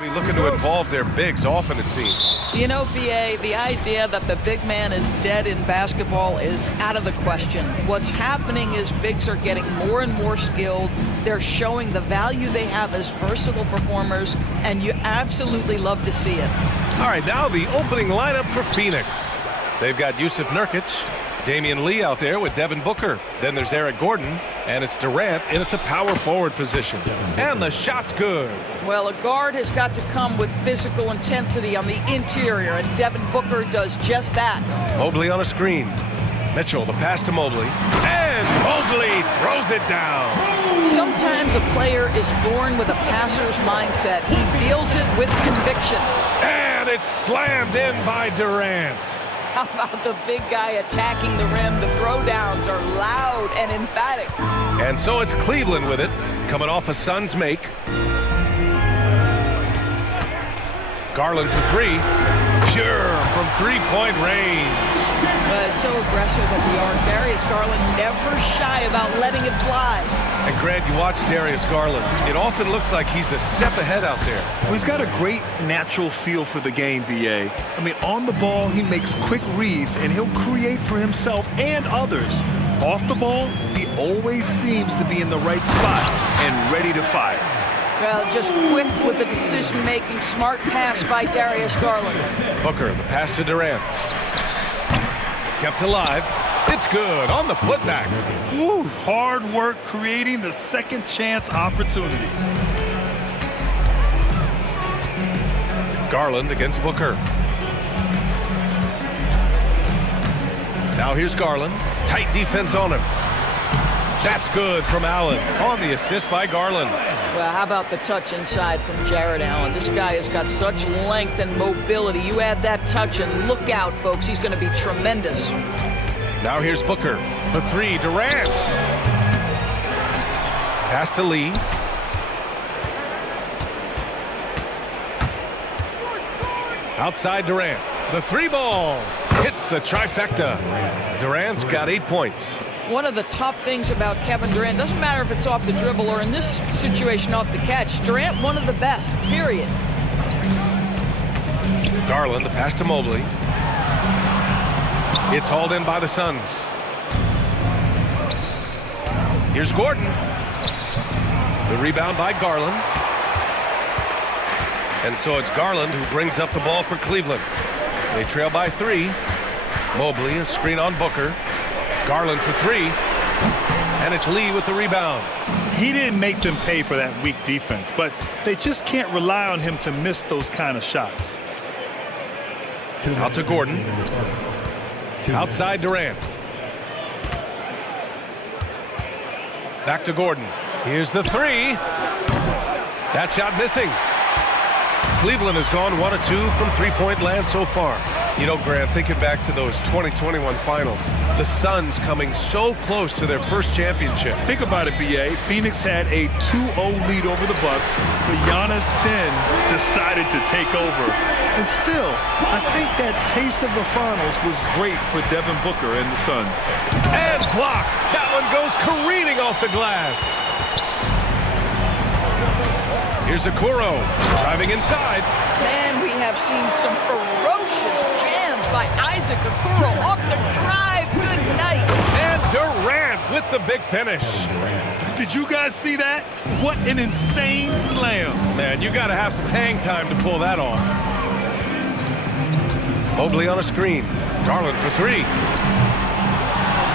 Be looking to involve their bigs often, it seems. You know, BA, the idea that the big man is dead in basketball is out of the question. What's happening is bigs are getting more and more skilled. They're showing the value they have as versatile performers, and you absolutely love to see it. All right, now the opening lineup for Phoenix. They've got Yusuf Nurkic, Damian Lee out there with Devin Booker. Then there's Eric Gordon, and it's Durant in at the power forward position. And the shot's good. Well, a guard has got to come with physical intensity on the interior, and Devin Booker does just that. Mobley on a screen. Mitchell, the pass to Mobley. And Mobley throws it down. Sometimes a player is born with a passer's mindset. He deals it with conviction. And it's slammed in by Durant. How about the big guy attacking the rim? The throwdowns are loud and emphatic. And so it's Cleveland with it, coming off a Suns make. Garland for three. Pure from three-point range. So aggressive at the arc. Darius Garland never shy about letting it fly. And Grant, you watch Darius Garland. It often looks like he's a step ahead out there. Well, he's got a great natural feel for the game, BA. I mean, on the ball, he makes quick reads, and he'll create for himself and others. Off the ball, he always seems to be in the right spot and ready to fire. Well, just quick with the decision-making, smart pass by Darius Garland. Booker, the pass to Durant. Kept alive. It's good on the putback. Woo, hard work creating the second chance opportunity. Garland against Booker. Now here's Garland. Tight defense on him. That's good from Allen on the assist by Garland. Well, how about the touch inside from Jared Allen? This guy has got such length and mobility. You add that touch and look out, folks. He's going to be tremendous. Now here's Booker for three. Durant. Pass to Lee. Outside Durant. The three ball hits the trifecta. Durant's got 8 points. One of the tough things about Kevin Durant, doesn't matter if it's off the dribble or in this situation off the catch, Durant one of the best, period. Garland, the pass to Mobley. It's hauled in by the Suns. Here's Gordon. The rebound by Garland. And so it's Garland who brings up the ball for Cleveland. They trail by 3. Mobley, a screen on Booker. Garland for 3. And it's Lee with the rebound. He didn't make them pay for that weak defense, but they just can't rely on him to miss those kind of shots. Out to Gordon. Outside Durant. Back to Gordon. Here's the 3. That shot missing. Cleveland has gone 1 of 2 from three-point land so far. You know, Grant, thinking back to those 2021 finals, the Suns coming so close to their first championship. Think about it, BA. Phoenix had a 2-0 lead over the Bucks, but Giannis then decided to take over. And still, I think that taste of the finals was great for Devin Booker and the Suns. And blocked. That one goes careening off the glass. Here's Okoro driving inside. Man, we have seen some ferocious jams by Isaac Okoro off the drive. Good night. And Durant with the big finish. Did you guys see that? What an insane slam. Man, you got to have some hang time to pull that off. Mobley on a screen. Garland for 3.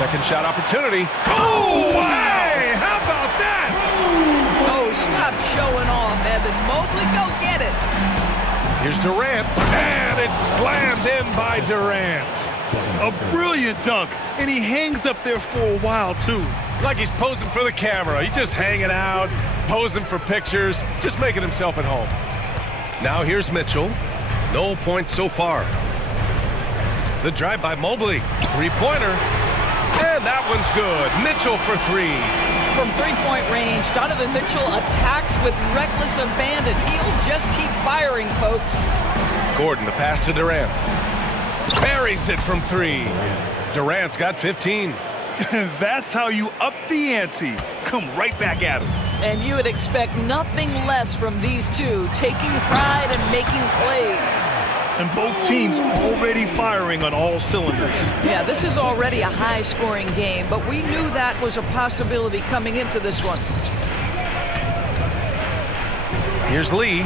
Second shot opportunity. Oh, hey! How about that? Oh, stop showing off, Evan. Mobley, go get it. Here's Durant, and it's slammed in by Durant. A brilliant dunk, and he hangs up there for a while, too. Like he's posing for the camera. He's just hanging out, posing for pictures, just making himself at home. Now here's Mitchell. No points so far. The drive by Mobley. Three-pointer. And that one's good. Mitchell for 3. From three-point range, Donovan Mitchell attacks with reckless abandon. He'll just keep firing, folks. Gordon, the pass to Durant. Buries it from 3. Durant's got 15. That's how you up the ante. Come right back at him. And you would expect nothing less from these two, taking pride and making plays. And both teams already firing on all cylinders. Yeah, this is already a high-scoring game, but we knew that was a possibility coming into this one. Here's Lee.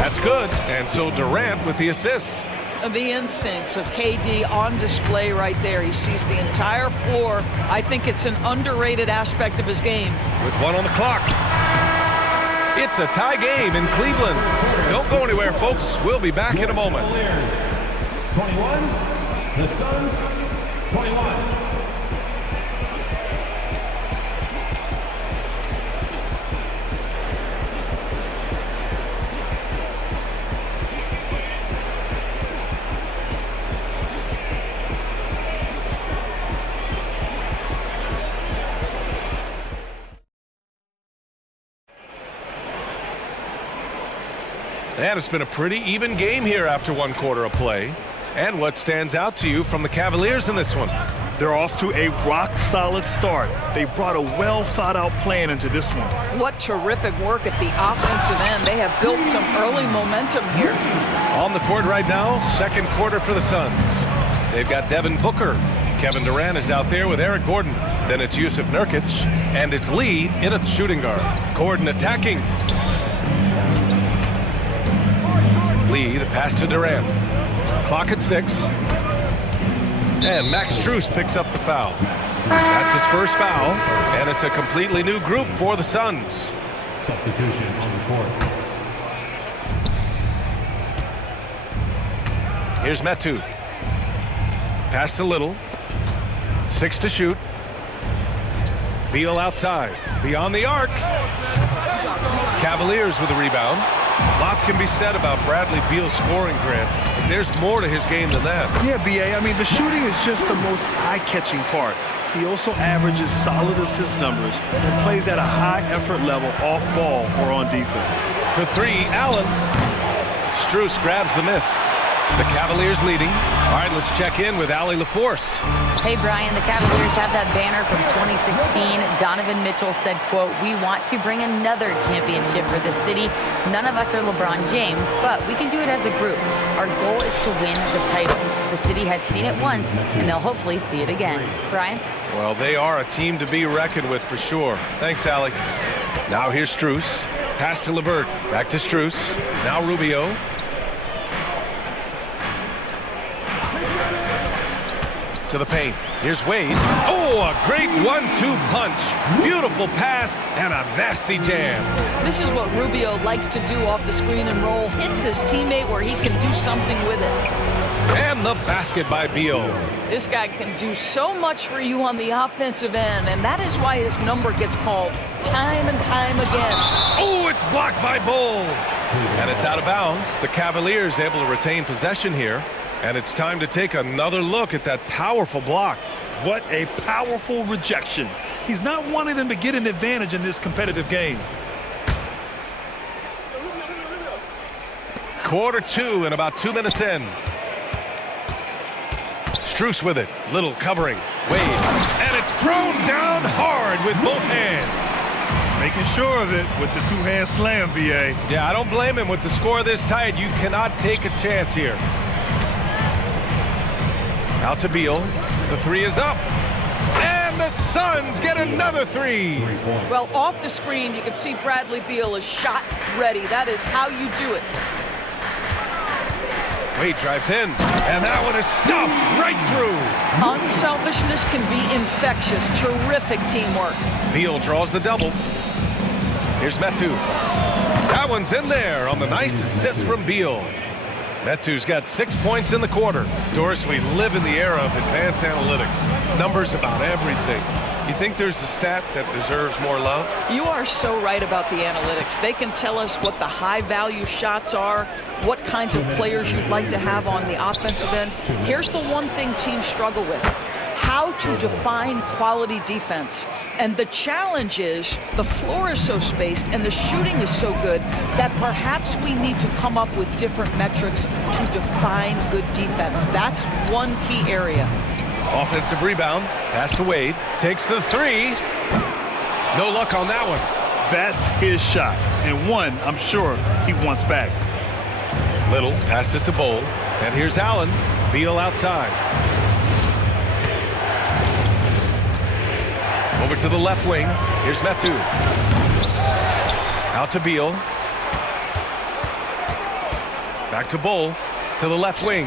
That's good. And so Durant with the assist. The instincts of KD on display right there. He sees the entire floor. I think it's an underrated aspect of his game. With one on the clock. It's a tie game in Cleveland. Don't go anywhere, folks. We'll be back in a moment. 21, the Suns, 21. And it's been a pretty even game here after one quarter of play. And what stands out to you from the Cavaliers in this one? They're off to a rock-solid start. They brought a well-thought-out plan into this one. What terrific work at the offensive end. They have built some early momentum here. On the court right now, second quarter for the Suns. They've got Devin Booker. Kevin Durant is out there with Eric Gordon. Then it's Yusuf Nurkic. And it's Lee in a shooting guard. Gordon attacking. Lee, the pass to Durant. Clock at 6. And Max Strus picks up the foul. That's his first foul, and it's a completely new group for the Suns. Substitution on the court. Here's Metu. Pass to Little. 6 to shoot. Beal outside. Beyond the arc. Cavaliers with a rebound. Lots can be said about Bradley Beal's scoring, Grant, but there's more to his game than that. Yeah, B.A., I mean, the shooting is just the most eye-catching part. He also averages solid assist numbers and plays at a high effort level off ball or on defense. For 3, Allen. Strus grabs the miss. The Cavaliers leading. All right, let's check in with Allie LaForce. Hey, Brian, the Cavaliers have that banner from 2016. Donovan Mitchell said, quote, "We want to bring another championship for the city. None of us are LeBron James, but we can do it as a group. Our goal is to win the title. The city has seen it once, and they'll hopefully see it again." Brian? Well, they are a team to be reckoned with for sure. Thanks, Allie. Now here's Strus. Pass to LeVert. Back to Strus. Now Rubio. To the paint. Here's Wade. Oh, a great 1-2 punch. Beautiful pass and a nasty jam. This is what Rubio likes to do off the screen and roll. Hits his teammate where he can do something with it. And the basket by Beal. This guy can do so much for you on the offensive end, and that is why his number gets called time and time again. Oh, it's blocked by Bull. And it's out of bounds. The Cavaliers able to retain possession here. And it's time to take another look at that powerful block. What a powerful rejection. He's not wanting them to get an advantage in this competitive game. Quarter 2 and about 2 minutes in. Strus with it. Little covering. Wade. And it's thrown down hard with both hands. Making sure of it with the two-hand slam, B.A. Yeah, I don't blame him. With the score this tight, you cannot take a chance here. Out to Beal. The 3 is up. And the Suns get another 3. Well, off the screen, you can see Bradley Beal is shot ready. That is how you do it. Wade drives in. And that one is stuffed right through. Unselfishness can be infectious. Terrific teamwork. Beal draws the double. Here's Metu. That one's in there on the nice assist from Beal. Metu's got 6 points in the quarter. Doris, we live in the era of advanced analytics. Numbers about everything. You think there's a stat that deserves more love? You are so right about the analytics. They can tell us what the high-value shots are, what kinds of players you'd like to have on the offensive end. Here's the one thing teams struggle with: how to define quality defense. And the challenge is the floor is so spaced and the shooting is so good that perhaps we need to come up with different metrics to define good defense. That's one key area. Offensive rebound. Pass to Wade. Takes the 3. No luck on that one. That's his shot, and one I'm sure he wants back. Little passes to Bowl, and here's Allen. Beal outside. Over to the left wing. Here's Metu. Out to Beal. Back to Bowl. To the left wing.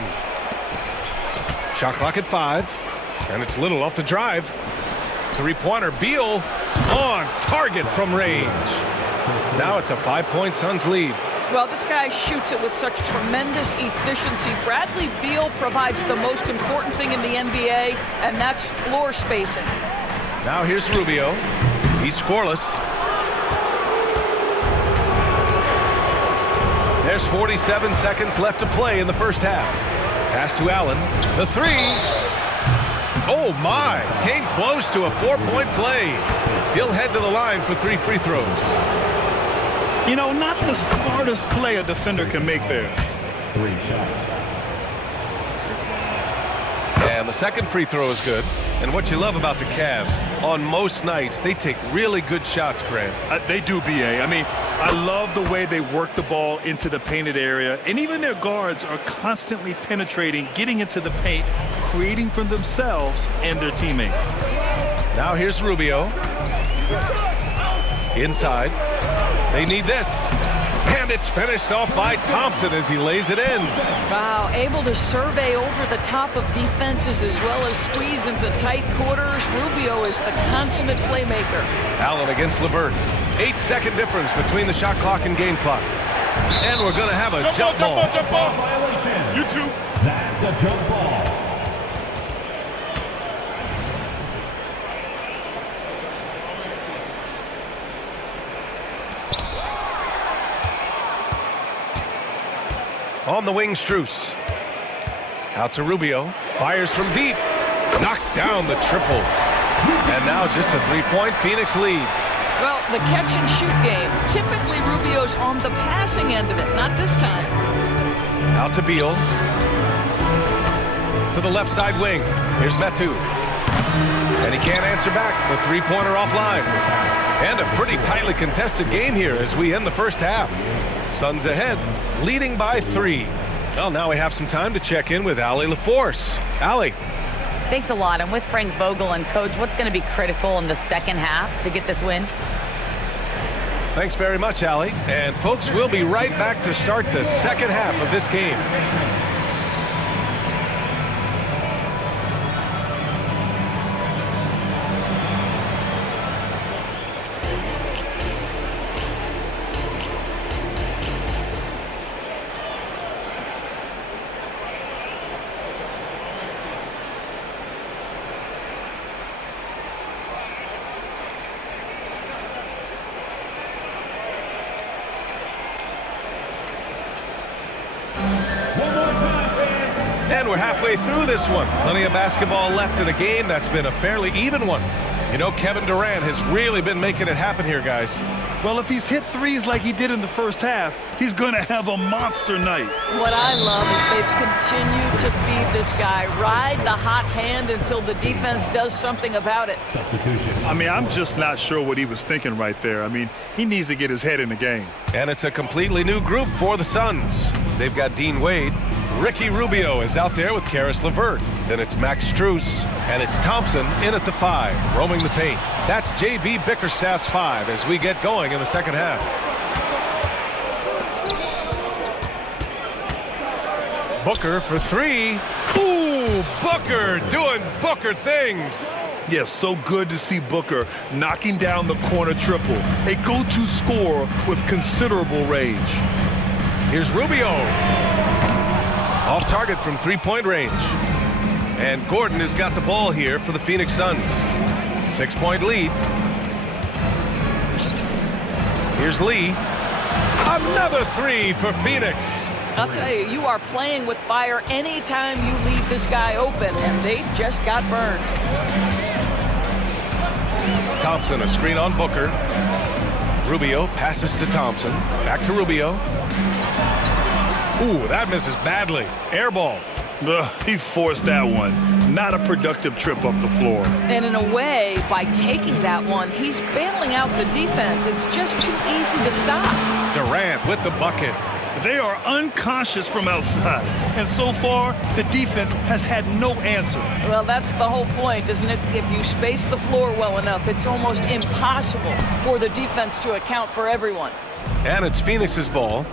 Shot clock at 5. And it's Little off the drive. Three-pointer. Beal on target from range. Now it's a 5-point Suns lead. Well, this guy shoots it with such tremendous efficiency. Bradley Beal provides the most important thing in the NBA, and that's floor spacing. Now here's Rubio. He's scoreless. There's 47 seconds left to play in the first half. Pass to Allen. The three. Oh, my. Came close to a 4-point play. He'll head to the line for 3 free throws. You know, not the smartest play a defender can make there. 3 shots. And the second free throw is good. And what you love about the Cavs, on most nights, they take really good shots, Grant. They do, B.A. I mean, I love the way they work the ball into the painted area. And even their guards are constantly penetrating, getting into the paint, creating for themselves and their teammates. Now here's Rubio. Inside. They need this. And it's finished off by Thompson as he lays it in. Wow, able to survey over the top of defenses as well as squeeze into tight quarters. Rubio is the consummate playmaker. Allen against LeVert. 8-second difference between the shot clock and game clock. And we're going to have a jump ball. Violation. You too. That's a jump ball. On the wing, Strus. Out to Rubio. Fires from deep. Knocks down the triple. And now just a 3-point Phoenix lead. Well, the catch and shoot game. Typically, Rubio's on the passing end of it. Not this time. Out to Beal. To the left side wing. Here's Metu. And he can't answer back. The three-pointer offline. And a pretty tightly contested game here as we end the first half. Suns ahead, leading by 3. Well, now we have some time to check in with Allie LaForce. Allie. Thanks a lot. I'm with Frank Vogel. And, Coach, what's going to be critical in the second half to get this win? Thanks very much, Allie. And, folks, we'll be right back to start the second half of this game. And we're halfway through this one. Plenty of basketball left in a game that's been a fairly even one. You know, Kevin Durant has really been making it happen here, guys. Well, if he's hit threes like he did in the first half, he's going to have a monster night. What I love is they've continued to feed this guy. Ride the hot hand until the defense does something about it. Substitution. I mean, I'm just not sure what he was thinking right there. I mean, he needs to get his head in the game. And it's a completely new group for the Suns. They've got Dean Wade. Ricky Rubio is out there with Karis LeVert. Then it's Max Strus. And it's Thompson in at the 5, roaming the paint. That's J.B. Bickerstaff's 5 as we get going in the second half. Booker for 3. Ooh, Booker doing Booker things. Yes, so good to see Booker knocking down the corner triple. A go-to scorer with considerable range. Here's Rubio. Off target from 3-point range. And Gordon has got the ball here for the Phoenix Suns. 6-point lead. Here's Lee. Another 3 for Phoenix. I'll tell you, you are playing with fire anytime you leave this guy open, and they just got burned. Thompson, a screen on Booker. Rubio passes to Thompson. Back to Rubio. Ooh, that misses badly. Air ball. He forced that one. Not a productive trip up the floor. And in a way, by taking that one, he's bailing out the defense. It's just too easy to stop. Durant with the bucket. They are unconscious from outside, and so far, the defense has had no answer. Well, that's the whole point, isn't it? If you space the floor well enough, it's almost impossible for the defense to account for everyone. And it's Phoenix's ball.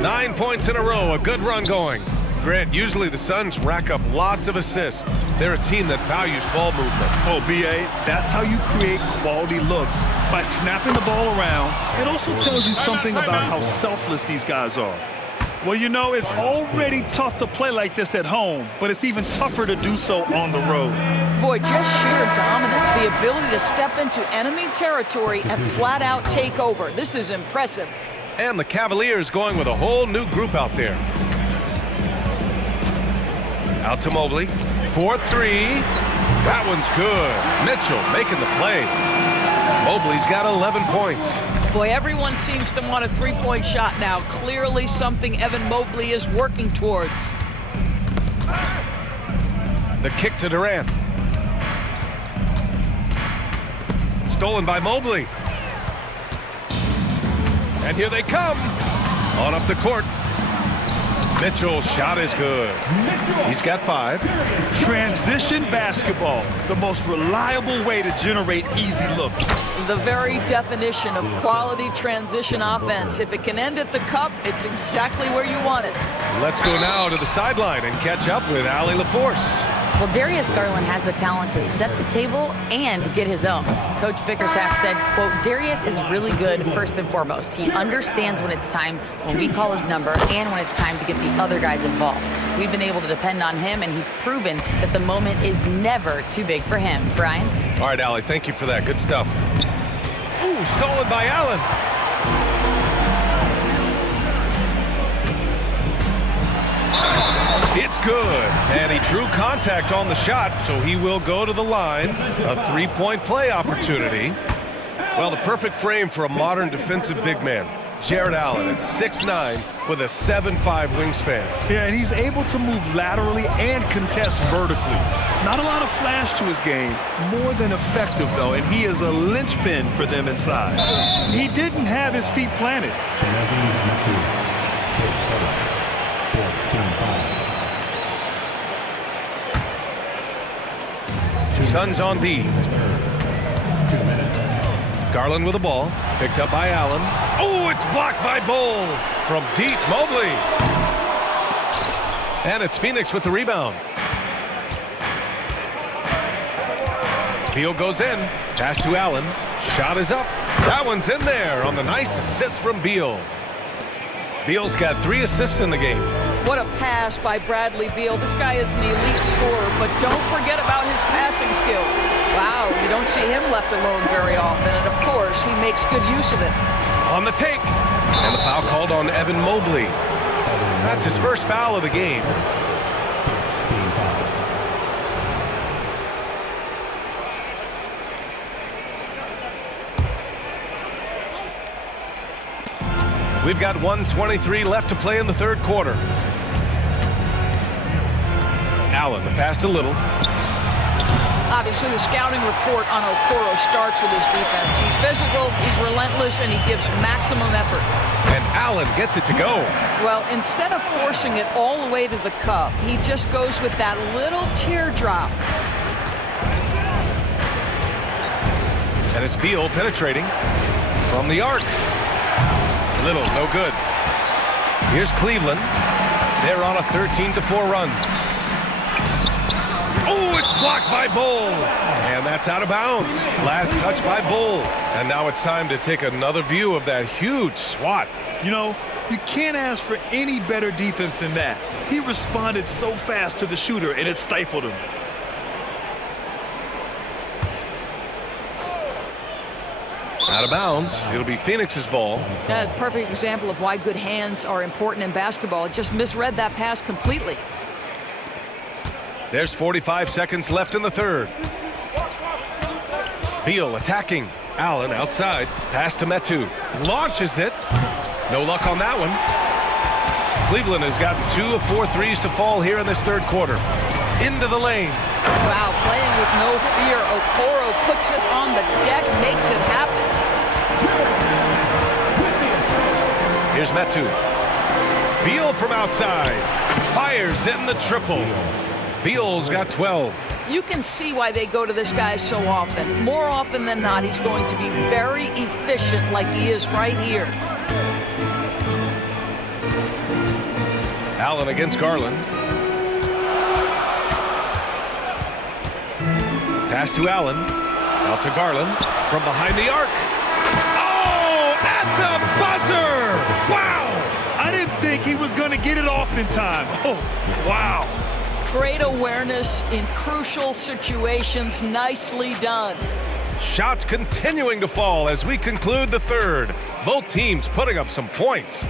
9 points in a row, a good run going. Grant, usually the Suns rack up lots of assists. They're a team that values ball movement. Oh, B.A., that's how you create quality looks, by snapping the ball around. It also tells you something about how selfless these guys are. Well, you know, it's already tough to play like this at home, but it's even tougher to do so on the road. Boy, just sheer dominance, the ability to step into enemy territory and flat out take over. This is impressive. And the Cavaliers going with a whole new group out there. Out to Mobley. 4-3. That one's good. Mitchell making the play. Mobley's got 11 points. Boy, everyone seems to want a three-point shot now. Clearly something Evan Mobley is working towards. The kick to Durant. Stolen by Mobley. And here they come. On up the court. Mitchell's shot is good. He's got 5. Transition basketball, the most reliable way to generate easy looks. The very definition of quality transition offense. If it can end at the cup, it's exactly where you want it. Let's go now to the sideline and catch up with Allie LaForce. Well, Darius Garland has the talent to set the table and get his own. Coach Bickerstaff said, quote, Darius is really good first and foremost. He understands when it's time, when we call his number, and when it's time to get the other guys involved. We've been able to depend on him, and he's proven that the moment is never too big for him. Brian? All right, Allie, thank you for that. Good stuff. Ooh, stolen by Allen. It's good, and he drew contact on the shot, so he will go to the line. A three-point play opportunity. Well, the perfect frame for a modern defensive big man. Jared Allen at 6'9" with a 7'5" wingspan. Yeah, and he's able to move laterally and contest vertically. Not a lot of flash to his game, more than effective, though, and he is a linchpin for them inside. He didn't have his feet planted. Suns on D. 2 minutes. Garland with the ball. Picked up by Allen. Oh, it's blocked by Bull. From deep, Mobley. And it's Phoenix with the rebound. Beal goes in. Pass to Allen. Shot is up. That one's in there on the nice assist from Beal. Beal's got 3 assists in the game. What a pass by Bradley Beal. This guy is an elite scorer, but don't forget about his passing skills. Wow, you don't see him left alone very often, and of course, he makes good use of it. On the take. And the foul called on Evan Mobley. That's his first foul of the game. We've got 1:23 left to play in the third quarter. Allen, the pass to Little. Obviously, the scouting report on Okoro starts with his defense. He's physical, he's relentless, and he gives maximum effort. And Allen gets it to go. Well, instead of forcing it all the way to the cup, he just goes with that little teardrop. And it's Beal penetrating from the arc. Little, no good. Here's Cleveland. They're on a 13-4 run. Oh, it's blocked by Bull. And that's out of bounds. Last touch by Bull. And now it's time to take another view of that huge swat. You know, you can't ask for any better defense than that. He responded so fast to the shooter, and it stifled him. Out of bounds. It'll be Phoenix's ball. That's a perfect example of why good hands are important in basketball. It just misread that pass completely. There's 45 seconds left in the third. Beal attacking. Allen outside. Pass to Metu. Launches it. No luck on that one. Cleveland has gotten 2 of 4 threes to fall here in this third quarter. into the lane. Wow, playing with no fear. Okoro puts it on the deck, makes it happen. Here's Metu. Beal from outside. Fires in the triple. Beal's got 12. You can see why they go to this guy so often. More often than not, he's going to be very efficient like he is right here. Allen against Garland. Pass to Allen. Out to Garland from behind the arc. Oh, at the buzzer! Wow! I didn't think he was going to get it off in time. Oh, wow. Great awareness in crucial situations. Nicely done. Shots continuing to fall as we conclude the third. Both teams putting up some points.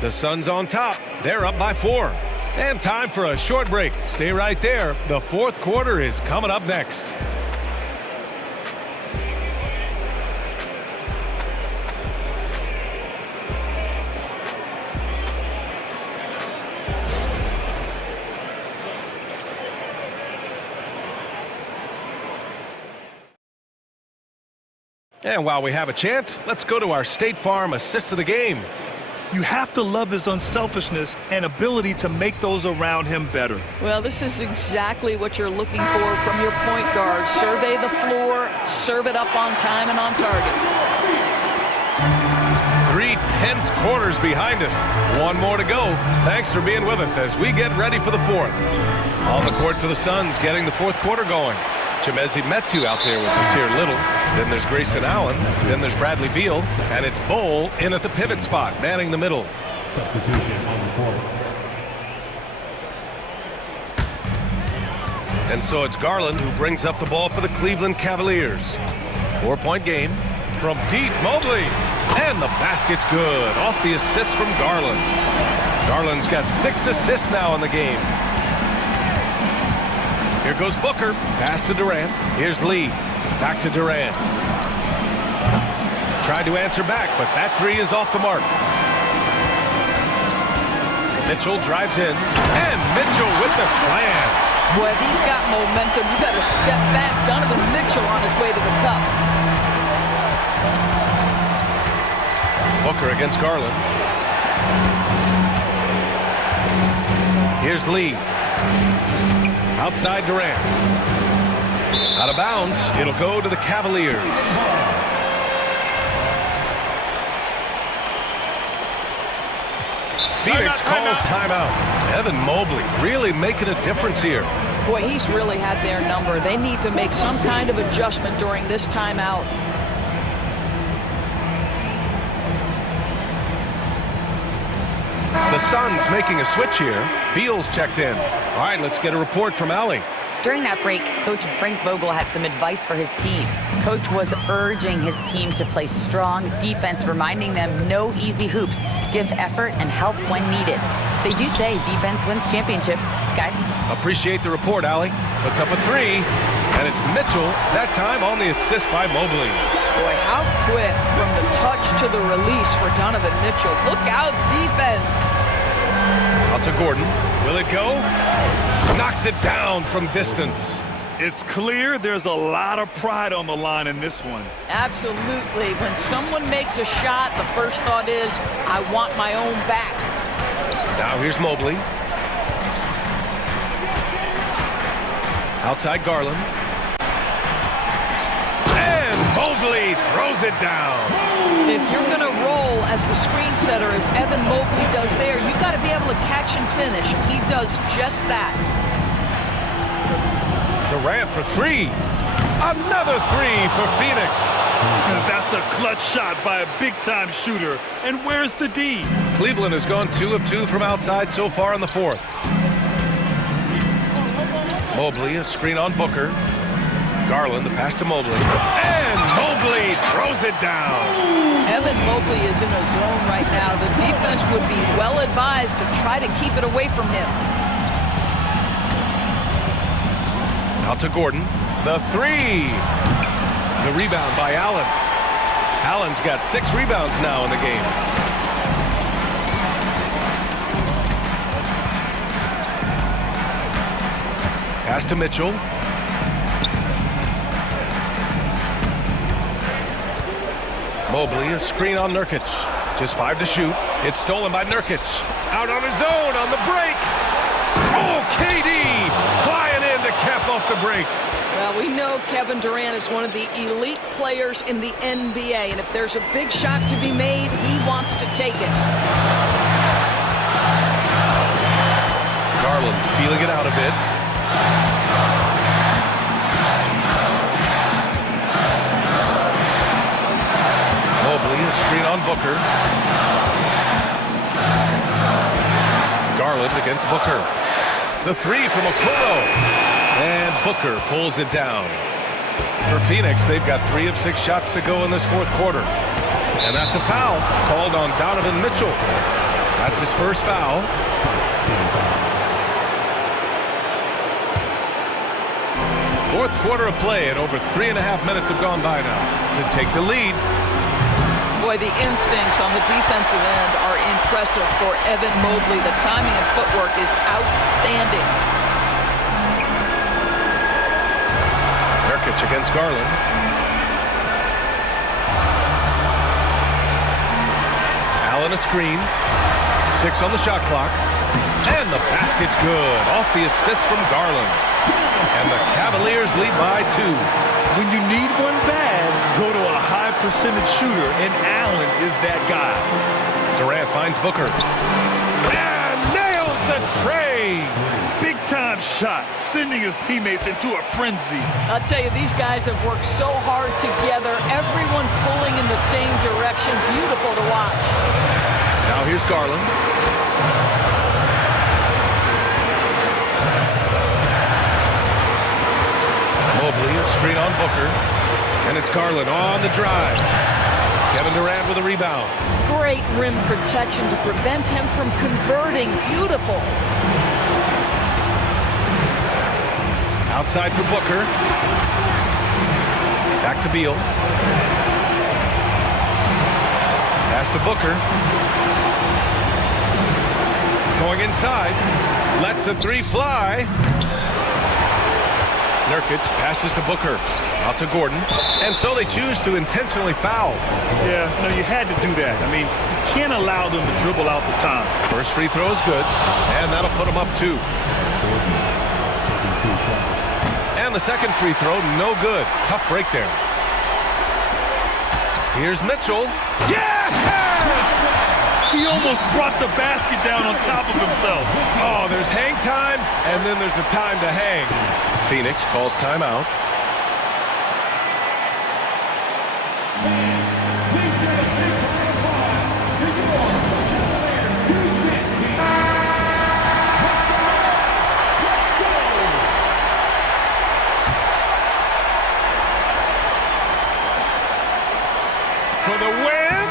The Suns on top. They're up by 4. And time for a short break. Stay right there. The fourth quarter is coming up next. And while we have a chance, let's go to our State Farm assist of the game. You have to love his unselfishness and ability to make those around him better. Well, this is exactly what you're looking for from your point guard. Survey the floor, serve it up on time and on target. 3 tense quarters behind us. One more to go. Thanks for being with us as we get ready for the fourth. On the court for the Suns, getting the fourth quarter going. Chimezi Metu out there with Nasir Little. Then there's Grayson Allen. Then there's Bradley Beal. And it's Bowl in at the pivot spot, manning the middle. Substitution on the court. And so it's Garland who brings up the ball for the Cleveland Cavaliers. 4-point game from deep. Mobley. And the basket's good. Off the assist from Garland. Garland's got 6 assists now in the game. Here goes Booker. Pass to Durant. Here's Lee. Back to Durant. Tried to answer back, but that 3 is off the mark. Mitchell drives in. And Mitchell with the slam. Boy, if he's got momentum, you better step back. Donovan Mitchell on his way to the cup. Booker against Garland. Here's Lee. Outside Durant. Out of bounds. It'll go to the Cavaliers. Phoenix calls timeout. Evan Mobley really making a difference here. Boy, he's really had their number. They need to make some kind of adjustment during this timeout. The Suns making a switch here. Beal's checked in. All right, let's get a report from Allie. During that break, Coach Frank Vogel had some advice for his team. Coach was urging his team to play strong defense, reminding them no easy hoops, give effort and help when needed. They do say defense wins championships, guys. Appreciate the report, Allie. Puts up a 3, and it's Mitchell, that time on the assist by Mobley. Boy, how quick from the touch to the release for Donovan Mitchell. Look out, defense. Out to Gordon. Will it go? Knocks it down from distance. It's clear there's a lot of pride on the line in this one. Absolutely. When someone makes a shot, the first thought is, I want my own back. Now here's Mobley. Outside Garland. And Mobley throws it down. If you're going to roll as the screen setter, as Evan Mobley does there, you got to be able to catch and finish. He does just that. Durant for 3. Another 3 for Phoenix. That's a clutch shot by a big-time shooter. And where's the D? Cleveland has gone 2 of 2 from outside so far in the fourth. Mobley, a screen on Booker. Garland, the pass to Mobley. And Mobley throws it down. Evan Mobley is in a zone right now. The defense would be well advised to try to keep it away from him. Out to Gordon. The 3. The rebound by Allen. Allen's got 6 rebounds now in the game. Pass to Mitchell. Mobley, a screen on Nurkic. Just 5 to shoot. It's stolen by Nurkic. Out on his own on the break. Oh, KD flying in to cap off the break. Well, we know Kevin Durant is one of the elite players in the NBA, and if there's a big shot to be made, he wants to take it. Garland feeling it out a bit. Mobley, a screen on Booker. Garland against Booker. The three from Okoro. And Booker pulls it down. For Phoenix, they've got 3 of 6 shots to go in this fourth quarter. And that's a foul called on Donovan Mitchell. That's his first foul. Fourth quarter of play, and over 3.5 minutes have gone by now to take the lead. Boy, the instincts on the defensive end are impressive for Evan Mobley. The timing and footwork is outstanding. Nurkic against Garland. Allen a screen. 6 on the shot clock. And the basket's good. Off the assist from Garland. And the Cavaliers lead by 2. When you need one bad, go to a high percentage shooter, and Allen is that guy. Durant finds Booker. And nails the tray. Big time shot, sending his teammates into a frenzy. I'll tell you, these guys have worked so hard together, everyone pulling in the same direction. Beautiful to watch. Now here's Garland. Mobley, a screen on Booker. And it's Garland on the drive. Kevin Durant with a rebound. Great rim protection to prevent him from converting. Beautiful. Outside for Booker. Back to Beal. Pass to Booker. Going inside. Lets the 3 fly. Nurkic passes to Booker. Out to Gordon. And so they choose to intentionally foul. Yeah, no, you had to do that. I mean, you can't allow them to dribble out the time. First free throw is good. And that'll put them up 2. And the second free throw, no good. Tough break there. Here's Mitchell. Yes! He almost brought the basket down on top of himself. Oh, there's hang time, and then there's a time to hang. Phoenix calls timeout. For the win,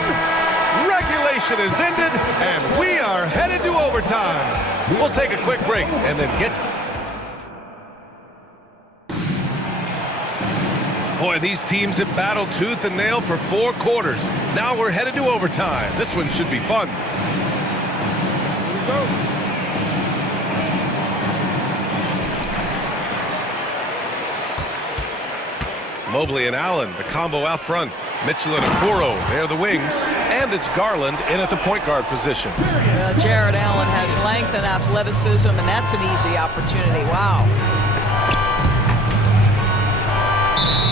regulation is ended, and we are headed to overtime. We'll take a quick break and then get... Boy, these teams have battled tooth and nail for 4 quarters. Now we're headed to overtime. This one should be fun. Here we go. Mobley and Allen, the combo out front. Mitchell and Okoro, they're the wings. And it's Garland in at the point guard position. Jared Allen has length and athleticism, and that's an easy opportunity. Wow.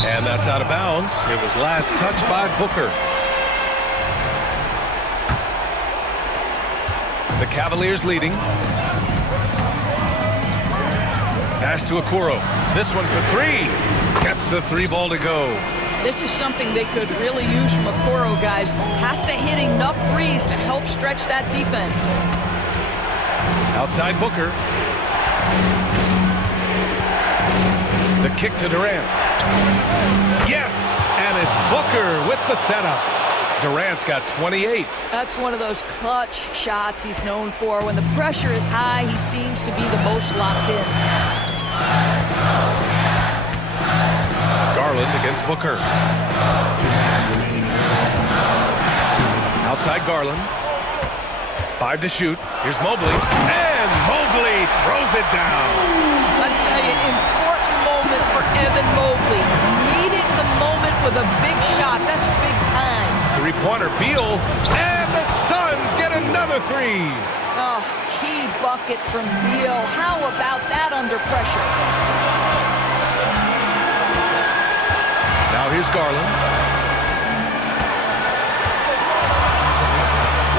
And that's out of bounds. It was last touched by Booker. The Cavaliers leading. Pass to Okoro. This one for 3. Gets the 3 ball to go. This is something they could really use from Okoro, guys. Has to hit enough threes to help stretch that defense. Outside Booker. The kick to Durant. Yes, and it's Booker with the setup. Durant's got 28. That's one of those clutch shots he's known for. When the pressure is high, he seems to be the most locked in. Garland against Booker. Outside Garland. 5 to shoot. Here's Mobley. And Mobley throws it down. I tell you, important moment for Evan Mobley. Meeting the moment with a big shot. That's big time. Three-pointer, Beal, and the Suns get another three. Oh, key bucket from Beal. How about that under pressure? Now here's Garland.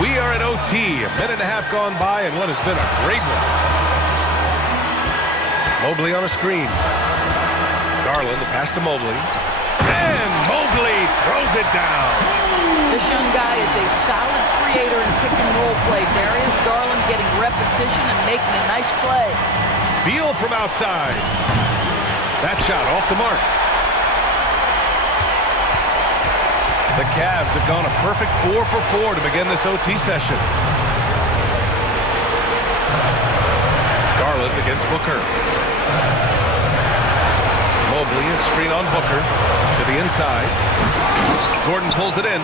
We are at OT, a minute and a half gone by, and what has been a great one. Mobley on a screen. Garland, the pass to Mobley. And Mobley throws it down. This young guy is a solid creator in pick and roll play. Darius Garland getting repetition and making a nice play. Beal from outside. That shot off the mark. The Cavs have gone a perfect 4 for 4 to begin this OT session. Garland against Booker. Mobley, a screen on Booker to the inside. Gordon pulls it in.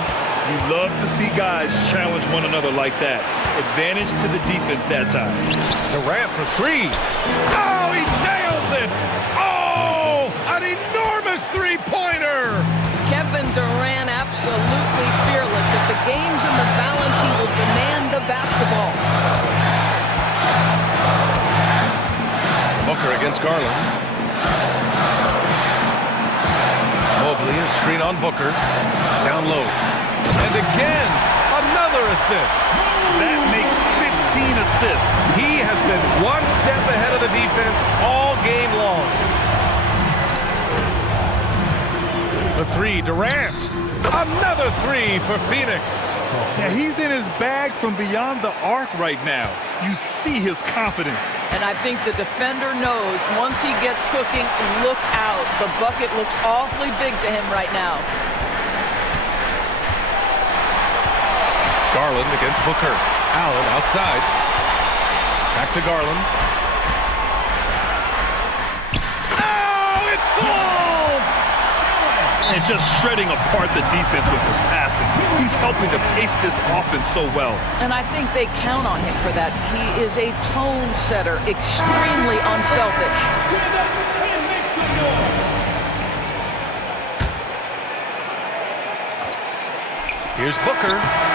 You love to see guys challenge one another like that. Advantage to the defense that time. Durant for three. Oh, he nails it! Oh, an enormous three-pointer! Kevin Durant absolutely fearless. If the game's in the balance, he will demand the basketball. Booker against Garland. Mobley, a screen on Booker. Down low. And again, another assist. That makes 15 assists. He has been one step ahead of the defense all game long. For three, Durant. Another three for Phoenix. Yeah, he's in his bag from beyond the arc right now. You see his confidence. And I think the defender knows once he gets cooking, look out. The bucket looks awfully big to him right now. Garland against Booker. Allen outside. Back to Garland. Oh, it falls! And just shredding apart the defense with his passing. He's helping to pace this offense so well. And I think they count on him for that. He is a tone setter, extremely unselfish. Here's Booker.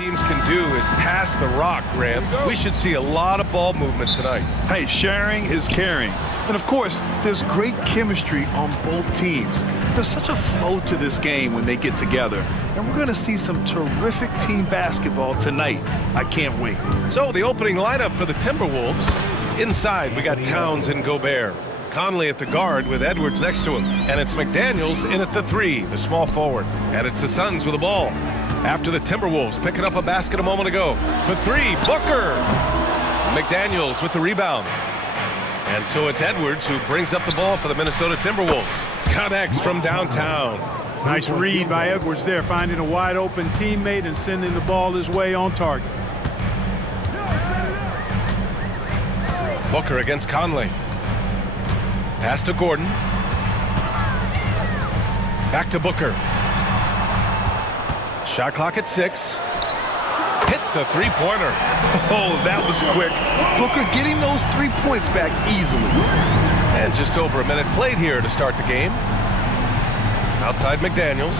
teams can do is pass the rock, Grant. We should see a lot of ball movement tonight. Hey, sharing is caring. And of course, there's great chemistry on both teams. There's such a flow to this game when they get together. And we're going to see some terrific team basketball tonight. I can't wait. So the opening lineup for the Timberwolves. Inside, we got Towns and Gobert. Conley at the guard with Edwards next to him. And it's McDaniels in at the 3, the small forward. And it's the Suns with the ball. After the Timberwolves picking up a basket a moment ago. For 3, Booker. McDaniels with the rebound. And so it's Edwards who brings up the ball for the Minnesota Timberwolves. Connects from downtown. Nice read by Edwards there, finding a wide open teammate and sending the ball his way on target. Booker against Conley. Pass to Gordon. Back to Booker. Shot clock at 6. Hits a three-pointer. Oh, that was quick. Booker getting those 3 points back easily. And just over a minute played here to start the game. Outside McDaniels.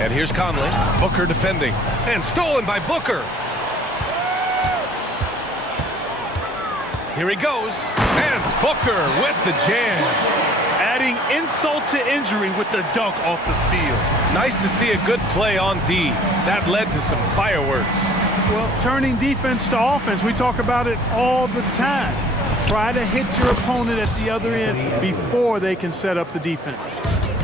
And here's Conley. Booker defending. And stolen by Booker. Here he goes. And Booker with the jam. Adding insult to injury with the dunk off the steal. Nice to see a good play on D. That led to some fireworks. Well, turning defense to offense, we talk about it all the time. Try to hit your opponent at the other end before they can set up the defense.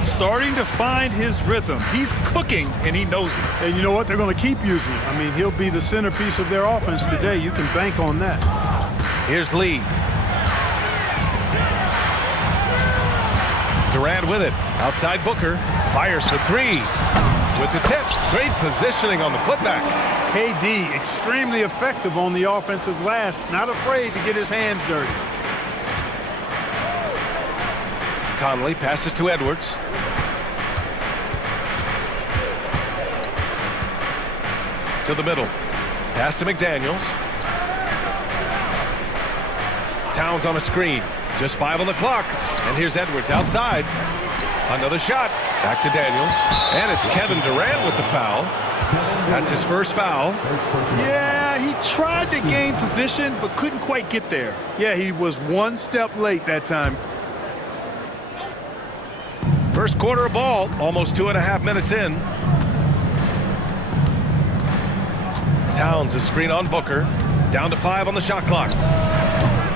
Starting to find his rhythm. He's cooking, and he knows it. And you know what? They're going to keep using it. I mean, he'll be the centerpiece of their offense today. You can bank on that. Here's Lee. Durant with it. Outside Booker. Fires for 3. With the tip. Great positioning on the putback. KD, extremely effective on the offensive glass. Not afraid to get his hands dirty. Conley passes to Edwards. To the middle. Pass to McDaniels. Towns on a screen. Just 5 on the clock. And here's Edwards outside. Another shot. Back to Daniels. And it's Kevin Durant with the foul. That's his first foul. Yeah, he tried to gain position, but couldn't quite get there. Yeah, he was one step late that time. First quarter of ball. Almost 2.5 minutes in. Towns, a screen on Booker. Down to 5 on the shot clock.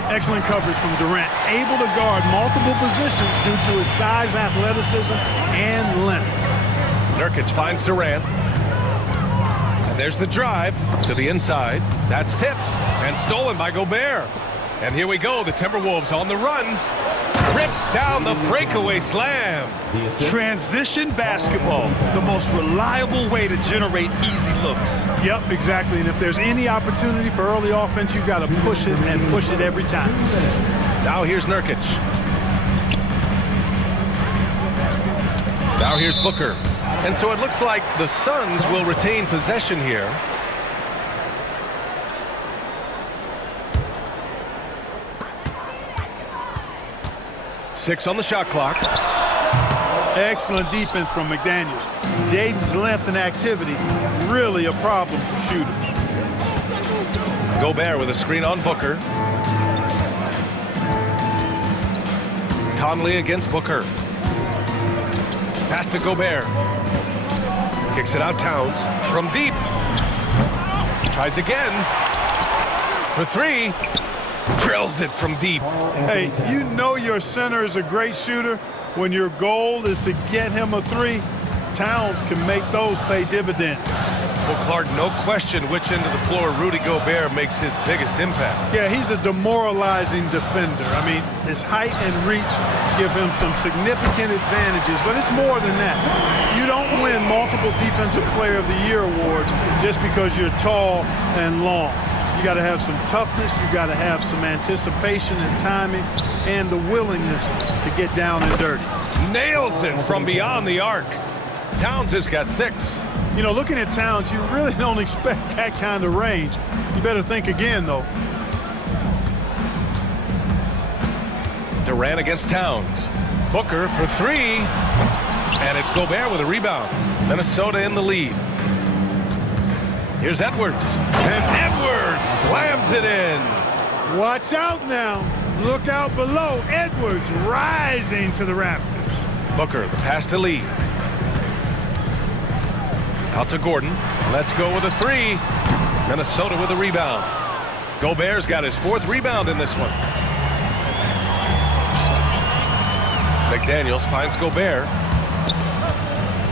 Excellent coverage from Durant. Able to guard multiple positions due to his size, athleticism, and length. Nurkic finds Durant. And there's the drive to the inside. That's tipped and stolen by Gobert. And here we go. The Timberwolves on the run. Rips down the breakaway slam. Transition basketball, the most reliable way to generate easy looks. Yep, exactly. And if there's any opportunity for early offense, you've got to push it and push it every time. Now here's Nurkic. Now here's Booker. And so it looks like the Suns will retain possession here. Six on the shot clock. Excellent defense from McDaniels. Jaden's length and activity, really a problem for shooters. Gobert with a screen on Booker. Conley against Booker. Pass to Gobert. Kicks it out Towns from deep. Tries again. For 3. Drills it from deep. Hey, you know your center is a great shooter when your goal is to get him a 3. Towns can make those pay dividends. Well, Clark, no question which end of the floor Rudy Gobert makes his biggest impact. Yeah, he's a demoralizing defender. I mean, his height and reach give him some significant advantages, but it's more than that. You don't win multiple Defensive Player of the Year awards just because you're tall and long. You got to have some toughness, you got to have some anticipation and timing, and the willingness to get down and dirty. Nails it from beyond the arc. Towns has got 6. You know, looking at Towns, you really don't expect that kind of range. You better think again, though. Durant against Towns. Booker for 3. And it's Gobert with a rebound. Minnesota in the lead. Here's Edwards. And Edwards slams it in. Watch out now. Look out below. Edwards rising to the rafters. Booker, the pass to Lee. Out to Gordon. Let's go with a three. Minnesota with a rebound. Gobert's got his 4th rebound in this one. McDaniels finds Gobert.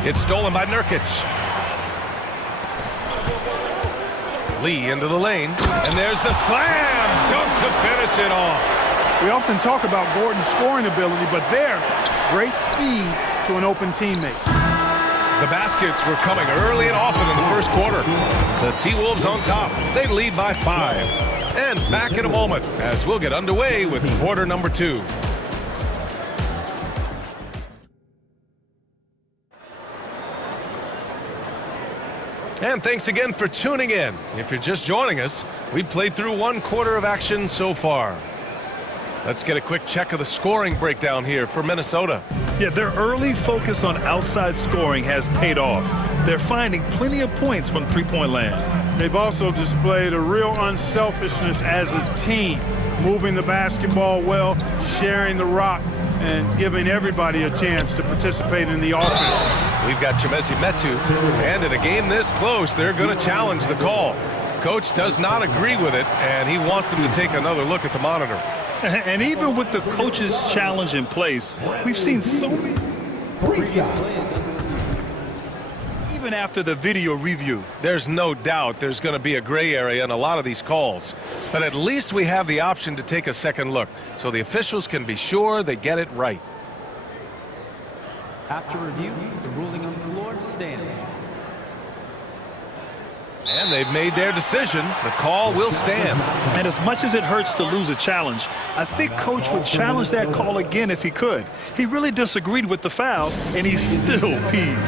It's stolen by Nurkic. Lee into the lane. And there's the slam dunk to finish it off. We often talk about Gordon's scoring ability, but there, great feed to an open teammate. The baskets were coming early and often in the first quarter. The T-Wolves on top. They lead by 5. And back in a moment as we'll get underway with quarter number 2. And thanks again for tuning in. If you're just joining us, we've played through 1 quarter of action so far. Let's get a quick check of the scoring breakdown here for Minnesota. Yeah, their early focus on outside scoring has paid off. They're finding plenty of points from three-point land. They've also displayed a real unselfishness as a team, moving the basketball well, sharing the rock, and giving everybody a chance to participate in the offense. We've got Chimezie Metu, and in a game this close, they're going to challenge the call. Coach does not agree with it, and he wants them to take another look at the monitor. And even with the coach's challenge in place, we've seen so many even after the video review. There's no doubt there's going to be a gray area in a lot of these calls. But at least we have the option to take a second look, so the officials can be sure they get it right. After review, the ruling on the floor stands. And they've made their decision. The call will stand. And as much as it hurts to lose a challenge, I think Coach would challenge that call again if he could. He really disagreed with the foul, and he's still peeved.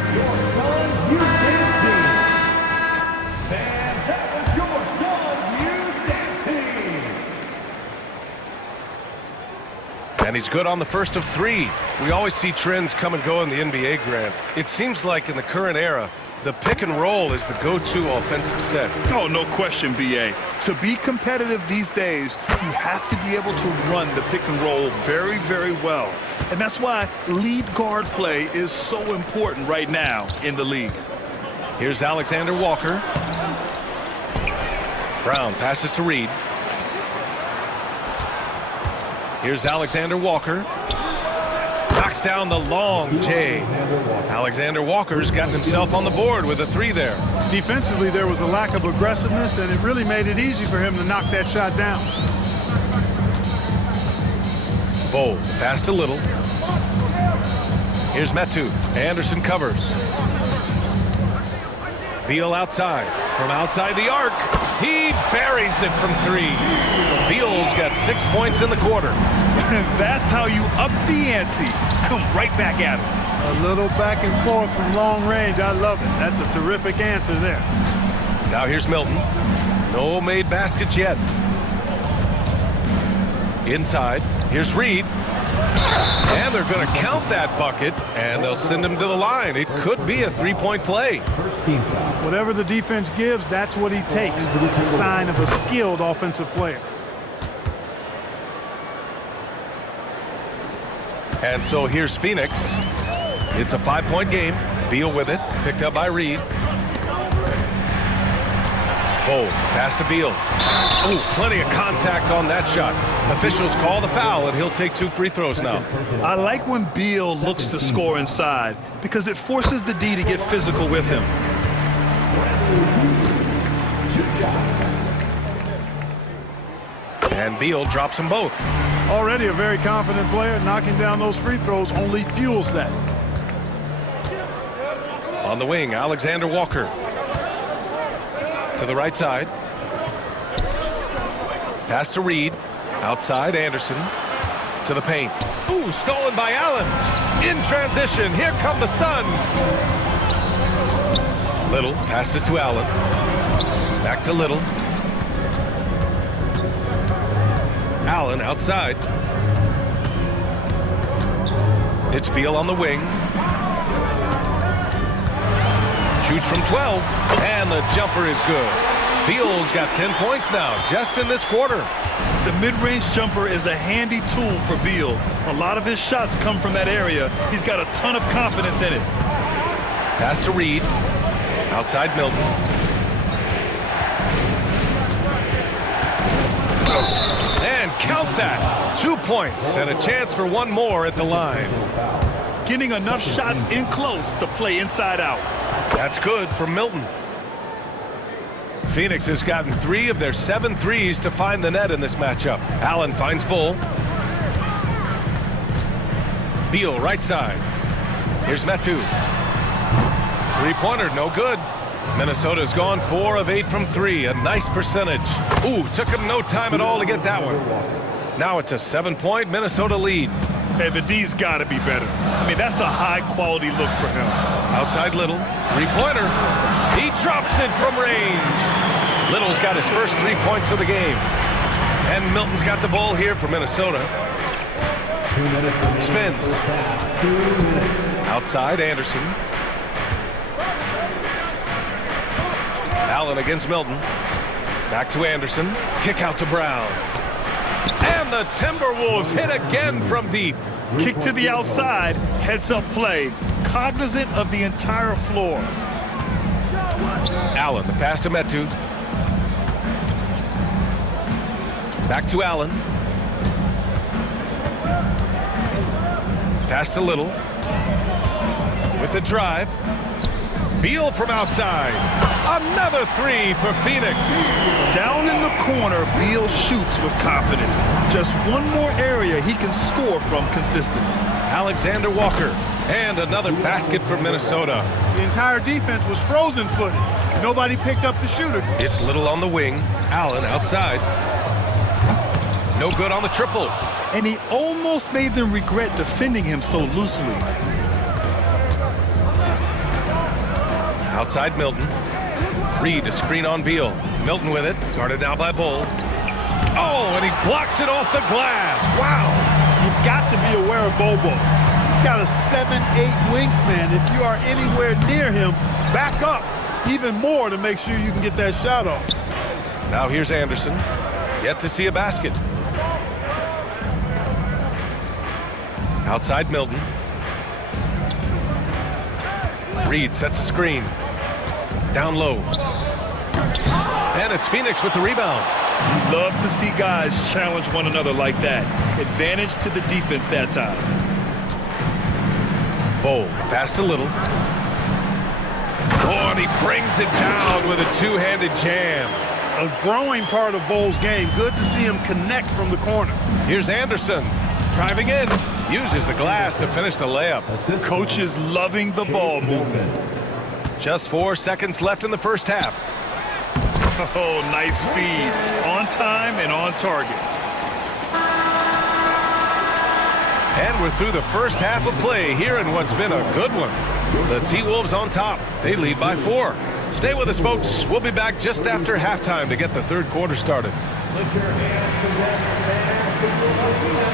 And he's good on the first of 3. We always see trends come and go in the NBA, Grant. It seems like in the current era, the pick and roll is the go-to offensive set. Oh, no question, B.A. To be competitive these days, you have to be able to run the pick and roll very, very well. And that's why lead guard play is so important right now in the league. Here's Alexander Walker. Brown passes to Reed. Here's Alexander Walker. Knocks down the long J. Alexander Walker's gotten himself on the board with a 3 there. Defensively, there was a lack of aggressiveness, and it really made it easy for him to knock that shot down. Bowl, pass to Little. Here's Metu. Anderson covers. Beal outside. From outside the arc, he buries it from 3. Beal's got 6 points in the quarter. That's how you up the ante. Come right back at him. A little back and forth from long range. I love it. That's a terrific answer there. Now here's Milton. No made baskets yet. Inside, here's Reed. And they're going to count that bucket, and they'll send him to the line. It could be a 3-point play. Whatever the defense gives, that's what he takes. A sign of a skilled offensive player. And so here's Phoenix. It's a 5-point game. Beal with it, picked up by Reed. Oh, pass to Beal. Oh, plenty of contact on that shot. Officials call the foul, and he'll take 2 free throws now. I like when Beal looks to score inside because it forces the D to get physical with him. And Beal drops them both. Already a very confident player. Knocking down those free throws only fuels that. On the wing, Alexander Walker. To the right side. Pass to Reed. Outside, Anderson. To the paint. Ooh, stolen by Allen. In transition, here come the Suns. Little passes to Allen. Back to Little. Allen outside. It's Beal on the wing. Shoots from 12, and the jumper is good. Beal's got 10 points now, just in this quarter. The mid-range jumper is a handy tool for Beal. A lot of his shots come from that area. He's got a ton of confidence in it. Pass to Reed. Outside Milton. And count that. 2 points and a chance for one more at the line. Getting enough shots in close to play inside out. That's good for Milton. Phoenix has gotten 3 of their 7 threes to find the net in this matchup. Allen finds Bull. Beal right side. Here's Metu. Three-pointer, no good. Minnesota's gone 4 of 8 from 3, a nice percentage. Ooh, took him no time at all to get that one. Now it's a 7-point Minnesota lead. Hey, the D's got to be better. I mean, that's a high-quality look for him. Outside Little, three-pointer. He drops it from range. Little's got his first 3 points of the game. And Milton's got the ball here for Minnesota. 2 minutes. Spins. Outside Anderson. Allen against Milton. Back to Anderson. Kick out to Brown. And the Timberwolves hit again from deep. Kick to the outside, heads-up play. Cognizant of the entire floor. Allen, the pass to Metu. Back to Allen. Pass to Little. With the drive. Beal from outside. Another 3 for Phoenix. Down in the corner, Beal shoots with confidence. Just one more area he can score from consistently. Alexander Walker. And another basket for Minnesota. The entire defense was frozen-footed. Nobody picked up the shooter. It's Little on the wing. Allen outside. No good on the triple. And he almost made them regret defending him so loosely. Outside Milton. Reed, a screen on Beal. Milton with it. Guarded now by Bull. Oh, and he blocks it off the glass. Wow. You've got to be aware of Bobo. He's got a 7'8" wingspan. If you are anywhere near him, back up even more to make sure you can get that shot off. Now here's Anderson. Yet to see a basket. Outside Milton. Reed sets a screen. Down low. And it's Phoenix with the rebound. You love to see guys challenge one another like that. Advantage to the defense that time. Bowl, pass to Little. Oh, and he brings it down with a two-handed jam. A growing part of Bowl's game. Good to see him connect from the corner. Here's Anderson. Driving in. Uses the glass to finish the layup. Coach is loving the ball movement. Just 4 seconds left in the first half. Oh, nice feed. On time and on target. And we're through the first half of play here in what's been a good one. The T-Wolves on top. They lead by 4. Stay with us, folks. We'll be back just after halftime to get the third quarter started. Lift your hands together and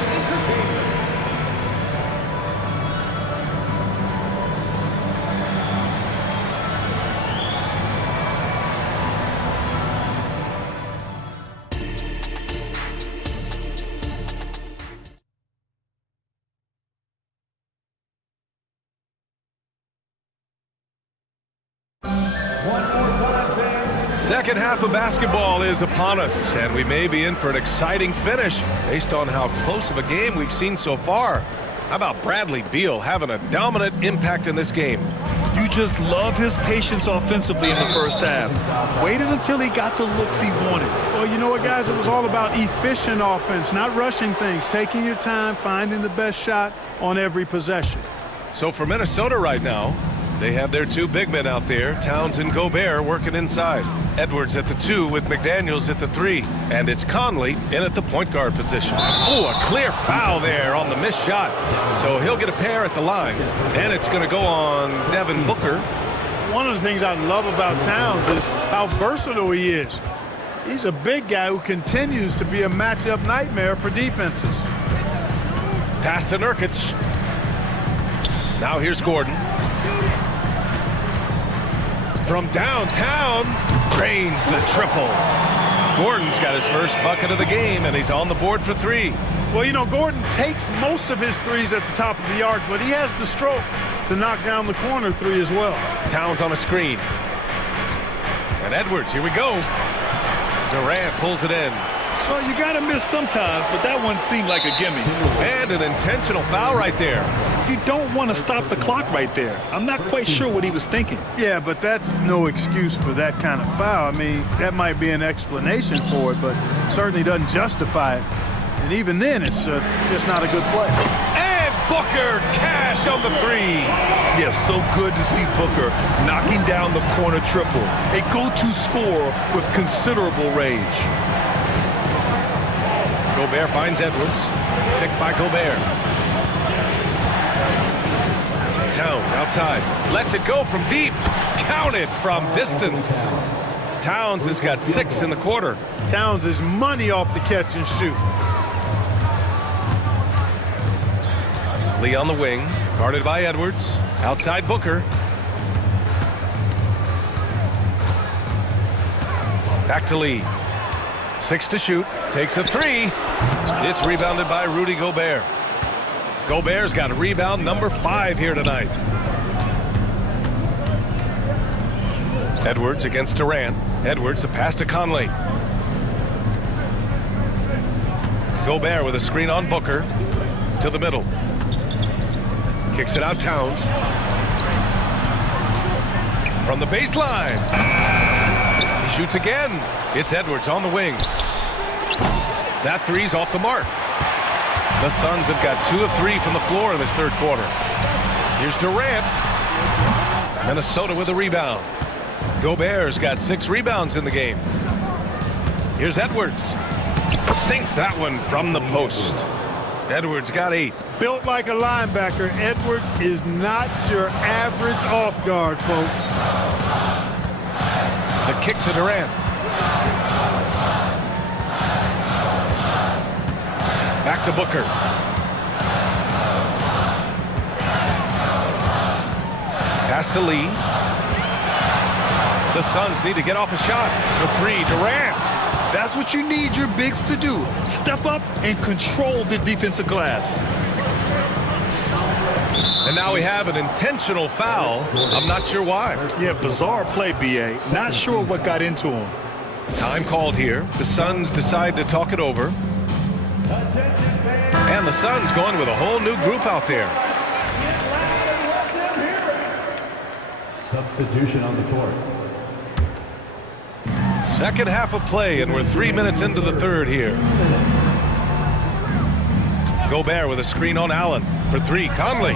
Second half of basketball is upon us, and we may be in for an exciting finish based on how close of a game we've seen so far. How about Bradley Beal having a dominant impact in this game? You just love his patience offensively in the first half. Waited until he got the looks he wanted. Well, you know what, guys? It was all about efficient offense, not rushing things, taking your time, finding the best shot on every possession. So for Minnesota right now, they have their 2 big men out there, Towns and Gobert, working inside. Edwards at the 2 with McDaniels at the 3. And it's Conley in at the point guard position. Oh, a clear foul there on the missed shot. So he'll get a pair at the line. And it's going to go on Devin Booker. One of the things I love about Towns is how versatile he is. He's a big guy who continues to be a matchup nightmare for defenses. Pass to Nurkic. Now here's Gordon. From downtown, drains the triple. Gordon's got his first bucket of the game, and he's on the board for 3. Well, you know, Gordon takes most of his threes at the top of the arc, but he has the stroke to knock down the corner 3 as well. Towns on a screen. And Edwards, here we go. Durant pulls it in. Well, you got to miss sometimes, but that one seemed like a gimme. And an intentional foul right there. You don't want to stop the clock right there. I'm not quite sure what he was thinking. Yeah, but that's no excuse for that kind of foul. I mean, that might be an explanation for it, but certainly doesn't justify it. And even then, it's just not a good play. And Booker, cash on the 3. Yeah, so good to see Booker knocking down the corner triple. A go-to scorer with considerable rage. Gobert finds Edwards. Picked by Gobert. Towns outside. Lets it go from deep. Counted from distance. Towns has got 6 in the quarter. Towns is money off the catch and shoot. Lee on the wing. Guarded by Edwards. Outside Booker. Back to Lee. 6 to shoot. Takes a 3. It's rebounded by Rudy Gobert. Gobert's got a rebound number 5 here tonight. Edwards against Durant. Edwards, the pass to Conley. Gobert with a screen on Booker. To the middle. Kicks it out Towns. From the baseline. He shoots again. It's Edwards on the wing. That 3's off the mark. The Suns have got 2 of 3 from the floor in this third quarter. Here's Durant. Minnesota with a rebound. Gobert's got 6 rebounds in the game. Here's Edwards. Sinks that one from the post. Edwards got 8. Built like a linebacker, Edwards is not your average off guard, folks. The kick to Durant. Back to Booker. Pass to Lee. The Suns need to get off a shot. For 3, Durant. That's what you need your bigs to do. Step up and control the defensive glass. And now we have an intentional foul. I'm not sure why. Yeah, bizarre play, B.A. Not sure what got into him. Time called here. The Suns decide to talk it over. And the Suns going with a whole new group out there. Substitution on the court. Second half of play, and we're 3 minutes into the third here. Gobert with a screen on Allen. For 3, Conley.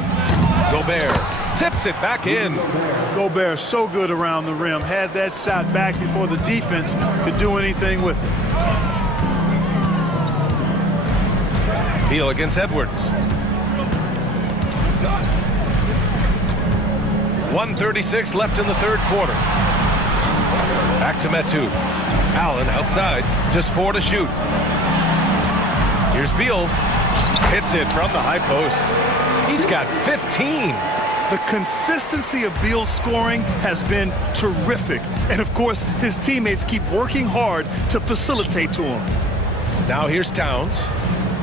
Gobert tips it back in. Gobert so good around the rim. Had that shot back before the defense could do anything with it. Beal against Edwards. 1:36 left in the third quarter. Back to Metu. Allen outside, just 4 to shoot. Here's Beal. Hits it from the high post. He's got 15. The consistency of Beal's scoring has been terrific. And of course, his teammates keep working hard to facilitate to him. Now here's Towns.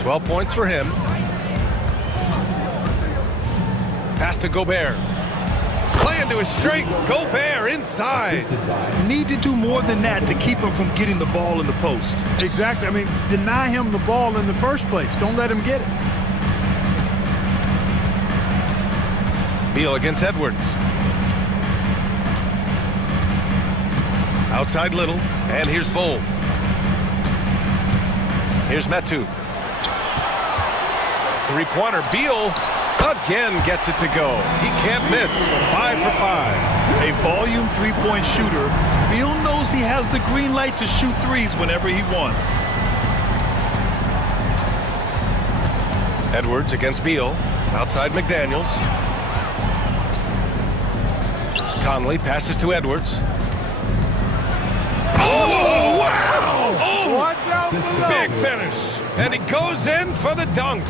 12 points for him. Pass to Gobert. Playing to his strength. Gobert inside. Need to do more than that to keep him from getting the ball in the post. Exactly. I mean, deny him the ball in the first place. Don't let him get it. Beal against Edwards. Outside Little. And here's Bull. Here's Metu. Three-pointer. Beal again gets it to go. He can't miss. 5 for 5. A volume three-point shooter. Beal knows he has the green light to shoot threes whenever he wants. Edwards against Beal. Outside McDaniels. Conley passes to Edwards. Oh, wow! Oh, watch out below. Big finish. And he goes in for the dunk.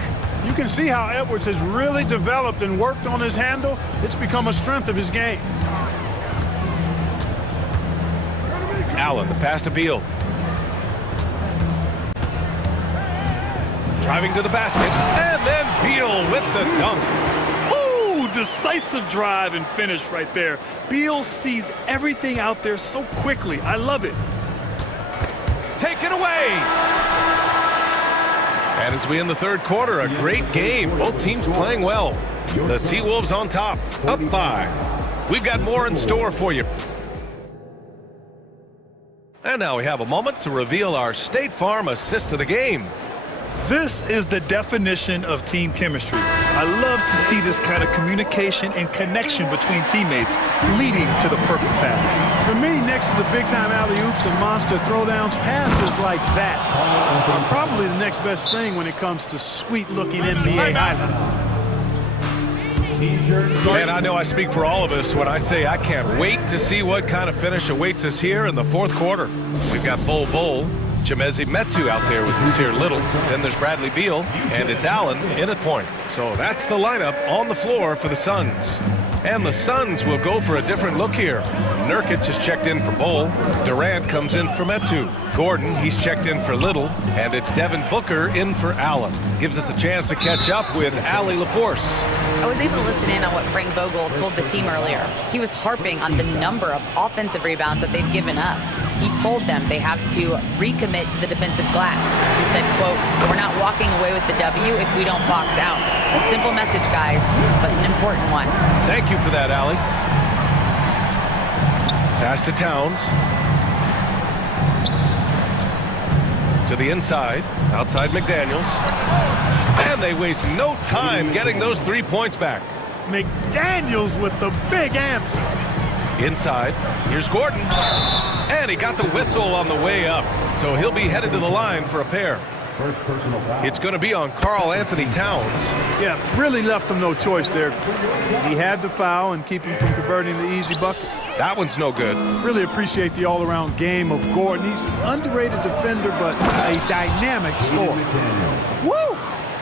You can see how Edwards has really developed and worked on his handle. It's become a strength of his game. Allen, the pass to Beal. Driving to the basket, and then Beal with the dunk. Ooh, decisive drive and finish right there. Beal sees everything out there so quickly. I love it. Taken away. And as we end the third quarter, a great game. Both teams playing well. The T-Wolves on top, up 5. We've got more in store for you. And now we have a moment to reveal our State Farm assist of the game. This is the definition of team chemistry. I love to see this kind of communication and connection between teammates leading to the perfect pass. For me, next to the big-time alley-oops and monster throwdowns, passes like that are probably the next best thing when it comes to sweet-looking NBA highlights. Man, I know I speak for all of us when I say I can't wait to see what kind of finish awaits us here in the fourth quarter. We've got Bol, Chimezi Metu out there with Nasir Little. Then there's Bradley Beal, and it's Allen in at point. So that's the lineup on the floor for the Suns. And the Suns will go for a different look here. Nurkic is checked in for Bol. Durant comes in for Metu. Gordon, he's checked in for Little. And it's Devin Booker in for Allen. Gives us a chance to catch up with Allie LaForce. I was able to listen in on what Frank Vogel told the team earlier. He was harping on the number of offensive rebounds that they've given up. He told them they have to recommit to the defensive glass. He said, quote, "We're not walking away with the W if we don't box out." A simple message, guys, but an important one. Thank you for that, Allie. Pass to Towns. To the inside, outside McDaniels. And they waste no time getting those 3 points back. McDaniels with the big answer. Inside, here's Gordon. And he got the whistle on the way up, so he'll be headed to the line for a pair. First personal foul. It's going to be on Karl Anthony Towns. Yeah, really left him no choice there. He had to foul and keep him from converting the easy bucket. That one's no good. Really appreciate the all-around game of Gordon. He's an underrated defender, but a dynamic scorer. Woo!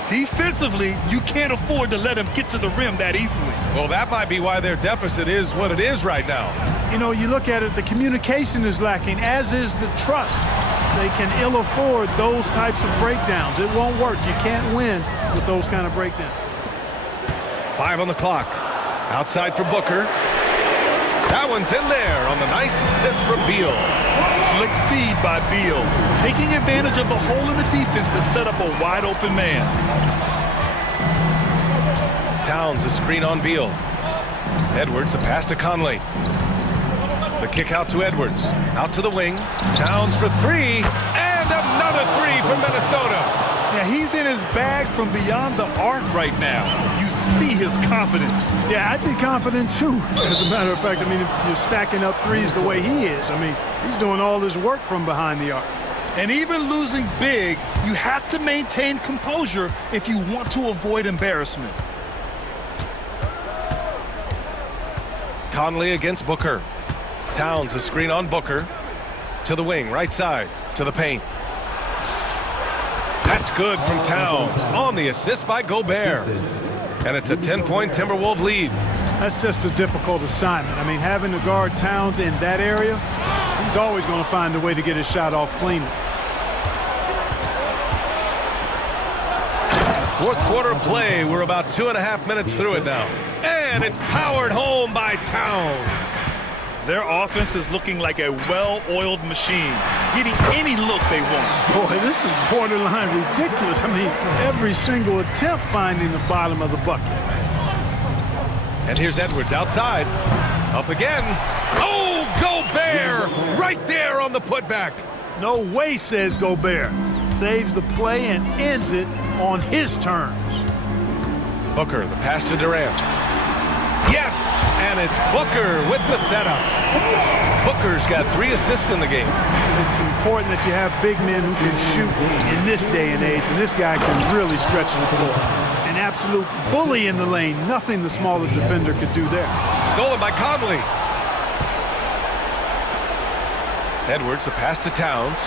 Defensively, you can't afford to let him get to the rim that easily. Well, that might be why their deficit is what it is right now. You know, you look at it, the communication is lacking, as is the trust. They can ill afford those types of breakdowns. It won't work. You can't win with those kind of breakdowns. 5 on the clock. Outside for Booker. That one's in there on the nice assist from Beal. Slick feed by Beal, taking advantage of the hole in the defense to set up a wide open man. Towns, a screen on Beal. Edwards, a pass to Conley. The kick out to Edwards. Out to the wing. Towns for 3. And another 3 from Minnesota. Yeah, he's in his bag from beyond the arc right now. You see his confidence. Yeah, I'd be confident too. As a matter of fact, I mean, if you're stacking up threes the way he is, I mean, he's doing all his work from behind the arc. And even losing big, you have to maintain composure if you want to avoid embarrassment. Conley against Booker. Towns, a screen on Booker. To the wing, right side, to the paint. That's good from Towns on the assist by Gobert. And it's a 10-point Timberwolves lead. That's just a difficult assignment. I mean, having to guard Towns in that area, he's always going to find a way to get his shot off cleanly. Fourth quarter play. We're about 2.5 minutes through it now. And it's powered home by Towns. Their offense is looking like a well-oiled machine, getting any look they want. Boy, this is borderline ridiculous. I mean, every single attempt finding the bottom of the bucket. And here's Edwards outside. Up again. Oh, Gobert! Right there on the putback. No way, says Gobert. Saves the play and ends it on his terms. Booker, the pass to Durant. Yes, and it's Booker with the setup. Booker's got 3 assists in the game. It's important that you have big men who can shoot in this day and age, and this guy can really stretch the floor. An absolute bully in the lane. Nothing the smaller defender could do there. Stolen by Conley. Edwards, the pass to Towns.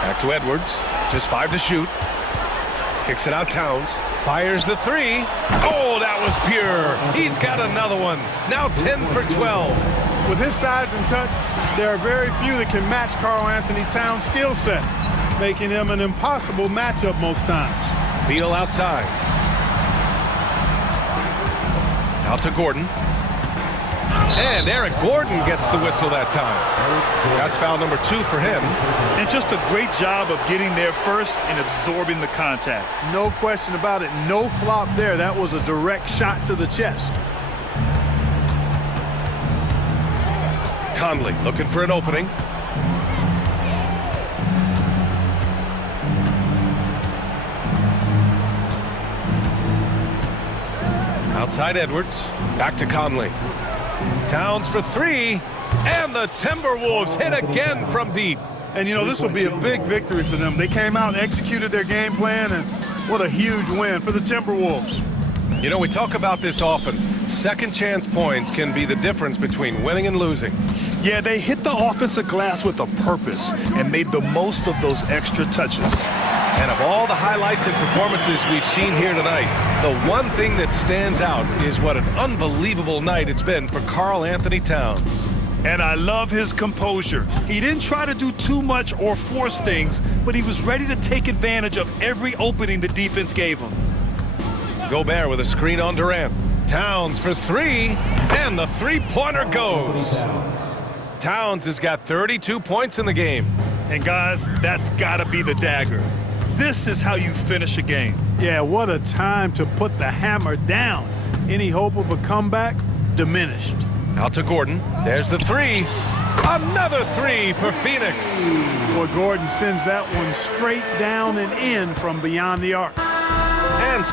Back to Edwards. Just 5 to shoot. Kicks it out, Towns. Fires the three. Oh, that was pure. He's got another one. Now 10 for 12. With his size and touch, there are very few that can match Karl Anthony Towns' skill set, making him an impossible matchup most times. Beal outside. Out to Gordon. And Eric Gordon gets the whistle that time. That's foul number 2 for him. And just a great job of getting there first and absorbing the contact. No question about it. No flop there. That was a direct shot to the chest. Conley looking for an opening. Outside Edwards. Back to Conley. Towns for 3. And the Timberwolves hit again from deep. And, you know, this will be a big victory for them. They came out and executed their game plan, and what a huge win for the Timberwolves. You know, we talk about this often. Second chance points can be the difference between winning and losing. Yeah, they hit the offensive glass with a purpose and made the most of those extra touches. And of all the highlights and performances we've seen here tonight, the one thing that stands out is what an unbelievable night it's been for Karl Anthony Towns. And I love his composure. He didn't try to do too much or force things, but he was ready to take advantage of every opening the defense gave him. Gobert with a screen on Durant. Towns for 3, and the three-pointer goes. Towns has got 32 points in the game. And guys, that's gotta be the dagger. This is how you finish a game. Yeah, what a time to put the hammer down. Any hope of a comeback? Diminished. Out to Gordon. There's the 3. Another 3 for Phoenix. Boy, Gordon sends that one straight down and in from beyond the arc. And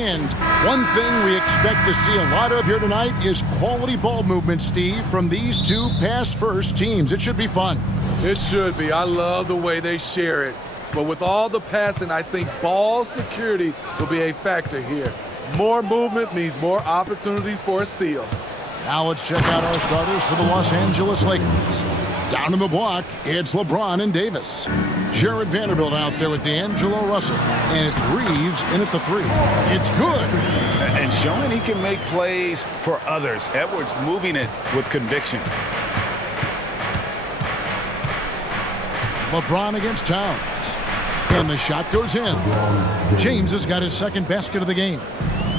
in. One thing we expect to see a lot of here tonight is quality ball movement, Steve, from these two pass-first teams. It should be fun. It should be. I love the way they share it. But with all the passing, I think ball security will be a factor here. More movement means more opportunities for a steal. Now let's check out our starters for the Los Angeles Lakers. Down in the block, it's LeBron and Davis. Jared Vanderbilt out there with D'Angelo Russell. And it's Reeves in at the 3. It's good. And showing he can make plays for others. Edwards moving it with conviction. LeBron against Towns. And the shot goes in. James has got his second basket of the game.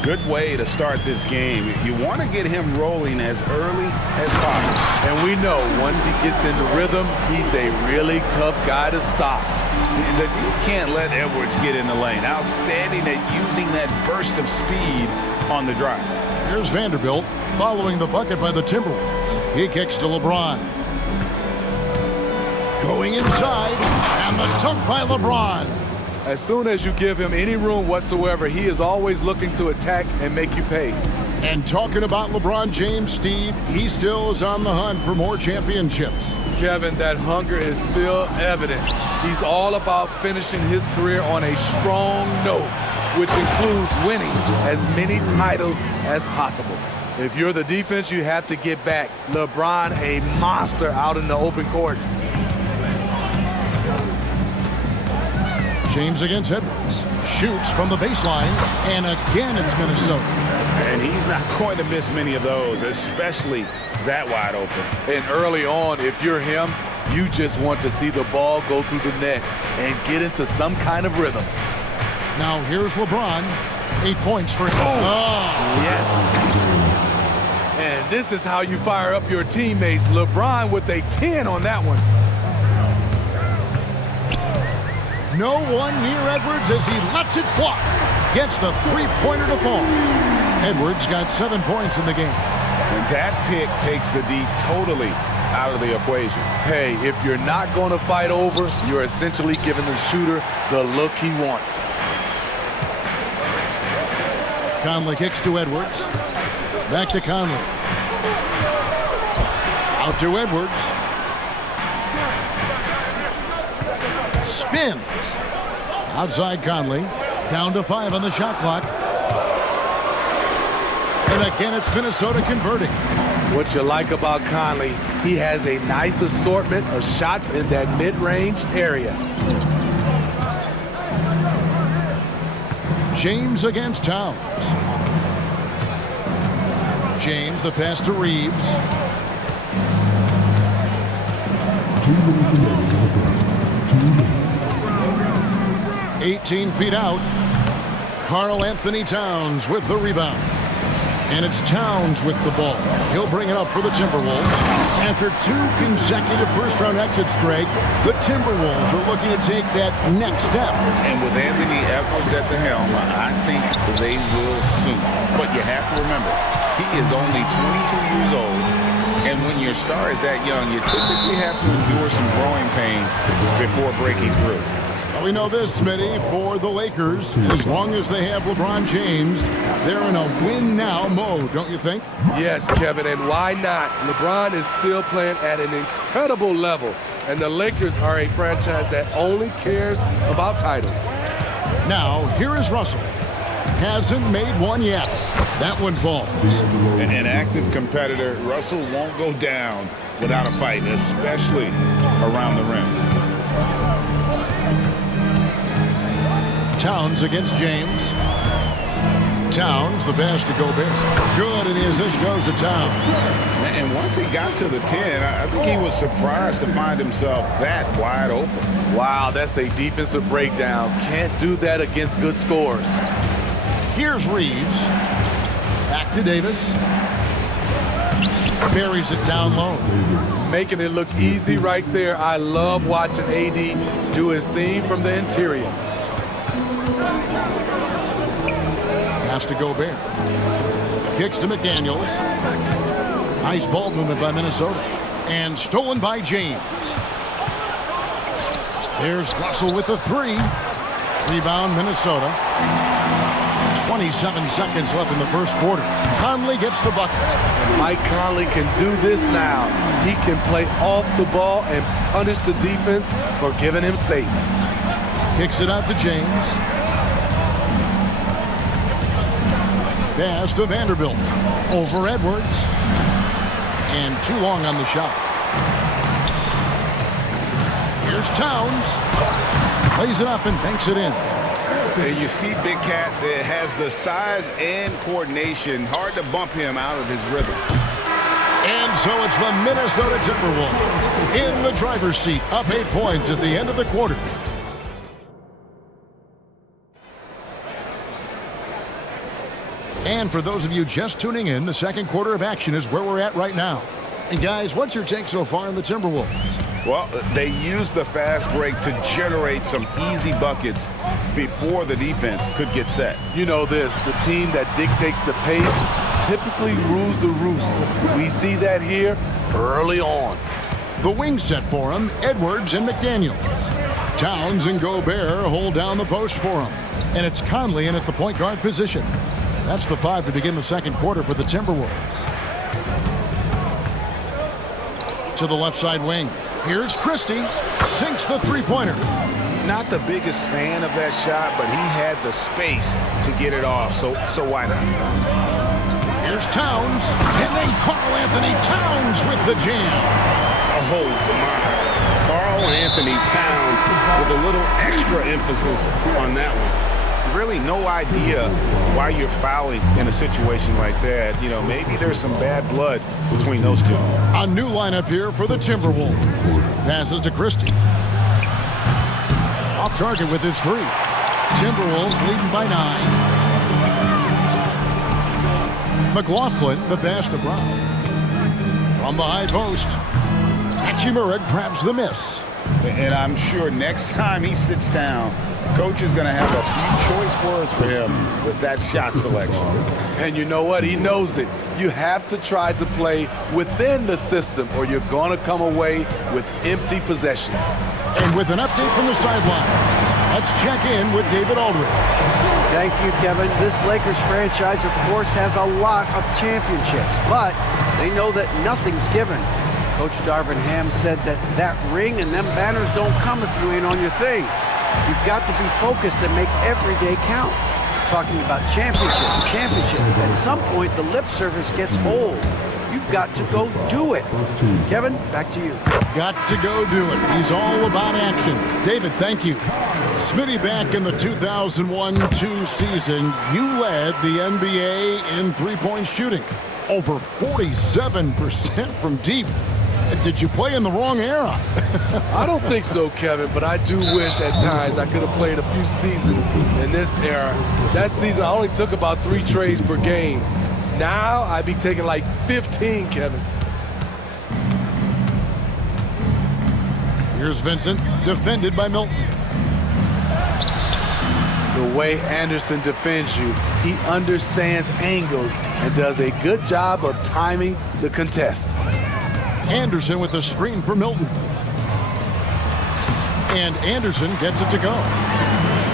Good way to start this game. You want to get him rolling as early as possible. And we know once he gets into rhythm, he's a really tough guy to stop. You can't let Edwards get in the lane. Outstanding at using that burst of speed on the drive. Here's Vanderbilt following the bucket by the Timberwolves. He kicks to LeBron. Going inside, and the dunk by LeBron. As soon as you give him any room whatsoever, he is always looking to attack and make you pay. And talking about LeBron James, Steve, he still is on the hunt for more championships. Kevin, that hunger is still evident. He's all about finishing his career on a strong note, which includes winning as many titles as possible. If you're the defense, you have to get back. LeBron, a monster out in the open court. James against Edwards. Shoots from the baseline, and again it's Minnesota. And he's not going to miss many of those, especially that wide open. And early on, if you're him, you just want to see the ball go through the net and get into some kind of rhythm. Now here's LeBron. 8 points for him. Oh. Yes. And this is how you fire up your teammates. LeBron with a 10 on that one. No one near Edwards as he lets it fly. Gets the three-pointer to fall. Edwards got 7 points in the game. And that pick takes the D totally out of the equation. Hey, if you're not going to fight over, you're essentially giving the shooter the look he wants. Conley kicks to Edwards. Back to Conley. Out to Edwards. Spins. Outside Conley. Down to 5 on the shot clock. And again, it's Minnesota converting. What you like about Conley, he has a nice assortment of shots in that mid-range area. James against Towns. James, the pass to Reeves. 18 feet out. Karl Anthony Towns with the rebound. And it's Towns with the ball. He'll bring it up for the Timberwolves. After 2 consecutive first-round exits, Greg, the Timberwolves are looking to take that next step. And with Anthony Edwards at the helm, I think they will soon. But you have to remember, he is only 22 years old. And when your star is that young, you typically have to endure some growing pains before breaking through. Well, we know this, Smitty, for the Lakers, as long as they have LeBron James, they're in a win-now mode, don't you think? Yes, Kevin, and why not? LeBron is still playing at an incredible level, and the Lakers are a franchise that only cares about titles. Now, here is Russell. Hasn't made one yet. That one falls. An active competitor, Russell won't go down without a fight, especially around the rim. Towns against James. Towns, the pass to Gobert. Good, and the assist goes to Towns. And once he got to the 10, I think he was surprised to find himself that wide open. Wow, that's a defensive breakdown. Can't do that against good scores. Here's Reeves. Back to Davis. Buries it down low. Making it look easy right there. I love watching AD do his thing from the interior. Pass to Gobert. Kicks to McDaniels. Nice ball movement by Minnesota. And stolen by James. There's Russell with the 3. Rebound Minnesota. 27 seconds left in the first quarter. Conley gets the bucket. And Mike Conley can do this now. He can play off the ball and punish the defense for giving him space. Kicks it out to James. Pass to Vanderbilt. Over Edwards. And too long on the shot. Here's Towns. Plays it up and banks it in. There you see Big Cat that has the size and coordination. Hard to bump him out of his rhythm. And so it's the Minnesota Timberwolves in the driver's seat, up 8 points at the end of the quarter. And for those of you just tuning in, the second quarter of action is where we're at right now. And guys, what's your take so far on the Timberwolves? Well, they use the fast break to generate some easy buckets before the defense could get set. You know this, the team that dictates the pace typically rules the roost. We see that here early on. The wings set for him, Edwards and McDaniels. Towns and Gobert hold down the post for him. And it's Conley in at the point guard position. That's the 5 to begin the second quarter for the Timberwolves. To the left side wing. Here's Christie. Sinks the three-pointer. Not the biggest fan of that shot, but he had the space to get it off, so why not? Here's Towns. And then Karl Anthony Towns with the jam. Oh, my. Karl Anthony Towns with a little extra emphasis on that one. Really no idea why you're fouling in a situation like that. You know, maybe there's some bad blood between those two. A new lineup here for the Timberwolves. Passes to Christie. Off target with his 3. Timberwolves leading by 9. McLaughlin, the pass to Brown. From the high post. Hachimura grabs the miss. And I'm sure next time he sits down, Coach is going to have a few choice words for him with that shot selection. And you know what? He knows it. You have to try to play within the system or you're going to come away with empty possessions. And with an update from the sidelines, let's check in with David Aldridge. Thank you, Kevin. This Lakers franchise, of course, has a lot of championships, but they know that nothing's given. Coach Darvin Ham said that ring and them banners don't come if you ain't on your thing. You've got to be focused and make every day count. Talking about championship. At some point, the lip service gets old. You've got to go do it. Kevin, back to you. Got to go do it. He's all about action. David, thank you. Smitty, back in the 2001-2 season, you led the NBA in three-point shooting. Over 47% from deep. Did you play in the wrong era? I don't think so, Kevin, but I do wish at times I could have played a few seasons in this era. That season, I only took about 3 trades per game. Now, I'd be taking like 15, Kevin. Here's Vincent, defended by Milton. The way Anderson defends you, he understands angles and does a good job of timing the contest. Anderson with the screen for Milton. And Anderson gets it to go.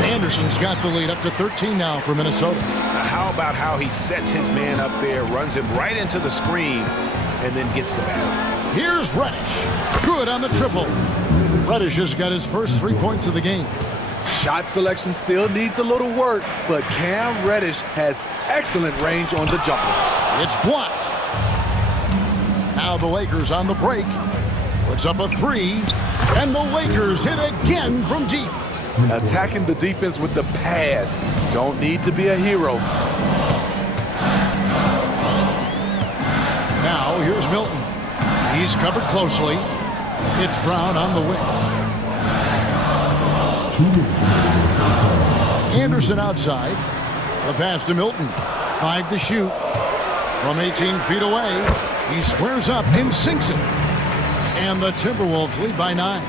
Anderson's got the lead up to 13 now for Minnesota. How about how he sets his man up there, runs him right into the screen, and then gets the basket. Here's Reddish. Good on the triple. Reddish has got his first 3 points of the game. Shot selection still needs a little work, but Cam Reddish has excellent range on the jumper. It's blocked. Now the Lakers on the break. Puts up a 3, and the Lakers hit again from deep. Attacking the defense with the pass. Don't need to be a hero. Now here's Milton. He's covered closely. It's Brown on the wing. Anderson outside. The pass to Milton. 5 to shoot. From 18 feet away. He squares up and sinks it. And the Timberwolves lead by 9.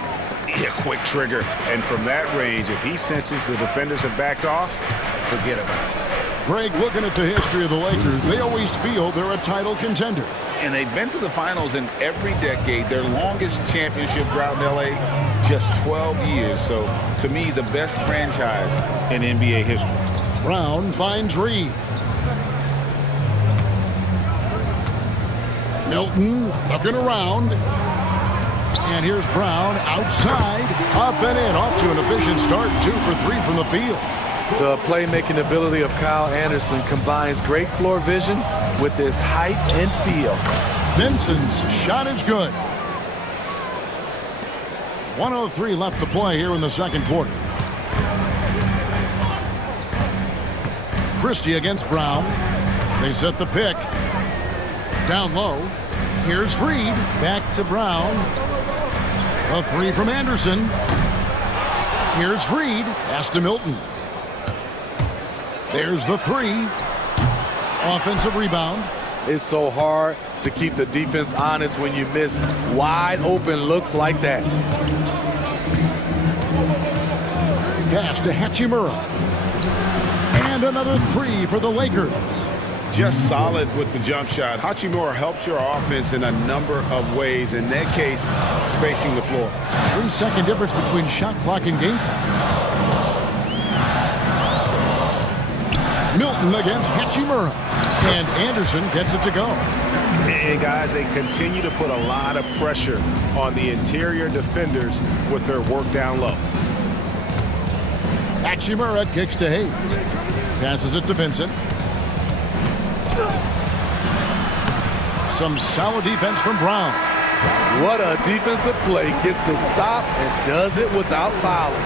Yeah, quick trigger. And from that range, if he senses the defenders have backed off, forget about it. Greg, looking at the history of the Lakers, they always feel they're a title contender. And they've been to the finals in every decade. Their longest championship drought in L.A., just 12 years. So, to me, the best franchise in NBA history. Brown finds Reed. Milton looking around. And here's Brown outside, up and in, off to an efficient start, 2 for 3 from the field. The playmaking ability of Kyle Anderson combines great floor vision with his height and feel. Vincent's shot is good. 1:03 left to play here in the second quarter. Christie against Brown. They set the pick. Down low. Here's Reed. Back to Brown. A 3 from Anderson. Here's Reed. Pass to Milton. There's the 3. Offensive rebound. It's so hard to keep the defense honest when you miss wide open looks like that. Pass to Hachimura. And another 3 for the Lakers. Just solid with the jump shot. Hachimura helps your offense in a number of ways. In that case, spacing the floor. 3-second difference between shot clock and game clock. Milton against Hachimura. And Anderson gets it to go. And guys, they continue to put a lot of pressure on the interior defenders with their work down low. Hachimura kicks to Hayes. Passes it to Vincent. Some solid defense from Brown. What a defensive play. Gets the stop and does it without fouling.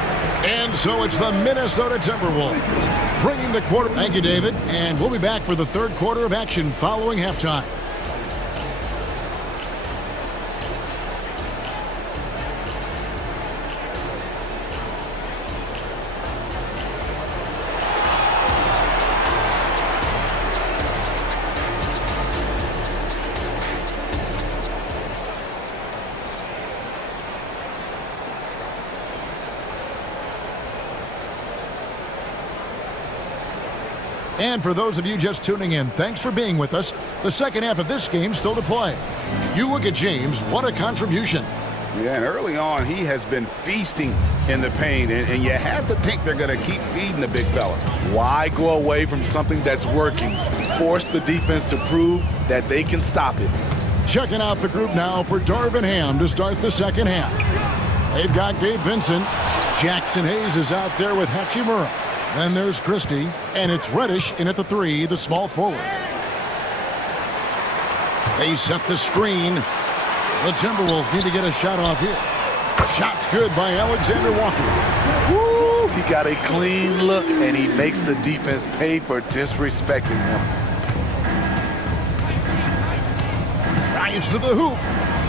And so it's the Minnesota Timberwolves bringing the quarter. Thank you, David. And we'll be back for the third quarter of action following halftime. And for those of you just tuning in, thanks for being with us. The second half of this game still to play. You look at James, what a contribution. Yeah, and early on, he has been feasting in the paint, and you have to think they're going to keep feeding the big fella. Why go away from something that's working? Force the defense to prove that they can stop it. Checking out the group now for Darvin Ham to start the second half. They've got Gabe Vincent. Jackson Hayes is out there with Hachimura. Then there's Christie, and it's Reddish in at the 3, the small forward. They set the screen. The Timberwolves need to get a shot off here. Shot's good by Alexander Walker. Woo! He got a clean look, and he makes the defense pay for disrespecting him. Drives to the hoop.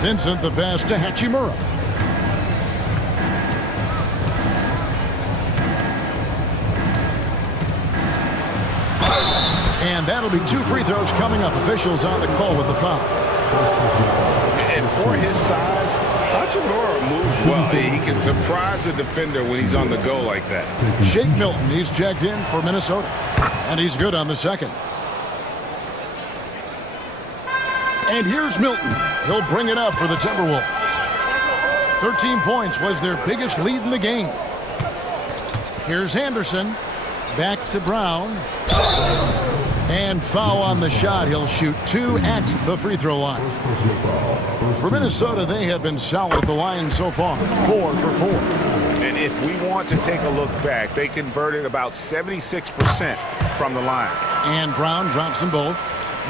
Vincent the pass to Hachimura. And that'll be 2 free throws coming up. Officials on the call with the foul. And for his size, Hachimura moves well. He can surprise the defender when he's on the go like that. Shake Milton, he's checked in for Minnesota. And he's good on the second. And here's Milton. He'll bring it up for the Timberwolves. 13 points was their biggest lead in the game. Here's Anderson. Back to Brown. And foul on the shot. He'll shoot 2 at the free throw line. For Minnesota, they have been solid at the line so far. 4 for 4. And if we want to take a look back, they converted about 76% from the line. And Brown drops them both.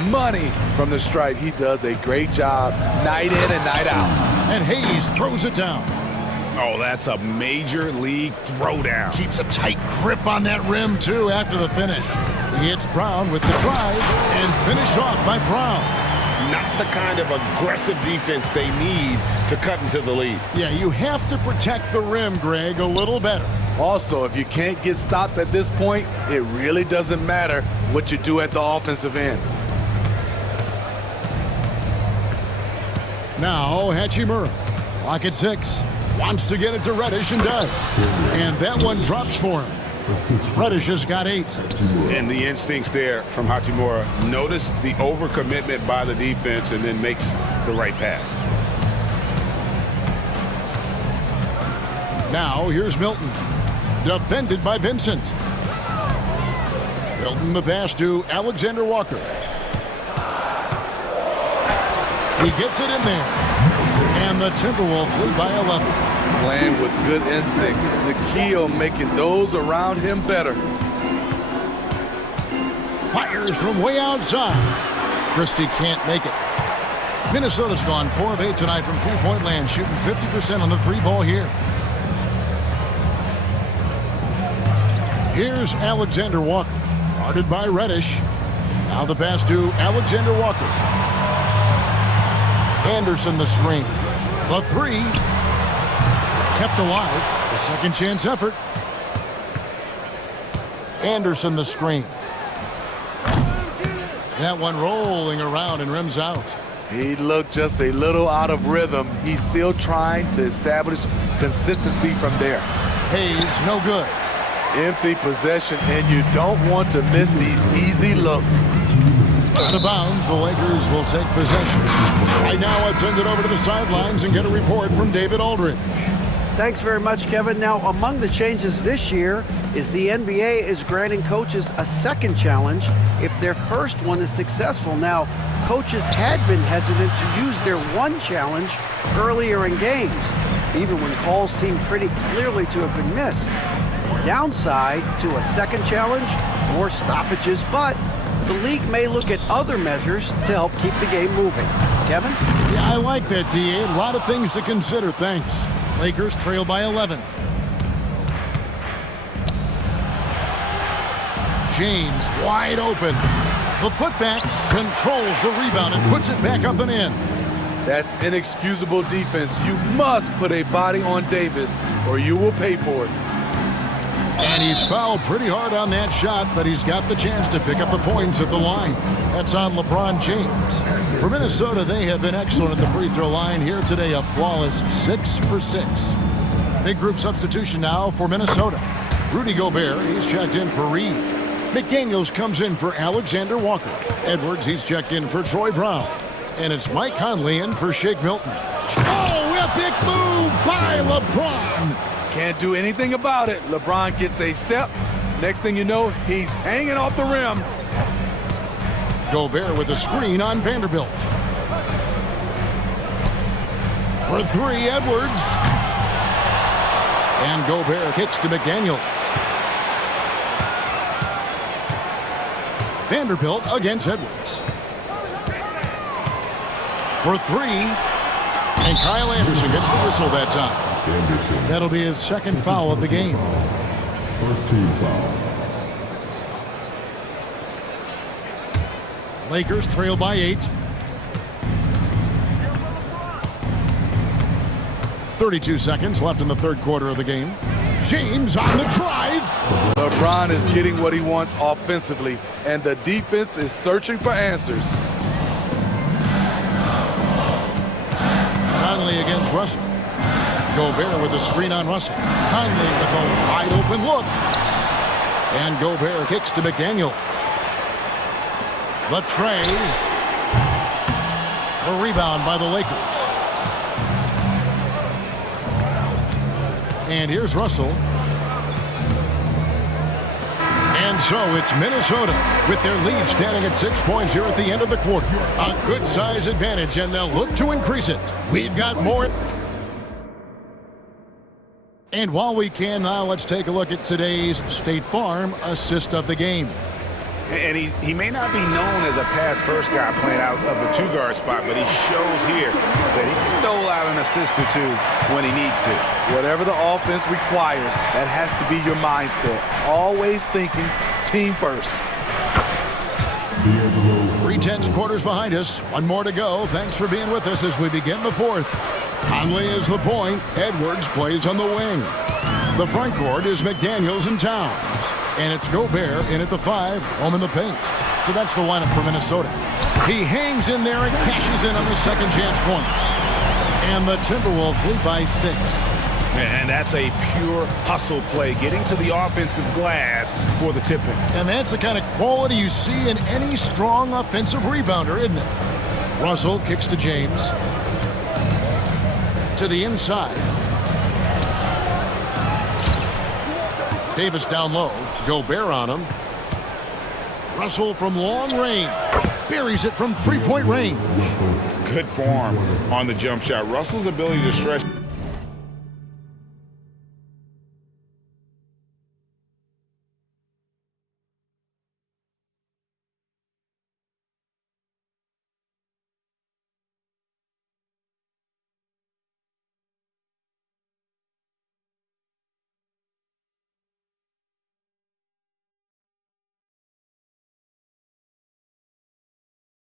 Money from the stripe. He does a great job night in and night out. And Hayes throws it down. Oh, that's a major league throwdown. Keeps a tight grip on that rim, too, after the finish. He hits Brown with the drive and finished off by Brown. Not the kind of aggressive defense they need to cut into the lead. Yeah, you have to protect the rim, Greg, a little better. Also, if you can't get stops at this point, it really doesn't matter what you do at the offensive end. Now, Hachimura, clock at 6. Wants to get it to Reddish and does. And that one drops for him. Reddish has got 8. And the instincts there from Hachimura. Notice the overcommitment by the defense and then makes the right pass. Now here's Milton. Defended by Vincent. Milton the pass to Alexander Walker. He gets it in there. And the Timberwolves lead by 11. Playing with good instincts. The key on making those around him better. Fires from way outside. Christie can't make it. Minnesota's gone 4 of 8 tonight from three-point land, shooting 50% on the three ball here. Here's Alexander Walker, guarded by Reddish. Now the pass to Alexander Walker. Anderson the screen. The three kept alive. A second chance effort. Anderson the screen. That one rolling around and rims out. He looked just a little out of rhythm. He's still trying to establish consistency from there. Hayes, no good. Empty possession, and you don't want to miss these easy looks. Out of bounds, the Lakers will take possession. Right now, let's send it over to the sidelines and get a report from David Aldridge. Thanks very much, Kevin. Now, among the changes this year is the NBA is granting coaches a second challenge if their first one is successful. Now, coaches had been hesitant to use their one challenge earlier in games, even when calls seemed pretty clearly to have been missed. Downside to a second challenge, more stoppages, but the league may look at other measures to help keep the game moving. Kevin? Yeah, I like that, D.A. A lot of things to consider, thanks. Lakers trail by 11. James wide open. The putback controls the rebound and puts it back up and in. That's inexcusable defense. You must put a body on Davis or you will pay for it. And he's fouled pretty hard on that shot, but he's got the chance to pick up the points at the line. That's on LeBron James. For Minnesota, they have been excellent at the free throw line. Here today, a flawless 6 for 6. Big group substitution now for Minnesota. Rudy Gobert, he's checked in for Reed. McDaniels comes in for Alexander Walker. Edwards, he's checked in for Troy Brown. And it's Mike Conley in for Shake Milton. Oh, epic move by LeBron. Can't do anything about it. LeBron gets a step. Next thing you know, he's hanging off the rim. Gobert with a screen on Vanderbilt. For three, Edwards. And Gobert kicks to McDaniels. Vanderbilt against Edwards. For three. And Kyle Anderson gets the whistle that time. That'll be his second foul of the game. First team foul. Lakers trail by 8. 32 seconds left in the third quarter of the game. James on the drive. LeBron is getting what he wants offensively, and the defense is searching for answers. Conley against Russell. Gobert with a screen on Russell. Conley with a wide open look. And Gobert kicks to McDaniels. The tray. The rebound by the Lakers. And here's Russell. And so it's Minnesota with their lead standing at 6 points here at the end of the quarter. A good size advantage, and they'll look to increase it. We've got more. And while we can now, let's take a look at today's State Farm assist of the game. And he may not be known as a pass-first guy playing out of the two-guard spot, but he shows here that he can dole out an assist or two when he needs to. Whatever the offense requires, that has to be your mindset. Always thinking team first. 3/10 quarters behind us. One more to go. Thanks for being with us as we begin the fourth. Conley is the point. Edwards plays on the wing. The front court is McDaniels and Towns. And it's Gobert in at the 5, home in the paint. So that's the lineup for Minnesota. He hangs in there and cashes in on the second chance points. And the Timberwolves lead by 6. And that's a pure hustle play, getting to the offensive glass for the tipping. And that's the kind of quality you see in any strong offensive rebounder, isn't it? Russell kicks to James. To the inside. Davis down low. Gobert on him. Russell from long range. Buries it from three-point range. Good form on the jump shot. Russell's ability to stretch.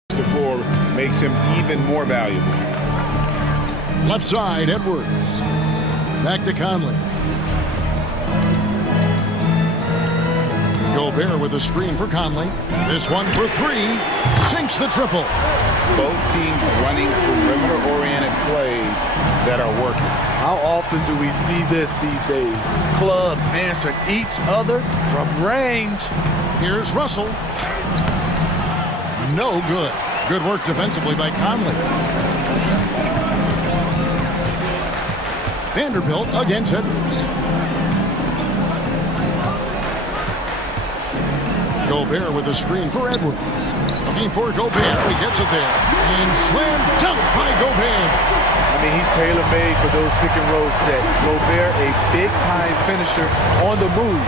The floor makes him even more valuable. Left side, Edwards. Back to Conley. Gobert with a screen for Conley. This one for three. Sinks the triple. Both teams running perimeter-oriented plays that are working. How often do we see this these days? Clubs answering each other from range. Here's Russell. No good. Good work defensively by Conley. Vanderbilt against Edwards. Gobert with a screen for Edwards. Looking for Gobert. He gets it there. And slam dunk by Gobert. I mean, he's tailor-made for those pick-and-roll sets. Gobert, a big-time finisher on the move.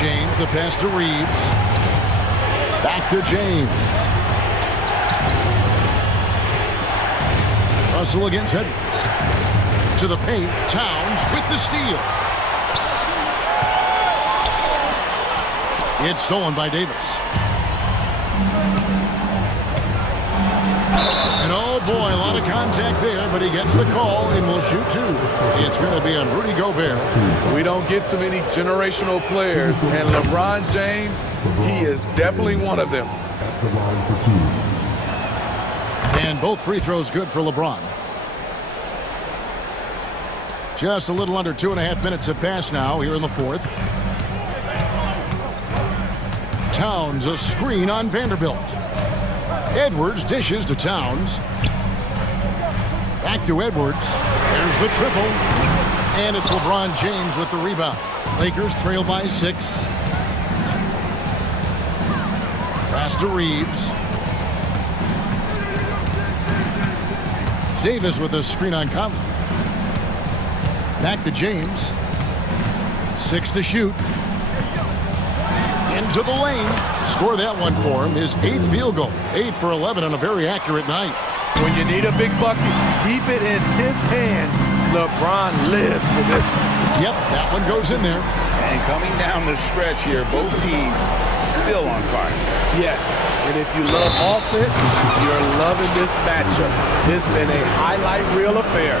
James, the pass to Reeves. Back to James. Russell against Edwards. To the paint. Towns with the steal. It's stolen by Davis. And oh boy, a lot of contact there, but he gets the call and will shoot two. It's going to be on Rudy Gobert. We don't get too many generational players, and LeBron James, he is definitely one of them. At the line for two. And both free throws good for LeBron. Just a little under 2.5 minutes have passed now here in the fourth. Towns a screen on Vanderbilt. Edwards dishes to Towns. Back to Edwards. There's the triple. And it's LeBron James with the rebound. Lakers trail by 6. Pass to Reeves. Davis with a screen on Conley. Back to James. 6 to shoot. Into the lane. Score that one for him. His 8th field goal. 8 for 11 on a very accurate night. When you need a big bucket, keep it in his hands. LeBron lives for this. Yep, that one goes in there. And coming down the stretch here, both teams still on fire. Yes, and if you love offense, you're loving this matchup. It's been a highlight reel affair.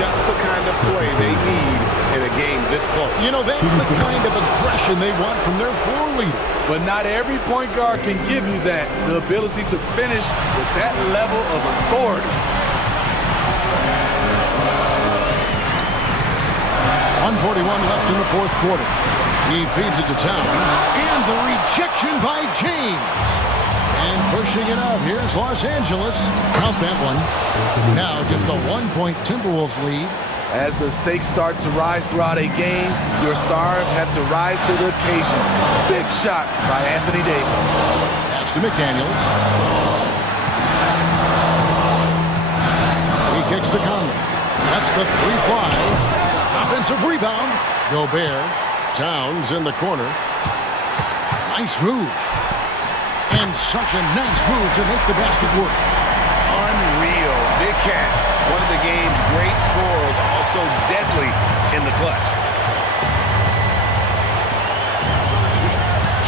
Just the kind of play they need in a game this close. You know, that's the kind of aggression they want from their floor leader. But not every point guard can give you that, the ability to finish with that level of authority. 1:41 left in the fourth quarter. He feeds it to Towns. And the rejection by James. And pushing it up. Here's Los Angeles. Count that one. Now just a 1-point Timberwolves lead. As the stakes start to rise throughout a game, your stars have to rise to the occasion. Big shot by Anthony Davis. Pass to McDaniels. He kicks to Conley. That's the 3-fly. Offensive rebound. Gobert. Towns in the corner. Nice move. And such a nice move to make the basket work. Unreal. Big Cat, one of the game's great scorers, also deadly in the clutch.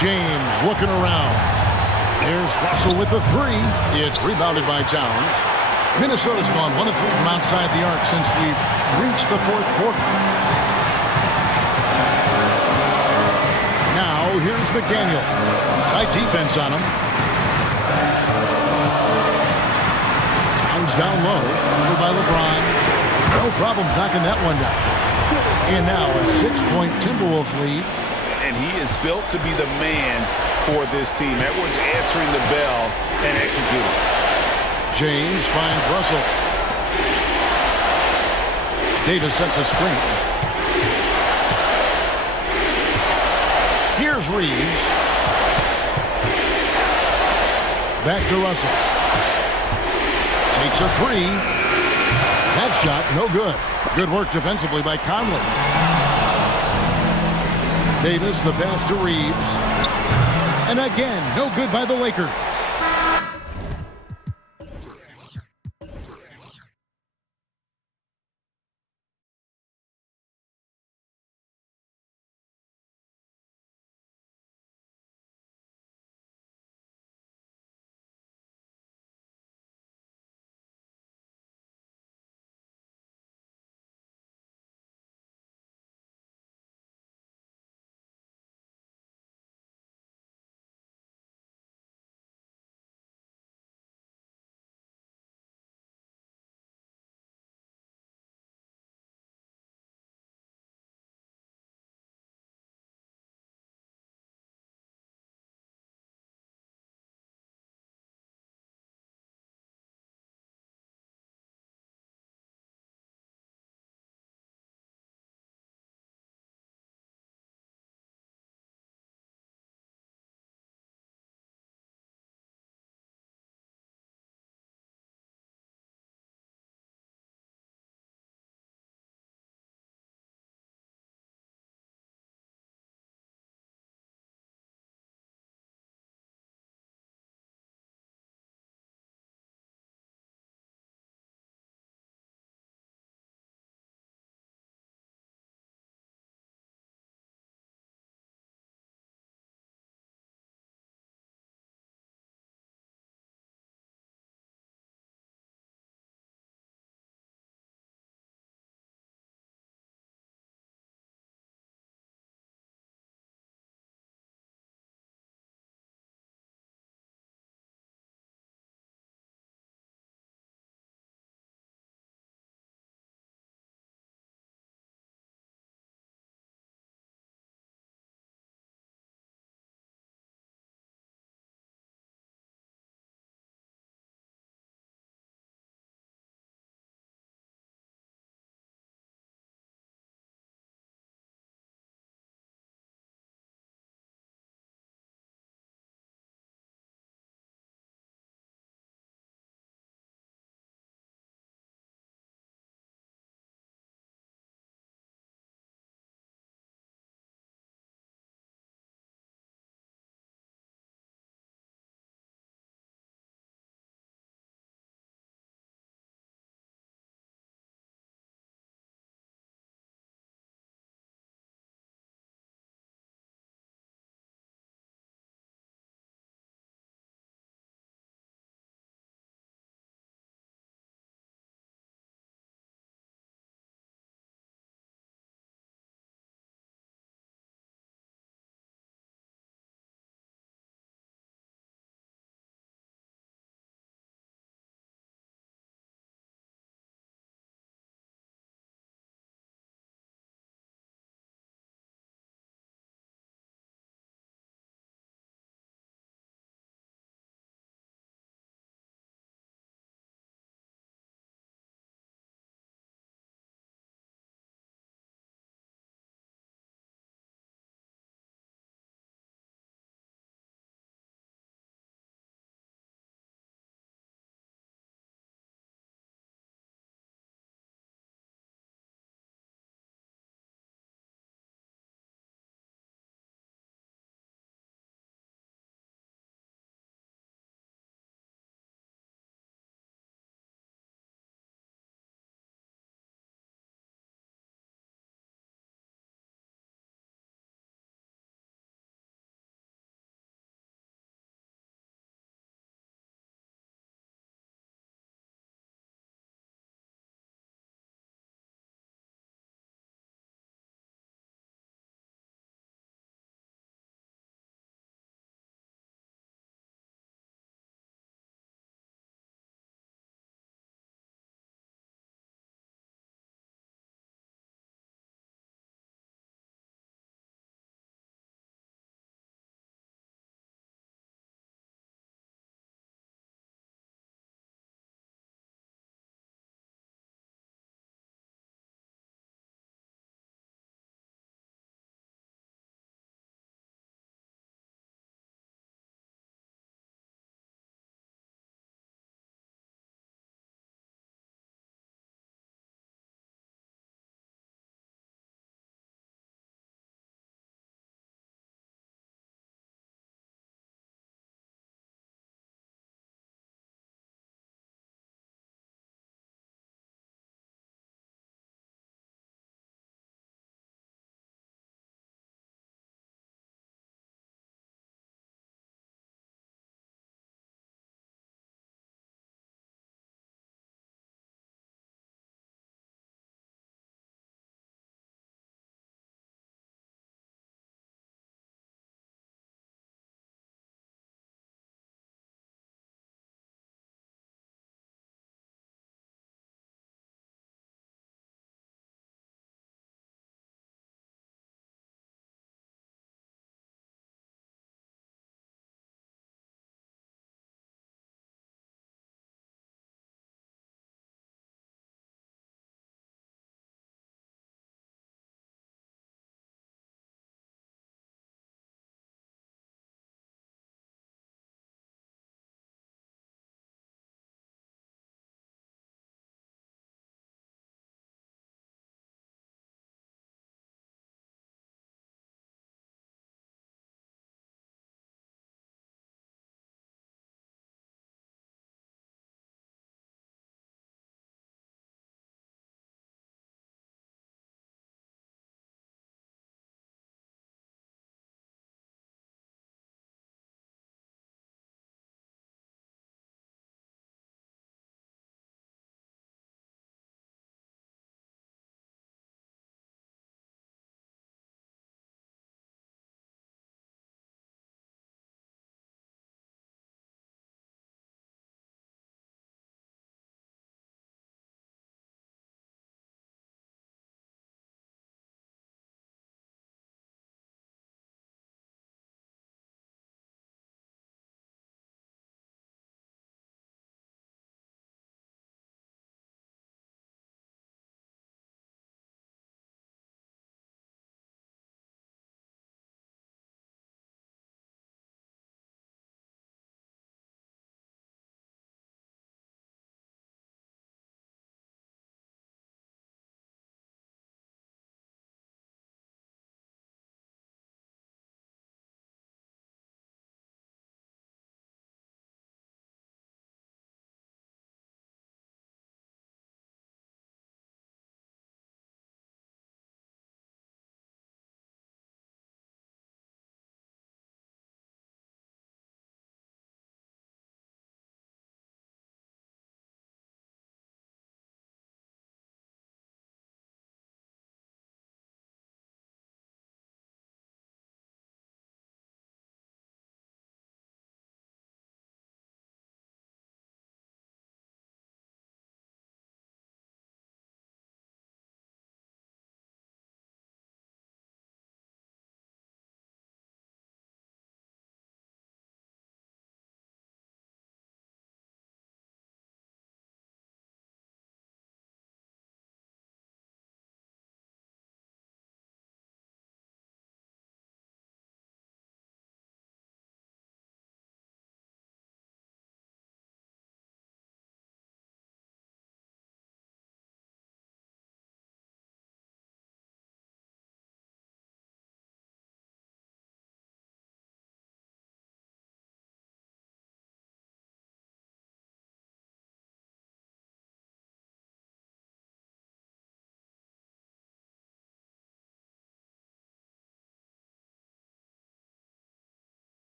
James looking around. There's Russell with the 3. It's rebounded by Towns. Minnesota's gone 1 of 3 from outside the arc since we've reached the fourth quarter. Now here's McDaniel. Tight defense on him. Towns down low. Over by LeBron. No problem knocking that one down. And now a 6-point Timberwolves lead. And he is built to be the man for this team. Edwards answering the bell and executing. James finds Russell. Davis sets a screen. Here's Reeves. Back to Russell. Takes a three. That shot, no good. Good work defensively by Conley. Davis, the pass to Reeves. And again, no good by the Lakers.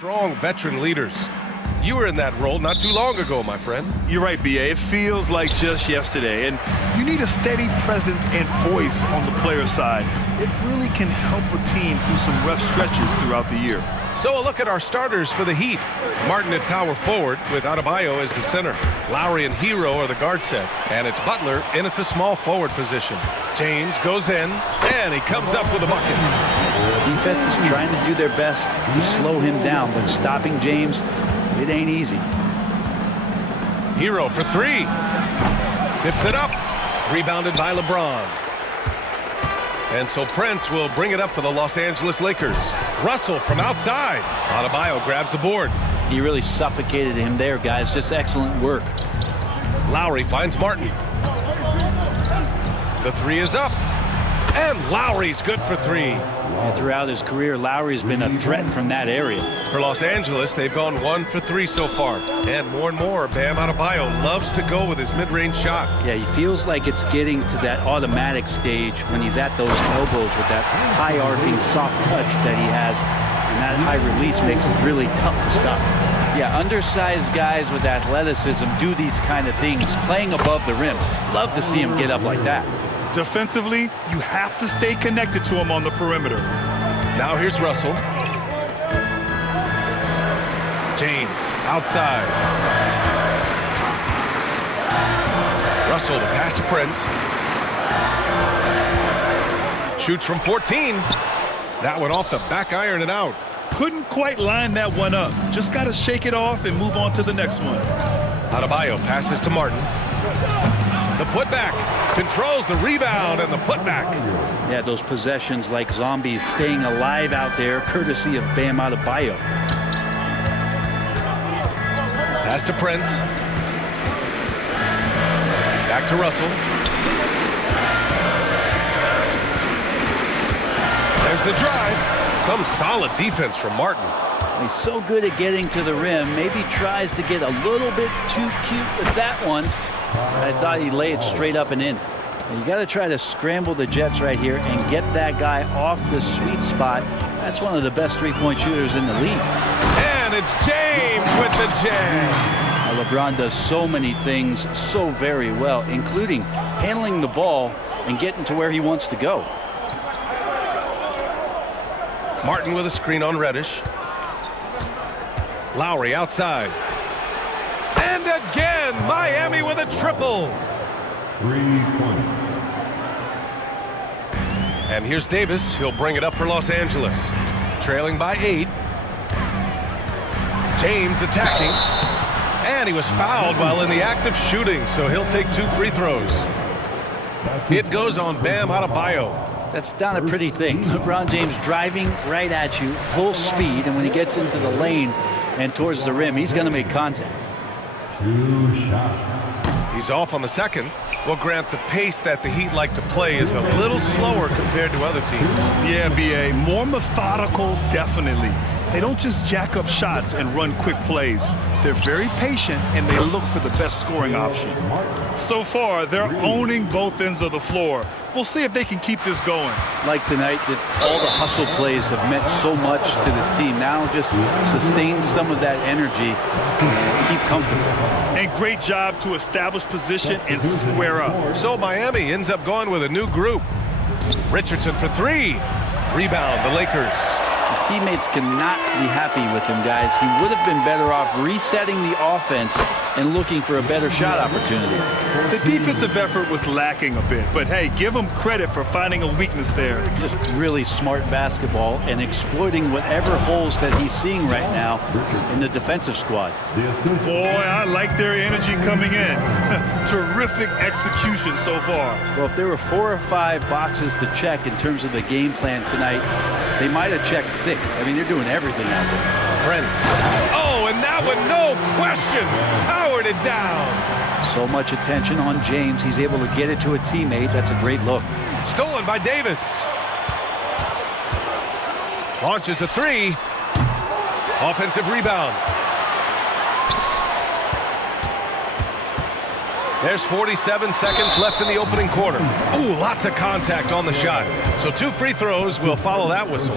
Strong veteran leaders. You were in that role not too long ago, my friend. You're right, B.A. It feels like just yesterday. And you need a steady presence and voice on the player side. It really can help a team through some rough stretches throughout the year. So a look at our starters for the Heat. Martin at power forward with Adebayo as the center. Lowry and Hero are the guard set. And it's Butler in at the small forward position. James goes in, and he comes up with a bucket. Defense is trying to do their best to slow him down, but stopping James, it ain't easy. Hero for three. Tips it up. Rebounded by LeBron. And so Prince will bring it up for the Los Angeles Lakers. Russell from outside. Adebayo grabs the board. He really suffocated him there, guys. Just excellent work. Lowry finds Martin. The three is up. And Lowry's good for three. And throughout his career, Lowry's been a threat from that area. For Los Angeles, they've gone 1 for 3 so far. And more, Bam Adebayo loves to go with his mid-range shot. Yeah, he feels like it's getting to that automatic stage when he's at those elbows with that high-arcing soft touch that he has. And that high release makes it really tough to stop. Yeah, undersized guys with athleticism do these kind of things, playing above the rim. Love to see him get up like that. Defensively, you have to stay connected to him on the perimeter. Now here's Russell. James outside. Russell to pass to Prince. Shoots from 14. That one off the back iron and out. Couldn't quite line that one up. Just got to shake it off and move on to the next one. Adebayo passes to Martin. The putback controls the rebound and the putback. Yeah, those possessions like zombies staying alive out there, courtesy of Bam Adebayo. Pass to Prince. Back to Russell. There's the drive. Some solid defense from Martin. He's so good at getting to the rim. Maybe tries to get a little bit too cute with that one. I thought he'd lay it straight up and in. You got to try to scramble the Jets right here and get that guy off the sweet spot. That's one of the best three-point shooters in the league. And it's James with the jam. Now, LeBron does so many things so very well, including handling the ball and getting to where he wants to go. Martin with a screen on Reddish. Lowry outside. And again, Miami with a triple. 3-point. And here's Davis. He'll bring it up for Los Angeles. Trailing by 8. James attacking. And he was fouled while in the act of shooting, so he'll take 2 free throws. It goes on Bam Adebayo. That's not a pretty thing. LeBron James driving right at you, full speed, and when he gets into the lane and towards the rim, he's going to make contact. 2 shots. He's off on the second. Well, Grant, the pace that the Heat like to play is a little slower compared to other teams. Yeah, B.A. More methodical, definitely. They don't just jack up shots and run quick plays. They're very patient, and they look for the best scoring option. So far, they're owning both ends of the floor. We'll see if they can keep this going. Like tonight, that all the hustle plays have meant so much to this team. Now just sustain some of that energy and keep comfortable. And great job to establish position and square up. So Miami ends up going with a new group. Richardson for 3. Rebound, the Lakers. His teammates cannot be happy with him, guys. He would have been better off resetting the offense and looking for a better shot opportunity. The defensive effort was lacking a bit, but hey, give him credit for finding a weakness there. Just really smart basketball and exploiting whatever holes that he's seeing right now in the defensive squad. Boy, I like their energy coming in. Terrific execution so far. Well, if there were 4 or 5 boxes to check in terms of the game plan tonight, they might have checked 6. I mean, they're doing everything out there. Prince. Oh, and that one, no question, powered it down. So much attention on James. He's able to get it to a teammate. That's a great look. Stolen by Davis. Launches a 3. Offensive rebound. There's 47 seconds left in the opening quarter. Ooh, lots of contact on the shot. So 2 free throws will follow that whistle.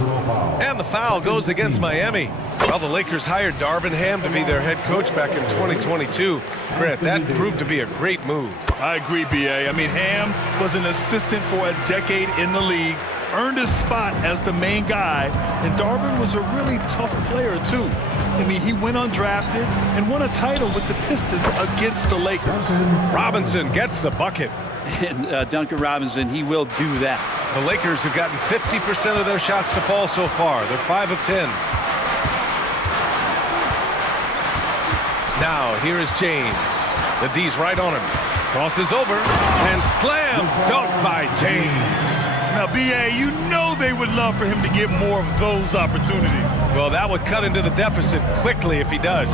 And the foul goes against Miami. Well, the Lakers hired Darvin Ham to be their head coach back in 2022. Grant, that proved to be a great move. I agree, B.A. I mean, Ham was an assistant for a decade in the league, earned his spot as the main guy, and Darvin was a really tough player, too. I mean, he went undrafted and won a title with the Pistons against the Lakers. Robinson gets the bucket. And Duncan Robinson, he will do that. The Lakers have gotten 50% of their shots to fall so far. They're 5 of 10. Now, here is James. The D's right on him. Crosses over and slam dunk by James. Now, B.A., you know they would love for him to get more of those opportunities. Well, that would cut into the deficit quickly if he does.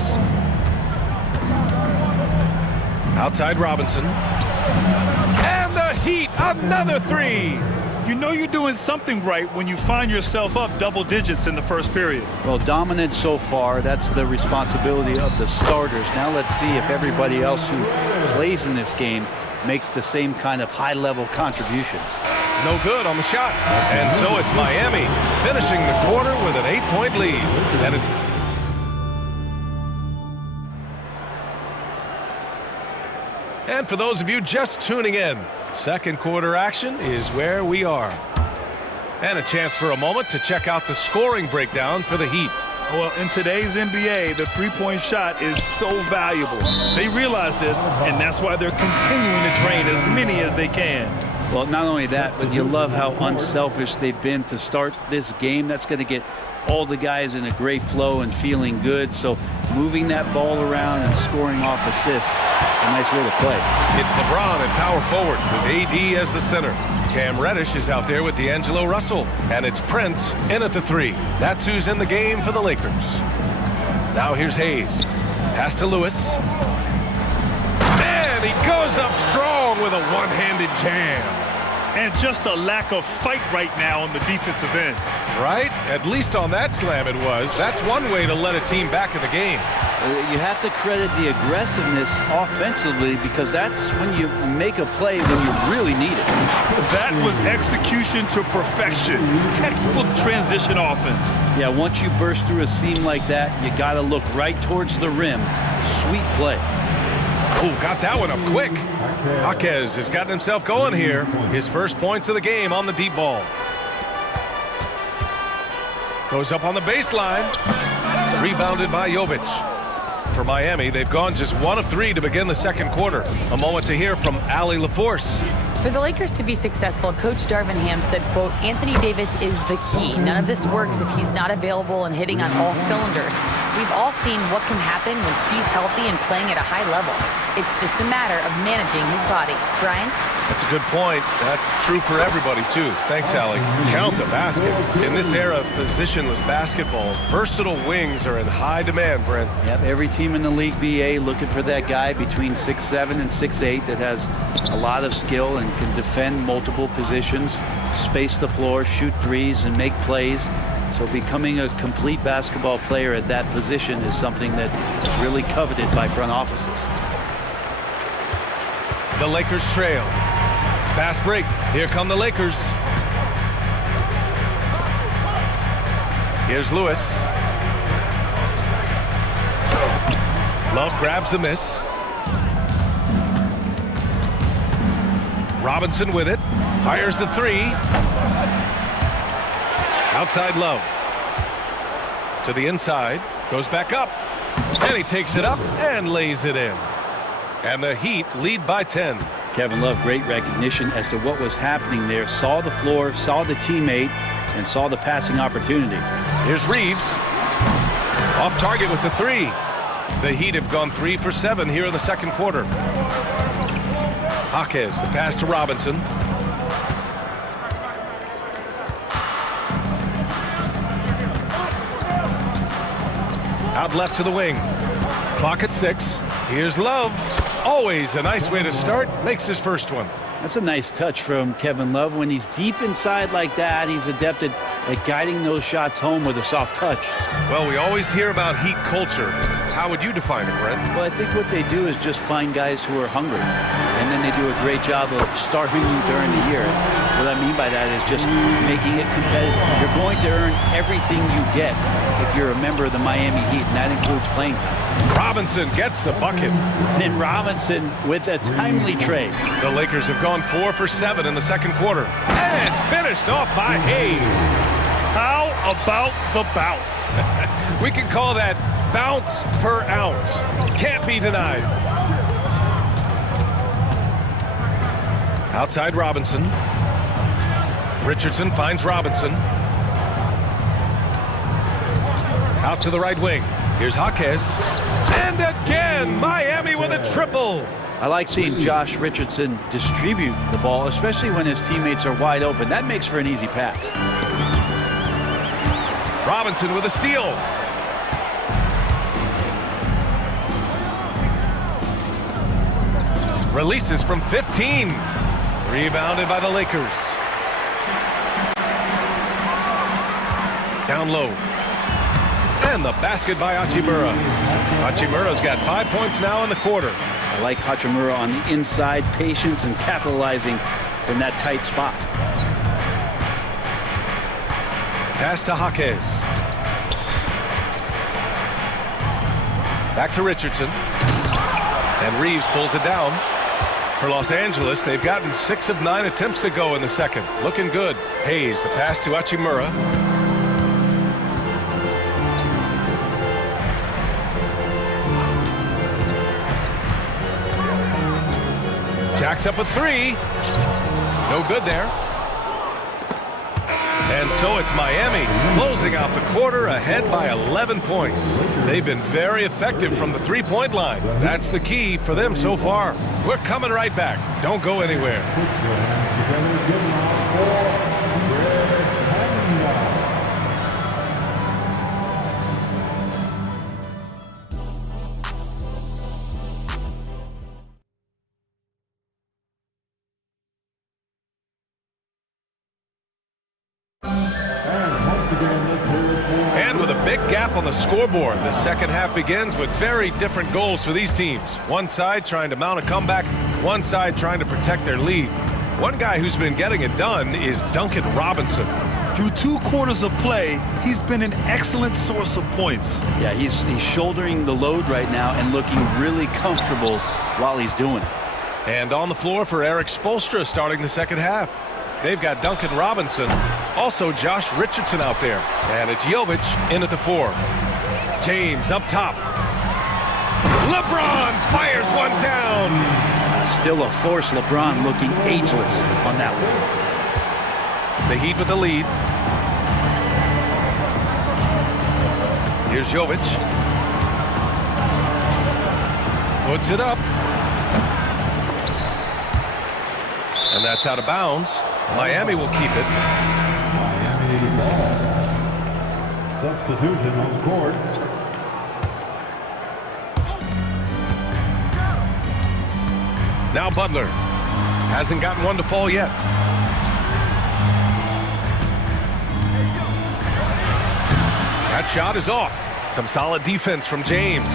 Outside Robinson. And the Heat, another 3. You know you're doing something right when you find yourself up double digits in the first period. Well, dominant so far. That's the responsibility of the starters. Now let's see if everybody else who plays in this game makes the same kind of high-level contributions. No good on the shot. And so it's Miami finishing the quarter with an 8-point lead. And for those of you just tuning in, second quarter action is where we are. And a chance for a moment to check out the scoring breakdown for the Heat. Well, in today's NBA, the three-point shot is so valuable. They realize this, and that's why they're continuing to drain as many as they can. Well, not only that, but you love how unselfish they've been to start this game. That's going to get all the guys in a great flow and feeling good. So moving that ball around and scoring off assists, it's a nice way to play. It's LeBron at power forward with AD as the center. Cam Reddish is out there with D'Angelo Russell. And it's Prince in at the 3. That's who's in the game for the Lakers. Now here's Hayes. Pass to Lewis. And he goes up strong with a one-handed jam. And just a lack of fight right now on the defensive end. Right? At least on that slam it was. That's one way to let a team back in the game. You have to credit the aggressiveness offensively, because that's when you make a play when you really need it. That was execution to perfection. Textbook transition offense. Yeah, once you burst through a seam like that, you got to look right towards the rim. Sweet play. Oh, got that one up quick. Jaquez has gotten himself going here. His first points of the game on the deep ball. Goes up on the baseline. Rebounded by Jovic. For Miami, they've gone just 1 of 3 to begin the second quarter. A moment to hear from Allie LaForce. For the Lakers to be successful, Coach Darvin Ham said, quote, Anthony Davis is the key. None of this works if he's not available and hitting on all cylinders. We've all seen what can happen when he's healthy and playing at a high level. It's just a matter of managing his body. Brian? That's a good point. That's true for everybody, too. Thanks, Allie. Count the basket. In this era of positionless basketball, versatile wings are in high demand, Brent. Yep, every team in the league, BA, looking for that guy between 6'7" and 6'8" that has a lot of skill and can defend multiple positions, space the floor, shoot threes, and make plays. So becoming a complete basketball player at that position is something that is really coveted by front offices. The Lakers trail. Fast break. Here come the Lakers. Here's Lewis. Love grabs the miss. Robinson with it. Fires the 3. Outside Love. To the inside. Goes back up. And he takes it up and lays it in. And the Heat lead by 10. Kevin Love, great recognition as to what was happening there. Saw the floor, saw the teammate, and saw the passing opportunity. Here's Reeves. Off target with the 3. The Heat have gone 3 for 7 here in the second quarter. Jaquez, the pass to Robinson. Out left to the wing. Clock at 6. Here's Love. Always a nice way to start. Makes his first one. That's a nice touch from Kevin Love. When he's deep inside like that, he's adepted at guiding those shots home with a soft touch. Well, we always hear about Heat culture. How would you define it, Brent? Well, I think what they do is just find guys who are hungry, and then they do a great job of starving you during the year. What I mean by that is just making it competitive. You're going to earn everything you get if you're a member of the Miami Heat, and that includes playing time. Robinson gets the bucket. Then Robinson with a timely trade. The Lakers have gone 4 for 7 in the second quarter. And finished off by Hayes. How about the bounce? We can call that bounce per ounce. Can't be denied. Outside Robinson. Richardson finds Robinson. Out to the right wing. Here's Jaquez. And again, Miami with a triple. I like seeing Josh Richardson distribute the ball, especially when his teammates are wide open. That makes for an easy pass. Robinson with a steal. Releases from 15. Rebounded by the Lakers. Down low. And the basket by Hachimura. Hachimura's got 5 points now in the quarter. I like Hachimura on the inside, patience and capitalizing from that tight spot. Pass to Jaquez. Back to Richardson. And Reeves pulls it down. For Los Angeles, they've gotten 6 of 9 attempts to go in the second. Looking good. Hayes, the pass to Hachimura. Jacks up a 3. No good there. And so it's Miami closing out the quarter ahead by 11 points. They've been very effective from the three-point line. That's the key for them so far. We're coming right back. Don't go anywhere. And with a big gap on the scoreboard, the second half begins with very different goals for these teams. One side trying to mount a comeback, one side trying to protect their lead. One guy who's been getting it done is Duncan Robinson. Through 2 quarters of play, he's been an excellent source of points. Yeah, he's shouldering the load right now and looking really comfortable while he's doing it. And on the floor for Eric Spoelstra starting the second half. They've got Duncan Robinson, also Josh Richardson out there. And it's Jovic in at the 4. James up top. LeBron fires one down. Still a force. LeBron looking ageless on that one. The Heat with the lead. Here's Jovic. Puts it up. And that's out of bounds. Miami will keep it. Miami ball. Substitution on the court. Now Butler. Hasn't gotten one to fall yet. That shot is off. Some solid defense from James.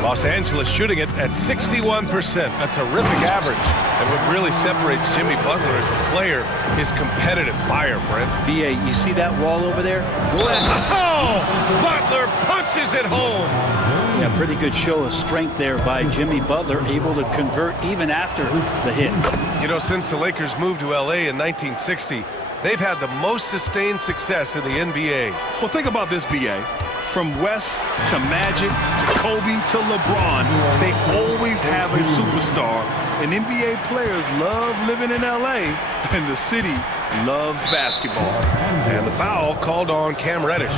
Los Angeles shooting it at 61%, a terrific average. And what really separates Jimmy Butler as a player is competitive fire, Brent. B.A., you see that wall over there? Go ahead. Oh! Butler punches it home. Yeah, pretty good show of strength there by Jimmy Butler, able to convert even after the hit. You know, since the Lakers moved to L.A. in 1960, they've had the most sustained success in the NBA. Well, think about this, B.A. From West to Magic to Kobe to LeBron, they always have a superstar. And NBA players love living in LA, and the city loves basketball. And the foul called on Cam Reddish.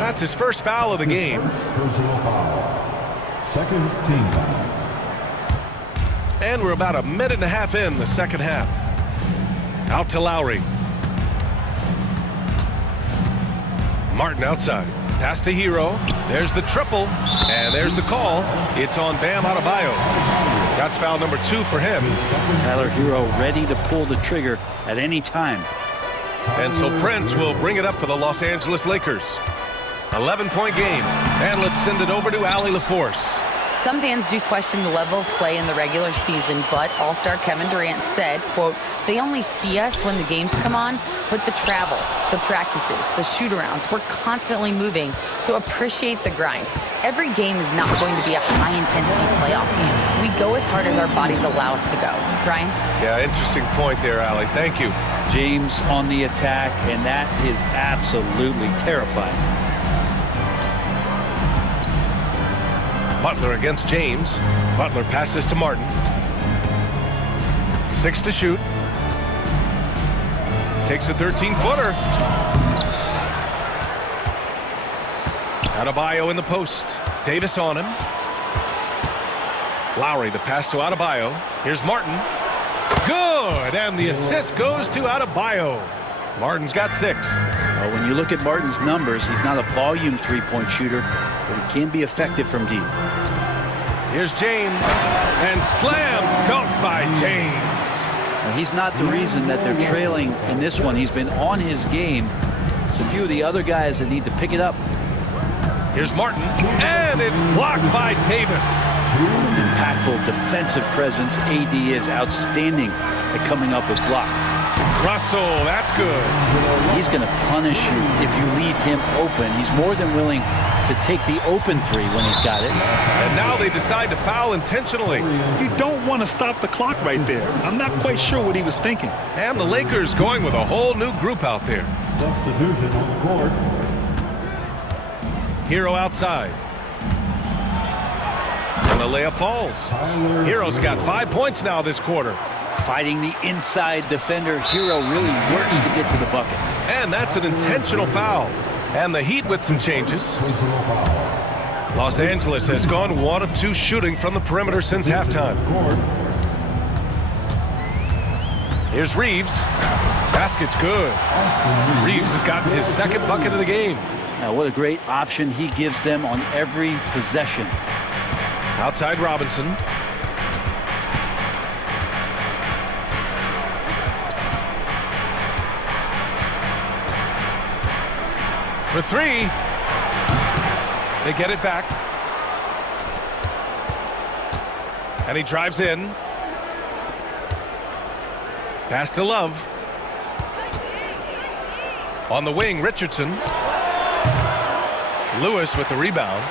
That's his first foul of the game. Personal foul. Second team foul. And we're about a minute and a half in the second half. Out to Lowry. Martin outside. Pass to Hero. There's the triple. And there's the call. It's on Bam Adebayo. That's foul number 2 for him. Tyler Hero ready to pull the trigger at any time. And so Prince will bring it up for the Los Angeles Lakers. 11-point game. And let's send it over to Allie LaForce. Some fans do question the level of play in the regular season, but All-Star Kevin Durant said, quote, they only see us when the games come on, but the travel, the practices, the shoot-arounds, we're constantly moving, so appreciate the grind. Every game is not going to be a high-intensity playoff game. We go as hard as our bodies allow us to go. Brian? Yeah, interesting point there, Allie. Thank you. James on the attack, and that is absolutely terrifying. Butler against James. Butler passes to Martin. 6 to shoot. Takes a 13-footer. Adebayo in the post. Davis on him. Lowry, the pass to Adebayo. Here's Martin. Good! And the assist goes to Adebayo. Martin's got 6. Well, when you look at Martin's numbers, he's not a volume three-point shooter, but he can be effective from deep. Here's James, and slam dunk by James. Well, he's not the reason that they're trailing in this one. He's been on his game. It's a few of the other guys that need to pick it up. Here's Martin, and it's blocked by Davis. Impactful defensive presence. AD is outstanding at coming up with blocks. Russell, that's good. He's going to punish you if you leave him open. He's more than willing to take the open three when he's got it. And now they decide to foul intentionally. You don't want to stop the clock right there. I'm not quite sure what he was thinking. And the Lakers going with a whole new group out there. Substitution on the court. Hero outside. And the layup falls. Hero's got 5 points now this quarter. Fighting the inside defender. Hero really works to get to the bucket. And that's an intentional foul. And the Heat with some changes. Los Angeles has gone 1 of 2 shooting from the perimeter since halftime. Here's Reeves. Basket's good. Reeves has gotten his 2nd bucket of the game. Now, what a great option he gives them on every possession. Outside Robinson. For 3. They get it back. And he drives in. Pass to Love. On the wing, Richardson. Lewis with the rebound.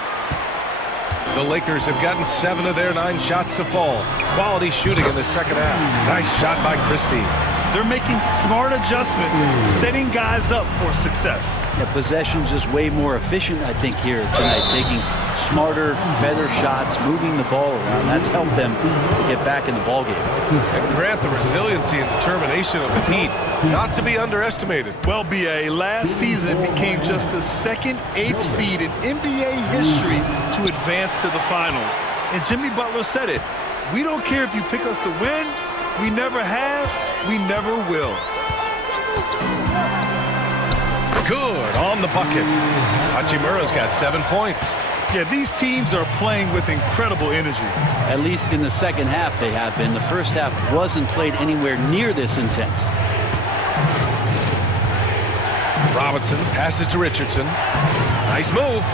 The Lakers have gotten 7 of their 9 shots to fall. Quality shooting in the second half. Nice shot by Christie. They're making smart adjustments, setting guys up for success. Yeah, possession's just way more efficient, I think, here tonight. Taking smarter, better shots, moving the ball around. That's helped them to get back in the ballgame. And Grant, the resiliency and determination of the Heat, not to be underestimated. Well, BA, last season became just the 2nd 8th seed in NBA history to advance to the finals. And Jimmy Butler said it. We don't care if you pick us to win. We never have. We never will. Good on the bucket. Hachimura's got 7 points. Yeah, these teams are playing with incredible energy. At least in the second half they have been. The first half wasn't played anywhere near this intense. Robinson passes to Richardson. Nice move.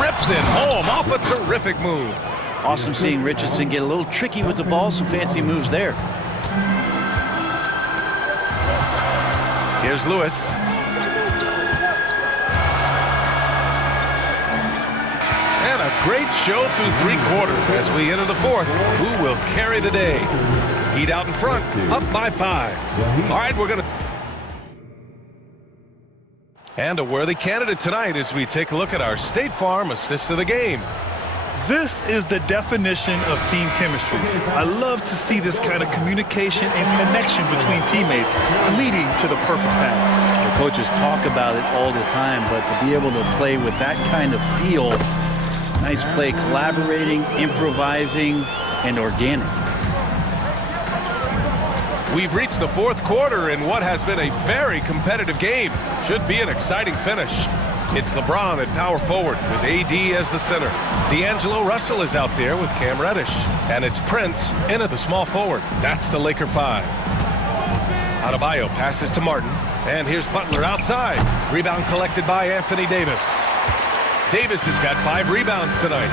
Rips it home off a terrific move. Awesome seeing Richardson get a little tricky with the ball. Some fancy moves there. Here's Lewis. And a great show through 3 quarters as we enter the 4th. Who will carry the day? Heat out in front, up by 5. All right, we're going to... And a worthy candidate tonight as we take a look at our State Farm assist of the game. This is the definition of team chemistry. I love to see this kind of communication and connection between teammates leading to the perfect pass. The coaches talk about it all the time, but to be able to play with that kind of feel, nice play, collaborating, improvising, and organic. We've reached the 4th quarter in what has been a very competitive game. Should be an exciting finish. It's LeBron at power forward with AD as the center. D'Angelo Russell is out there with Cam Reddish. And it's Prince in at the small forward. That's the Laker 5. Adebayo passes to Martin. And here's Butler outside. Rebound collected by Anthony Davis. Davis has got 5 rebounds tonight.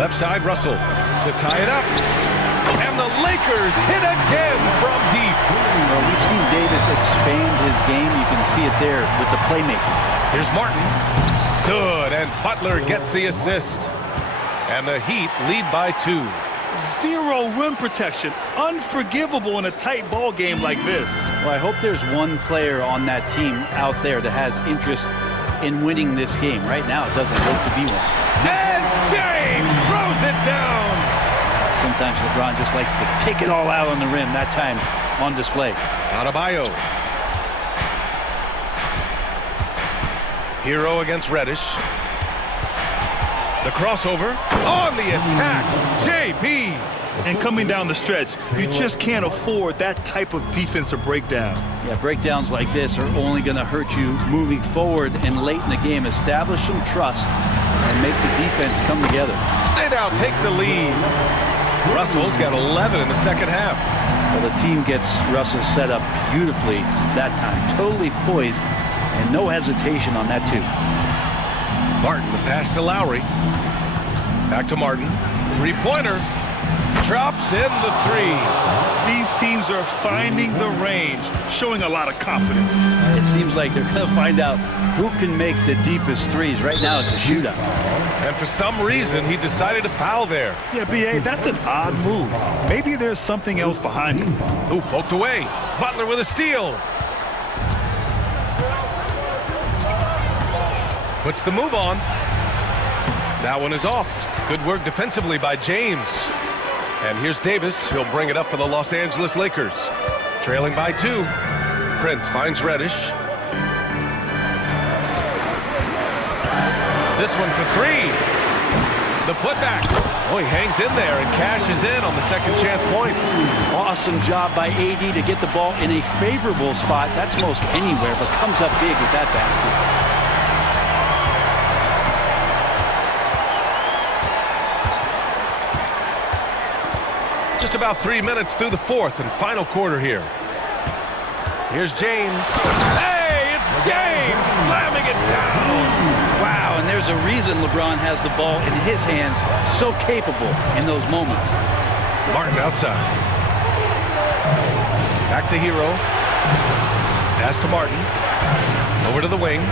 Left side, Russell to tie it up. And the Lakers hit again from deep. Well, we've seen Davis expand his game. You can see it there with the playmaking. Here's Martin. Good, and Butler gets the assist. And the Heat lead by 2. Zero rim protection. Unforgivable in a tight ball game like this. Well, I hope there's one player on that team out there that has interest in winning this game. Right now, it doesn't look to be one. And James throws it down. Sometimes LeBron just likes to take it all out on the rim. That time on display. Adebayo. Hero against Reddish. The crossover on the attack. JB. And coming down the stretch, you just can't afford that type of defensive breakdown. Yeah, breakdowns like this are only going to hurt you moving forward and late in the game. Establish some trust and make the defense come together. They now take the lead. Russell's got 11 in the second half. Well, the team gets Russell set up beautifully that time. Totally poised and no hesitation on that too. Martin, the pass to Lowry. Back to Martin. Three-pointer. Drops in the 3. These teams are finding the range, showing a lot of confidence. It seems like they're going to find out who can make the deepest threes. Right now, it's a shootout. And for some reason, he decided to foul there. Yeah, B.A., that's an odd move. Maybe there's something else behind it. Ooh, poked away. Butler with a steal. Puts the move on. That one is off. Good work defensively by James. And here's Davis. He'll bring it up for the Los Angeles Lakers. Trailing by 2. Prince finds Reddish. This one for 3. The putback. Oh, he hangs in there and cashes in on the second chance points. Awesome job by AD to get the ball in a favorable spot. That's most anywhere, but comes up big with that basket. Just about 3 minutes through the fourth and final quarter here. Here's James. Hey, it's James slamming it down. Wow, and there's a reason LeBron has the ball in his hands, so capable in those moments. Martin outside. Back to Hero. Pass to Martin. Over to the wing.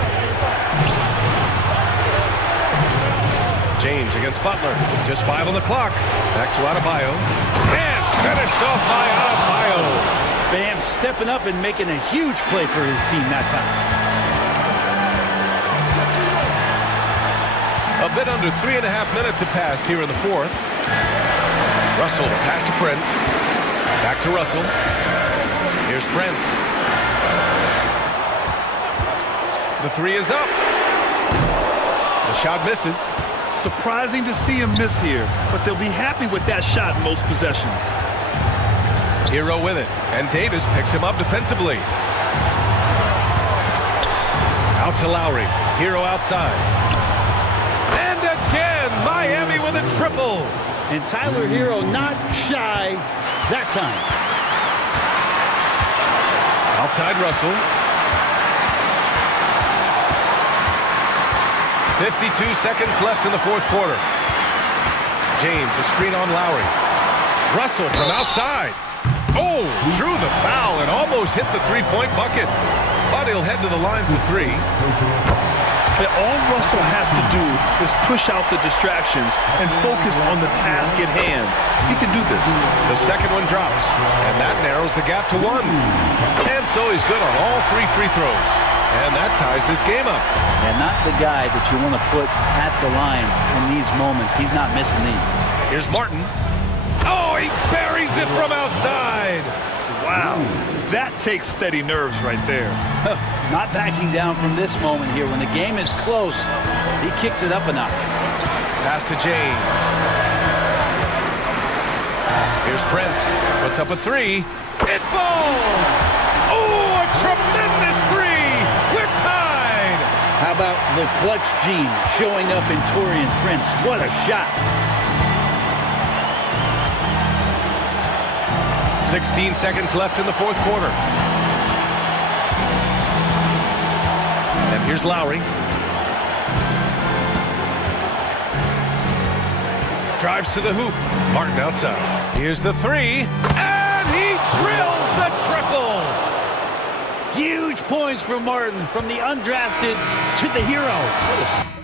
James against Butler. Just 5 on the clock. Back to Adebayo. And finished off by Adebayo. Bam stepping up and making a huge play for his team that time. A bit under 3.5 minutes have passed here in the fourth. Russell, pass to Prince. Back to Russell. Here's Prince. The 3 is up. The shot misses. Surprising to see him miss here, but they'll be happy with that shot in most possessions. Hero with it, and Davis picks him up defensively. Out to Lowry. Hero outside. And again, Miami with a triple. And Tyler Hero not shy that time. Outside Russell. 52 seconds left in the fourth quarter. James, a screen on Lowry. Russell from outside. Oh, drew the foul and almost hit the three-point bucket. But he'll head to the line for 3. But all Russell has to do is push out the distractions and focus on the task at hand. He can do this. The second one drops, and that narrows the gap to 1. And so he's good on all 3 free throws. And that ties this game up. And not the guy that you want to put at the line in these moments. He's not missing these. Here's Martin. Oh, he buries it from outside. Wow. That takes steady nerves right there. Not backing down from this moment here. When the game is close, he kicks it up a notch. Pass to James. Here's Prince. Puts up a 3. It falls. Oh, a tremendous 3. We're tied. How about the clutch gene showing up in Taurean Prince? What a shot. 16 seconds left in the fourth quarter. And here's Lowry. Drives to the hoop. Martin outside. Here's the three. And he drills the triple. Huge points for Martin, from the undrafted to the hero. What a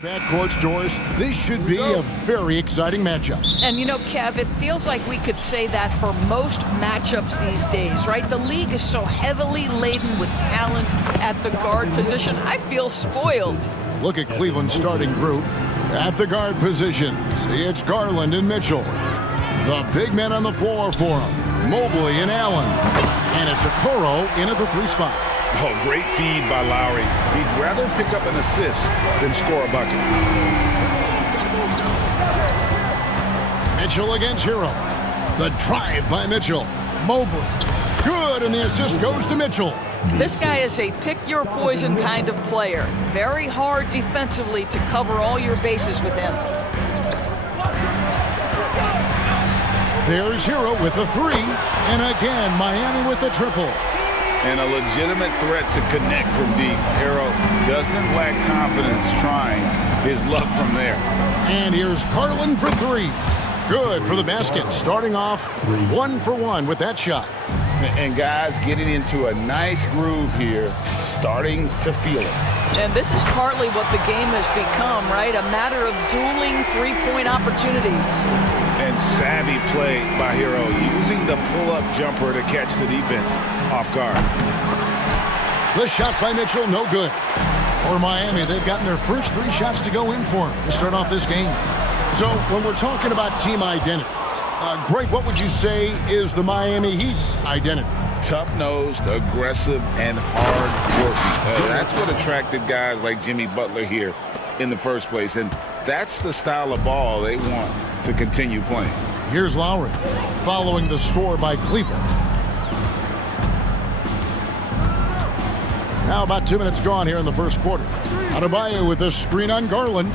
Backcourts, Doris, this should be a very exciting matchup. And you know, Kev, it feels like we could say that for most matchups these days, right? The league is so heavily laden with talent at the guard position. I feel spoiled. Look at Cleveland's starting group. At the guard positions, it's Garland and Mitchell. The big men on the floor for them, Mobley and Allen. And it's Okoro in at the 3 spot. Oh, great feed by Lowry. He'd rather pick up an assist than score a bucket. Mitchell against Hero. The drive by Mitchell. Mobley. Good, and the assist goes to Mitchell. This guy is a pick-your-poison kind of player. Very hard defensively to cover all your bases with him. There's Hero with the 3. And again, Miami with the triple. And a legitimate threat to connect from deep. Hero doesn't lack confidence trying his luck from there. And here's Garland for 3. Good for the basket. Starting off 1 for 1 with that shot. And guys getting into a nice groove here, starting to feel it. And this is partly what the game has become, right? A matter of dueling three-point opportunities. And savvy play by Hero, using the pull-up jumper to catch the defense off guard. The shot by Mitchell, no good. For Miami, they've gotten their first 3 shots to go in for them to start off this game. So when we're talking about team identities, Greg, what would you say is the Miami Heat's identity? Tough-nosed, aggressive, and hard-working. That's what attracted guys like Jimmy Butler here in the first place. And that's the style of ball they want to continue playing. Here's Lowry, following the score by Cleveland. Now about 2 minutes gone here in the first quarter. Adebayo with a screen on Garland.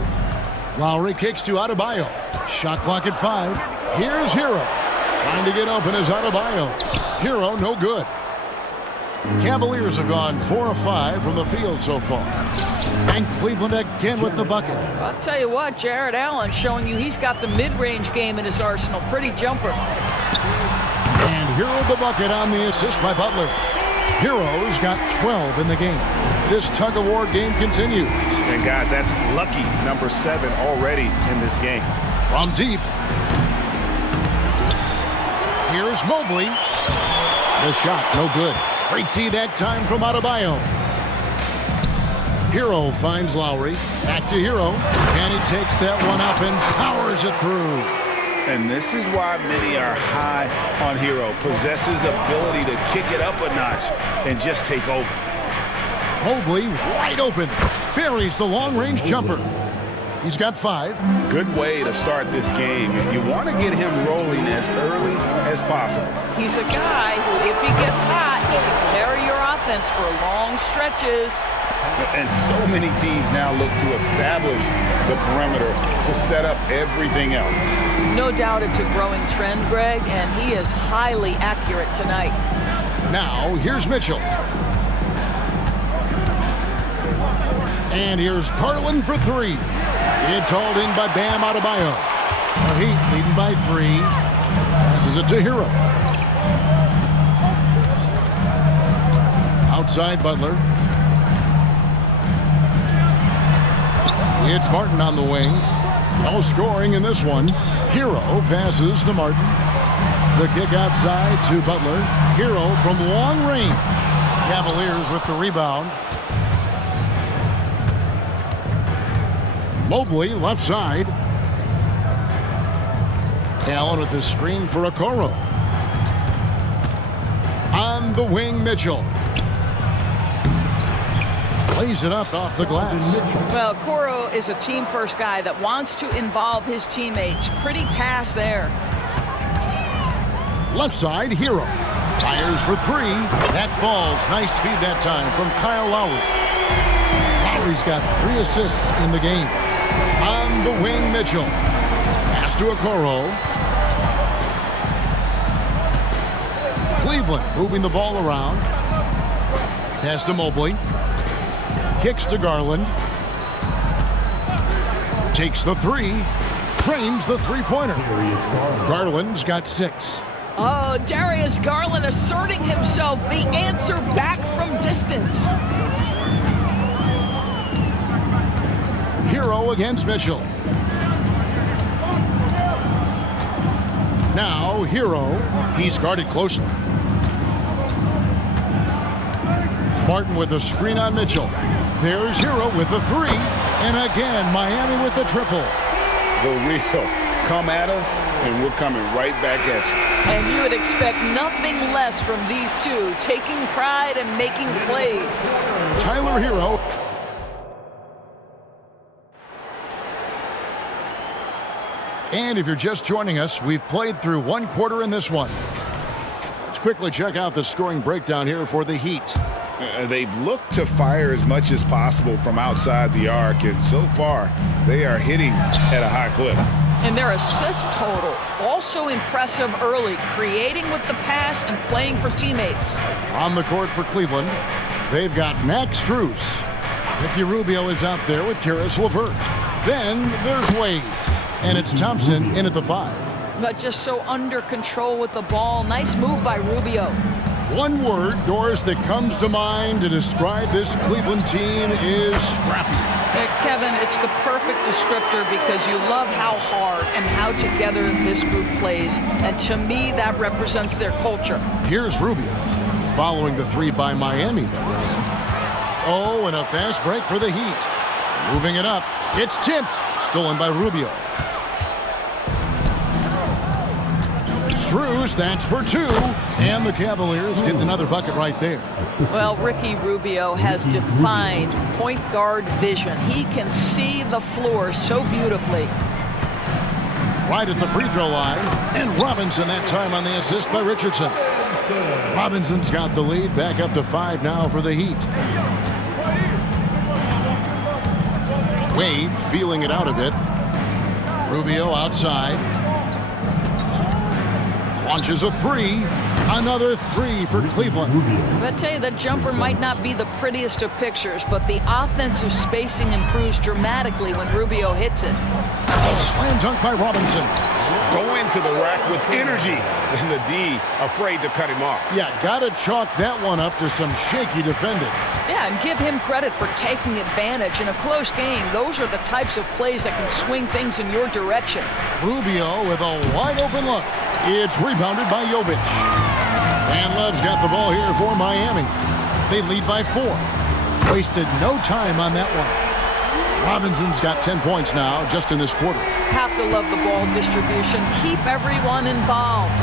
Lowry kicks to Adebayo. Shot clock at 5. Here's Hero. Trying to get open is Adebayo. Hero, no good. The Cavaliers have gone 4 of 5 from the field so far. And Cleveland again with the bucket. I'll tell you what, Jared Allen showing you he's got the mid-range game in his arsenal. Pretty jumper. And Hero the bucket on the assist by Butler. Hero's got 12 in the game. This tug-of-war game continues. And guys, that's lucky number 7 already in this game. From deep. Here's Mobley. The shot, no good. Great D that time from Adebayo. Hero finds Lowry. Back to Hero. And he takes that one up and powers it through. And this is why many are high on Hero. Possesses ability to kick it up a notch and just take over. Mobley wide open. Buries the long-range jumper. He's got 5. Good way to start this game. You want to get him rolling as early as possible. He's a guy who, if he gets hot, he can carry your offense for long stretches. And so many teams now look to establish the perimeter to set up everything else. No doubt it's a growing trend, Greg, and he is highly accurate tonight. Now, here's Mitchell. And here's Garland for 3. It's hauled in by Bam Adebayo. The Heat leading by 3. Passes it to Hero. Outside Butler. It's Martin on the wing. No scoring in this one. Hero passes to Martin. The kick outside to Butler. Hero from long range. Cavaliers with the rebound. Mobley left side. Allen with the screen for Okoro. On the wing, Mitchell. Plays it up off the glass. Well, Okoro is a team-first guy that wants to involve his teammates. Pretty pass there. Left side, Hero. Fires for 3. That falls. Nice feed that time from Kyle Lowry. Lowry's got 3 assists in the game. On the wing, Mitchell. Pass to Okoro. Cleveland moving the ball around. Pass to Mobley. Kicks to Garland. Takes the 3. Trains the three-pointer. Garland's got 6. Oh, Darius Garland asserting himself. The answer back from distance. Hero against Mitchell. Now Hero, he's guarded closely. Martin with a screen on Mitchell. There's Hero with the three. And again, Miami with the triple. The real come at us, and we're coming right back at you. And you would expect nothing less from these two, taking pride and making plays. Tyler Hero. And if you're just joining us, we've played through one quarter in this one. Let's quickly check out the scoring breakdown here for the Heat. They've looked to fire as much as possible from outside the arc, and so far, they are hitting at a high clip. And their assist total, also impressive early, creating with the pass and playing for teammates. On the court for Cleveland, they've got Max Strus. Ricky Rubio is out there with Karis LeVert. Then there's Wade. And it's Thompson in at the 5. But just so under control with the ball. Nice move by Rubio. One word, Doris, that comes to mind to describe this Cleveland team is scrappy. Kevin, it's the perfect descriptor because you love how hard and how together this group plays. And to me, that represents their culture. Here's Rubio, following the three by Miami that went in. Oh, and a fast break for the Heat. Moving it up. It's tipped. Stolen by Rubio. Strus, that's for 2. And the Cavaliers getting another bucket right there. Well, Ricky Rubio has defined point guard vision. He can see the floor so beautifully. Right at the free throw line. And Robinson that time on the assist by Richardson. Robinson's got the lead. Back up to 5 now for the Heat. Wade feeling it out a bit. Rubio outside. Launches a 3. Another 3 for Cleveland. I tell you, the jumper might not be the prettiest of pictures, but the offensive spacing improves dramatically when Rubio hits it. A slam dunk by Robinson. Go into the rack with energy, and the D afraid to cut him off. Yeah, gotta chalk that one up to some shaky defending. Yeah, and give him credit for taking advantage. In a close game, those are the types of plays that can swing things in your direction. Rubio with a wide open look. It's rebounded by Jovic. And Love's got the ball here for Miami. They lead by 4. Wasted no time on that one. Robinson's got 10 points now just in this quarter. Have to love the ball distribution. Keep everyone involved.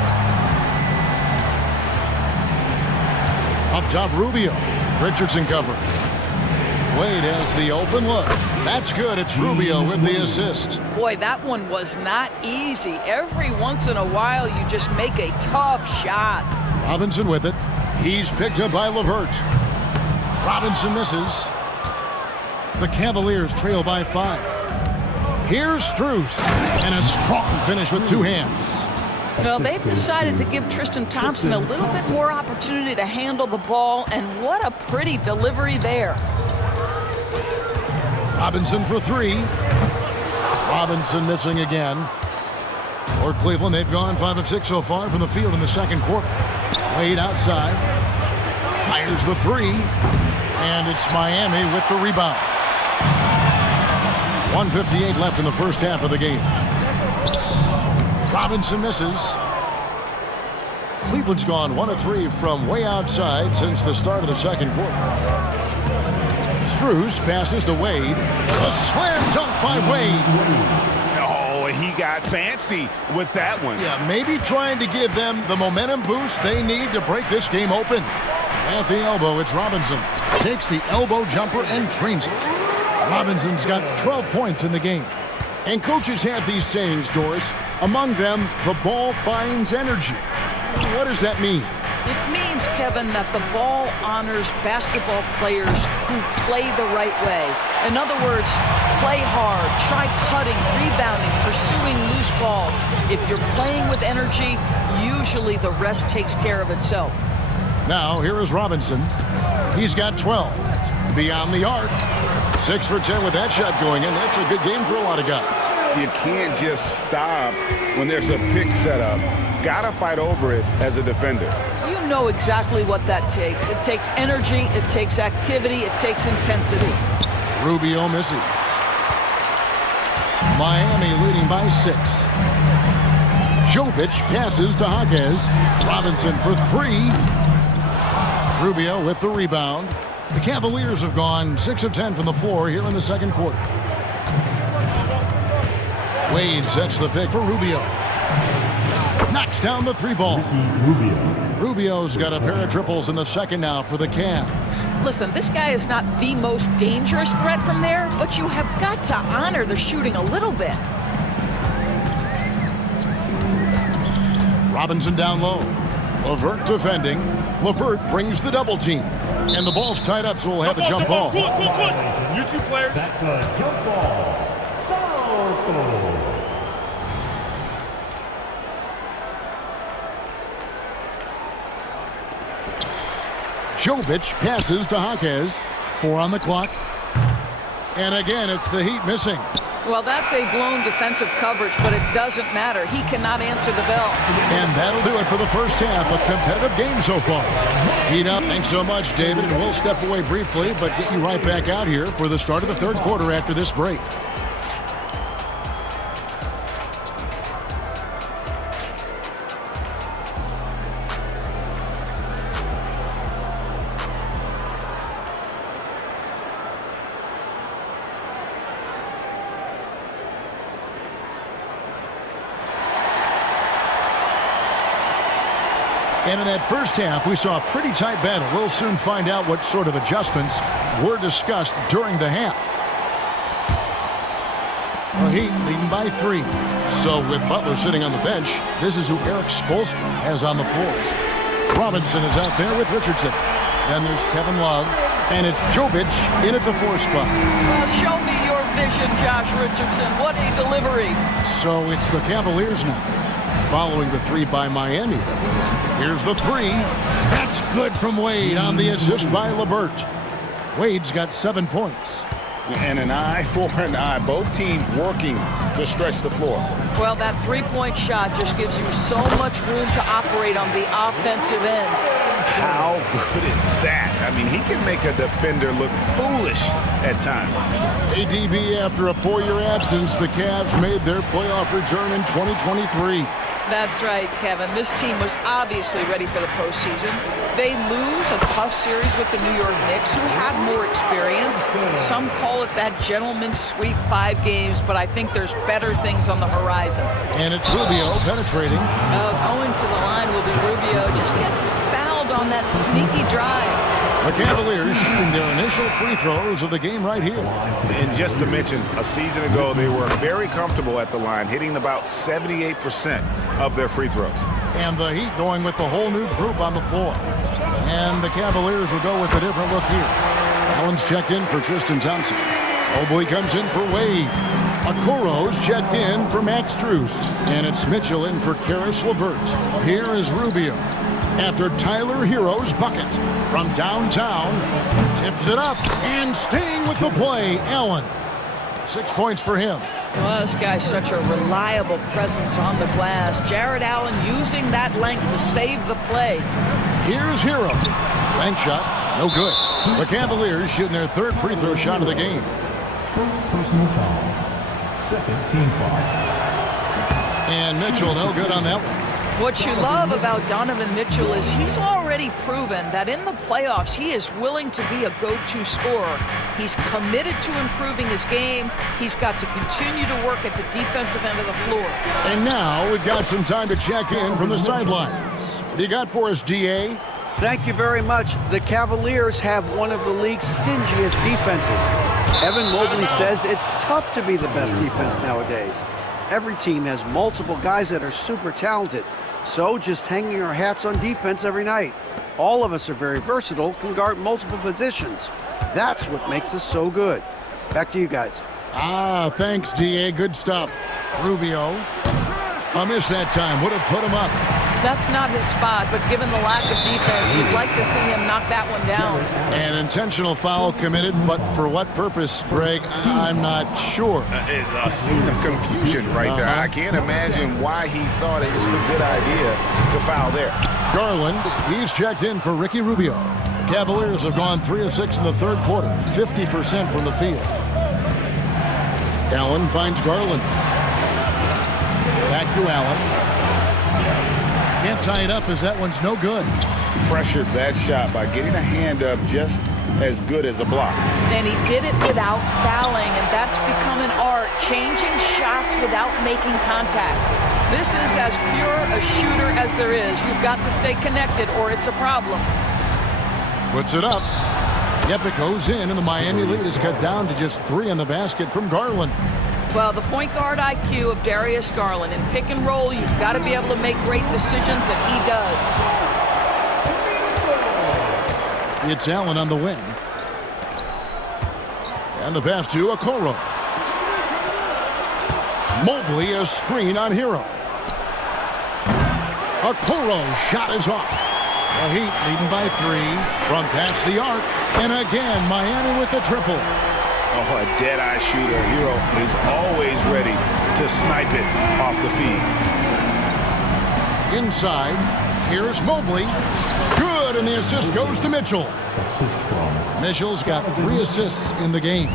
Up top, Rubio. Richardson covered. Wade has the open look. That's good. It's Rubio with the assist. Boy, that one was not easy. Every once in a while, you just make a tough shot. Robinson with it. He's picked up by LeVert. Robinson misses. The Cavaliers trail by 5. Here's Strus. And a strong finish with 2 hands. Well, they've decided to give Tristan Thompson a little bit more opportunity to handle the ball, and what a pretty delivery there. Robinson for 3. Robinson missing again. For Cleveland, they've gone 5 of 6 so far from the field in the second quarter. Wade outside. Fires the 3. And it's Miami with the rebound. 1:58 left in the first half of the game. Robinson misses. Cleveland's gone 1 of 3 from way outside since the start of the second quarter. Strus passes to Wade. A slam dunk by Wade. Oh, he got fancy with that one. Yeah, maybe trying to give them the momentum boost they need to break this game open. At the elbow, it's Robinson. Takes the elbow jumper and trains it. Robinson's got 12 points in the game. And coaches have these sayings, Doris. Among them, the ball finds energy. What does that mean? It means, Kevin, that the ball honors basketball players who play the right way. In other words, play hard, try cutting, rebounding, pursuing loose balls. If you're playing with energy, usually the rest takes care of itself. Now, here is Robinson. He's got 12. Beyond the arc. 6 for 10 with that shot going in. That's a good game for a lot of guys. You can't just stop when there's a pick set up. Gotta fight over it as a defender. You know exactly what that takes. It takes energy, it takes activity, it takes intensity. Rubio misses. Miami leading by 6. Jovic passes to Jaquez. Robinson for 3. Rubio with the rebound. The Cavaliers have gone 6 of 10 from the floor here in the second quarter. Wade sets the pick for Rubio. Knocks down the 3 ball. Rubio's got a pair of triples in the second now for the Cavs. Listen, this guy is not the most dangerous threat from there, but you have got to honor the shooting a little bit. Robinson down low. LeVert defending. LeVert brings the double team. And the ball's tied up, so we'll have a jump ball. Cool. You two players. That's a jump ball. Southall. Jovic passes to Jaquez. 4 on the clock. And again, it's the Heat missing. Well, that's a blown defensive coverage, but it doesn't matter. He cannot answer the bell. And that'll do it for the first half. A competitive game so far. Heat up. Thanks so much, David. And we'll step away briefly, but get you right back out here for the start of the third quarter after this break. And in that first half, we saw a pretty tight battle. We'll soon find out what sort of adjustments were discussed during the half. The Heat leading by 3. So with Butler sitting on the bench, this is who Eric Spoelstra has on the floor. Robinson is out there with Richardson. Then there's Kevin Love. And it's Jovic in at the 4 spot. Well, show me your vision, Josh Richardson. What a delivery. So it's the Cavaliers now, following the 3 by Miami that went in. Here's the 3. That's good from Wade on the assist by LeVert. Wade's got 7 points. And an eye for an eye. Both teams working to stretch the floor. Well, that 3-point shot just gives you so much room to operate on the offensive end. How good is that? I mean, he can make a defender look foolish at times. ADB, after a 4-year absence, the Cavs made their playoff return in 2023. That's right, Kevin. This team was obviously ready for the postseason. They lose a tough series with the New York Knicks, who had more experience. Some call it that gentleman's sweep, 5 games, but I think there's better things on the horizon. And it's Rubio penetrating. Going to the line will be Rubio. Just gets fouled on that sneaky drive. The Cavaliers shooting their initial free throws of the game right here. And just to mention, a season ago, they were very comfortable at the line, hitting about 78% of their free throws. And the Heat going with the whole new group on the floor. And the Cavaliers will go with a different look here. Allen's checked in for Tristan Thompson. Mobley comes in for Wade. Okoro's checked in for Max Strus. And it's Mitchell in for Karis LeVert. Here is Rubio. After Tyler Hero's bucket from downtown, tips it up, and staying with the play, Allen. 6 points for him. Well, this guy's such a reliable presence on the glass. Jared Allen using that length to save the play. Here's Hero. Bank shot, no good. The Cavaliers shooting their 3rd free throw shot of the game. First personal foul. 2nd team foul. And Mitchell, no good on that one. What you love about Donovan Mitchell is he's already proven that in the playoffs he is willing to be a go-to scorer. He's committed to improving his game. He's got to continue to work at the defensive end of the floor. And now we've got some time to check in from the sidelines. What do you got for us, DA? Thank you very much. The Cavaliers have one of the league's stingiest defenses. Evan Mobley says it's tough to be the best defense nowadays. Every team has multiple guys that are super talented. So just hanging our hats on defense every night. All of us are very versatile, can guard multiple positions. That's what makes us so good. Back to you guys. Thanks, DA. Good stuff. Rubio. I missed that time. Would have put him up. That's not his spot, but given the lack of defense, you'd like to see him knock that one down. An intentional foul committed, but for what purpose, Greg? I'm not sure. A scene of confusion right there. I can't imagine why he thought it was a good idea to foul there. Garland, he's checked in for Ricky Rubio. The Cavaliers have gone 3 of 6 in the 3rd quarter, 50% from the field. Allen finds Garland. Back to Allen. Can't tie it up as that one's no good. Pressured that shot by getting a hand up just as good as a block. And he did it without fouling, and that's become an art, changing shots without making contact. This is as pure a shooter as there is. You've got to stay connected or it's a problem. Puts it up. Yep, it goes in, and the Miami lead is cut down to just 3 on the basket from Garland. Well, the point guard IQ of Darius Garland. In pick and roll, you've got to be able to make great decisions, and he does. It's Allen on the wing. And the pass to Okoro. Mobley a screen on Hero. Okoro's shot is off. The Heat leading by 3 from past the arc. And again, Miami with the triple. Oh, a dead-eye shooter. Hero is always ready to snipe it off the feed. Inside, here's Mobley. Good, and the assist goes to Mitchell. Mitchell's got 3 assists in the game.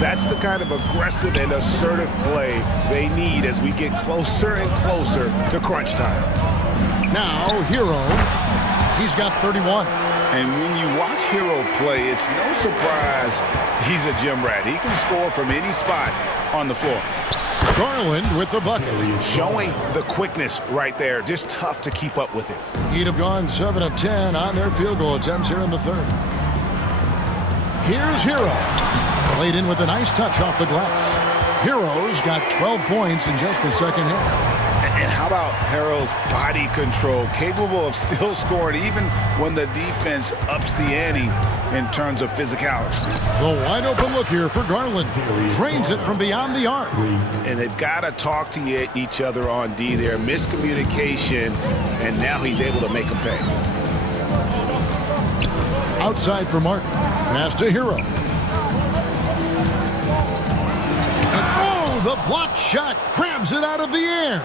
That's the kind of aggressive and assertive play they need as we get closer and closer to crunch time. Now, Hero, he's got 31. And when you watch Hero play, it's no surprise he's a gym rat. He can score from any spot on the floor. Garland with the bucket. Showing the quickness right there. Just tough to keep up with it. He'd have gone 7 of 10 on their field goal attempts here in the third. Here's Hero. Played in with a nice touch off the glass. Hero's got 12 points in just the second half. And how about Hero's body control? Capable of still scoring even when the defense ups the ante in terms of physicality. The wide open look here for Garland. Drains it from beyond the arc. And they've got to talk to each other on D there. Miscommunication, and now he's able to make them pay. Outside for Martin. Pass to Hero. And oh, the block shot grabs it out of the air.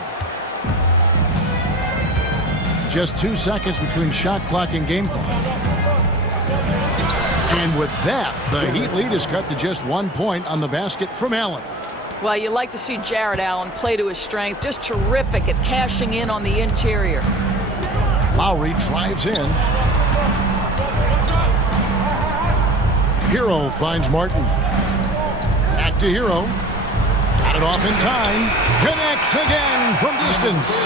Just 2 seconds between shot clock and game clock. And with that, the Heat lead is cut to just 1 point on the basket from Allen. Well, you like to see Jared Allen play to his strength. Just terrific at cashing in on the interior. Lowry drives in. Hero finds Martin. Back to Hero. Got it off in time. Connects again from distance.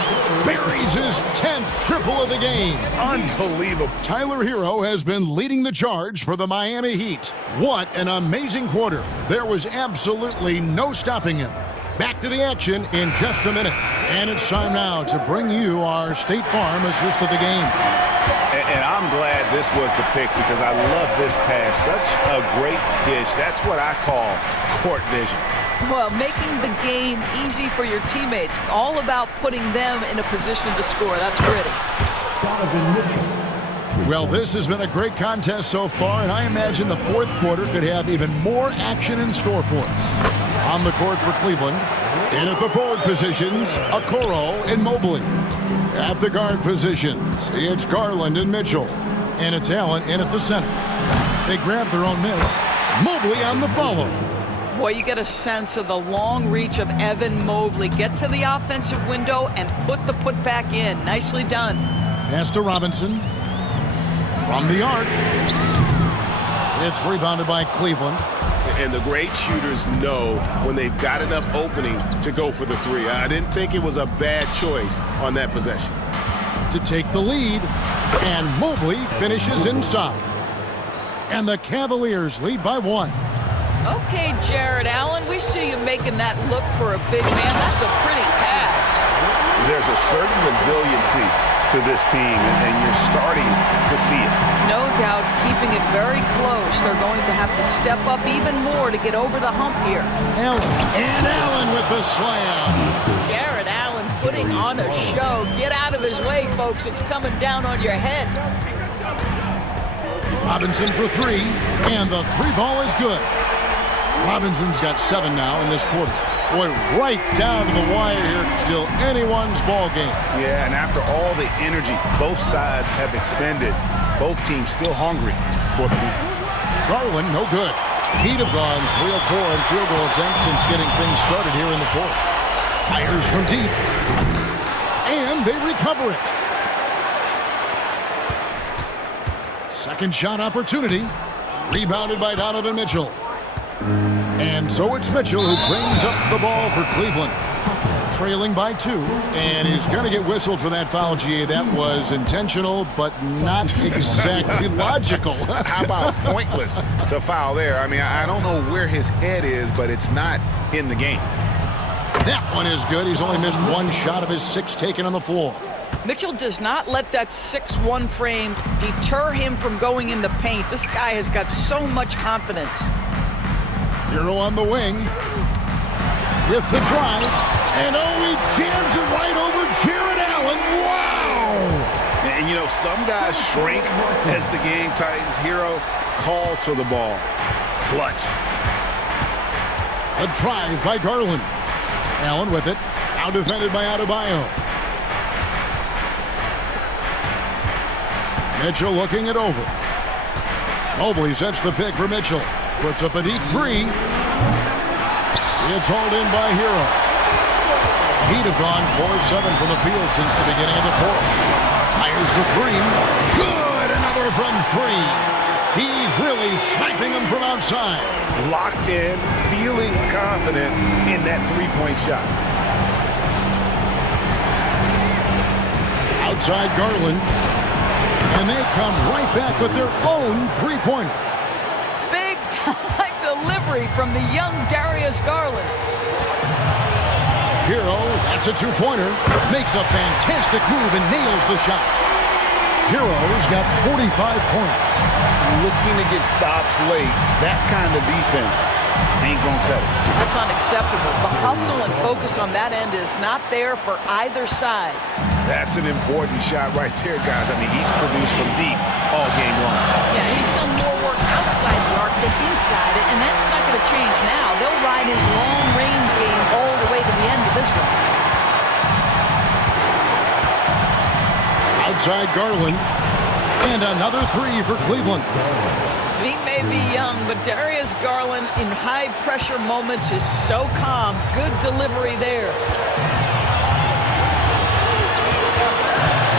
Buries his 10th triple of the game. Unbelievable. Tyler Hero has been leading the charge for the Miami Heat. What an amazing quarter. There was absolutely no stopping him. Back to the action in just a minute. And it's time now to bring you our State Farm assist of the game. And I'm glad this was the pick because I love this pass. Such a great dish. That's what I call court vision. Well, making the game easy for your teammates. All about putting them in a position to score. That's pretty. Well, this has been a great contest so far, and I imagine the fourth quarter could have even more action in store for us. On the court for Cleveland, in at the forward positions, Okoro and Mobley. At the guard positions, it's Garland and Mitchell. And it's Allen in at the center. They grab their own miss. Mobley on the follow. Boy, you get a sense of the long reach of Evan Mobley. Get to the offensive window and put the putback in. Nicely done. Pass to Robinson. From the arc. It's rebounded by Cleveland. And the great shooters know when they've got enough opening to go for the three. I didn't think it was a bad choice on that possession. To take the lead, and Mobley finishes inside. And the Cavaliers lead by 1. Okay, Jared Allen, we see you making that look for a big man. That's a pretty pass. There's a certain resiliency to this team, and you're starting to see it. No doubt, keeping it very close. They're going to have to step up even more to get over the hump here. Allen, and Allen with the slam. Jared Allen putting on a show. Get out of his way, folks. It's coming down on your head. Robinson for 3, and the 3 ball is good. Robinson's got 7 now in this quarter. Boy, right down to the wire here. Still anyone's ball game. Yeah, and after all the energy both sides have expended, both teams still hungry for the win. Garland, no good. He'd have gone 3 of 4 in field goal attempts since getting things started here in the fourth. Fires from deep. And they recover it. Second shot opportunity. Rebounded by Donovan Mitchell. And so it's Mitchell who brings up the ball for Cleveland. Trailing by 2, and he's going to get whistled for that foul, GA. That was intentional, but not exactly logical. How about pointless to foul there? I mean, I don't know where his head is, but it's not in the game. That one is good. He's only missed 1 shot of his 6 taken on the floor. Mitchell does not let that 6'1" frame deter him from going in the paint. This guy has got so much confidence. Hero on the wing with the drive. And he jams it right over Jared Allen. Wow! And, you know, some guys shrink as the game tightens. Hero calls for the ball. Clutch. A drive by Garland. Allen with it. Now defended by Adebayo. Mitchell looking it over. Mobley sets the pick for Mitchell. Puts up a deep 3. It's hauled in by Hero. He'd have gone 4 of 7 from the field since the beginning of the fourth. Fires the 3. Good! Another from 3. He's really sniping them from outside. Locked in, feeling confident in that 3-point shot. Outside Garland. And they come right back with their own 3-pointer. Big time delivery from the young Darius Garland. Hero, that's a 2-pointer, makes a fantastic move and nails the shot. Hero's got 45 points. Looking to get stops late. That kind of defense ain't gonna cut it. That's unacceptable. The hustle and focus on that end is not there for either side. That's an important shot right there, guys. I mean, he's produced from deep all game long. Yeah, he's done more work outside the arc than inside it, and that's not going to change now. They'll ride his long-range game all the way to the end of this one. Outside Garland. And another 3 for Cleveland. He may be young, but Darius Garland in high-pressure moments is so calm. Good delivery there.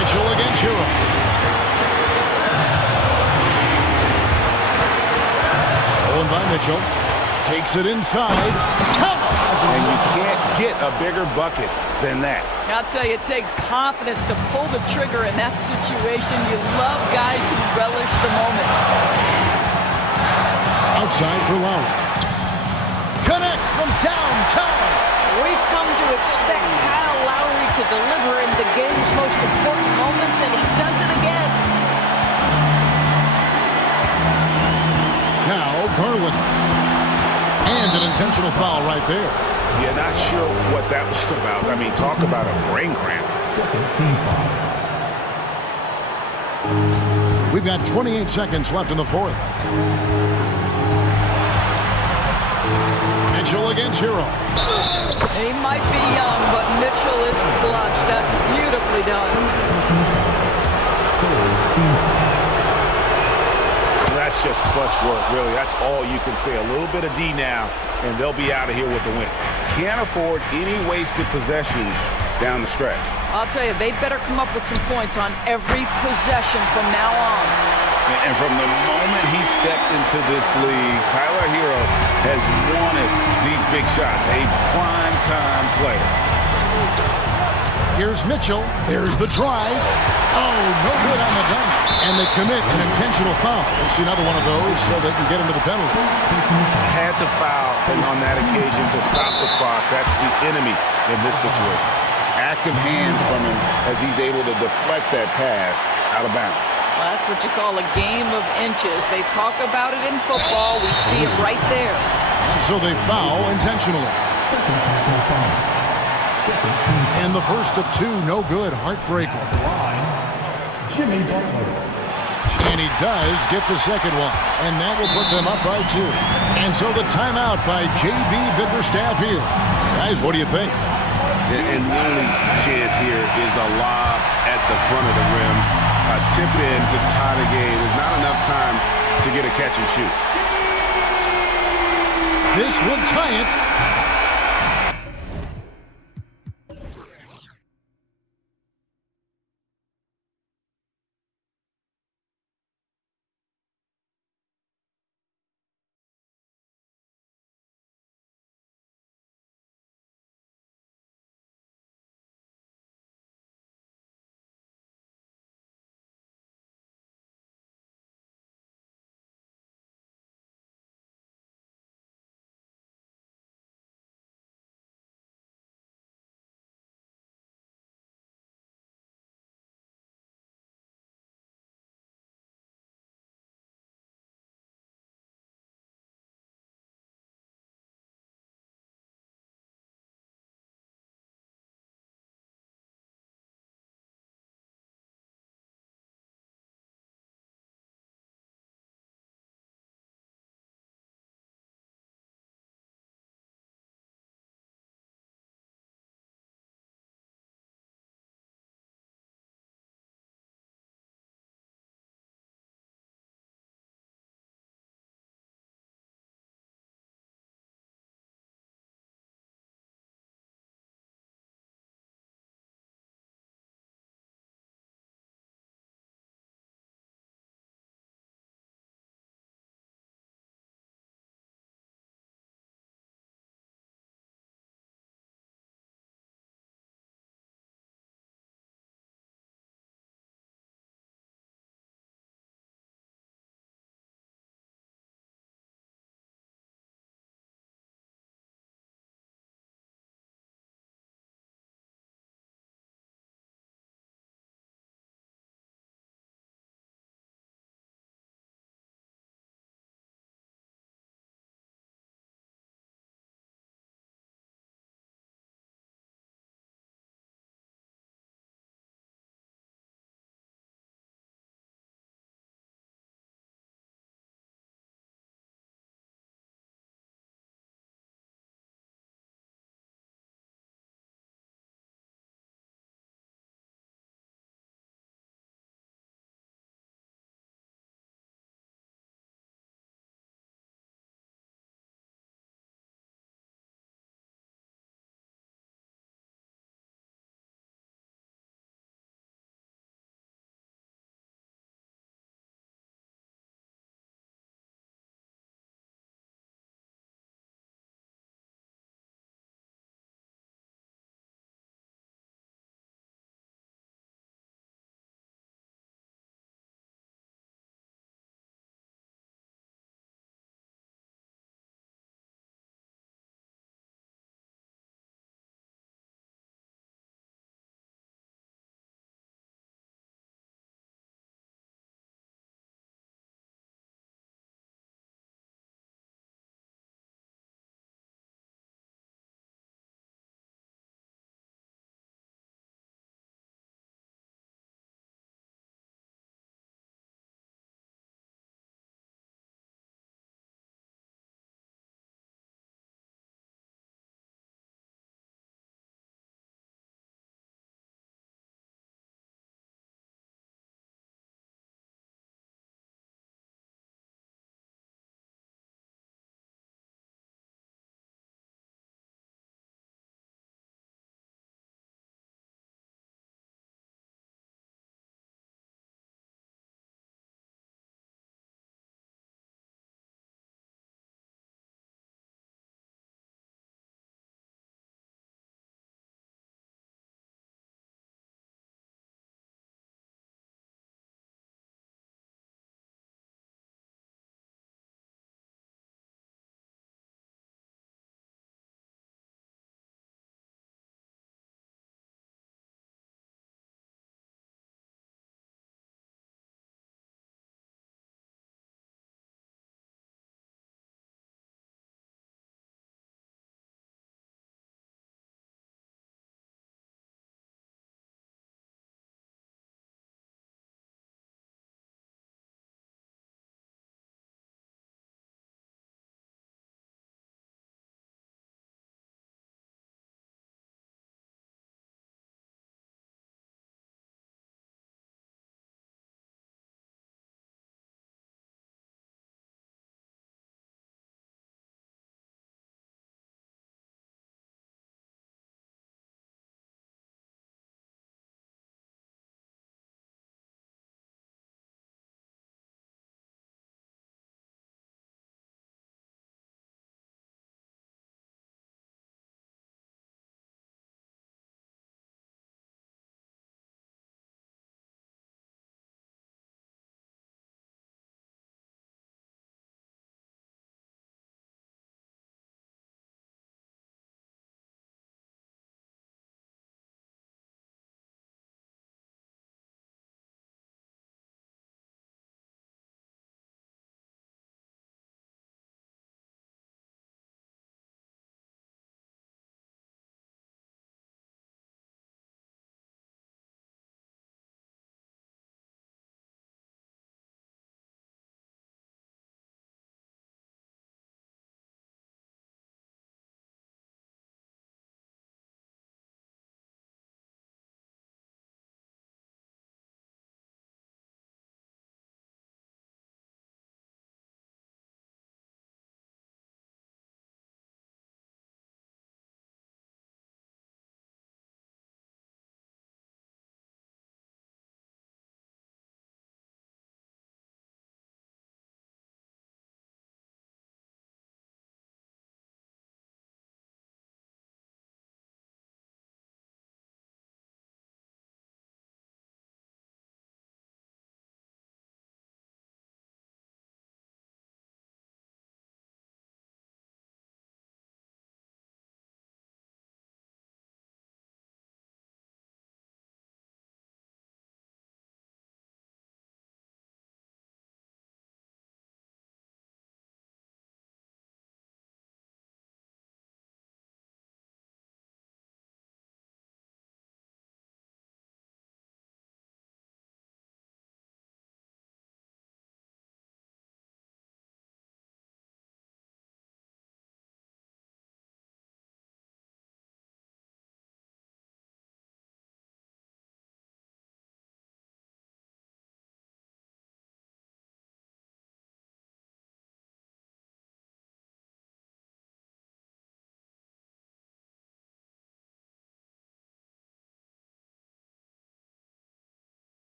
Mitchell against Hero. Stolen by Mitchell. Takes it inside. And you can't get a bigger bucket than that. I'll tell you, it takes confidence to pull the trigger in that situation. You love guys who relish the moment. Outside for Lowry. Connects from downtown. We've come to expect Kyle Lowry to deliver in the game's most important moments, and he does it again. Now Garland. And an intentional foul right there. Yeah, not sure what that was about. I mean, talk about a brain cramp. We've got 28 seconds left in the fourth. Mitchell against Hero. He might be young, but Mitchell is clutch. That's beautifully done. That's just clutch work, really. That's all you can say. A little bit of D now, and they'll be out of here with the win. Can't afford any wasted possessions down the stretch. I'll tell you, they better come up with some points on every possession from now on. And from the moment he stepped into this league, Tyler Hero has wanted these big shots. A prime-time player. Here's Mitchell. There's the drive. Oh, no good on the dunk. And they commit an intentional foul. We'll see another one of those so they can get into the penalty. Had to foul, and on that occasion to stop the clock. That's the enemy in this situation. Active hands from him as he's able to deflect that pass out of bounds. Well, that's what you call a game of inches. They talk about it in football. We see it right there. And so they foul intentionally. And the first of 2, no good, heartbreaker. And he does get the second one, and that will put them up by 2. And so the timeout by J.B. Bickerstaff here. Guys, what do you think? And the only chance here is a lob at the front of the rim. A tip in to tie the game. There's not enough time to get a catch and shoot. This would tie it.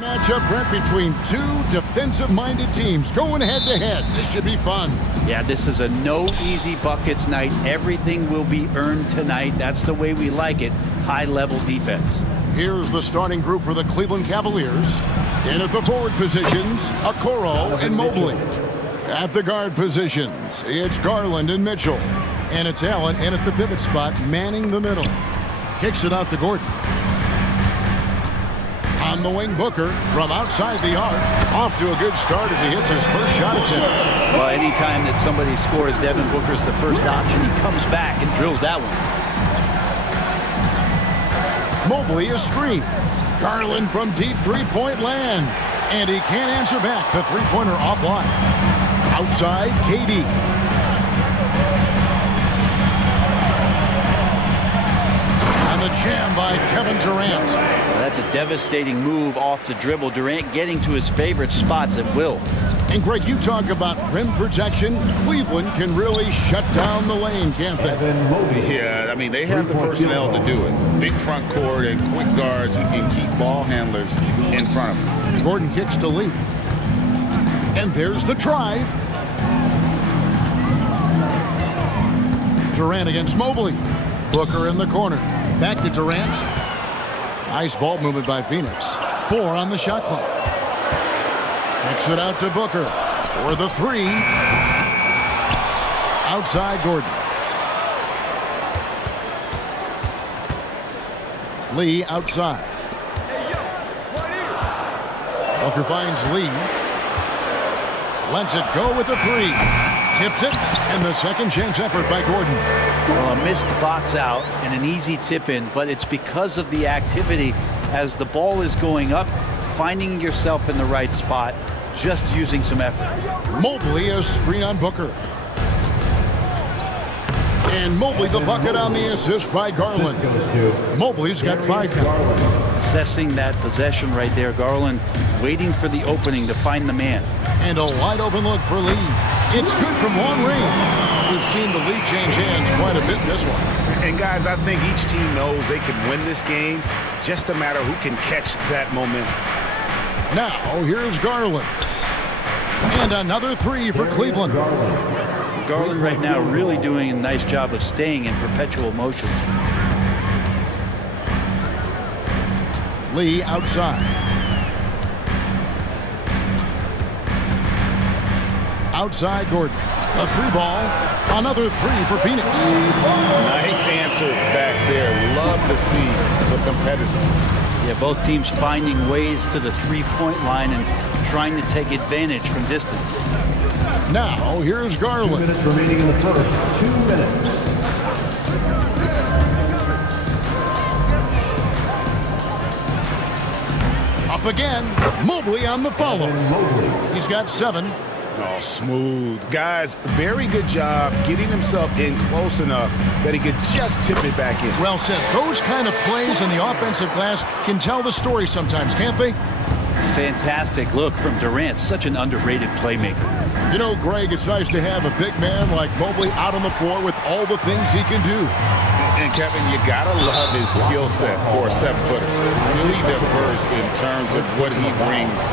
Matchup, Brent, between two defensive-minded teams going head-to-head. This should be fun. Yeah, this is a no easy buckets night. Everything will be earned tonight. That's the way we like it. High-level defense. Here's the starting group for the Cleveland Cavaliers. In at the forward positions, Okoro and Mobley. At the guard positions, it's Garland and Mitchell. And it's Allen in at the pivot spot, manning the middle. Kicks it out to Gordon. On the wing, Booker from outside the arc. Off to a good start as he hits his first shot attempt. Well, anytime that somebody scores, Devin Booker's the first option. He comes back and drills that one. Mobley a screen. Garland from deep three-point land. And he can't answer back. The three-pointer offline. Outside, KD. And the jam by Kevin Durant. That's a devastating move off the dribble. Durant getting to his favorite spots at will. And Greg, you talk about rim protection. Cleveland can really shut down the lane, can't they? Yeah, I mean, they have the personnel to do it. Big front court and quick guards who can keep ball handlers in front of them. Gordon kicks to Lee. And there's the drive. Durant against Mobley. Booker in the corner. Back to Durant. Nice ball movement by Phoenix. 4 on the shot clock. Kicks it out to Booker for the 3. Outside Gordon. Lee outside. Booker finds Lee. Lets it go with the 3. Tips it, and the second chance effort by Gordon. Well, a missed box out and an easy tip in, but it's because of the activity as the ball is going up, finding yourself in the right spot, just using some effort. Mobley a screen on Booker. And Mobley the bucket on the assist by Garland. Mobley's got 5 now. Assessing that possession right there, Garland waiting for the opening to find the man. And a wide open look for Lee. It's good from long range. We've seen the lead change hands quite a bit in this one. And guys, I think each team knows they can win this game. Just a matter who can catch that momentum. Now here's Garland. And another 3 for Cleveland. Garland right now really doing a nice job of staying in perpetual motion. Lee outside. Outside Gordon. A 3 ball. Another 3 for Phoenix. Nice answer back there. Love to see the competitors. Yeah, both teams finding ways to the three-point line and trying to take advantage from distance. Now here's Garland. 2 minutes remaining in the first. 2 minutes. Up again. Mobley on the follow. He's got 7. Oh, smooth. Guys, very good job getting himself in close enough that he could just tip it back in. Well said. Those kind of plays in the offensive glass can tell the story sometimes, can't they? Fantastic look from Durant. Such an underrated playmaker. You know, Greg, it's nice to have a big man like Mobley out on the floor with all the things he can do. And Kevin, you gotta love his skill set for a 7-footer. Really diverse in terms of what he brings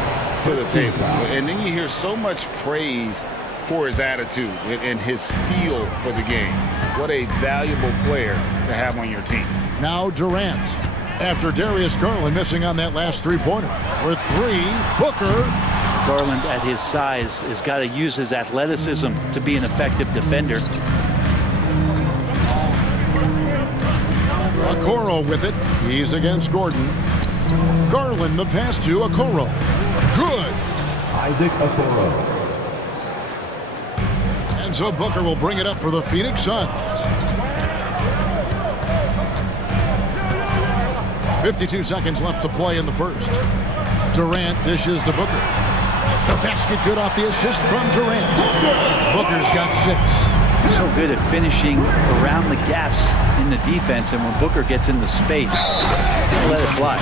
to the table. And then you hear so much praise for his attitude and his feel for the game. What a valuable player to have on your team. Now Durant. After Darius Garland missing on that last 3-pointer. For 3, Booker. Garland at his size has got to use his athleticism to be an effective defender. Okoro with it. He's against Gordon. Garland the pass to Okoro. Good. Isaac Okoro. And so Booker will bring it up for the Phoenix Suns. 52 seconds left to play in the first. Durant dishes to Booker. The basket good off the assist from Durant. Booker's got 6. So good at finishing around the gaps in the defense, and when Booker gets into space, let it fly.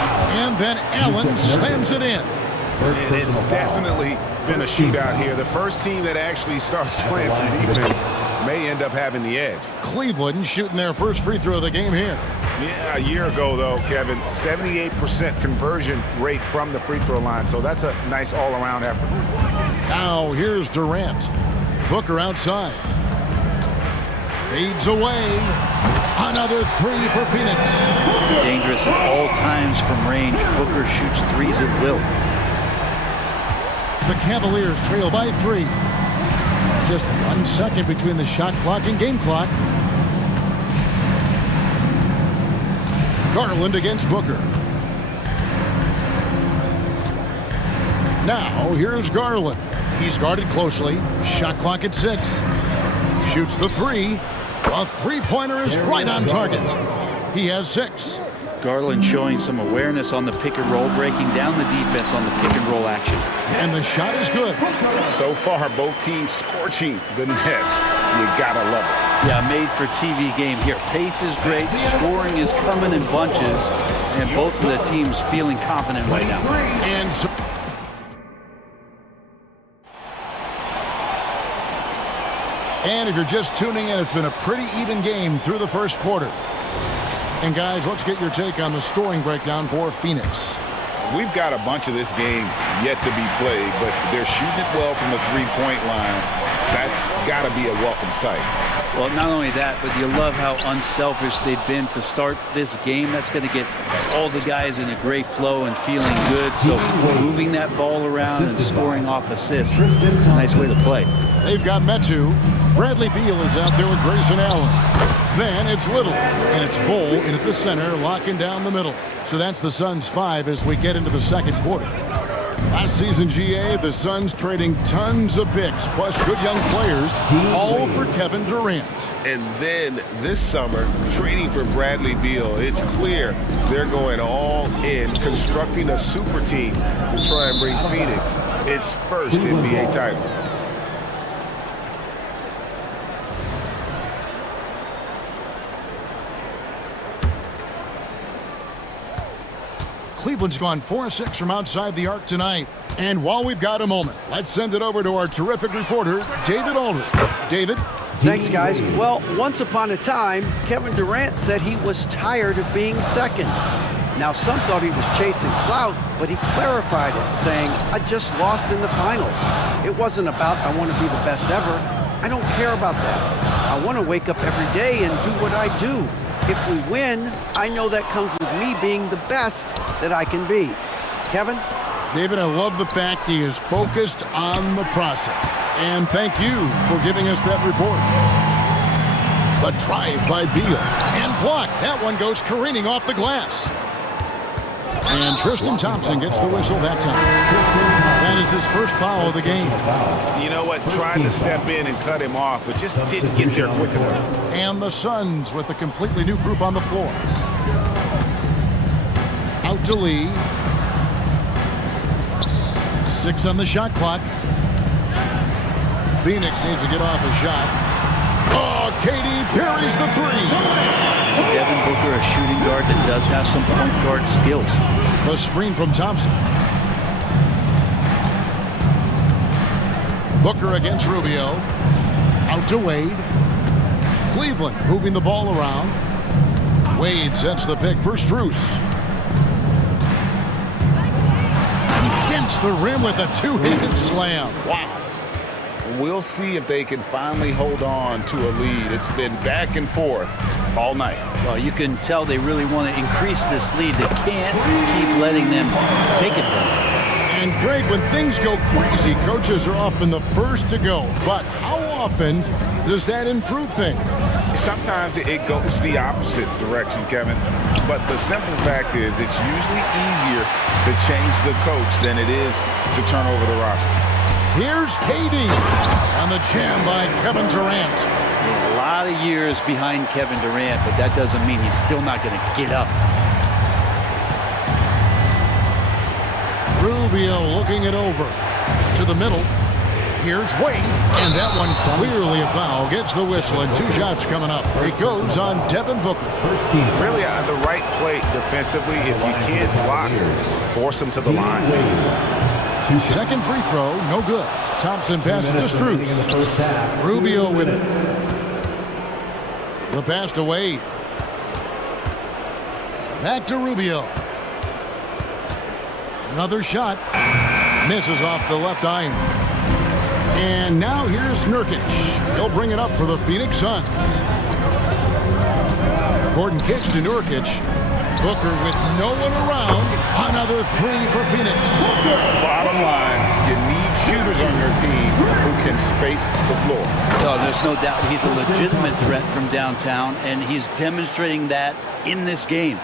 And then Allen slams it in. And it's definitely been a shootout here. The first team that actually starts playing some defense may end up having the edge. Cleveland shooting their first free throw of the game here. Yeah, a year ago, though, Kevin, 78% conversion rate from the free throw line. So that's a nice all-around effort. Now here's Durant. Booker outside. Fades away. Another three for Phoenix. Dangerous at all times from range. Booker shoots threes at will. The Cavaliers trail by 3. Just 1 second between the shot clock and game clock. Garland against Booker. Now here's Garland. He's guarded closely. Shot clock at 6. Shoots the 3. A three-pointer is right on target. He has 6. Garland showing some awareness on the pick and roll, breaking down the defense on the pick and roll action. And the shot is good. So far, both teams scorching the nets. You gotta love it. Yeah, made for TV game here. Pace is great, scoring is coming in bunches, and both of the teams feeling confident right now. And so and if you're just tuning in, it's been a pretty even game through the first quarter. And guys, let's get your take on the scoring breakdown for Phoenix. We've got a bunch of this game yet to be played, but they're shooting it well from the three-point line. That's got to be a welcome sight. Well, not only that, but you love how unselfish they've been to start this game. That's going to get all the guys in a great flow and feeling good. So moving that ball around and scoring off assists, it's a nice way to play. They've got Metu. Bradley Beal is out there with Grayson Allen. Then it's Little, and it's Bull in at the center, locking down the middle. So that's the Suns' 5 as we get into the second quarter. Last season, GA, the Suns trading tons of picks, plus good young players, all for Kevin Durant. And then this summer, trading for Bradley Beal. It's clear they're going all in, constructing a super team to try and bring Phoenix its first NBA title. Cleveland's gone 4-6 from outside the arc tonight. And while we've got a moment, let's send it over to our terrific reporter, David Aldridge. David? Thanks, guys. Well, once upon a time, Kevin Durant said he was tired of being second. Now, some thought he was chasing clout, but he clarified it, saying, I just lost in the finals. It wasn't about I want to be the best ever. I don't care about that. I want to wake up every day and do what I do. If we win, I know that comes with me being the best that I can be. Kevin? David, I love the fact he is focused on the process. And thank you for giving us that report. The drive by Beal. And blocked. That one goes careening off the glass. And Tristan Thompson gets the whistle that time. That is his first foul of the game. You know what? Tried to step in and cut him off, but just didn't get there quick enough. And the Suns with a completely new group on the floor. Out to Lee. 6 on the shot clock. Phoenix needs to get off a shot. Oh, KD parries the 3. Devin Booker, a shooting guard that does have some point guard skills. The screen from Thompson. Booker against Rubio. Out to Wade. Cleveland moving the ball around. Wade sets the pick for Strus. He dents the rim with a two-handed slam. Wow. We'll see if they can finally hold on to a lead. It's been back and forth all night. Well, you can tell they really want to increase this lead. They can't keep letting them take it from them. And Greg, when things go crazy, coaches are often the first to go. But how often does that improve things? Sometimes it goes the opposite direction, Kevin. But the simple fact is it's usually easier to change the coach than it is to turn over the roster. Here's KD on the jam by Kevin Durant. A lot of years behind Kevin Durant, but that doesn't mean he's still not going to get up. Rubio looking it over to the middle. Here's Wade, and that one clearly a foul. Gets the whistle, and 2 shots coming up. It goes on Devin Booker. Really on the right plate defensively. If you can't block, force him to the line. Second free throw, no good. Thompson passes to Strus. Rubio with it. The pass to Wade. Back to Rubio. Another shot. Misses off the left iron. And now here's Nurkic. He'll bring it up for the Phoenix Suns. Gordon kicks to Nurkic. Booker with no one around. Another three for Phoenix. Bottom line, you need shooters on your team who can space the floor. Oh, there's no doubt he's a legitimate threat from downtown, and he's demonstrating that in this game.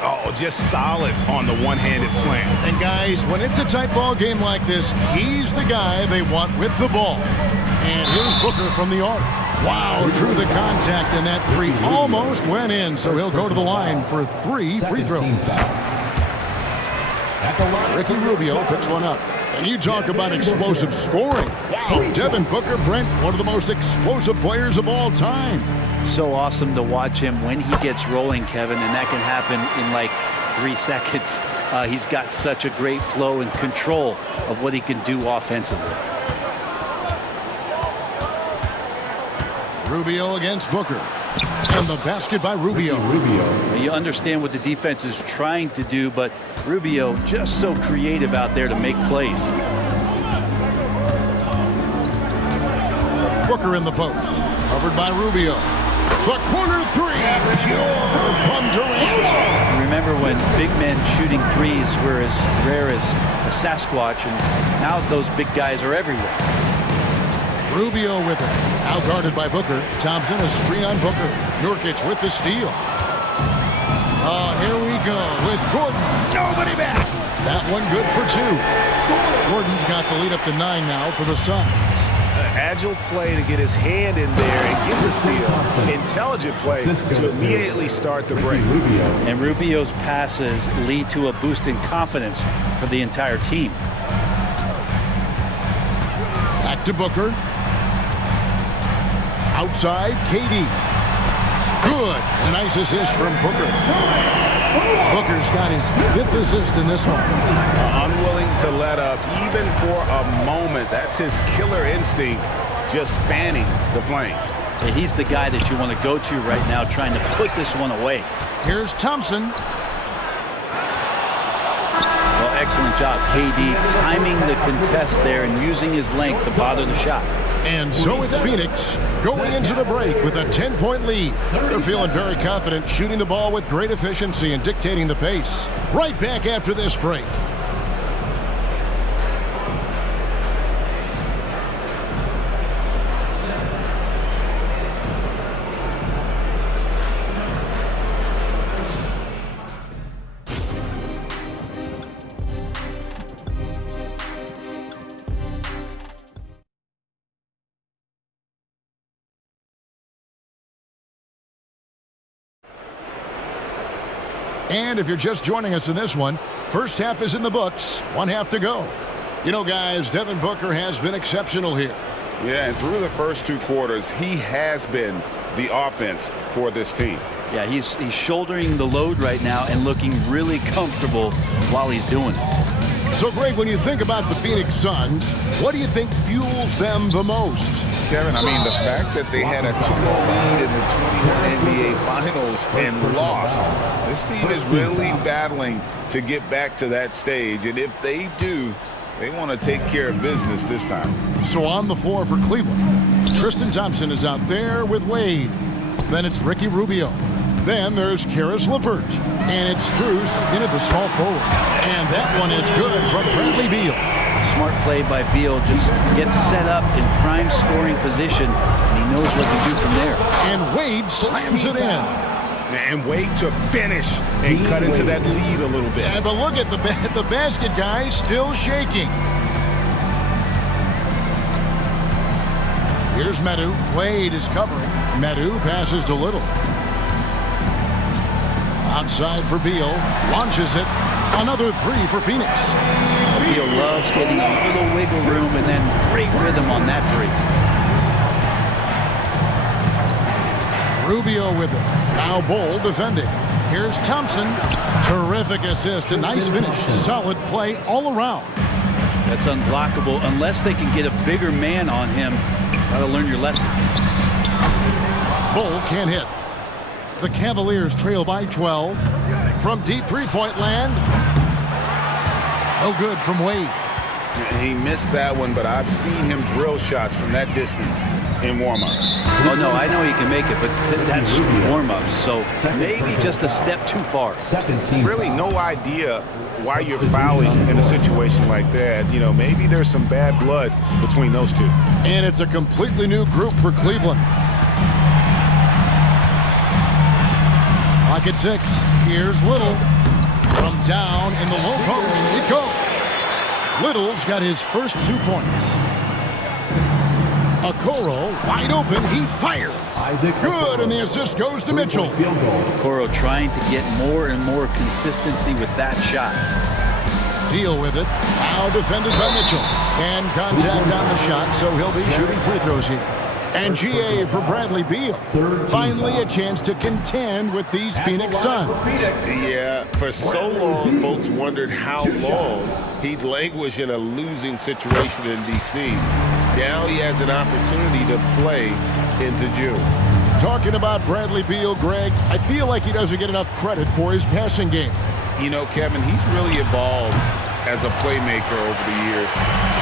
Oh, just solid on the one-handed slam. And guys, when it's a tight ball game like this, he's the guy they want with the ball. And here's Booker from the arc. Wow, drew the contact, and that three almost went in, so he'll go to the line for 3 free throws. Ricky Rubio picks one up. And you talk about explosive scoring. Devin Booker, Brent, one of the most explosive players of all time. So awesome to watch him when he gets rolling, Kevin, and that can happen in like 3 seconds. He's got such a great flow and control of what he can do offensively. Rubio against Booker. And the basket by Rubio. You understand what the defense is trying to do, but Rubio just so creative out there to make plays. Booker in the post. Covered by Rubio. The corner three. Pure from Durant. Remember when big men shooting threes were as rare as a Sasquatch, and now those big guys are everywhere. Rubio with it. Now guarded by Booker. Thompson a screen on Booker. Nurkic with the steal. Oh, here we go with Gordon. Nobody back. That one good for 2. Gordon's got the lead up to 9 now for the Suns. Agile play to get his hand in there and get the steal. Intelligent play to immediately start the break. And Rubio's passes lead to a boost in confidence for the entire team. Back to Booker. Outside, KD. Good. A nice assist from Booker. Booker's got his 5th assist in this one. Unwilling to let up even for a moment. That's his killer instinct, just fanning the flames. Yeah, he's the guy that you want to go to right now, trying to put this one away. Here's Thompson. Well, excellent job, KD, timing the contest there and using his length to bother the shot. And so it's Phoenix going into the break with a 10-point lead. They're feeling very confident, shooting the ball with great efficiency and dictating the pace. Right back after this break. And if you're just joining us in this one, first half is in the books, 1 half to go. You know, guys, Devin Booker has been exceptional here. Yeah, and through the first 2 quarters, he has been the offense for this team. Yeah, he's shouldering the load right now and looking really comfortable while he's doing it. So, Greg, when you think about the Phoenix Suns, what do you think fuels them the most? Kevin, I mean, the fact that they had a 2-0 lead in the 21 NBA Finals and lost, this team is really battling to get back to that stage. And if they do, they want to take care of business this time. So on the floor for Cleveland, Tristan Thompson is out there with Wade. Then it's Ricky Rubio. Then there's Karis LeVert. And it's Strus in at the small forward. And that one is good from Bradley Beal. Smart play by Beal, just gets set up in prime scoring position, and he knows what to do from there. And Wade slams it in. And Wade to finish and cut into that lead a little bit. Yeah, but look at the basket, guys, still shaking. Here's Medu. Wade is covering. Medu passes to Little. Outside for Beal. Launches it. Another 3 for Phoenix. Beal loves getting a little wiggle room and then great rhythm on that 3. Rubio with it. Now Bull defending. Here's Thompson. Terrific assist. A nice finish. Solid play all around. That's unblockable unless they can get a bigger man on him. Got to learn your lesson. Bull can't hit. The Cavaliers trail by 12. from deep three-point land. No good from Wade. He missed that one, but I've seen him drill shots from that distance in warm-up. Oh, no, I know he can make it, but that's warm-ups, so maybe just a step too far. Really no idea why you're fouling in a situation like that. You know, maybe there's some bad blood between those two. And it's a completely new group for Cleveland. Lock at 6. Here's Little. From down in the low post, it goes. Little's got his first 2 points. Okoro, wide open, he fires. Good, and the assist goes to Mitchell. Okoro trying to get more and more consistency with that shot. Deal with it. Now defended by Mitchell. And contact on the shot, so he'll be shooting free throws here. And GA for Bradley Beal. Finally a chance to contend with these Phoenix Suns. Yeah, for so long, folks wondered how long he'd languish in a losing situation in D.C. Now he has an opportunity to play into June. Talking about Bradley Beal, Greg, I feel like he doesn't get enough credit for his passing game. You know, Kevin, he's really evolved as a playmaker over the years.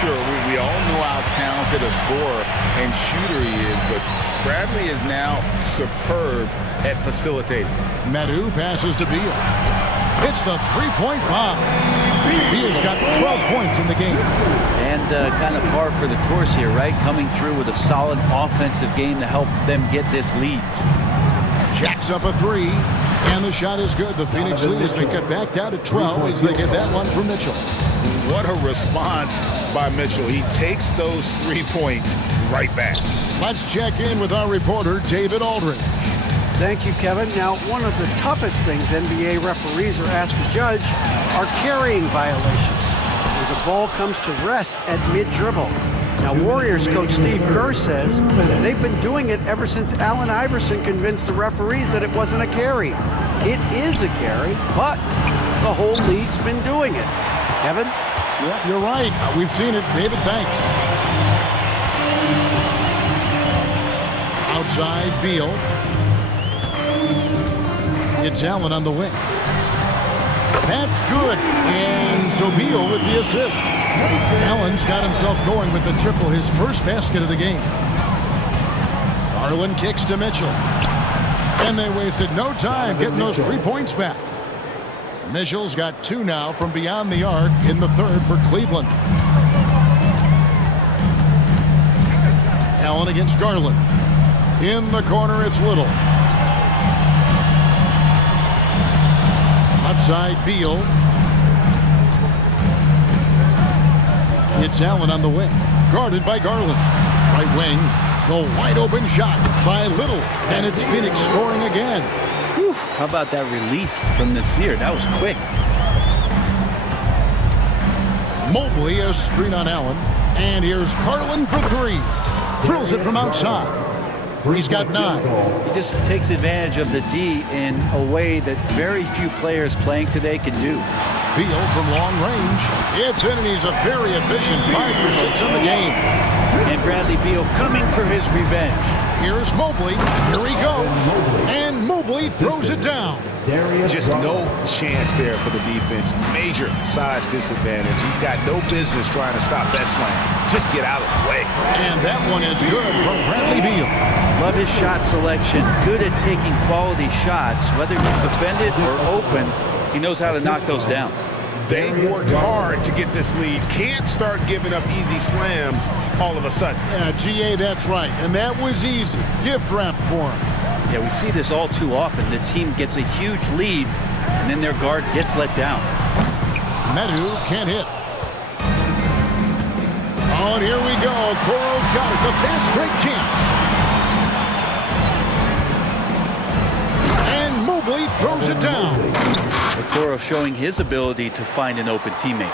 Sure, we all know how talented a scorer and shooter he is, but Bradley is now superb at facilitating. Medu passes to Beal. Hits the three-point bomb. Beal's got 12 points in the game. And kind of par for the course here, right? Coming through with a solid offensive game to help them get this lead. Jacks up a 3, and the shot is good. The Phoenix lead has been cut back down to 12 as they get that one from Mitchell. What a response by Mitchell. He takes those 3 points right back. Let's check in with our reporter, David Aldridge. Thank you, Kevin. Now, one of the toughest things NBA referees are asked to judge are carrying violations, where the ball comes to rest at mid-dribble. Now, Warriors coach Steve Kerr says they've been doing it ever since Allen Iverson convinced the referees that it wasn't a carry. It is a carry, but the whole league's been doing it. Kevin? Yeah, you're right. We've seen it. David, thanks. Outside, Beal. It's Allen on the wing. That's good. And so Beal with the assist. Allen's got himself going with the triple, his first basket of the game. Garland kicks to Mitchell. And they wasted no time getting those 3 points back. Mitchell's got 2 now from beyond the arc in the third for Cleveland. Allen against Garland. In the corner, it's Little. Left side, Beal. It's Allen on the wing. Guarded by Garland. Right wing. The wide open shot by Little. And it's Phoenix scoring again. Whew, how about that release from Nasir? That was quick. Mobley, a screen on Allen. And here's Garland for 3. Drills it from outside. He's got 9. He just takes advantage of the D in a way that very few players playing today can do. Beal from long range. It's in, and he's a very efficient 5 for 6 in the game. And Bradley Beal coming for his revenge. Here's Mobley. Here he goes. And Mobley throws it down. Just no chance there for the defense. Major size disadvantage. He's got no business trying to stop that slam. Just get out of the way. And that one is good from Bradley Beal. Love his shot selection. Good at taking quality shots. Whether he's defended or open, he knows how to knock those down. They worked hard to get this lead. Can't start giving up easy slams all of a sudden. Yeah, GA, that's right. And that was easy. Gift wrap for him. Yeah, we see this all too often. The team gets a huge lead, and then their guard gets let down. Medu can't hit. Oh, and here we go. Coral's got it. The fast break chance. And Mobley throws it down. Okoro showing his ability to find an open teammate.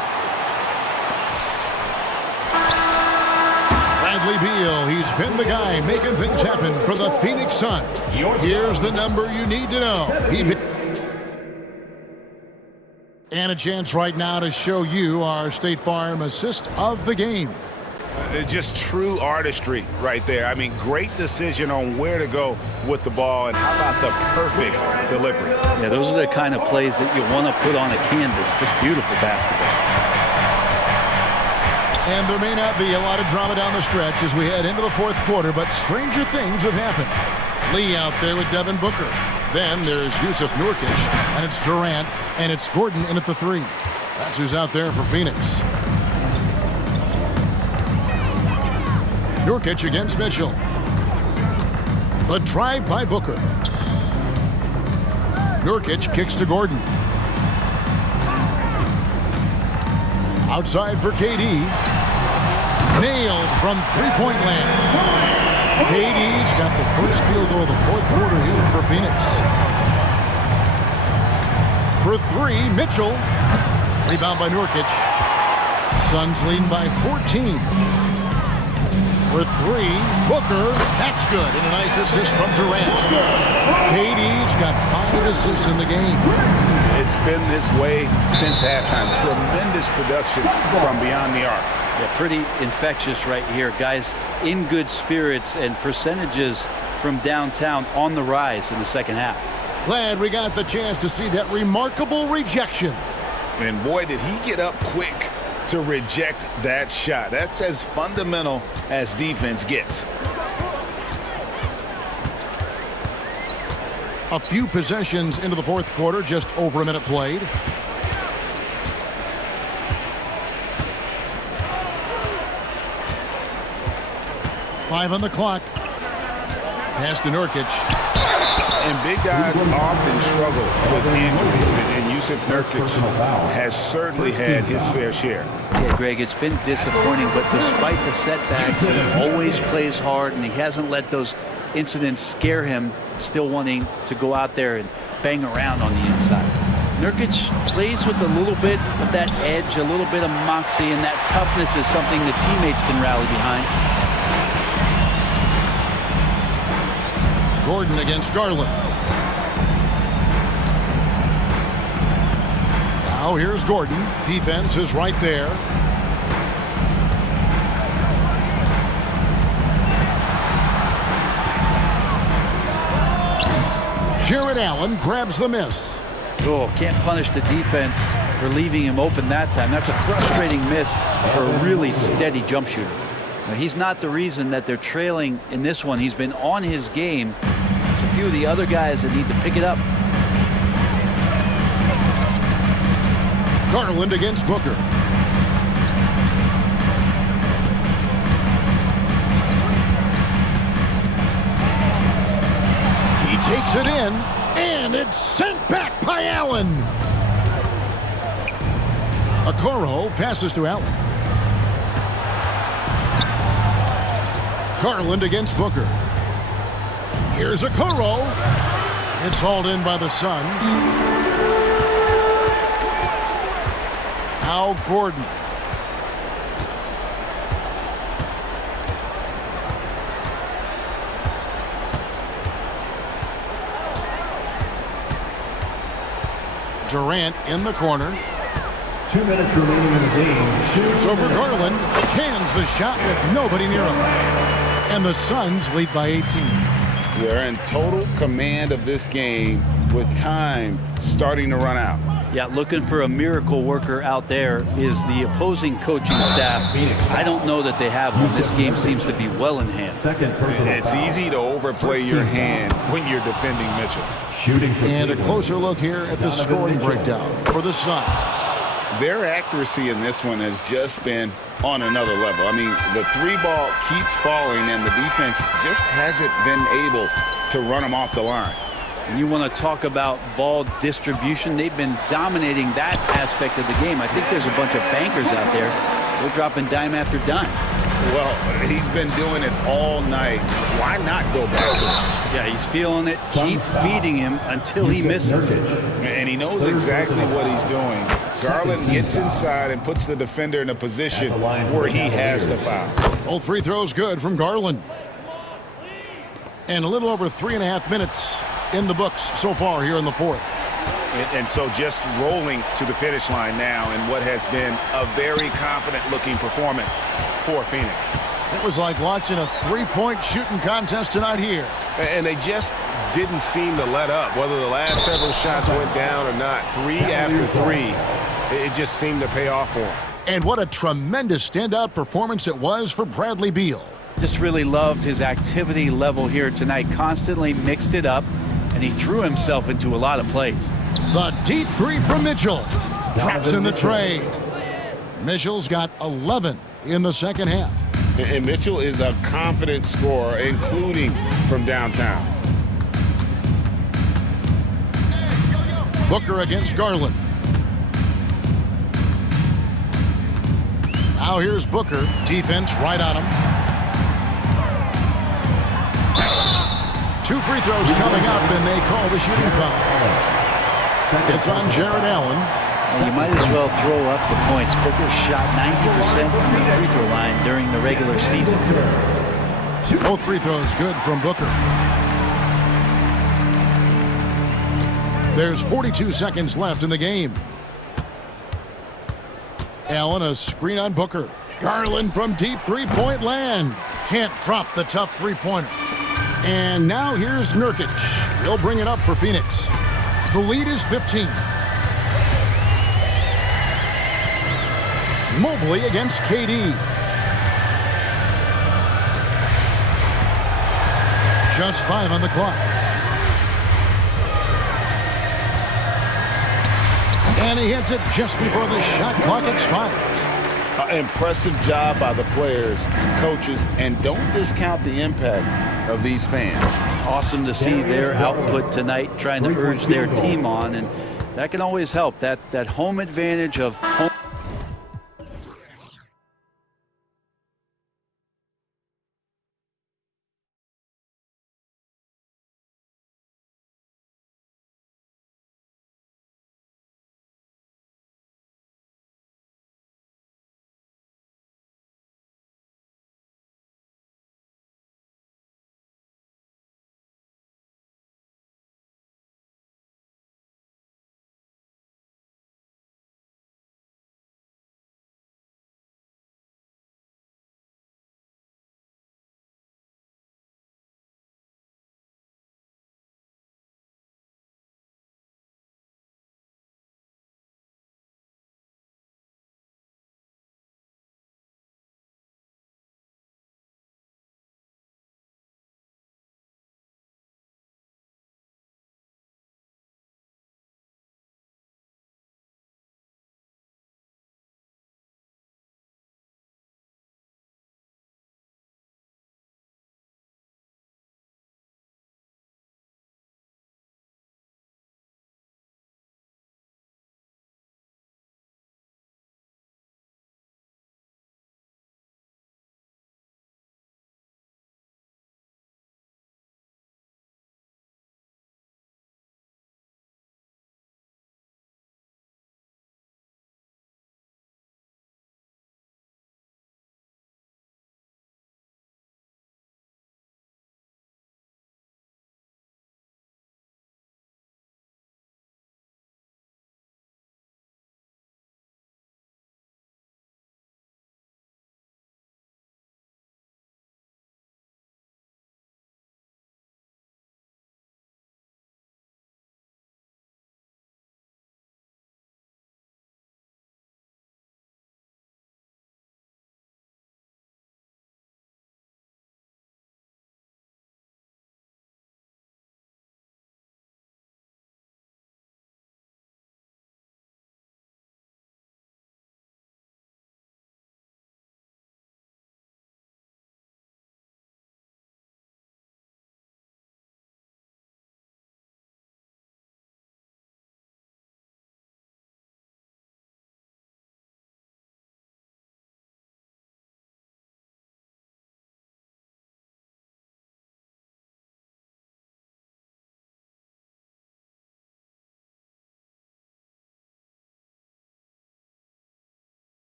Bradley Beal, he's been the guy making things happen for the Phoenix Suns. Here's the number you need to know. And a chance right now to show you our State Farm assist of the game. Just true artistry right there. I mean, great decision on where to go with the ball, and how about the perfect delivery? Yeah, those are the kind of plays that you want to put on a canvas. Just beautiful basketball. And there may not be a lot of drama down the stretch as we head into the fourth quarter, but stranger things have happened. Lee out there with Devin Booker. Then there's Yusuf Nurkic, and it's Durant, and it's Gordon in at the 3. That's who's out there for Phoenix. Nurkic against Mitchell. The drive by Booker. Nurkic kicks to Gordon. Outside for KD. Nailed from three-point land. KD's got the first field goal of the fourth quarter here for Phoenix. For 3, Mitchell. Rebound by Nurkic. Suns lead by 14. For 3, Booker. That's good. And a nice assist from Durant. KD's got 5 assists in the game. It's been this way since halftime. Tremendous production from beyond the arc. Yeah, pretty infectious right here. Guys in good spirits, and percentages from downtown on the rise in the second half. Glad we got the chance to see that remarkable rejection. And boy, did he get up quick to reject that shot. That's as fundamental as defense gets. A few possessions into the fourth quarter, just over a minute played. Five on the clock. Pass to Nurkic. And big guys often struggle with injuries, and Yusuf Nurkic has certainly had his fair share. Yeah, Greg, it's been disappointing, but despite the setbacks, he always plays hard, and he hasn't let those incidents scare him, still wanting to go out there and bang around on the inside. Nurkic plays with a little bit of that edge, a little bit of moxie, and that toughness is something the teammates can rally behind. Gordon against Garland. Now here's Gordon. Defense is right there. Jared Allen grabs the miss. Oh, can't punish the defense for leaving him open that time. That's a frustrating miss for a really steady jump shooter. Now, he's not the reason that they're trailing in this one. He's been on his game. It's a few of the other guys that need to pick it up. Garland against Booker. He takes it in, and it's sent back by Allen. Okoro passes to Allen. Garland against Booker. Here's Okoro. It's hauled in by the Suns. Now Gordon. Durant in the corner. 2 minutes remaining in the game. Shoots over Garland. Cans the shot with nobody near him. And the Suns lead by 18. They're in total command of this game with time starting to run out. Yeah, looking for a miracle worker out there is the opposing coaching staff. I don't know that they have one. This game seems to be well in hand. It's easy to overplay your hand when you're defending Mitchell. And a closer look here at the scoring breakdown for the Suns. Their accuracy in this one has just been on another level. I mean, the 3-ball keeps falling, and the defense just hasn't been able to run them off the line. And you want to talk about ball distribution. They've been dominating that aspect of the game. I think there's a bunch of bankers out there. They're dropping dime after dime. Well, he's been doing it all night. Why not go back to it? Yeah, he's feeling it. Keep feeding him until he misses. And he knows exactly what he's doing. Garland gets inside and puts the defender in a position where he has to foul. All free throws good from Garland. And a little over 3.5 minutes in the books so far here in the fourth. And so just rolling to the finish line now in what has been a very confident-looking performance for Phoenix. It was like watching a three-point shooting contest tonight here. And they just didn't seem to let up. Whether the last several shots went down or not, 3 after 3, it just seemed to pay off for them. And what a tremendous standout performance it was for Bradley Beal. Just really loved his activity level here tonight. Constantly mixed it up, and he threw himself into a lot of plays. The deep three from Mitchell. Drops in the tray. Mitchell's got 11 in the second half. And Mitchell is a confident scorer, including from downtown. Booker against Garland. Now here's Booker. Defense right on him. 2 free throws coming up, and they call the shooting foul. It's on Jared Allen. And you might as well throw up the points. Booker shot 90% from the free throw line during the regular season. Both free throws good from Booker. There's 42 seconds left in the game. Allen, a screen on Booker. Garland from deep three-point land. Can't drop the tough three-pointer. And now here's Nurkic. He'll bring it up for Phoenix. The lead is 15. Mobley against KD. Just 5 on the clock. And he hits it just before the shot clock expires. Impressive job by the players, coaches, and don't discount the impact of these fans. Awesome to see their output tonight, trying to urge their team on, and that can always help. That home advantage of home.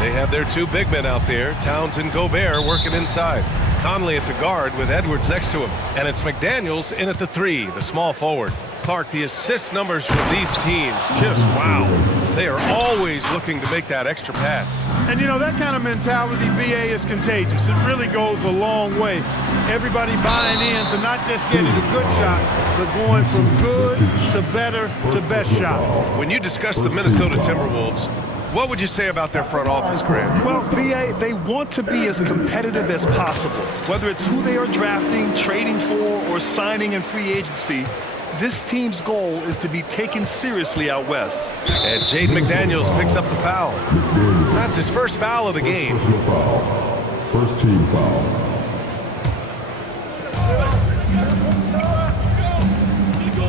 They have their two big men out there, Towns and Gobert, working inside. Conley at the guard with Edwards next to him. And it's McDaniels in at the 3, the small forward. Clark, the assist numbers for these teams, just wow. They are always looking to make that extra pass. And, you know, that kind of mentality, BA, is contagious. It really goes a long way. Everybody buying in to not just getting a good shot, but going from good to better to best shot. When you discuss the Minnesota Timberwolves, what would you say about their front office, Grant? Well, BA, they want to be as competitive as possible. Whether it's who they are drafting, trading for, or signing in free agency, this team's goal is to be taken seriously out west. And Jaden McDaniels picks up the foul. That's his first foul of the game. First team foul.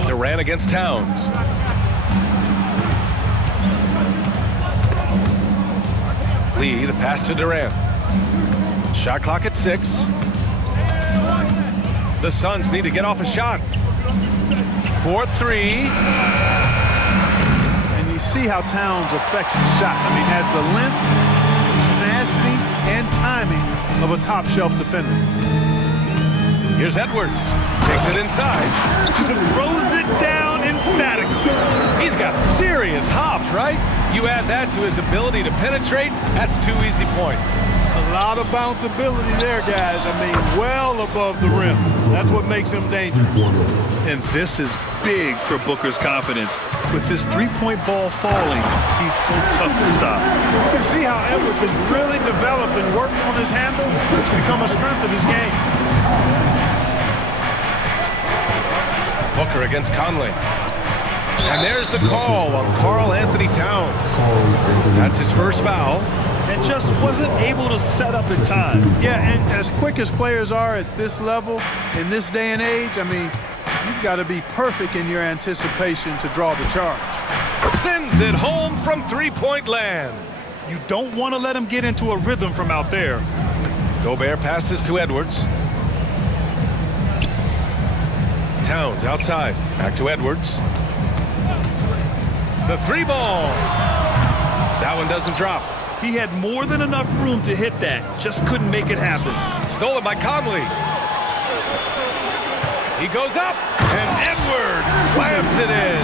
Durant against Towns. Lee, the pass to Durant. Shot clock at 6. The Suns need to get off a shot. 4-3. And you see how Towns affects the shot. I mean, has the length, tenacity, and timing of a top-shelf defender. Here's Edwards. Takes it inside. Throws it down emphatically. He's got serious hops, right? You add that to his ability to penetrate, that's 2 easy points. A lot of bounceability there, guys. I mean, well above the rim. That's what makes him dangerous. And this is big for Booker's confidence. With this three-point ball falling, he's so tough to stop. You can see how Edwards has really developed and worked on his handle. It's become a strength of his game. Booker against Conley. And there's the call on Karl Anthony Towns. That's his first foul. And just wasn't able to set up in time. Yeah, and as quick as players are at this level, in this day and age, I mean, you've got to be perfect in your anticipation to draw the charge. Sends it home from three-point land. You don't want to let him get into a rhythm from out there. Gobert passes to Edwards. Towns outside. Back to Edwards. The 3-ball. That one doesn't drop. He had more than enough room to hit that. Just couldn't make it happen. Stolen by Conley. He goes up, and Edwards slams it in.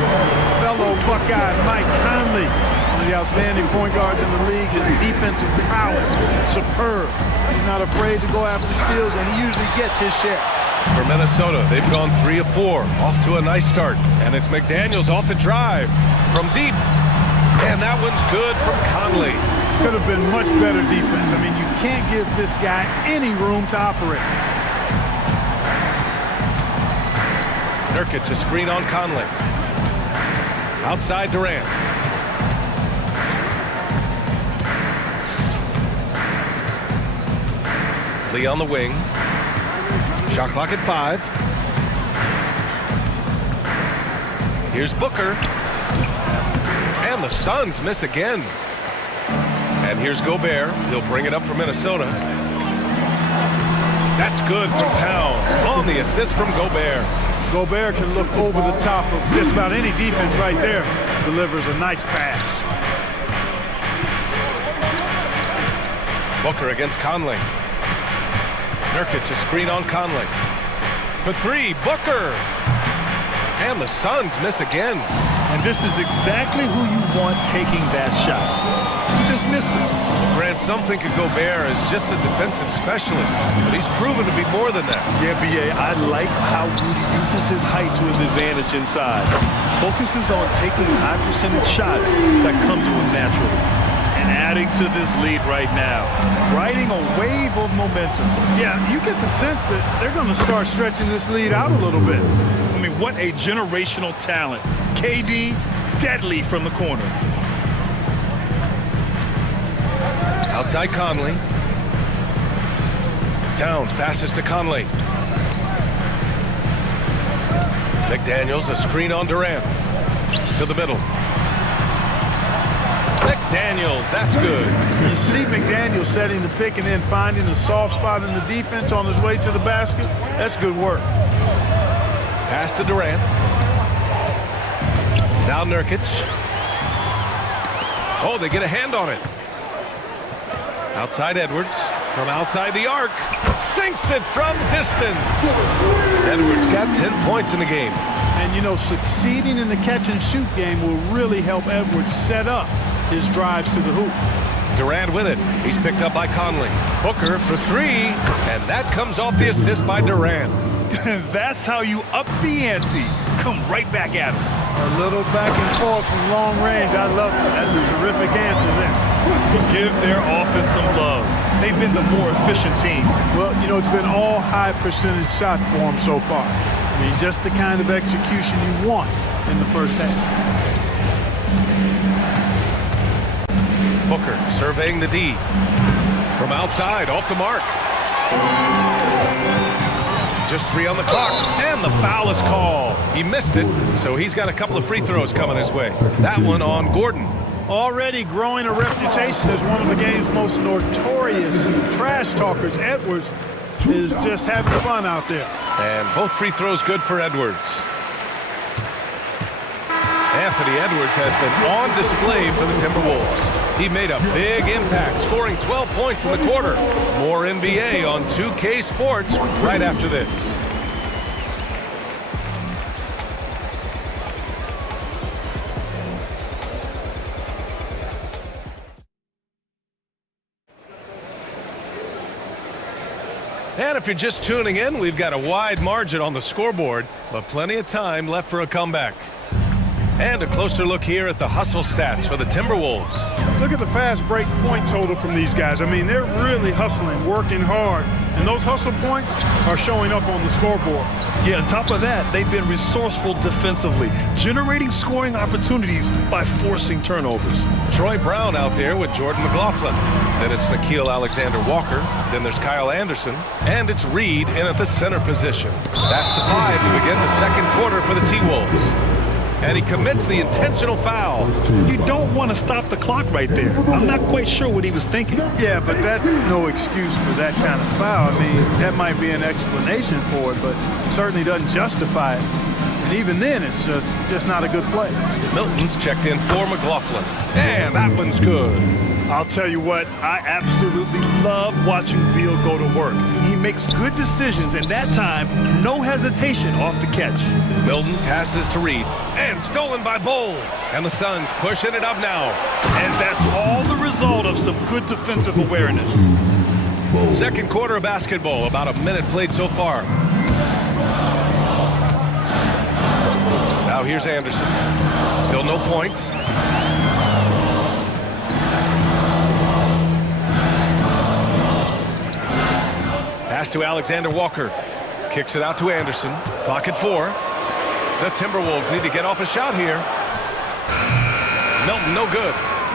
Fellow Buckeye Mike Conley, one of the outstanding point guards in the league. His defensive prowess, superb. He's not afraid to go after steals, and he usually gets his share. For Minnesota, they've gone 3 of 4, off to a nice start. And it's McDaniels off the drive from deep. And that one's good from Conley. Could have been much better defense. I mean, you can't give this guy any room to operate. Nurkic, a screen on Conley. Outside Durant. Lee on the wing. Shot clock at 5. Here's Booker. And the Suns miss again. And here's Gobert. He'll bring it up for Minnesota. That's good from Towns on the assist from Gobert. Gobert can look over the top of just about any defense right there. Delivers a nice pass. Booker against Conley. Nurkic, a screen on Conley. For 3, Booker. And the Suns miss again. And this is exactly who you want taking that shot. You just missed it. Grant, some think of Gobert as just a defensive specialist, but he's proven to be more than that. Yeah, BA, I like how Rudy uses his height to his advantage inside. Focuses on taking high percentage shots that come to him naturally. And adding to this lead right now, riding a wave of momentum. Yeah, you get the sense that they're going to start stretching this lead out a little bit. I mean, what a generational talent. KD, deadly from the corner. Outside Conley. Towns passes to Conley. McDaniels, a screen on Durant. To the middle. McDaniels, that's good. You see McDaniels setting the pick and then finding a soft spot in the defense on his way to the basket. That's good work. Pass to Durant. Now Nurkic. Oh, they get a hand on it. Outside Edwards, from outside the arc, sinks it from distance. Edwards got 10 points in the game. And, you know, succeeding in the catch-and-shoot game will really help Edwards set up his drives to the hoop. Durant with it. He's picked up by Conley. Booker for three, and that comes off the assist by Durant. That's how you up the ante. Come right back at him. A little back and forth from long range. I love it. That's a terrific answer there. Give their offense some love. They've been the more efficient team. Well, you know, it's been all high percentage shot for them so far. I mean, just the kind of execution you want in the first half. Booker surveying the D. From outside, off the mark. Just 3 on the clock, and the foul is called. He missed it, so he's got a couple of free throws coming his way. That one on Gordon. Already growing a reputation as one of the game's most notorious trash talkers, Edwards is just having fun out there. And both free throws good for Edwards. Anthony Edwards has been on display for the Timberwolves. He made a big impact, scoring 12 points in the quarter. More NBA on 2K Sports right after this. And if you're just tuning in, we've got a wide margin on the scoreboard, but plenty of time left for a comeback. And a closer look here at the hustle stats for the Timberwolves. Look at the fast break point total from these guys. I mean, they're really hustling, working hard. And those hustle points are showing up on the scoreboard. Yeah, on top of that, they've been resourceful defensively, generating scoring opportunities by forcing turnovers. Troy Brown out there with Jordan McLaughlin. Then it's Nickeil Alexander-Walker. Then there's Kyle Anderson. And it's Reed in at the center position. That's the 5 to begin the second quarter for the T-Wolves. And he commits the intentional foul. You don't want to stop the clock right there. I'm not quite sure what he was thinking. Yeah, but that's no excuse for that kind of foul. I mean, that might be an explanation for it, but certainly doesn't justify it. And even then, it's just not a good play. Milton's checked in for McLaughlin. And that one's good. I'll tell you what, I absolutely love watching Beal go to work. He makes good decisions, and that time, no hesitation off the catch. Milton passes to Reed, and stolen by Bowl. And the Suns pushing it up now. And that's all the result of some good defensive awareness. Second quarter of basketball, about a minute played so far. Now here's Anderson. Still no points. Pass to Alexander Walker. Kicks it out to Anderson. Clock at 4. The Timberwolves need to get off a shot here. Milton, no good.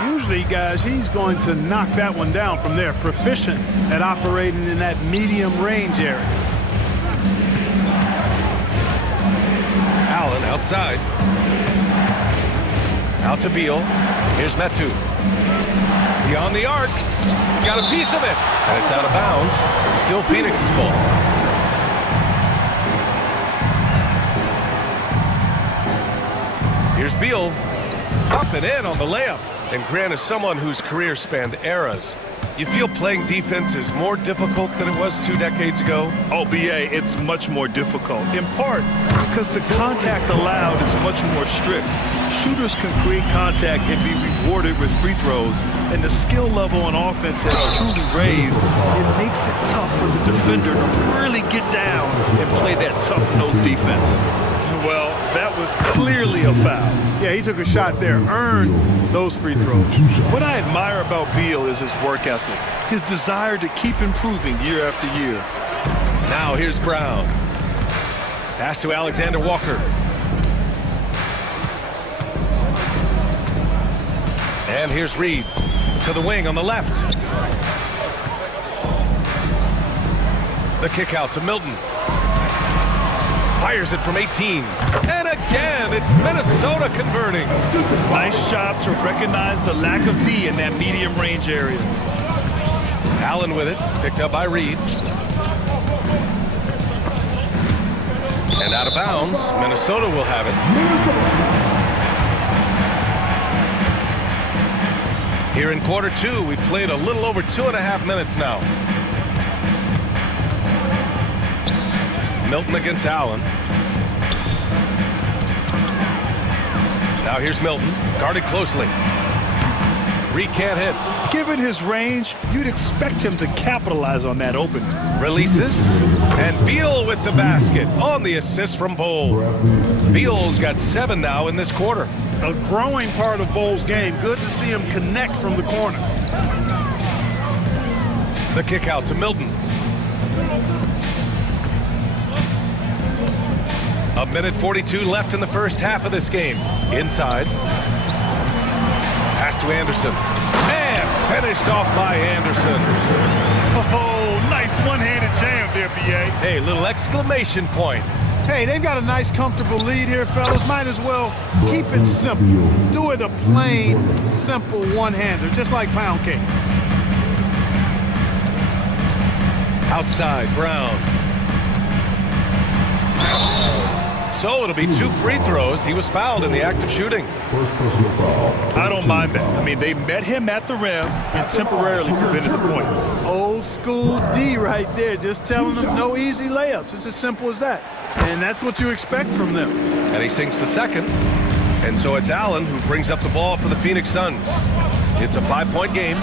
Usually, guys, he's going to knock that one down from there. Proficient at operating in that medium range area. Allen outside. Out to Beal. Here's Metu. Beyond the arc. Got a piece of it. And it's out of bounds. Still Phoenix's fault. Here's Beal. Up and in on the layup. And Grant is someone whose career spanned eras. You feel playing defense is more difficult than it was 2 decades ago? Oh, BA, it's much more difficult, in part because the contact allowed is much more strict. Shooters can create contact and be rewarded with free throws, and the skill level on offense has truly raised. It makes it tough for the defender to really get down and play that tough-nosed defense. Well, that was clearly a foul. Yeah, he took a shot there, earned those free throws. What I admire about Beal is his work ethic, his desire to keep improving year after year. Now here's Brown. Pass to Alexander Walker. And here's Reed to the wing on the left. The kick out to Milton. Fires it from 18. And again, it's Minnesota converting. Nice job to recognize the lack of D in that medium range area. Allen with it, picked up by Reed. And out of bounds, Minnesota will have it. Here in quarter two, we've played a little over 2.5 minutes now. Milton against Allen. Now here's Milton, guarded closely. Reed can't hit. Given his range, you'd expect him to capitalize on that opening. Releases, and Beal with the basket on the assist from Bowl. Beal's got 7 now in this quarter. A growing part of Bowl's game. Good to see him connect from the corner. The kick out to Milton. A minute 42 left in the first half of this game. Inside. Pass to Anderson. And finished off by Anderson. Oh, nice one-handed jam there, B.A. Hey, little exclamation point. Hey, they've got a nice, comfortable lead here, fellas. Might as well keep it simple. Do it a plain, simple one-hander, just like pound cake. Outside, Brown. So it'll be 2 free throws. He was fouled in the act of shooting. I don't mind that. I mean, they met him at the rim and temporarily prevented the points. Old school D right there, just telling them no easy layups. It's as simple as that. And that's what you expect from them. And he sinks the second. And so it's Allen who brings up the ball for the Phoenix Suns. It's a 5-point game.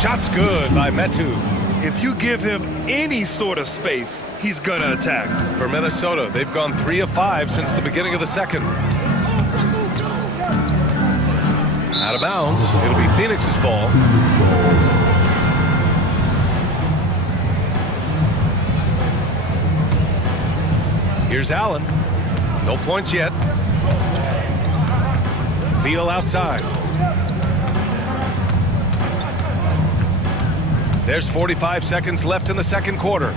Shot's good by Metu. If you give him any sort of space, he's going to attack. For Minnesota, they've gone 3 of 5 since the beginning of the second. Out of bounds. It'll be Phoenix's ball. Here's Allen. No points yet. Beal outside. There's 45 seconds left in the second quarter.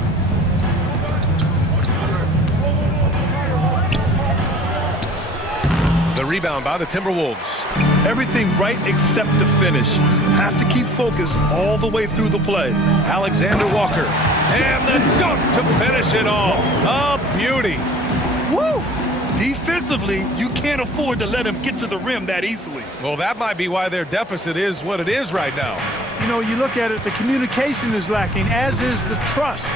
The rebound by the Timberwolves. Everything right except the finish. Have to keep focused all the way through the plays. Alexander Walker. And the dunk to finish it off. A beauty. Woo! Defensively, you can't afford to let him get to the rim that easily. Well, that might be why their deficit is what it is right now. You know, you look at it, the communication is lacking, as is the trust.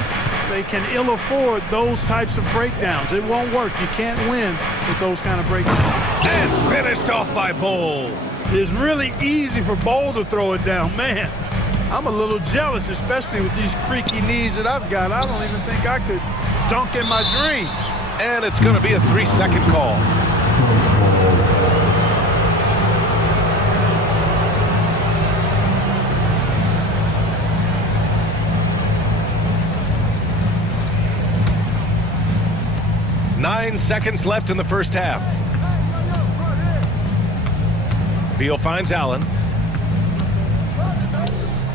They can ill afford those types of breakdowns. It won't work. You can't win with those kind of breakdowns. And finished off by Bowl. It's really easy for Bowl to throw it down. Man, I'm a little jealous, especially with these creaky knees that I've got. I don't even think I could dunk in my dreams. And it's going to be a 3-second call. Nine seconds left in the first half. Beal finds Allen.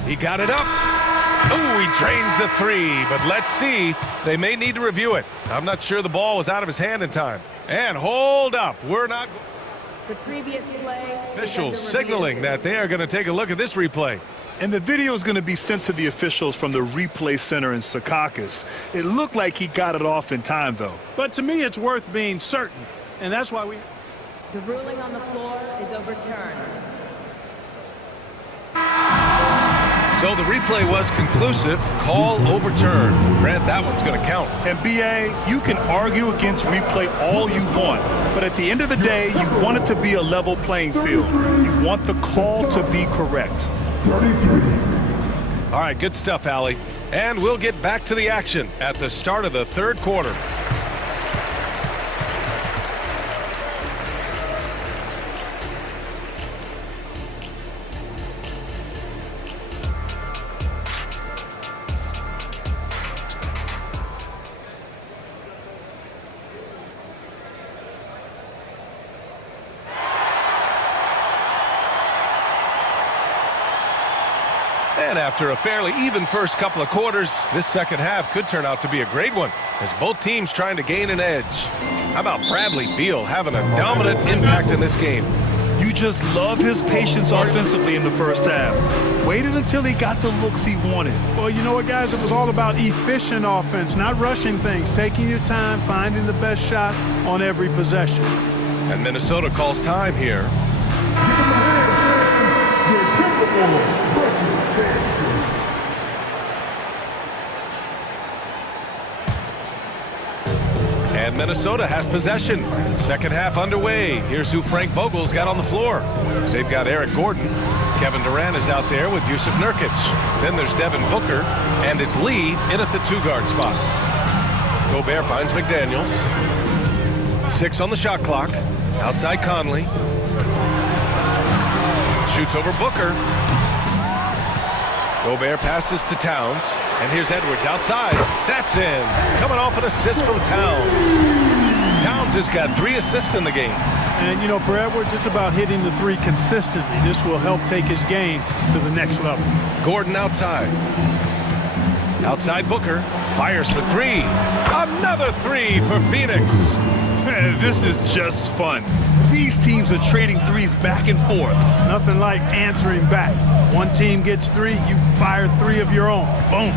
He got it up. Ooh, he drains the 3, but let's see. They may need to review it. I'm not sure the ball was out of his hand in time. And hold up. We're not... The previous play... Officials signaling that they are going to take a look at this replay. And the video is going to be sent to the officials from the replay center in Secaucus. It looked like he got it off in time, though. But to me, it's worth being certain. And that's why we... The ruling on the floor is overturned. So the replay was conclusive. Call overturned. Grant, that one's going to count. And BA, you can argue against replay all you want, but at the end of the day, you want it to be a level playing field. You want the call to be correct. 33. All right, good stuff, Allie. And we'll get back to the action at the start of the third quarter. And after a fairly even first couple of quarters, this second half could turn out to be a great one as both teams trying to gain an edge. How about Bradley Beal having a dominant impact in this game? You just love his patience offensively in the first half. Waited until he got the looks he wanted. Well, you know what, guys? It was all about efficient offense, not rushing things, taking your time, finding the best shot on every possession. And Minnesota calls time here. And Minnesota has possession. Second half underway. Here's who Frank Vogel's got on the floor. They've got Eric Gordon. Kevin Durant is out there with Yusuf Nurkic. Then there's Devin Booker, and it's Lee in at the two-guard spot. Gobert finds McDaniels. 6 on the shot clock. Outside Conley. Shoots over Booker. Gobert passes to Towns. And here's Edwards outside. That's in. Coming off an assist from Towns. Towns has got 3 assists in the game. And, you know, for Edwards, it's about hitting the 3 consistently. This will help take his game to the next level. Gordon outside. Outside Booker. Fires for 3. Another 3 for Phoenix. This is just fun. These teams are trading threes back and forth. Nothing like answering back. One team gets 3, you fire 3 of your own. Boom.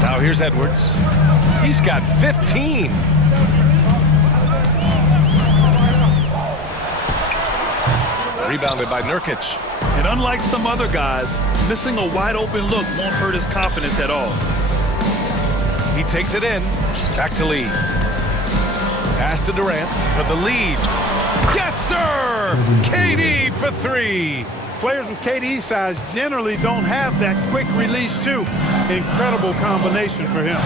Now here's Edwards. He's got 15. Rebounded by Nurkic. And unlike some other guys, missing a wide open look won't hurt his confidence at all. He takes it in. Back to Lee. Pass to Durant for the lead. Yes, sir! KD for 3. Players with KD's size generally don't have that quick release, too. Incredible combination for him.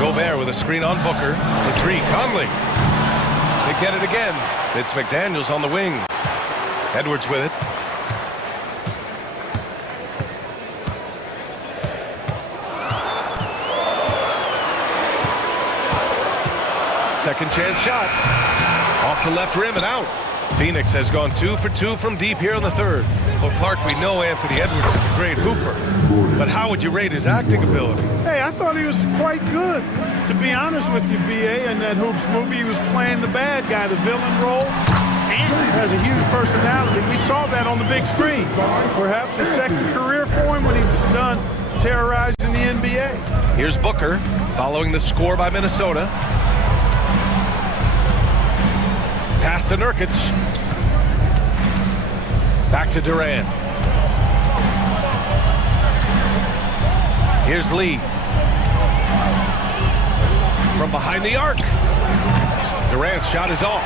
Gobert with a screen on Booker for 3. Conley. They get it again. It's McDaniels on the wing. Edwards with it. Second chance shot. Off the left rim and out. Phoenix has gone 2 for 2 from deep here in the third. Well, Clark, we know Anthony Edwards is a great hooper, but how would you rate his acting ability? Hey, I thought he was quite good. To be honest with you, B.A., in that Hoops movie, he was playing the bad guy, the villain role. And has a huge personality. We saw that on the big screen. Perhaps a second career for him when he's done terrorizing the NBA. Here's Booker following the score by Minnesota. Pass to Nurkic. Back to Durant. Here's Lee. From behind the arc. Durant's shot is off.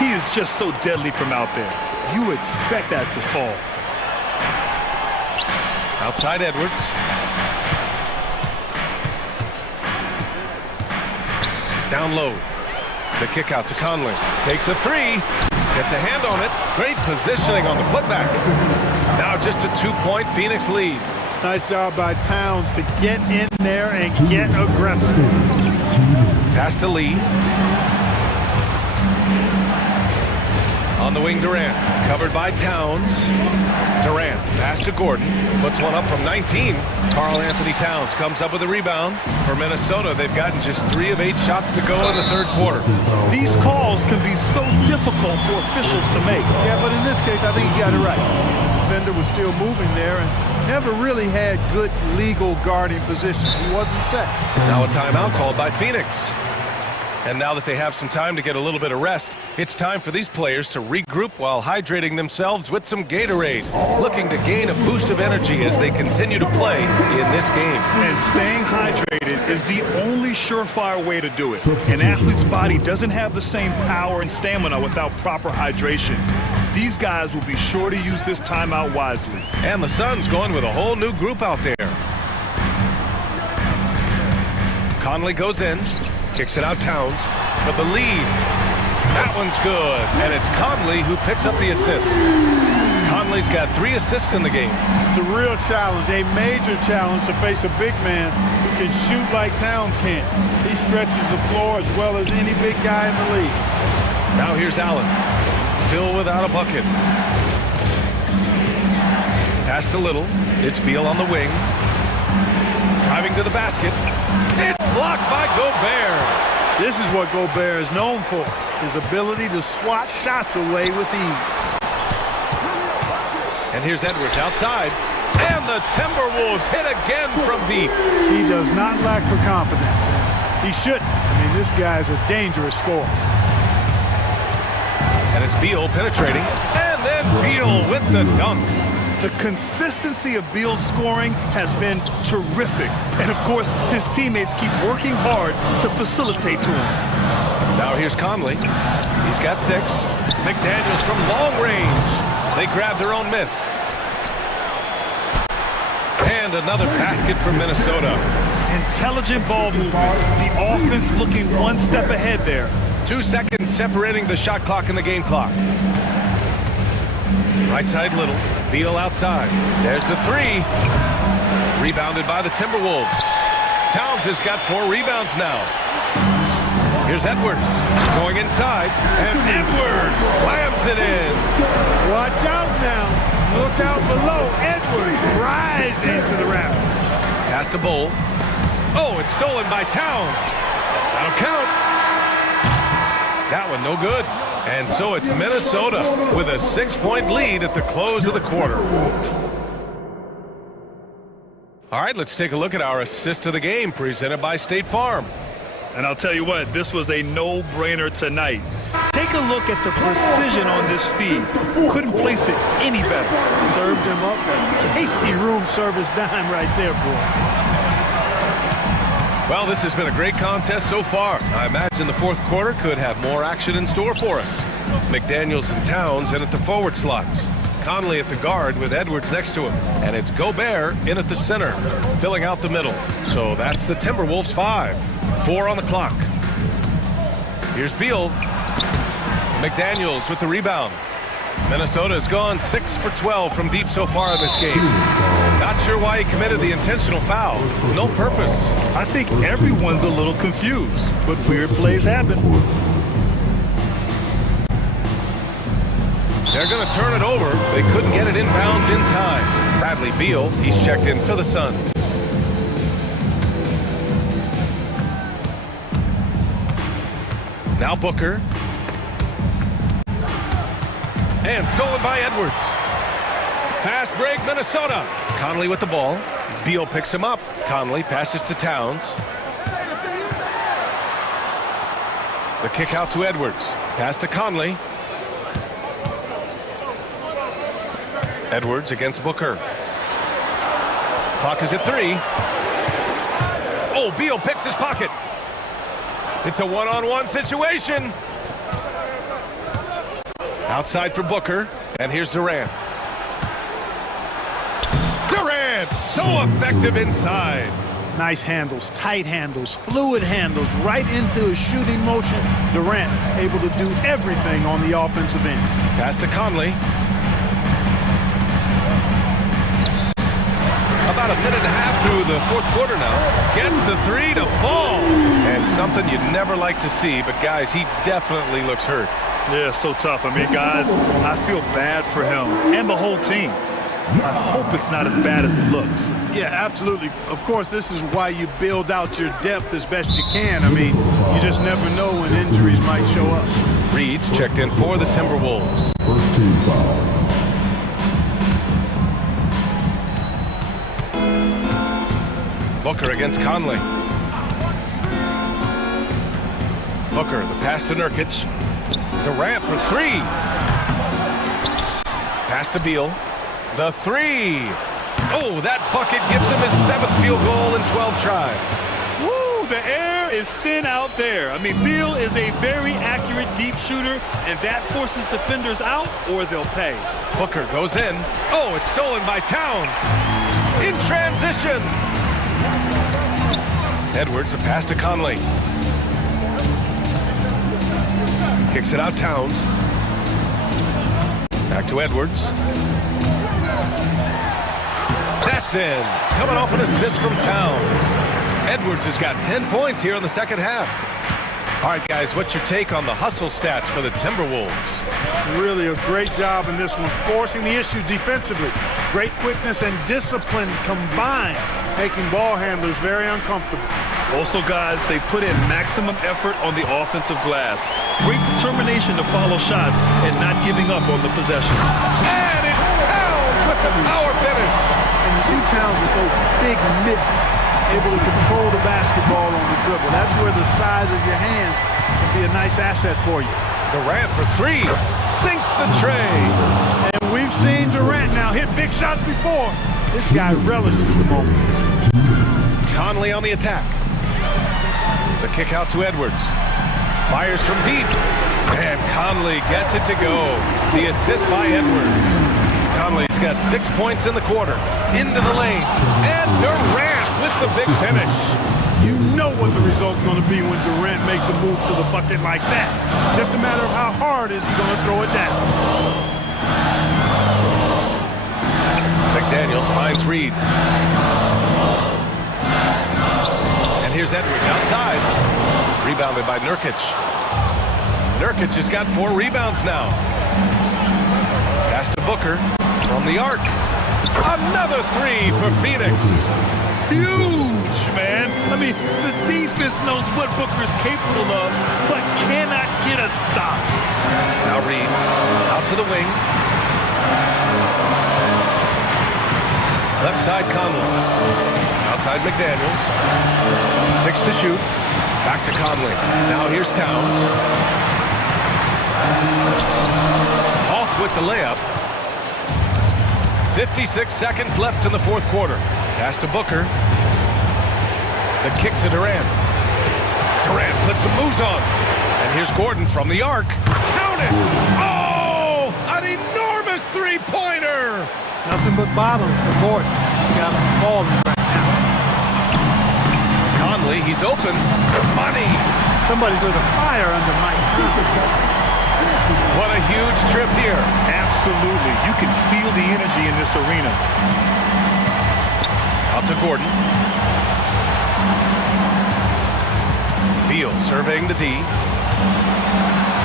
He is just so deadly from out there. You expect that to fall. Outside Edwards. Down low. The kick out to Conley. Takes a 3. Gets a hand on it. Great positioning on the putback. Now just a 2-point Phoenix lead. Nice job by Towns to get in there and get aggressive. Pass to Lee. On the wing, Durant. Covered by Towns. Durant. Pass to Gordon. Puts one up from 19. Karl Anthony Towns comes up with a rebound. For Minnesota, they've gotten just 3 of 8 shots to go in the third quarter. These calls can be so difficult for officials to make. Yeah, but in this case, I think you got it right. The defender was still moving there and never really had good legal guarding position. He wasn't set. Now a timeout called by Phoenix. And now that they have some time to get a little bit of rest, it's time for these players to regroup while hydrating themselves with some Gatorade, looking to gain a boost of energy as they continue to play in this game. And staying hydrated is the only surefire way to do it. An athlete's body doesn't have the same power and stamina without proper hydration. These guys will be sure to use this timeout wisely. And the Suns going with a whole new group out there. Conley goes in. Kicks it out Towns for the lead. That one's good. And it's Conley who picks up the assist. Conley's got 3 assists in the game. It's a real challenge, a major challenge to face a big man who can shoot like Towns can. He stretches the floor as well as any big guy in the league. Now here's Allen. Still without a bucket. Pass to Little. It's Beal on the wing. Driving to the basket. It's blocked by Gobert. This is what Gobert is known for, his ability to swat shots away with ease. And here's Edwards outside. And the Timberwolves hit again from deep. He does not lack for confidence. He shouldn't. I mean, this guy is a dangerous scorer. And it's Beal penetrating. And then Beal with the dunk. The consistency of Beal's scoring has been terrific. And of course, his teammates keep working hard to facilitate to him. Now here's Conley. He's got 6. McDaniels from long range. They grab their own miss. And another basket for Minnesota. Intelligent ball movement. The offense looking one step ahead there. 2 seconds separating the shot clock and the game clock. Right side Little. Beal outside. There's the 3. Rebounded by the Timberwolves. Towns has got 4 rebounds now. Here's Edwards going inside, and Edwards slams it in. Watch out now. Look out below. Edwards rising to the rafters. Pass to Bull. Oh, it's stolen by Towns. That'll count. That one no good. And so it's Minnesota with a 6-point lead at the close of the quarter. All right, let's take a look at our assist of the game presented by State Farm. And I'll tell you what, this was a no-brainer tonight. Take a look at the precision on this feed. Couldn't place it any better. Served him up a tasty room service dime right there, boy. Well, this has been a great contest so far. I imagine the fourth quarter could have more action in store for us. McDaniels and Towns in at the forward slots. Conley at the guard with Edwards next to him. And it's Gobert in at the center, filling out the middle. So that's the Timberwolves 5. 4 on the clock. Here's Beal. McDaniels with the rebound. Minnesota has gone 6 for 12 from deep so far in this game. Not sure why he committed the intentional foul. No purpose. I think everyone's a little confused, but weird plays happen. They're going to turn it over. They couldn't get it inbounds in time. Bradley Beal, he's checked in for the Suns. Now Booker. And stolen by Edwards. Fast break, Minnesota. Conley with the ball. Beal picks him up. Conley passes to Towns. The kick out to Edwards. Pass to Conley. Edwards against Booker. Clock is at 3. Oh, Beal picks his pocket. It's a one-on-one situation. Outside for Booker, and here's Durant. Durant, so effective inside. Nice handles, tight handles, fluid handles, right into his shooting motion. Durant able to do everything on the offensive end. Pass to Conley. About a minute and a half through the fourth quarter now. Gets the 3 to fall. And something you'd never like to see, but guys, he definitely looks hurt. Yeah, so tough. I mean, guys, I feel bad for him and the whole team. I hope it's not as bad as it looks. Yeah, absolutely. Of course, this is why you build out your depth as best you can. I mean, you just never know when injuries might show up. Reed's checked in for the Timberwolves. First team foul. Booker against Conley. Booker, the pass to Nurkic. Durant for 3. Pass to Beal. The 3. Oh, that bucket gives him his 7th field goal in 12 tries. Woo, the air is thin out there. I mean, Beal is a very accurate deep shooter, and that forces defenders out or they'll pay. Booker goes in. Oh, it's stolen by Towns. In transition. Edwards, the pass to Conley. Kicks it out, Towns. Back to Edwards. That's in. Coming off an assist from Towns. Edwards has got 10 points here in the second half. All right, guys, what's your take on the hustle stats for the Timberwolves? Really a great job in this one, forcing the issue defensively. Great quickness and discipline combined, making ball handlers very uncomfortable. Also, guys, they put in maximum effort on the offensive glass. Great determination to follow shots and not giving up on the possession. And it's Towns with the power finish. And you see Towns with those big mitts, able to control the basketball on the dribble. That's where the size of your hands can be a nice asset for you. Durant for 3. Sinks the tray. And We've seen Durant now hit big shots before. This guy relishes the moment. Conley on the attack. The kick out to Edwards. Fires from deep. And Conley gets it to go. The assist by Edwards. Conley's got 6 points in the quarter. Into the lane. And Durant with the big finish. You know what the result's going to be when Durant makes a move to the bucket like that. Just a matter of how hard is he going to throw it down. McDaniels finds Reed. And here's Edwards outside. Rebounded by Nurkic. Nurkic has got 4 rebounds now. Pass to Booker from the arc. Another 3 for Phoenix. Huge, man. I mean, the defense knows what Booker is capable of, but cannot get a stop. Now Reed out to the wing. Left side Conley. Outside McDaniels. 6 to shoot. Back to Conley. Now here's Towns. Off with the layup. 56 seconds left in the fourth quarter. Pass to Booker. The kick to Durant. Durant puts some moves on. And here's Gordon from the arc. Count it! Oh! An enormous three-pointer! Nothing but bottoms for Gordon. He's got him falling right now. Conley, he's open. Money! Somebody's lit a fire under Mike. What a huge trip here. Absolutely. You can feel the energy in this arena. Out to Gordon. Beal surveying the D.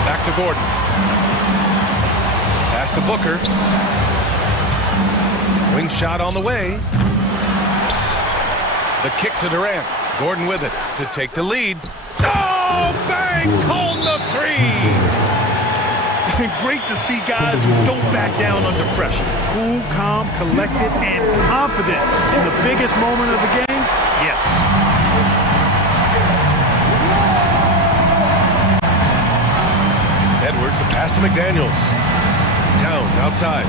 Back to Gordon. Pass to Booker. Wing shot on the way. The kick to Durant. Gordon with it to take the lead. Oh, Banks holding the 3. Great to see guys who don't back down under pressure. Cool, calm, collected, and confident in the biggest moment of the game. Yes. Edwards, a pass to McDaniels. Towns outside.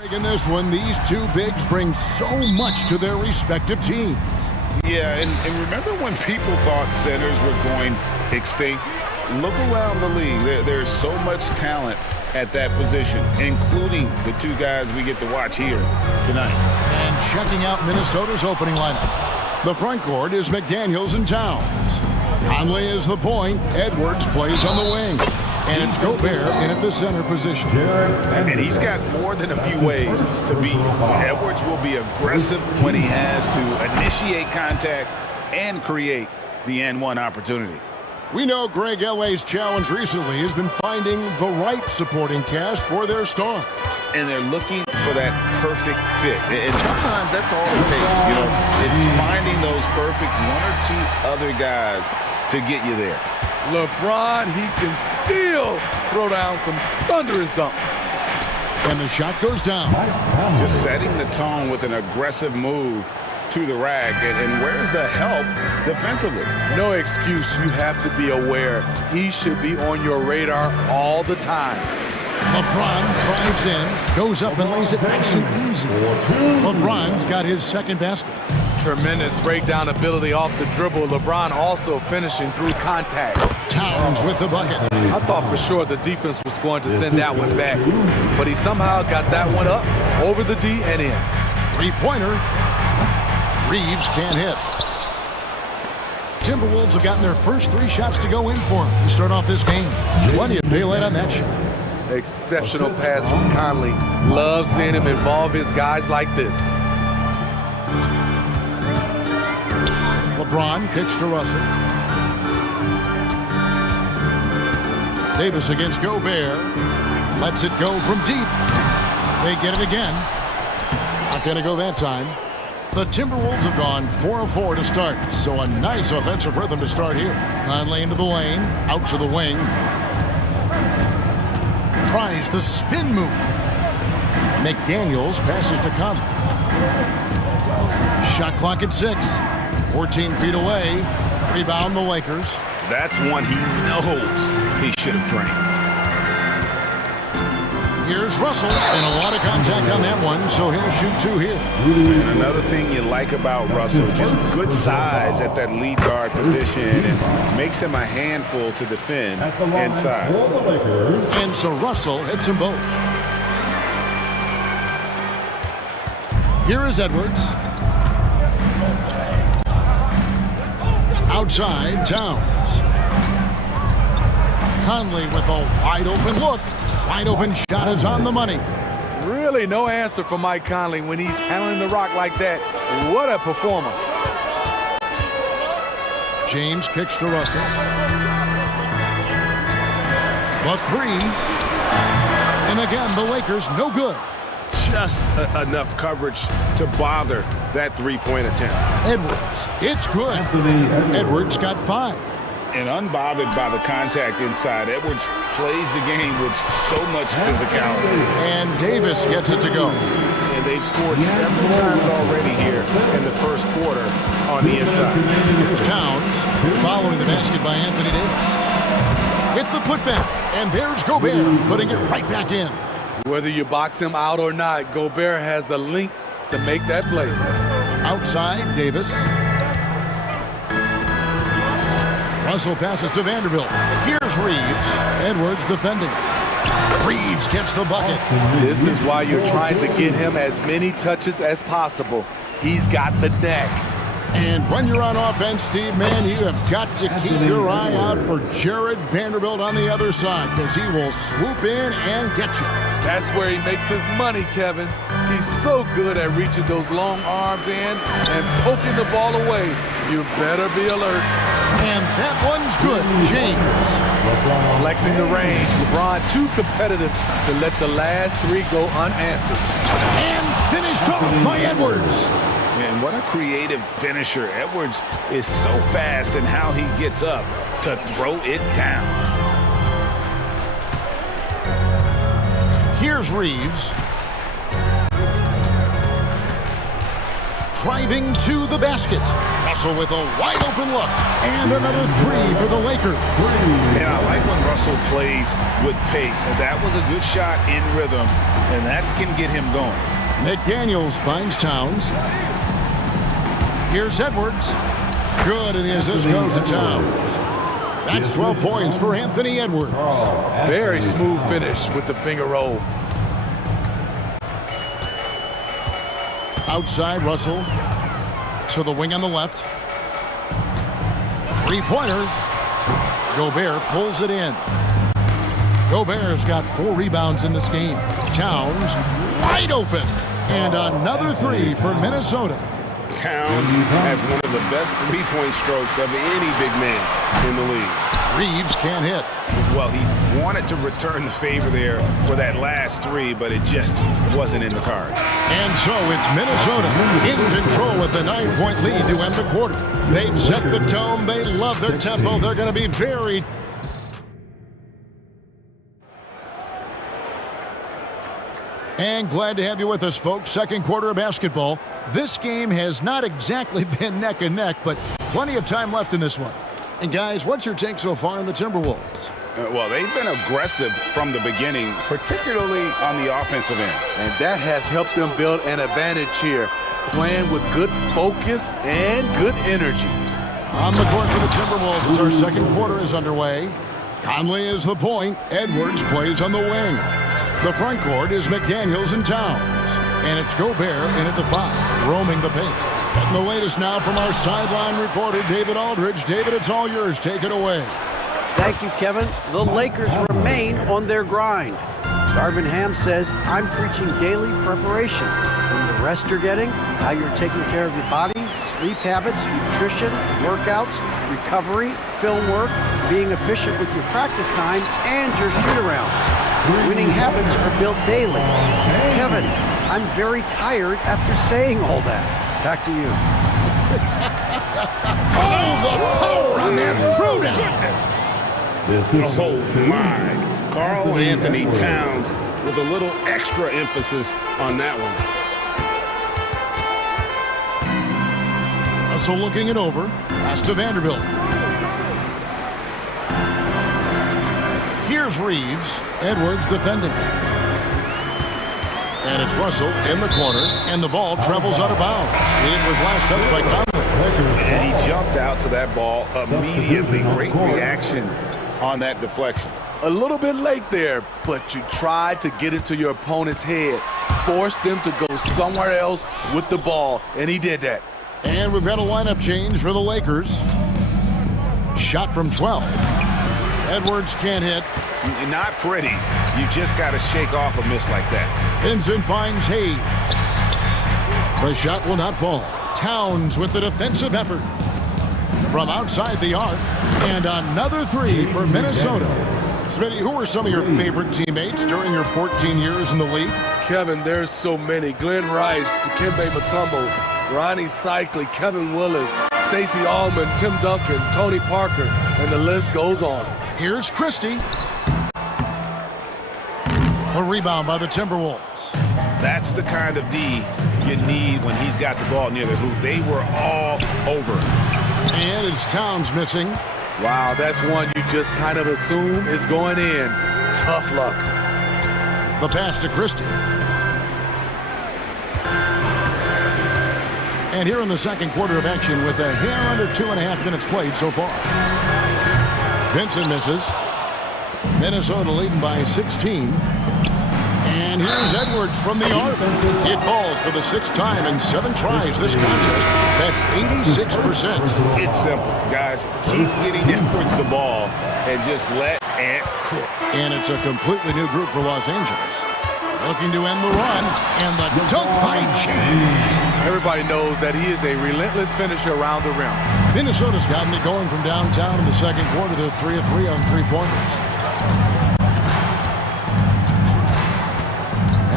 In this one, these two bigs bring so much to their respective teams. Yeah, and remember when people thought centers were going extinct? Look around the league. There's so much talent at that position, including the two guys we get to watch here tonight. And checking out Minnesota's opening lineup. The front court is McDaniels and Towns. Conley is the point. Edwards plays on the wing. And it's Gobert in at the center position. And he's got more than a few ways to beat. Edwards will be aggressive when he has to initiate contact and create the N1 opportunity. We know Greg LA's challenge recently has been finding the right supporting cast for their stars. And they're looking for that perfect fit. And sometimes that's all it takes. You know, it's finding those perfect one or two other guys to get you there. LeBron, he can still throw down some thunderous dunks. And the shot goes down. Just setting the tone with an aggressive move to the rack. And where's the help defensively? No excuse. You have to be aware. He should be on your radar all the time. LeBron drives in, goes up and lays it nice and easy. LeBron's got his second basket. Tremendous breakdown ability off the dribble. LeBron also finishing through contact. Towns with the bucket. I thought for sure the defense was going to send that one back, but he somehow got that one up over the D and in. Three-pointer. Reeves can't hit. Timberwolves have gotten their first 3 shots to go in for him to start off this game. Plenty of daylight on that shot. Exceptional pass from Conley. Love seeing him involve his guys like this. LeBron kicks to Russell. Davis against Gobert. Lets it go from deep. They get it again. Not going to go that time. The Timberwolves have gone 4 of 4 to start, so a nice offensive rhythm to start here. Conley into the lane, out to the wing. Tries the spin move. McDaniels passes to Conley. Shot clock at 6. 14 feet away. Rebound the Lakers. That's one he knows he should have drained. Here's Russell, and a lot of contact on that one, so he'll shoot 2 here. And another thing you like about Russell, just good size at that lead guard position, and makes him a handful to defend inside. And so Russell hits them both. Here is Edwards. Outside, Towns. Conley with a wide open look. Wide open shot is on the money. Really no answer for Mike Conley when he's handling the rock like that. What a performer. James kicks to Russell. The 3. And again, the Lakers no good. Just enough coverage to bother that three-point attempt. Edwards, it's good. Edwards got 5. And unbothered by the contact inside, Edwards plays the game with so much physicality. And Davis gets it to go. And they've scored several times already here in the first quarter on the inside. Here's Towns following the basket by Anthony Davis. With the putback, and there's Gobert putting it right back in. Whether you box him out or not, Gobert has the length to make that play. Outside, Davis. Russell passes to Vanderbilt. Here's Reeves. Edwards defending. Reeves gets the bucket. This is why you're trying to get him as many touches as possible. He's got the neck. And when you're on offense, Steve, man, you have got to keep your eye out for Jared Vanderbilt on the other side, because he will swoop in and get you. That's where he makes his money, Kevin. He's so good at reaching those long arms in and poking the ball away. You better be alert. And that one's good, James. Flexing the range. LeBron too competitive to let the last 3 go unanswered. And finished off by Edwards. And what a creative finisher. Edwards is so fast in how he gets up to throw it down. Here's Reeves. driving to the basket. Russell with a wide open look. And another three for the Lakers. And I like when Russell plays with pace. That was a good shot in rhythm, and that can get him going. McDaniels finds Towns. Here's Edwards. Good, and the assist goes to Towns. That's 12 points for Anthony Edwards. Very smooth finish with the finger roll. Outside, Russell to the wing on the left. Three-pointer. Gobert pulls it in. Gobert's got 4 rebounds in this game. Towns wide open. And another three for Minnesota. Towns has one of the best three-point strokes of any big man in the league. Reeves can't hit. Well, he wanted to return the favor there for that last three, but it just wasn't in the cards. And so it's Minnesota in control with the 9-point lead to end the quarter. They've set the tone. They love their tempo. They're going to be very... And glad to have you with us, folks. Second quarter of basketball. This game has not exactly been neck and neck, but plenty of time left in this one. And guys, what's your take so far on the Timberwolves? Well, they've been aggressive from the beginning, particularly on the offensive end. And that has helped them build an advantage here, playing with good focus and good energy. On the court for the Timberwolves as our second quarter is underway. Conley is the point. Edwards plays on the wing. The front court is McDaniels and Towns. And it's Gobert in at the 5, roaming the paint. Getting the latest now from our sideline reporter, David Aldridge. David, it's all yours. Take it away. Thank you, Kevin. The Lakers remain on their grind. Darvin Ham says, I'm preaching daily preparation. From the rest you're getting, how you're taking care of your body, sleep habits, nutrition, workouts, recovery, film work, being efficient with your practice time, and your shoot-arounds. Winning habits are built daily. Kevin, I'm very tired after saying all that. Back to you. Oh, the power on that throwdown. Oh, my. Karl Anthony Towns with a little extra emphasis on that one. Russell looking it over. Pass to Vanderbilt. Here's Reeves. Edwards defending. And it's Russell in the corner, and the ball travels out of bounds. It was last touched by Conley. And he jumped out to that ball immediately. Great reaction on that deflection. A little bit late there, but you tried to get into your opponent's head. Forced them to go somewhere else with the ball, and he did that. And we've got a lineup change for the Lakers. Shot from 12. Edwards can't hit. Not pretty. You just got to shake off a miss like that. Vincent finds Hayes. The shot will not fall. Towns with the defensive effort. From outside the arc. And another three for Minnesota. Smitty, who are some of your favorite teammates during your 14 years in the league? Kevin, there's so many. Glenn Rice, Dikembe Mutombo, Ronnie Cycli, Kevin Willis, Stacey Allman, Tim Duncan, Tony Parker, and the list goes on. Here's Christie. A rebound by the Timberwolves. That's the kind of D you need when he's got the ball near the hoop. They were all over. And it's Towns missing. Wow, that's one you just kind of assume is going in. Tough luck. The pass to Christie. And here in the second quarter of action with a hair under 2.5 minutes played so far. Vincent misses. Minnesota leading by 16. And here's Edwards from the arc. It falls for the 6th time in 7 tries this contest. That's 86%. It's simple, guys. Keep getting Edwards the ball and just let Ant cook. And it's a completely new group for Los Angeles. Looking to end the run, and the dunk by James. Everybody knows that he is a relentless finisher around the rim. Minnesota's gotten it going from downtown in the second quarter. They're 3 of 3 on three-pointers.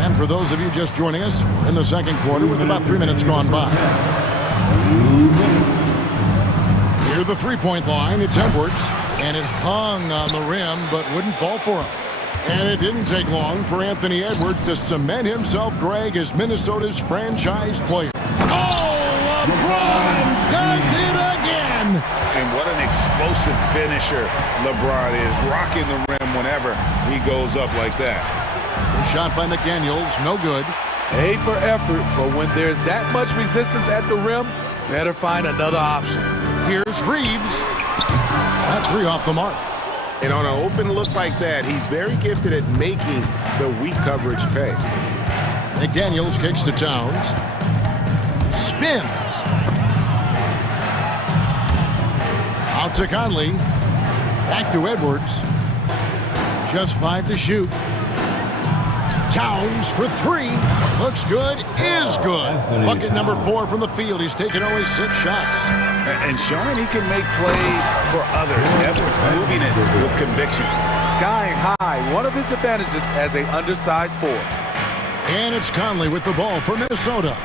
And for those of you just joining us, we're in the second quarter with about 3 minutes gone by. Near the three-point line, it's Edwards, and it hung on the rim but wouldn't fall for him. And it didn't take long for Anthony Edwards to cement himself, Greg, as Minnesota's franchise player. Oh, LeBron does it again. And what an explosive finisher LeBron is, rocking the rim whenever he goes up like that. The shot by McDaniels, no good. A for effort, but when there's that much resistance at the rim, better find another option. Here's Reeves. That three off the mark. And on an open look like that, he's very gifted at making the weak coverage pay. McDaniels kicks to Towns. Spins. Out to Conley. Back to Edwards. Just 5 to shoot. Towns for 3. Looks good, is good. Bucket number 4 from the field. He's taken only 6 shots. And showing he can make plays for others. Edwards moving it with conviction. Skying high, one of his advantages as an undersized forward. And it's Conley with the ball for Minnesota.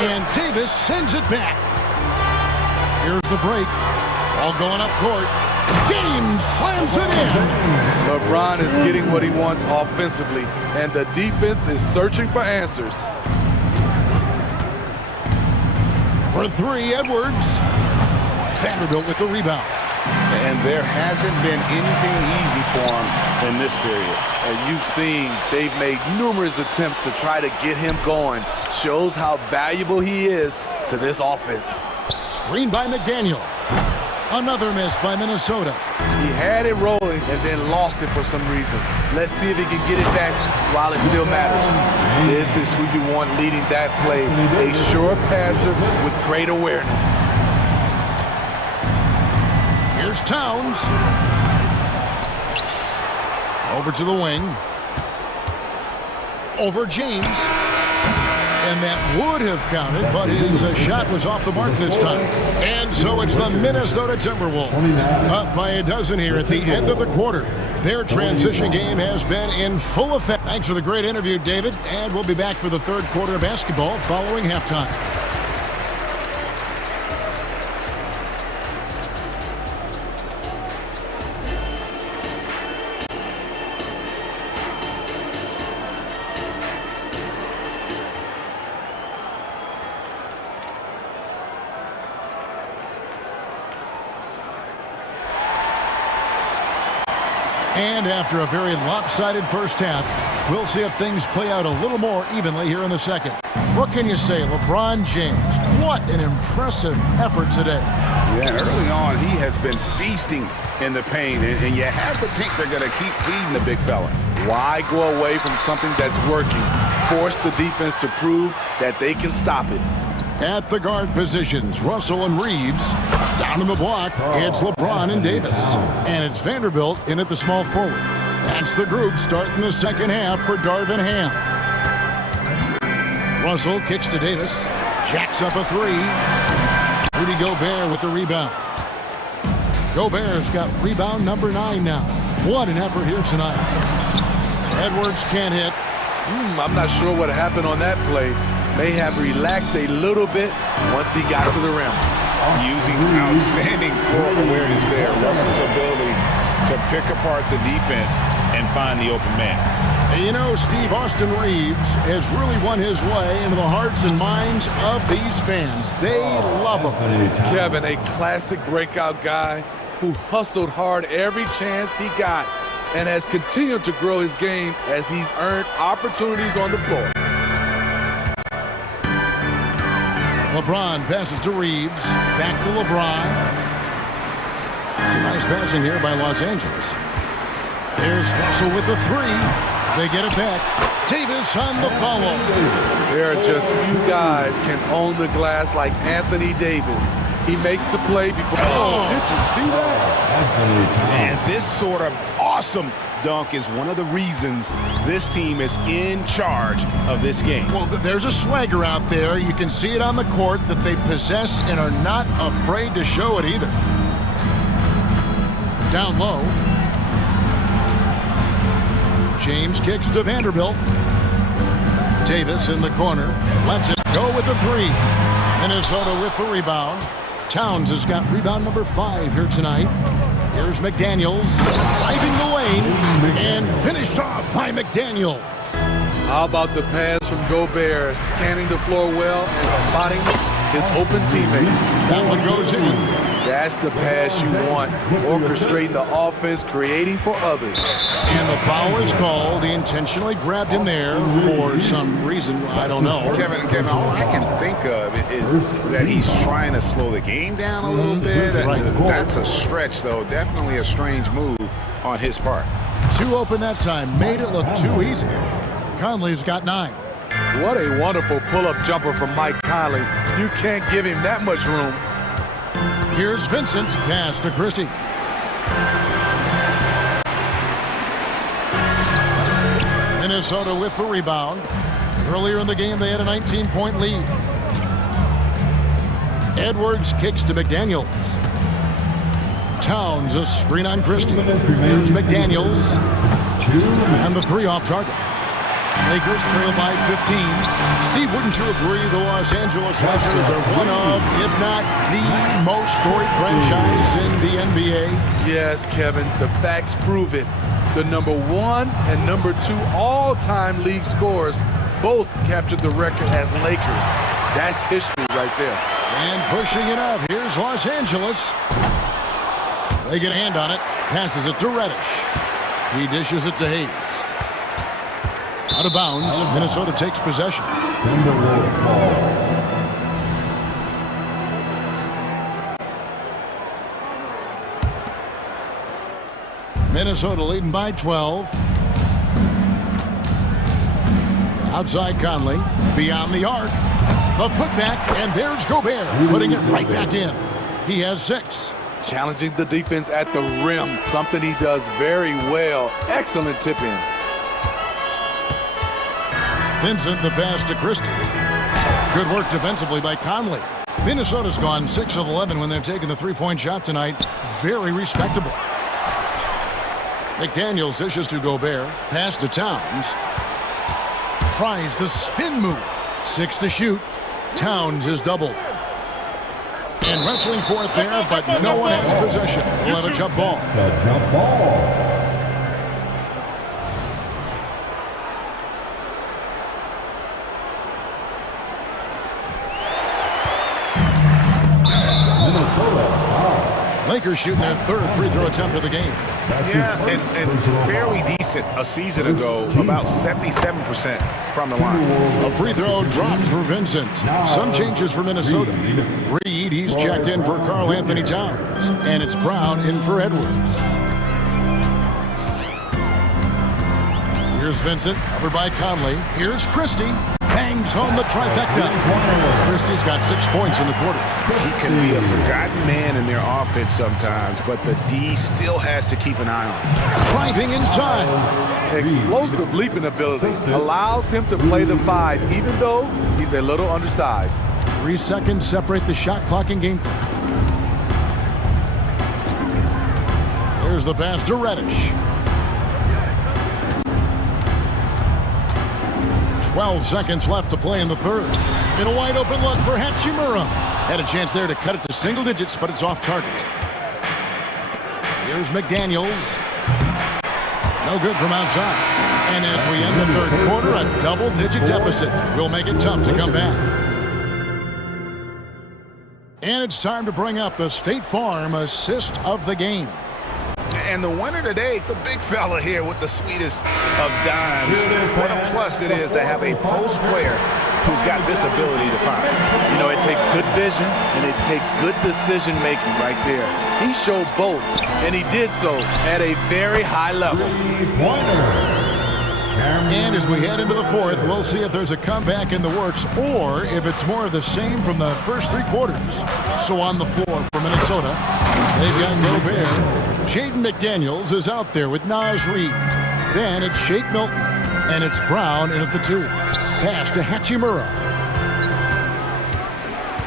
And Davis sends it back. Here's the break. All going up court. James slams it in. LeBron is getting what he wants offensively, and the defense is searching for answers. For 3, Edwards. Vanderbilt with the rebound. And there hasn't been anything easy for him in this period. And you've seen they've made numerous attempts to try to get him going. Shows how valuable he is to this offense. Screen by McDaniel. Another miss by Minnesota. He had it rolling and then lost it for some reason. Let's see if he can get it back while it still matters. This is who you want leading that play. A sure passer with great awareness. Here's Towns. Over to the wing. Over James. And that would have counted, but his shot was off the mark this time. And so it's the Minnesota Timberwolves up by a dozen here at the end of the quarter. Their transition game has been in full effect. Thanks for the great interview, David. And we'll be back for the third quarter of basketball following halftime. And after a very lopsided first half, we'll see if things play out a little more evenly here in the second. What can you say, LeBron James? What an impressive effort today. Yeah, early on, he has been feasting in the paint, and you have to think they're going to keep feeding the big fella. Why go away from something that's working? Force the defense to prove that they can stop it. At the guard positions, Russell and Reeves. Down in the block, it's LeBron and Davis. And it's Vanderbilt in at the small forward. That's the group starting the second half for Darvin Ham. Russell kicks to Davis. Jacks up a 3. Rudy Gobert with the rebound. Gobert's got rebound number 9 now. What an effort here tonight. Edwards can't hit. I'm not sure what happened on that play. May have relaxed a little bit once he got to the rim. Using outstanding court awareness there. Russell's ability to pick apart the defense and find the open man. And you know, Steve, Austin Reeves has really won his way into the hearts and minds of these fans. They love him. Kevin, a classic breakout guy who hustled hard every chance he got and has continued to grow his game as he's earned opportunities on the floor. LeBron passes to Reeves. Back to LeBron. Nice passing here by Los Angeles. There's Russell with the 3. They get it back. Davis on the follow. There are just few guys can own the glass like Anthony Davis. He makes the play before. Oh, did you see that? And this sort of awesome dunk is one of the reasons this team is in charge of this game. Well, there's a swagger out there. You can see it on the court that they possess and are not afraid to show it either. Down low. James kicks to Vanderbilt. Davis in the corner. Lets it go with the 3. Minnesota with the rebound. Towns has got rebound number 5 here tonight. Here's McDaniels driving the lane and finished off by McDaniels. How about the pass from Gobert, scanning the floor well and spotting his open teammate. That one goes in. That's the pass you want. Orchestrating the offense, creating for others. And the foul is called. He intentionally grabbed in there for some reason. I don't know. Kevin, all I can think of is that he's trying to slow the game down a little bit. That's a stretch, though. Definitely a strange move on his part. Too open that time. Made it look too easy. Conley's got 9. What a wonderful pull-up jumper from Mike Conley. You can't give him that much room. Here's Vincent. Pass to Christie. Minnesota with the rebound. Earlier in the game, they had a 19-point lead. Edwards kicks to McDaniels. Towns a screen on Christie. Here's McDaniels. And the 3 off target. Lakers trail by 15. Steve, wouldn't you agree the Los Angeles Lakers are one of, if not the most storied franchise in the NBA? Yes, Kevin, the facts prove it. The number 1 and number 2 all-time league scorers both captured the record as Lakers. That's history right there. And pushing it up, here's Los Angeles. They get a hand on it, passes it to Reddish. He dishes it to Hayes. Out of bounds, Minnesota takes possession. Timberwolves ball. Minnesota leading by 12. Outside Conley, beyond the arc. The putback, and there's Gobert, putting it right back in. He has 6. Challenging the defense at the rim, something he does very well. Excellent tip-in. Vincent the pass to Christie. Good work defensively by Conley. Minnesota's gone 6 of 11 when they've taken the 3-point shot tonight. Very respectable. McDaniels dishes to Gobert. Pass to Towns. Tries the spin move. 6 to shoot. Towns is doubled. And wrestling for it there, but no one has possession. We'll have a jump ball. Jump ball. Lakers shooting their 3rd free throw attempt of the game. Yeah, and fairly decent a season ago, about 77% from the line. A free throw dropped for Vincent. Some changes for Minnesota. Reed, he's checked in for Karl Anthony Towns. And it's Brown in for Edwards. Here's Vincent, covered by Conley. Here's Christie. Bangs home the trifecta. Christie's got 6 points in the quarter. He can be a forgotten man in their offense sometimes, but the D still has to keep an eye on him. Driving inside. Explosive leaping ability allows him to play the 5, even though he's a little undersized. 3 seconds separate the shot clock and game clock. There's the pass to Reddish. 12 seconds left to play in the 3rd. In a wide open look for Hachimura. Had a chance there to cut it to single digits, but it's off target. Here's McDaniels. No good from outside. And as we end the 3rd quarter, a double-digit deficit will make it tough to come back. And it's time to bring up the State Farm assist of the game. And the winner today, the big fella here with the sweetest of dimes. What a plus it is to have a post player who's got this ability to find. You know, it takes good vision and it takes good decision making right there. He showed both, and he did so at a very high level. And as we head into the 4th, we'll see if there's a comeback in the works or if it's more of the same from the first 3 quarters. So on the floor for Minnesota, they've got Gobert. Jaden McDaniels is out there with Naz Reid. Then it's Shake Milton. And it's Brown in at the 2. Pass to Hachimura.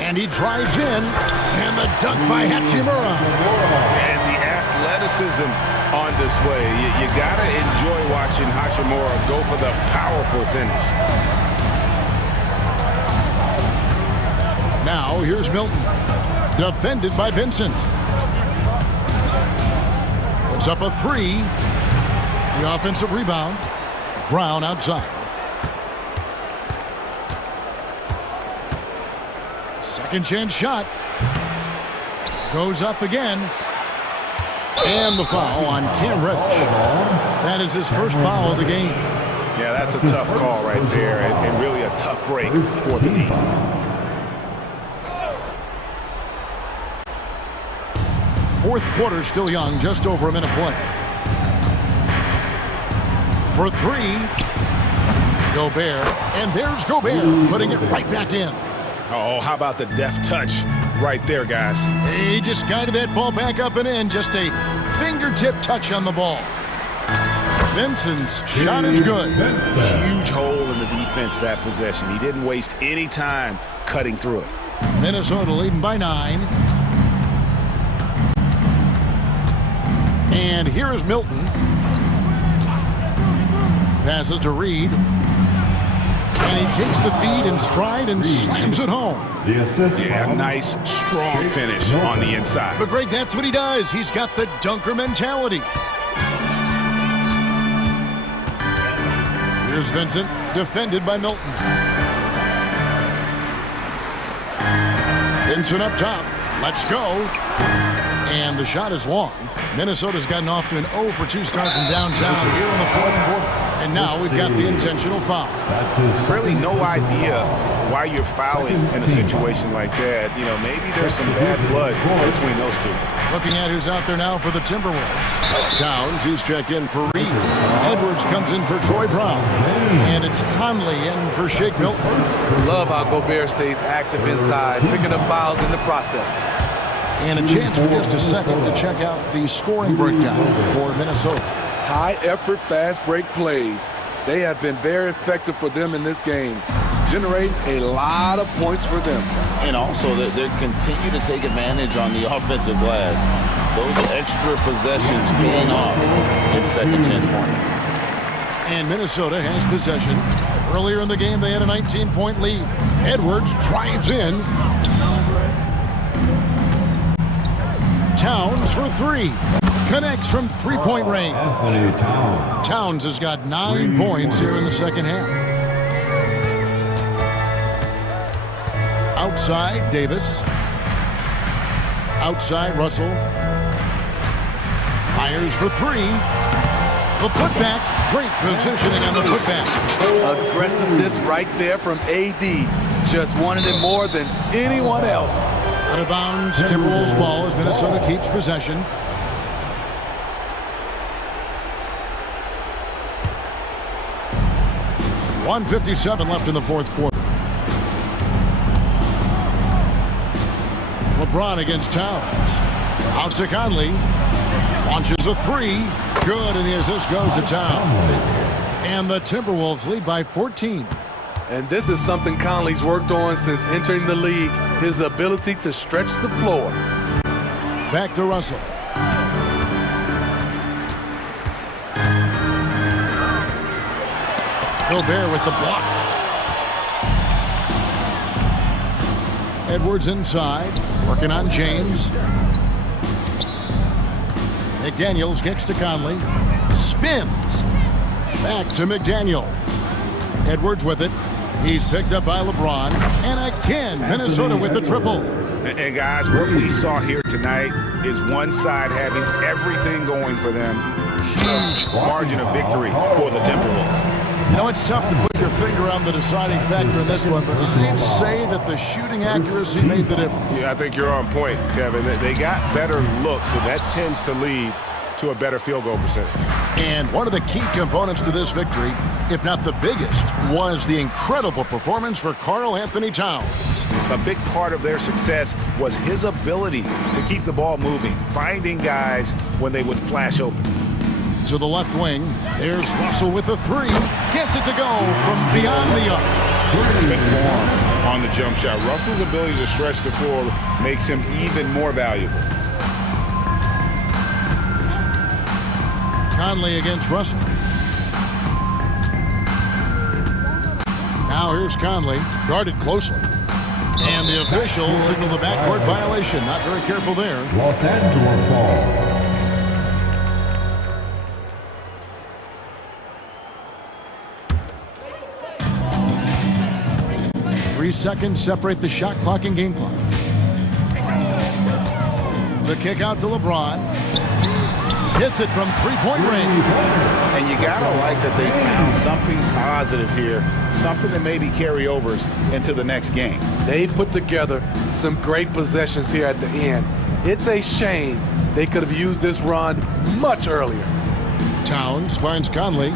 And he drives in. And the dunk by Hachimura. And the athleticism on display. You gotta enjoy watching Hachimura go for the powerful finish. Now here's Milton. Defended by Vincent. Up a 3. The offensive rebound. Brown outside. Second chance shot. Goes up again. And the foul on Cam Reddish. That is his first foul of the game. Yeah, that's a tough call right there, and really a tough break for the D. Fourth quarter still young, just over a minute play. For three, Gobert, and there's Gobert putting it right back in. Oh, how about the deft touch right there, guys? He just guided that ball back up and in, just a fingertip touch on the ball. Vincent's shot is good. Huge hole in the defense that possession. He didn't waste any time cutting through it. Minnesota leading by 9. And here is Milton. Passes to Reed. And he takes the feed in stride and slams it home. Yeah, nice, strong finish on the inside. But Greg, that's what he does. He's got the dunker mentality. Here's Vincent, defended by Milton. Vincent up top. Let's go. And the shot is long. Minnesota's gotten off to an 0 for 2 start from downtown here in the fourth quarter. And now we've got the intentional foul. Really no idea why you're fouling in a situation like that. You know, maybe there's some bad blood between those two. Looking at who's out there now for the Timberwolves. Towns, he's checked in for Reed. Edwards comes in for Troy Brown. And it's Conley in for Shake Milton. Love how Gobert stays active inside, picking up fouls in the process. And a chance for just a second to check out the scoring breakdown for Minnesota. High-effort, fast-break plays. They have been very effective for them in this game, generating a lot of points for them. And also, they continue to take advantage on the offensive glass. Those extra possessions paying off in second chance points. And Minnesota has possession. Earlier in the game, they had a 19-point lead. Edwards drives in. Towns for 3. Connects from three-point range. Towns has got 9 points here in the second half. Outside, Davis. Outside, Russell. Fires for 3. The putback. Great positioning on the putback. Aggressiveness right there from AD. Just wanted it more than anyone else. Out of bounds, Timberwolves ball as Minnesota keeps possession. .157 left in the fourth quarter. LeBron against Towns. Out to Conley. Launches a 3. Good, and the assist goes to Towns. And the Timberwolves lead by 14. And this is something Conley's worked on since entering the league, his ability to stretch the floor. Back to Russell. Gobert with the block. Edwards inside, working on James. McDaniels kicks to Conley. Spins. Back to McDaniel. Edwards with it. He's picked up by LeBron. And again, Minnesota with the triple. And guys, what we saw here tonight is one side having everything going for them. Huge margin of victory for the Timberwolves. You know, it's tough to put your finger on the deciding factor in this one, but I'd say that the shooting accuracy made the difference. Yeah, I think you're on point, Kevin. They got better looks, and that tends to lead to a better field goal percentage. And one of the key components to this victory, if not the biggest, was the incredible performance for Karl Anthony Towns. A big part of their success was his ability to keep the ball moving, finding guys when they would flash open. To the left wing, there's Russell with the 3. Gets it to go from beyond the arc. Good form on the jump shot. Russell's ability to stretch the floor makes him even more valuable. Conley against Russell. Now here's Conley, guarded closely. And the officials signal the backcourt violation. Not very careful there. Los Angeles ball. 3 seconds separate the shot clock and game clock. The kick out to LeBron. Hits it from three-point range. And you got to like that they found something positive here, something that maybe carry overs into the next game. They put together some great possessions here at the end. It's a shame they could have used this run much earlier. Towns finds Conley.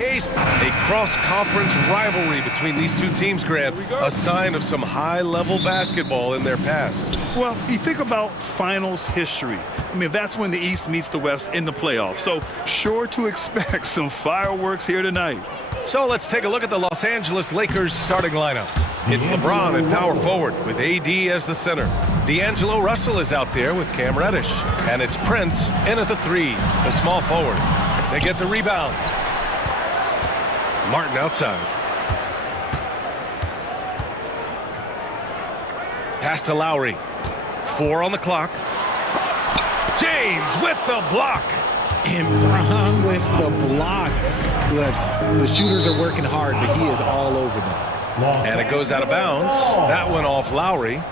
case. A cross-conference rivalry between these two teams, Grant, a sign of some high-level basketball in their past. Well, you think about finals history. I mean, that's when the East meets the West in the playoffs. So sure to expect some fireworks here tonight. So let's take a look at the Los Angeles Lakers starting lineup. It's LeBron at power forward with AD as the center. D'Angelo Russell is out there with Cam Reddish. And it's Prince in at the 3, the small forward. They get the rebound. Martin outside. Pass to Lowry. 4 on the clock. James with the block. And Braun with the block. Look, the shooters are working hard, but he is all over them. And it goes out of bounds. That went off Lowry.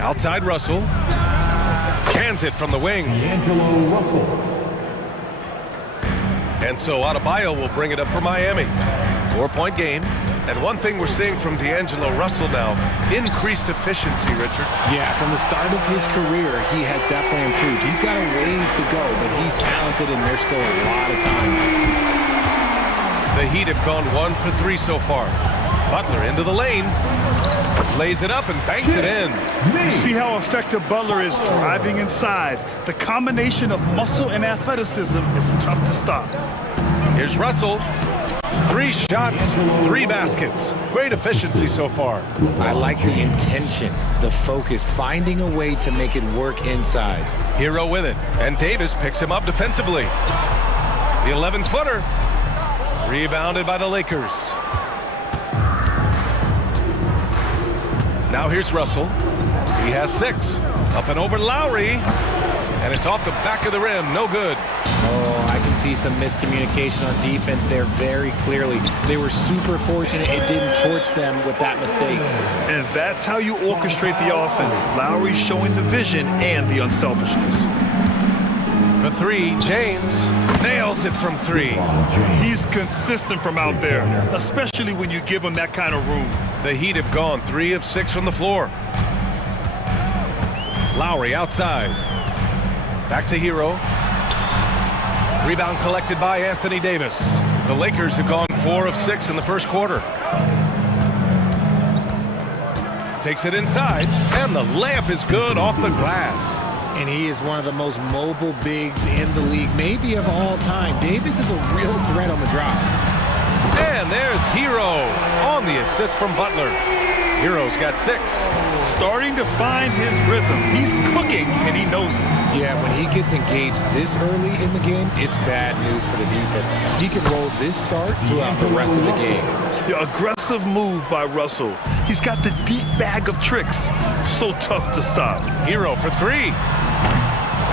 Outside Russell. Cans it from the wing. D'Angelo Russell. And so Adebayo will bring it up for Miami. 4-point game. And one thing we're seeing from D'Angelo Russell now, increased efficiency, Richard. Yeah, from the start of his career, he has definitely improved. He's got a ways to go, but he's talented and there's still a lot of time. The Heat have gone 1 for 3 so far. Butler into the lane. Lays it up and banks it in. See how effective Butler is driving inside. The combination of muscle and athleticism is tough to stop. Here's Russell. 3 shots, 3 baskets. Great efficiency so far. I like the intention, the focus, finding a way to make it work inside. Hero with it, and Davis picks him up defensively. The 11-footer, rebounded by the Lakers. Now here's Russell. He has 6. Up and over Lowry. And it's off the back of the rim. No good. Oh, I can see some miscommunication on defense there very clearly. They were super fortunate it didn't torch them with that mistake. And that's how you orchestrate the offense. Lowry showing the vision and the unselfishness. For 3, James nails it from 3. He's consistent from out there, especially when you give him that kind of room. The Heat have gone 3 of 6 from the floor. Lowry outside. Back to Hero. Rebound collected by Anthony Davis. The Lakers have gone 4 of 6 in the first quarter. Takes it inside, and the layup is good off the glass. And he is one of the most mobile bigs in the league, maybe of all time. Davis is a real threat on the drop. And there's Hero on the assist from Butler. Hero's got 6. Starting to find his rhythm. He's cooking, and he knows it. Yeah, when he gets engaged this early in the game, it's bad news for the defense. He can roll this start throughout the rest of the game. Yeah, aggressive move by Russell. He's got the deep bag of tricks. So tough to stop. Hero for 3.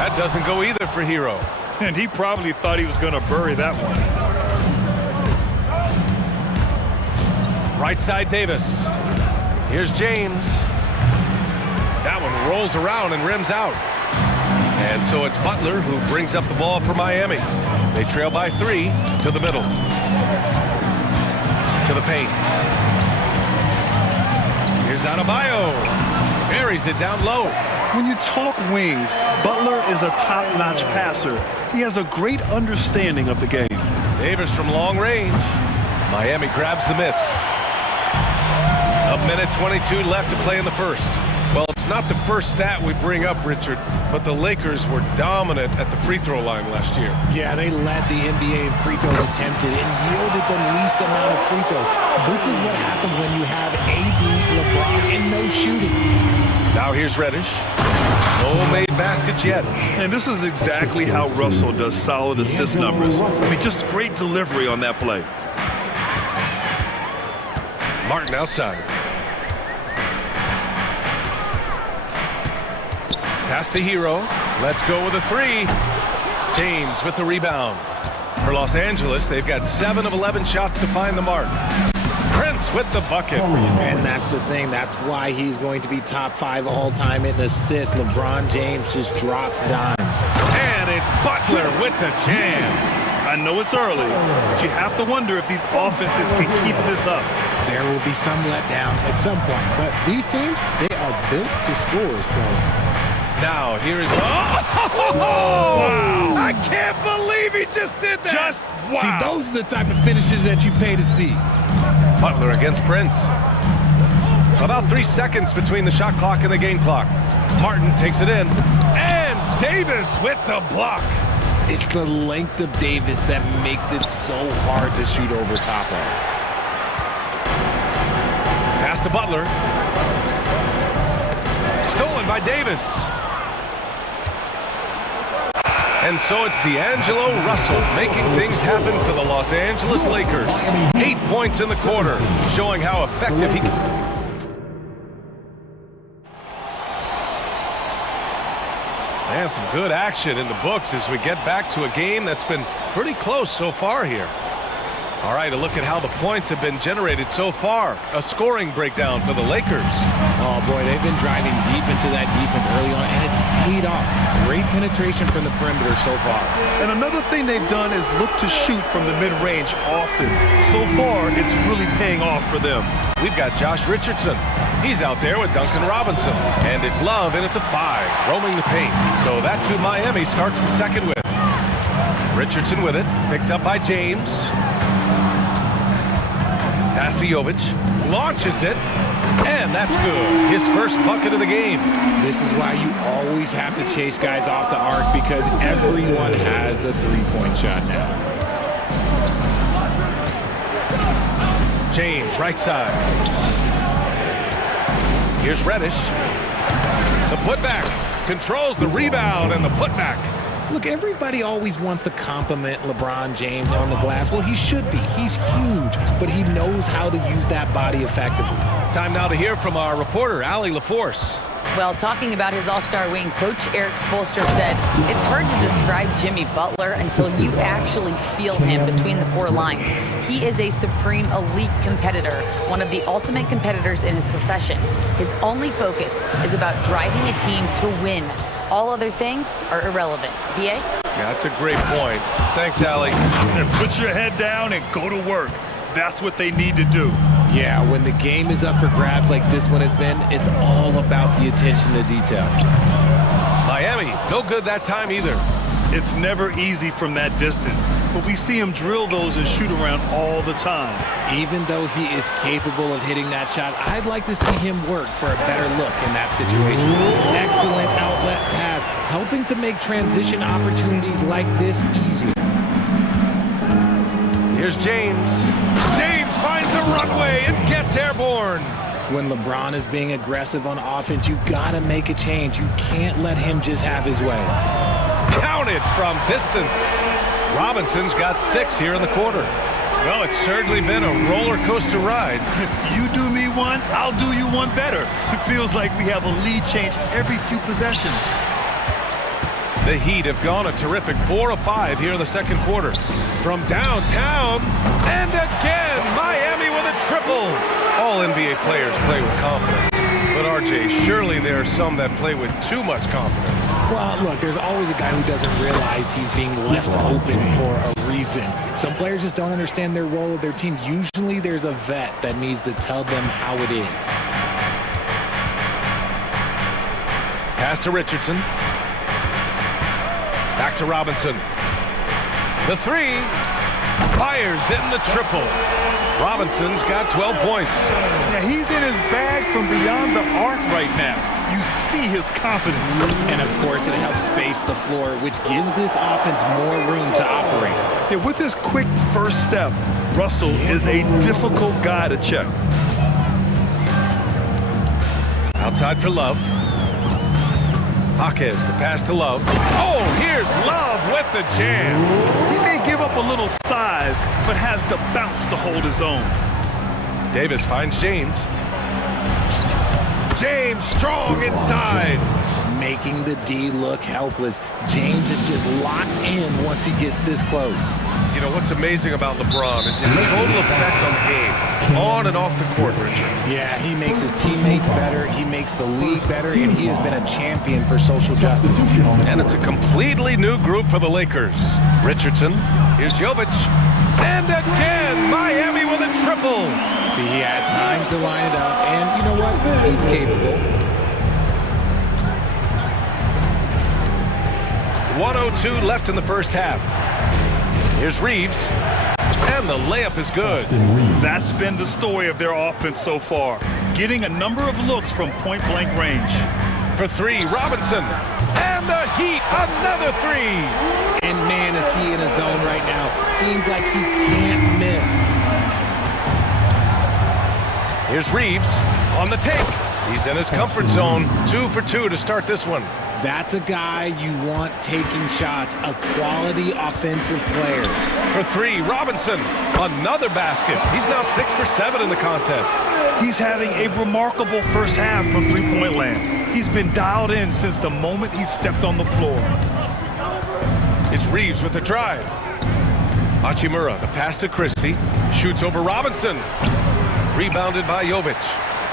That doesn't go either for Hero. And he probably thought he was going to bury that one. Right side Davis. Here's James. That one rolls around and rims out. And so it's Butler who brings up the ball for Miami. They trail by 3 to the middle. To the paint. Here's Adebayo. Buries it down low. When you talk wings, Butler is a top-notch passer. He has a great understanding of the game. Davis from long range. Miami grabs the miss. A minute 22 left to play in the first. Well, it's not the first stat we bring up, Richard, but the Lakers were dominant at the free throw line last year. Yeah, they led the NBA in free throws attempted and yielded the least amount of free throws. This is what happens when you have AD, LeBron, and no shooting. Now here's Reddish. No made baskets yet. And this is exactly how Russell does solid assist numbers. I mean, just great delivery on that play. Martin outside. Pass to Hero. Let's go with a 3. James with the rebound. For Los Angeles, they've got 7 of 11 shots to find the mark. Prince with the bucket. And that's the thing. That's why he's going to be top 5 all-time in assists. LeBron James just drops dimes. And it's Butler with the jam. I know it's early, but you have to wonder if these offenses can keep this up. There will be some letdown at some point, but these teams, they are built to score, so Now, here is... Oh! Wow. I can't believe he just did that! Just wow. See, those are the type of finishes that you pay to see. Butler against Prince. About 3 seconds between the shot clock and the game clock. Martin takes it in. And Davis with the block. It's the length of Davis that makes it so hard to shoot over top of. Pass to Butler. Stolen by Davis. And so it's D'Angelo Russell making things happen for the Los Angeles Lakers. 8 points in the quarter, showing how effective he can... And some good action in the books as we get back to a game that's been pretty close so far here. All right, a look at how the points have been generated so far. A scoring breakdown for the Lakers. Oh, boy, they've been driving deep into that defense early on, and it's paid off. Great penetration from the perimeter so far. And another thing they've done is look to shoot from the mid-range often. So far, it's really paying off for them. We've got Josh Richardson. He's out there with Duncan Robinson. And it's Love in at the 5, roaming the paint. So that's who Miami starts the second with. Richardson with it, picked up by James. Pass to Jovic, launches it, and that's good. His first bucket of the game. This is why you always have to chase guys off the arc, because everyone has a three-point shot now. James, right side. Here's Reddish. The putback, controls the rebound and the putback. Look, everybody always wants to compliment LeBron James on the glass. Well, he should be. He's huge, but he knows how to use that body effectively. Time now to hear from our reporter, Allie LaForce. Well, talking about his all-star wing, Coach Eric Spoelstra said, it's hard to describe Jimmy Butler until you actually feel him between the four lines. He is a supreme elite competitor, one of the ultimate competitors in his profession. His only focus is about driving a team to win. All other things are irrelevant. BA? Yeah, that's a great point. Thanks, Allie. And put your head down and go to work. That's what they need to do. Yeah, when the game is up for grabs like this one has been, it's all about the attention to detail. Miami, no good that time either. It's never easy from that distance, but we see him drill those and shoot around all the time. Even though he is capable of hitting that shot, I'd like to see him work for a better look in that situation. Excellent outlet pass, helping to make transition opportunities like this easier. Here's James. James finds a runway and gets airborne. When LeBron is being aggressive on offense, you gotta make a change. You can't let him just have his way. Counted from distance. Robinson's got 6 here in the quarter. Well, it's certainly been a roller coaster ride. You do me one, I'll do you one better. It feels like we have a lead change every few possessions. The Heat have gone a terrific 4 of 5 here in the second quarter. From downtown, and again, Miami with a triple. All NBA players play with confidence. But RJ, surely there are some that play with too much confidence. Well, look, there's always a guy who doesn't realize he's being left open for a reason. Some players just don't understand their role of their team. Usually there's a vet that needs to tell them how it is. Pass to Richardson. Back to Robinson. The 3. Fires in the triple. Robinson's got 12 points. Yeah, he's in his bag from beyond the arc right now. You see his confidence. And, of course, it helps space the floor, which gives this offense more room to operate. Yeah, with his quick first step, Russell is a difficult guy to check. Outside for Love. Jaquez, the pass to Love. Oh, here's Love with the jam. He may give up a little size, but has the bounce to hold his own. Davis finds James. James strong inside. Making the D look helpless. James is just locked in once he gets this close. You know, what's amazing about LeBron is his total effect on the game, on and off the court, Richard. Yeah, he makes his teammates better, he makes the league better, and he has been a champion for social justice. And it's a completely new group for the Lakers. Richardson, here's Jovic, and again, Miami with a triple. See, he had time to line it up, and you know what? He's capable. 1:02 left in the first half. Here's Reeves, and the layup is good. That's been the story of their offense so far, getting a number of looks from point-blank range. For three, Robinson, and the Heat, another three. And man, is he in a zone right now. Seems like he can't miss. Here's Reeves on the take. He's in his comfort zone. 2 for 2 to start this one. That's a guy you want taking shots, a quality offensive player. For three, Robinson, another basket. He's now 6 for 7 in the contest. He's having a remarkable first half from three-point land. He's been dialed in since the moment he stepped on the floor. It's Reeves with the drive. Hachimura, the pass to Christie, shoots over Robinson. Rebounded by Jovic.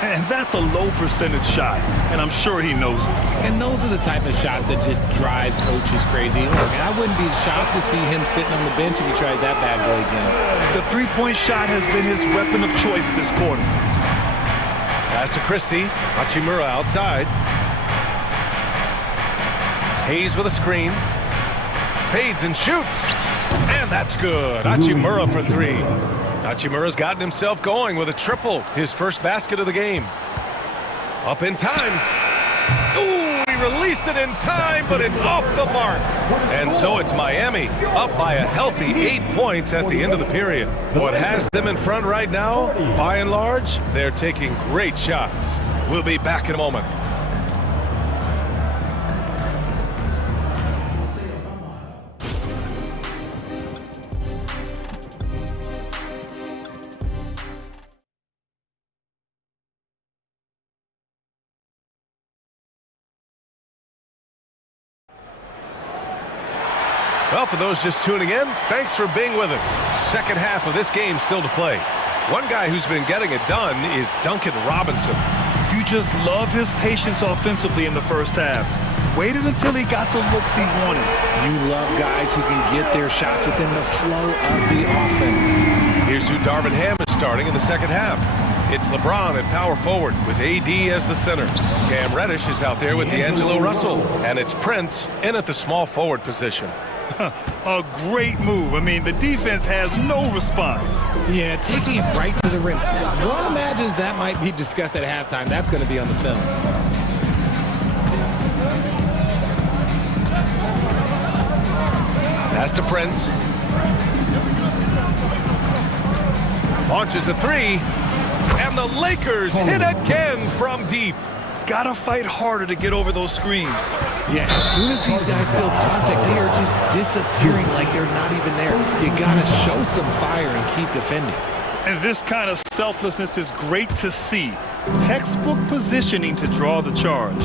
And that's a low percentage shot, and I'm sure he knows it. And those are the type of shots that just drive coaches crazy. Look, I wouldn't be shocked to see him sitting on the bench if he tries that bad boy again. The three-point shot has been his weapon of choice this quarter. Pass to Christie. Hachimura outside. Hayes with a screen. Fades and shoots. And that's good. Hachimura for three. Hachimura's gotten himself going with a triple, his first basket of the game. Up in time. Ooh, he released it in time, but it's off the mark. And so it's Miami, up by a healthy 8 points at the end of the period. What has them in front right now, by and large, they're taking great shots. We'll be back in a moment. Well, for those just tuning in, thanks for being with us. Second half of this game still to play. One guy who's been getting it done is Duncan Robinson. You just love his patience offensively in the first half. Waited until he got the looks he wanted. You love guys who can get their shots within the flow of the offense. Here's who Darvin Ham is starting in the second half. It's LeBron at power forward with AD as the center. Cam Reddish is out there with D'Angelo Russell. And it's Prince in at the small forward position. A great move. I mean, the defense has no response. Yeah, taking it right to the rim. One imagines that might be discussed at halftime. That's going to be on the film. Pass to Prince. Launches a three. And the Lakers hit again from deep. Gotta fight harder to get over those screens. Yeah, as soon as these guys feel contact, they are just disappearing like they're not even there. You gotta show some fire and keep defending. And this kind of selflessness is great to see. Textbook positioning to draw the charge.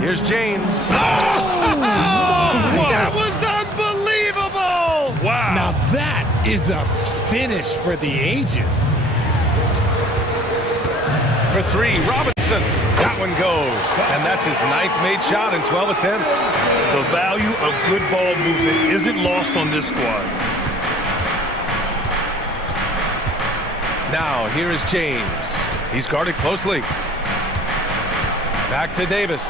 Here's James. Oh! That was unbelievable! Wow. Now that is a finish for the ages. For three, Robinson. That one goes. And that's his 9th made shot in 12 attempts. The value of good ball movement isn't lost on this squad. Now, here is James. He's guarded closely. Back to Davis.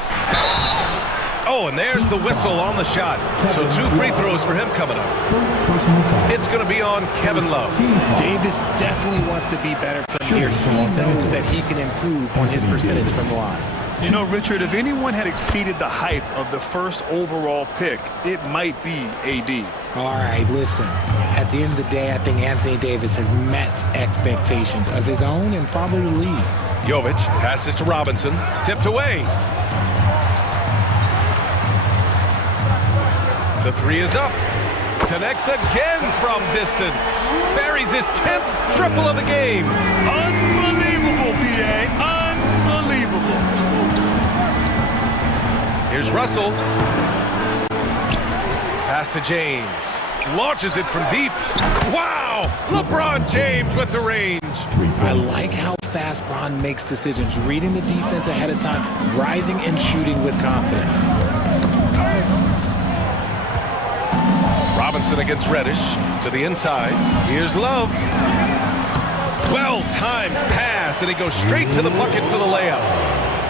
Oh, and there's the whistle on the shot. So 2 free throws for him coming up. It's going to be on Kevin Love. Davis definitely wants to be better from here. He knows that he can improve on his percentage from the line. You know, Richard, if anyone had exceeded the hype of the first overall pick, it might be AD. All right, listen. At the end of the day, I think Anthony Davis has met expectations of his own and probably the league. Jovic passes to Robinson. Tipped away. The three is up. Connects again from distance. Buries his 10th triple of the game. Unbelievable, BA. Unbelievable. Here's Russell. Pass to James. Launches it from deep. Wow! LeBron James with the range. I like how fast Bron makes decisions, reading the defense ahead of time, rising and shooting with confidence. Robinson against Reddish to the inside. Here's Love. Well-timed pass, and he goes straight to the bucket for the layup.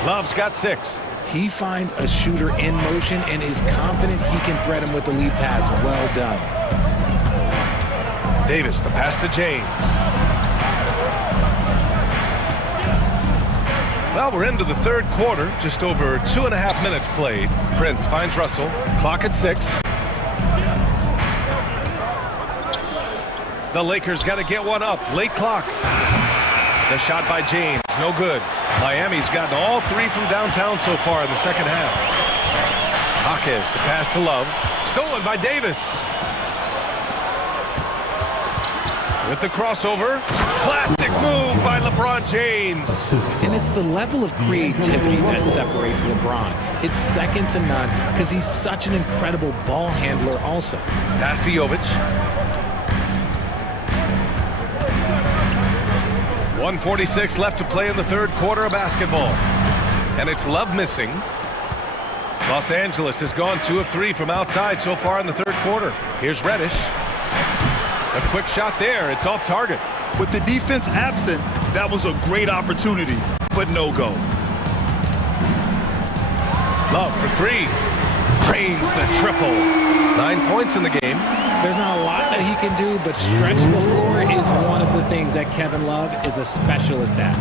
Love's got 6. He finds a shooter in motion and is confident he can thread him with the lead pass. Well done. Davis, the pass to James. Well, we're into the third quarter, just over 2.5 minutes played. Prince finds Russell, clock at 6. The Lakers got to get one up, late clock. The shot by James, no good. Miami's gotten all 3 from downtown so far in the second half. Hawkins, the pass to Love, stolen by Davis. With the crossover, classic move by LeBron James. And it's the level of creativity that separates LeBron. It's second to none because he's such an incredible ball handler also. Pass to Jovic. 1:46 left to play in the third quarter of basketball. And it's Love missing. Los Angeles has gone 2 of 3 from outside so far in the third quarter. Here's Reddish. A quick shot there. It's off target. With the defense absent, that was a great opportunity, but no go. Love for 3. Drains the triple. 9 points in the game. There's not a lot that he can do, but stretch the floor is one of the things that Kevin Love is a specialist at.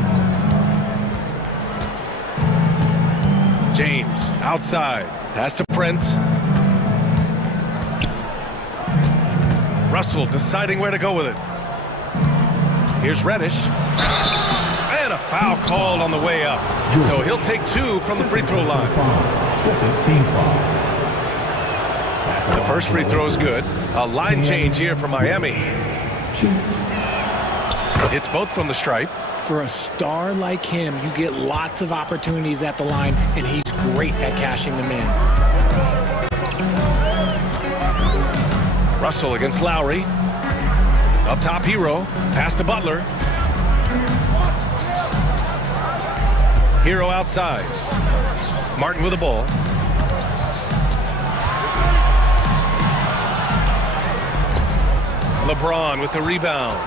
James outside. Pass to Prince. Russell deciding where to go with it. Here's Reddish. And a foul called on the way up. So he'll take 2 from the free throw line. The first free throw is good. A line change here for Miami. It's both from the stripe. For a star like him, you get lots of opportunities at the line, and he's great at cashing them in. Russell against Lowry. Up top, Hero. Pass to Butler. Hero outside. Martin with the ball. LeBron with the rebound.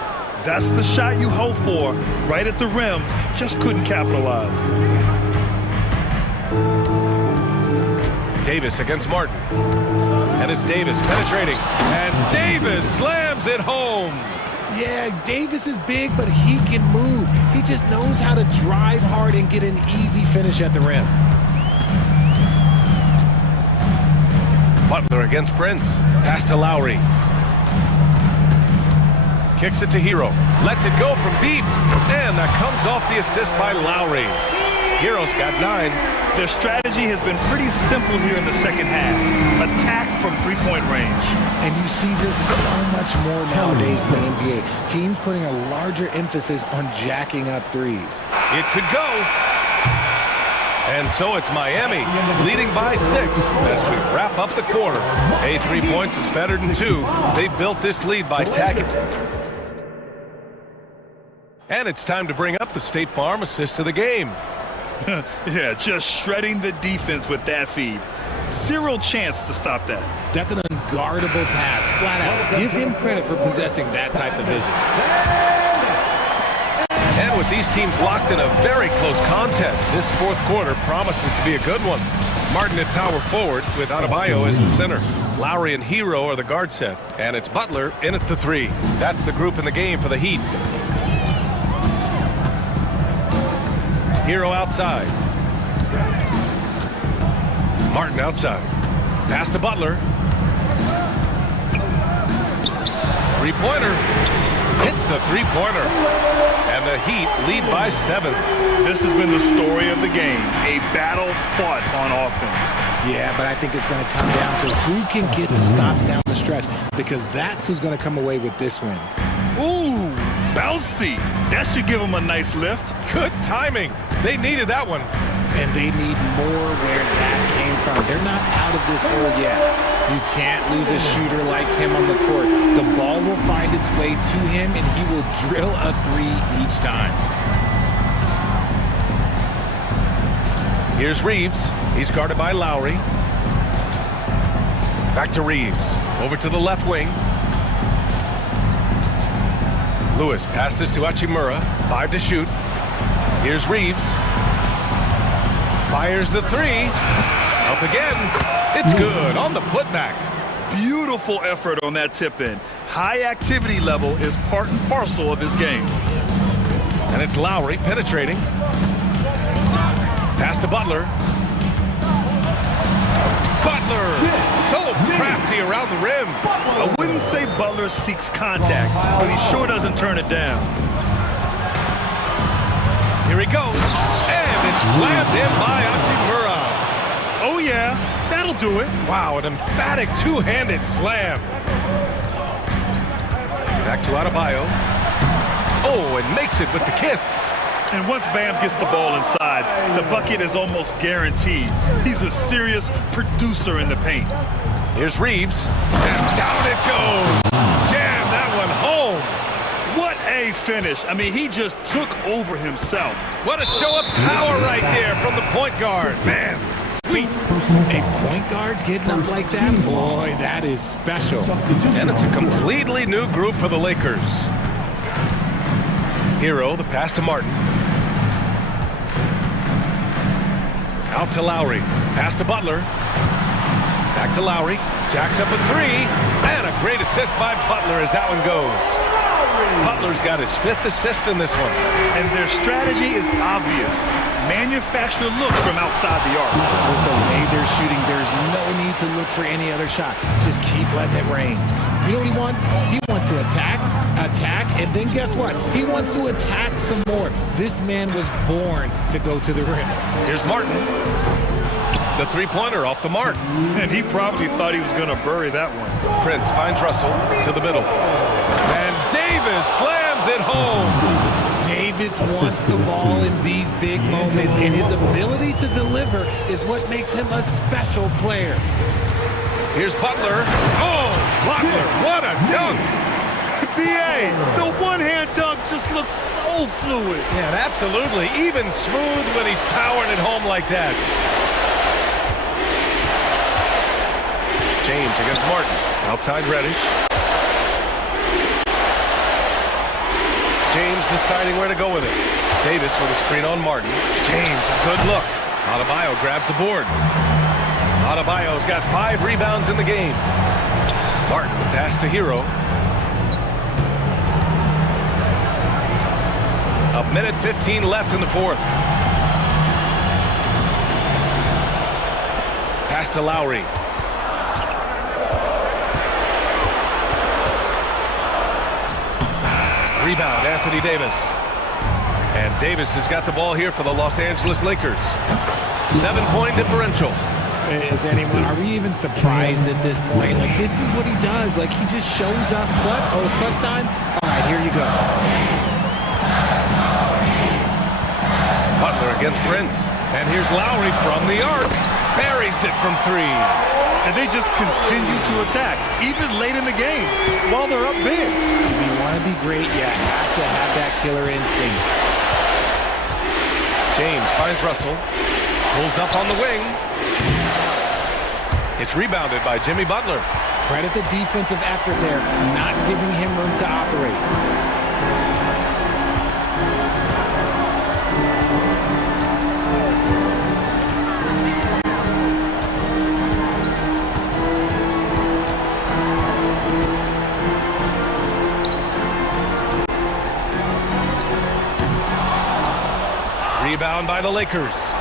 That's the shot you hope for. Right at the rim, just couldn't capitalize. Davis against Martin. And it's Davis penetrating. And Davis slams it home. Yeah, Davis is big, but he can move. He just knows how to drive hard and get an easy finish at the rim. Butler against Prince. Pass to Lowry. Kicks it to Hero. Lets it go from deep. And that comes off the assist by Lowry. Hero's got 9. Their strategy has been pretty simple here in the second half. Attack from three-point range. And you see this so much more nowadays in the NBA. Teams putting a larger emphasis on jacking up threes. It could go. And so it's Miami leading by 6 as we wrap up the quarter. Hey, 3 points is better than 2. They built this lead by tagging. And it's time to bring up the State Farm assist of the game. Yeah, just shredding the defense with that feed. Zero chance to stop that. That's an unguardable pass, flat out. Give him credit for possessing that type of vision. And with these teams locked in a very close contest, this fourth quarter promises to be a good one. Martin at power forward with Adebayo as the center. Lowry and Hero are the guard set. And it's Butler in at the 3. That's the group in the game for the Heat. Hero outside. Martin outside. Pass to Butler. Three-pointer. Hits the three-pointer. And the Heat lead by 7. This has been the story of the game. A battle fought on offense. Yeah, but I think it's going to come down to who can get the stops down the stretch, because that's who's going to come away with this win. Ooh, bouncy. That should give them a nice lift. Good timing. They needed that one. And they need more where that came from. They're not out of this hole yet. You can't lose a shooter like him on the court. The ball will find its way to him, and he will drill a 3 each time. Here's Reeves. He's guarded by Lowry. Back to Reeves. Over to the left wing. Lewis passes to Hachimura. 5 to shoot. Here's Reeves. Fires the three. Up again. It's good on the putback. Beautiful effort on that tip-in. High activity level is part and parcel of his game. And it's Lowry penetrating. Pass to Butler. Butler! So crafty around the rim. I wouldn't say Butler seeks contact, but he sure doesn't turn it down. Here he goes. And it's slammed in by Hachimura. Oh, yeah. That'll do it. Wow, an emphatic two-handed slam. Back to Adebayo. Oh, and makes it with the kiss. And once Bam gets the ball inside, the bucket is almost guaranteed. He's a serious producer in the paint. Here's Reeves. And down it goes. Jam that one home. What a finish. I mean, he just took over himself. What a show of power right there from the point guard. Man, sweet. A point guard getting up like that? Boy, that is special. And it's a completely new group for the Lakers. Hero, the pass to Martin. Out to Lowry. Pass to Butler. Back to Lowry. Jacks up a three. And a great assist by Butler as that one goes. Butler's got his 5th assist in this one. And their strategy is obvious. Manufacture looks from outside the arc. With the way they're shooting, there's no need to look for any other shot. Just keep letting it rain. You know what he wants? He wants to attack, and then guess what? He wants to attack some more. This man was born to go to the rim. Here's Martin. The three-pointer off the mark. And he probably thought he was going to bury that one. Prince finds Russell to the middle. And Davis slams it home. Davis wants the ball in these big moments, and his ability to deliver is what makes him a special player. Here's Butler. Oh, Butler, what a dunk. B.A., the one-hand dunk just looks so fluid. Yeah, absolutely. Even smooth when he's powering it home like that. James against Martin. Outside Reddish. James deciding where to go with it. Davis with a screen on Martin. James, a good look. Adebayo grabs the board. Adebayo's got 5 rebounds in the game. Martin, the pass to Hero. A minute 15 left in the 4th. Pass to Lowry. Rebound, Anthony Davis. And Davis has got the ball here for the Los Angeles Lakers. 7-point differential. Are we even surprised at this point? Like, this is what he does. Like, he just shows up clutch. Oh, it's clutch time? All right, here you go. Butler against Prince. And here's Lowry from the arc. Buries it from 3. And they just continue to attack, even late in the game, while they're up big. If you want to be great, you have to have that killer instinct. James finds Russell. Pulls up on the wing. It's rebounded by Jimmy Butler. Credit the defensive effort there, not giving him room to operate. Rebound by the Lakers.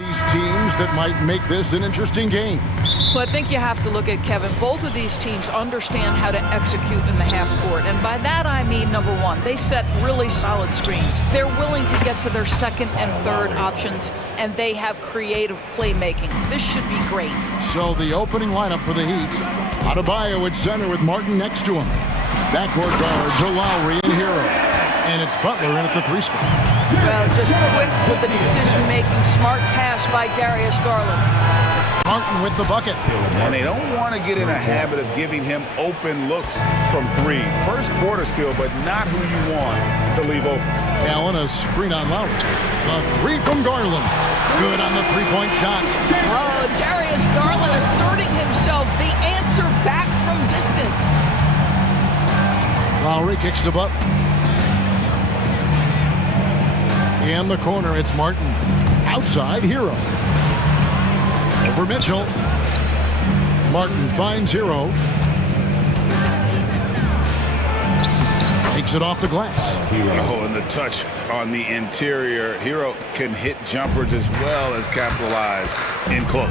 These teams that might make this an interesting game. Well, I think you have to look at, Kevin, both of these teams understand how to execute in the half court. And by that, I mean, number one, they set really solid screens. They're willing to get to their second and third options, and they have creative playmaking. This should be great. So the opening lineup for the Heat, Adebayo at center with Martin next to him. Backcourt guards are Lowry and Hero. And it's Butler in at the 3 spot. Well, just quick with the decision-making, smart pass by Darius Garland. Martin with the bucket. And they don't want to get in a habit of giving him open looks from 3. First quarter still, but not who you want to leave open. Allen, a screen on Lowry. A 3 from Garland. Good on the 3-point shot. Oh, Darius Garland asserting himself. The answer back from distance. Lowry kicks to Butler. In the corner, it's Martin. Outside, Hero. Over Mitchell. Martin finds Hero. Takes it off the glass. Oh, and the touch on the interior. Hero can hit jumpers as well as capitalize in close.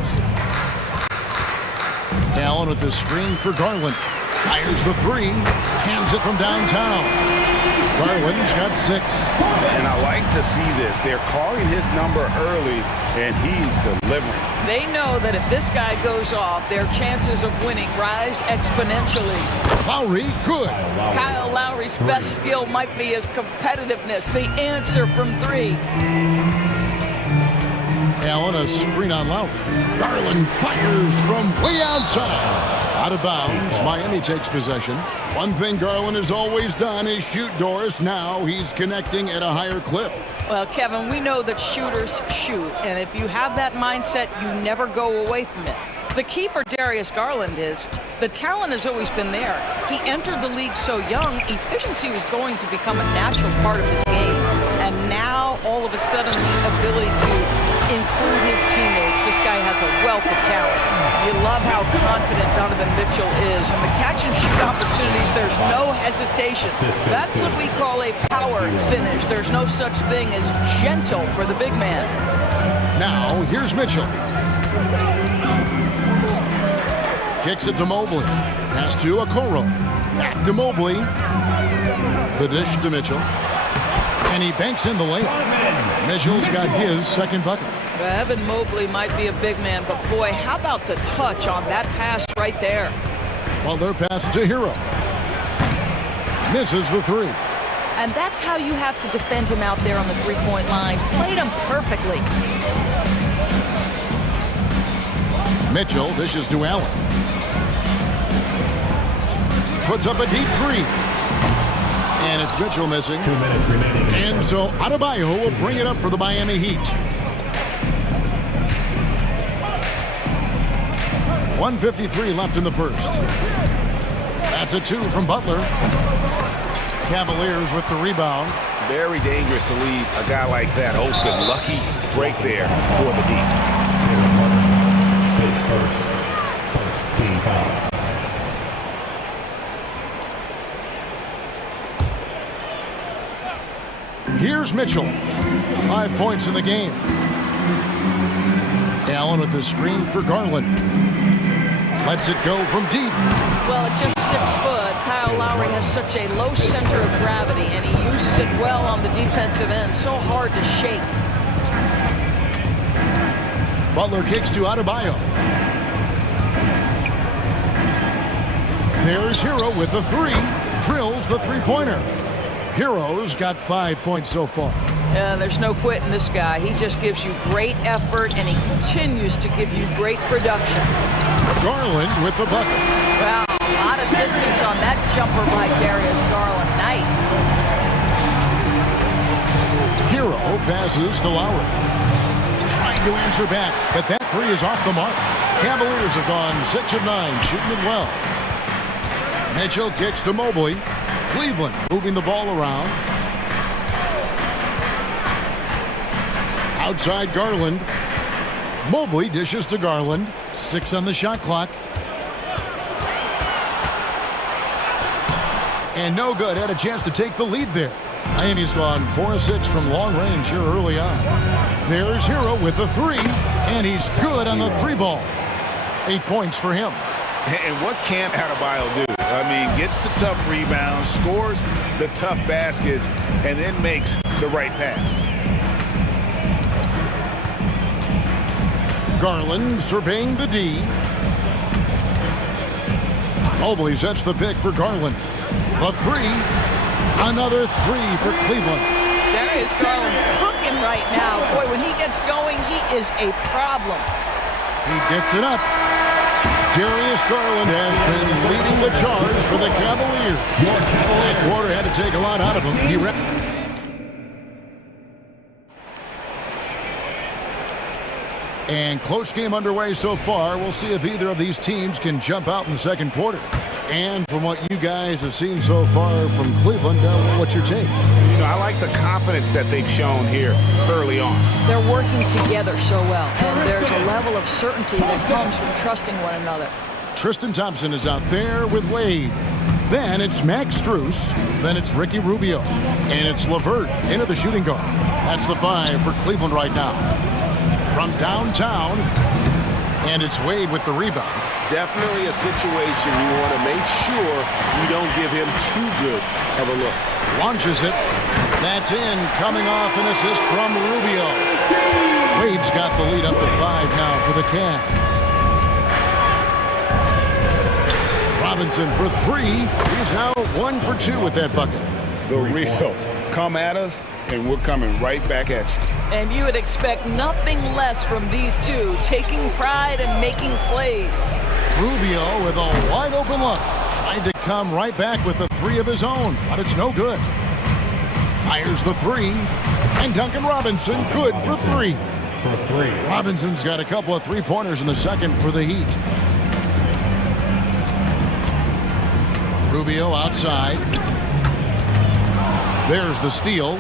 Allen with the screen for Garland. Fires the 3. Hands it from downtown. Garland's got 6. And I like to see this. They're calling his number early, and he's delivering. They know that if this guy goes off, their chances of winning rise exponentially. Lowry, good. Kyle Lowry's best skill might be his competitiveness. The answer from 3. Allen, a screen on Lowry. Garland fires from way outside. Out of bounds, Miami takes possession. One thing Garland has always done is shoot doors. Now he's connecting at a higher clip. Well, Kevin, we know that shooters shoot, and if you have that mindset, you never go away from it. The key for Darius Garland is the talent has always been there. He entered the league so young, efficiency was going to become a natural part of his game. And now, all of a sudden, the ability to include his teammates. This guy has a wealth of talent. You love how confident Donovan Mitchell is. And the catch and shoot opportunities, there's no hesitation. That's what we call a power finish. There's no such thing as gentle for the big man. Now, here's Mitchell. Kicks it to Mobley. Pass to Okoro. Back to Mobley. The dish to Mitchell. And he banks in the layup. Mitchell's got his second bucket. Evan Mobley might be a big man, but boy, how about the touch on that pass right there? Butler passes to Hero. Misses the 3. And that's how you have to defend him out there on the 3-point line. Played him perfectly. Mitchell dishes to Allen. Puts up a deep 3. And it's Mitchell missing. 2 minutes remaining. And so Adebayo will bring it up for the Miami Heat. 1:53 left in the first. That's a 2 from Butler. Cavaliers with the rebound. Very dangerous to leave a guy like that open. Lucky break there for the D. First team foul. Here's Mitchell. 5 points in the game. Allen with the screen for Garland. Lets it go from deep. Well, at just 6 foot, Kyle Lowry has such a low center of gravity, and he uses it well on the defensive end. So hard to shake. Butler kicks to Adebayo. There's Hero with the 3. Drills the 3-pointer. Hero's got 5 points so far. Yeah, there's no quitting this guy. He just gives you great effort, and he continues to give you great production. Garland with the bucket. Wow, a lot of distance on that jumper by Darius Garland. Nice. Hero passes to Lowry. Trying to answer back, but that 3 is off the mark. Cavaliers have gone 6 of 9, shooting it well. Mitchell kicks to Mobley. Cleveland moving the ball around. Outside Garland. Mobley dishes to Garland. 6 on the shot clock. And no good. Had a chance to take the lead there. Miami's gone 4 of 6 from long range here early on. There's Hero with the three, and he's good on the three ball. 8 points for him. And what can't Adebayo do? I mean, gets the tough rebounds, scores the tough baskets, and then makes the right pass. Garland surveying the D. Mobley sets the pick for Garland. The three. Another three for Cleveland. Darius Garland cooking right now. Boy, when he gets going, he is a problem. He gets it up. Darius Garland has been leading the charge for the Cavaliers. That quarter had to take a lot out of him. And close game underway so far. We'll see if either of these teams can jump out in the second quarter. And from what you guys have seen so far from Cleveland, what's your take? You know, I like the confidence that they've shown here early on. They're working together so well, and there's a level of certainty that comes from trusting one another. Tristan Thompson is out there with Wade. Then it's Max Strus. Then it's Ricky Rubio. And it's LeVert into the shooting guard. That's the 5 for Cleveland right now. From downtown, and it's Wade with the rebound. Definitely a situation you want to make sure you don't give him too good of a look. Launches it. That's in, coming off an assist from Rubio. Wade's got the lead up to 5 now for the Cavs. Robinson for 3. He's now 1 for 2 with that bucket. The real. Come at us, and we're coming right back at you. And you would expect nothing less from these two, taking pride and making plays. Rubio with a wide open look. Tried to come right back with the 3 of his own, but it's no good. Fires the 3. And Duncan Robinson good for 3. Robinson's got a couple of 3-pointers in the second for the Heat. Rubio outside. There's the steal.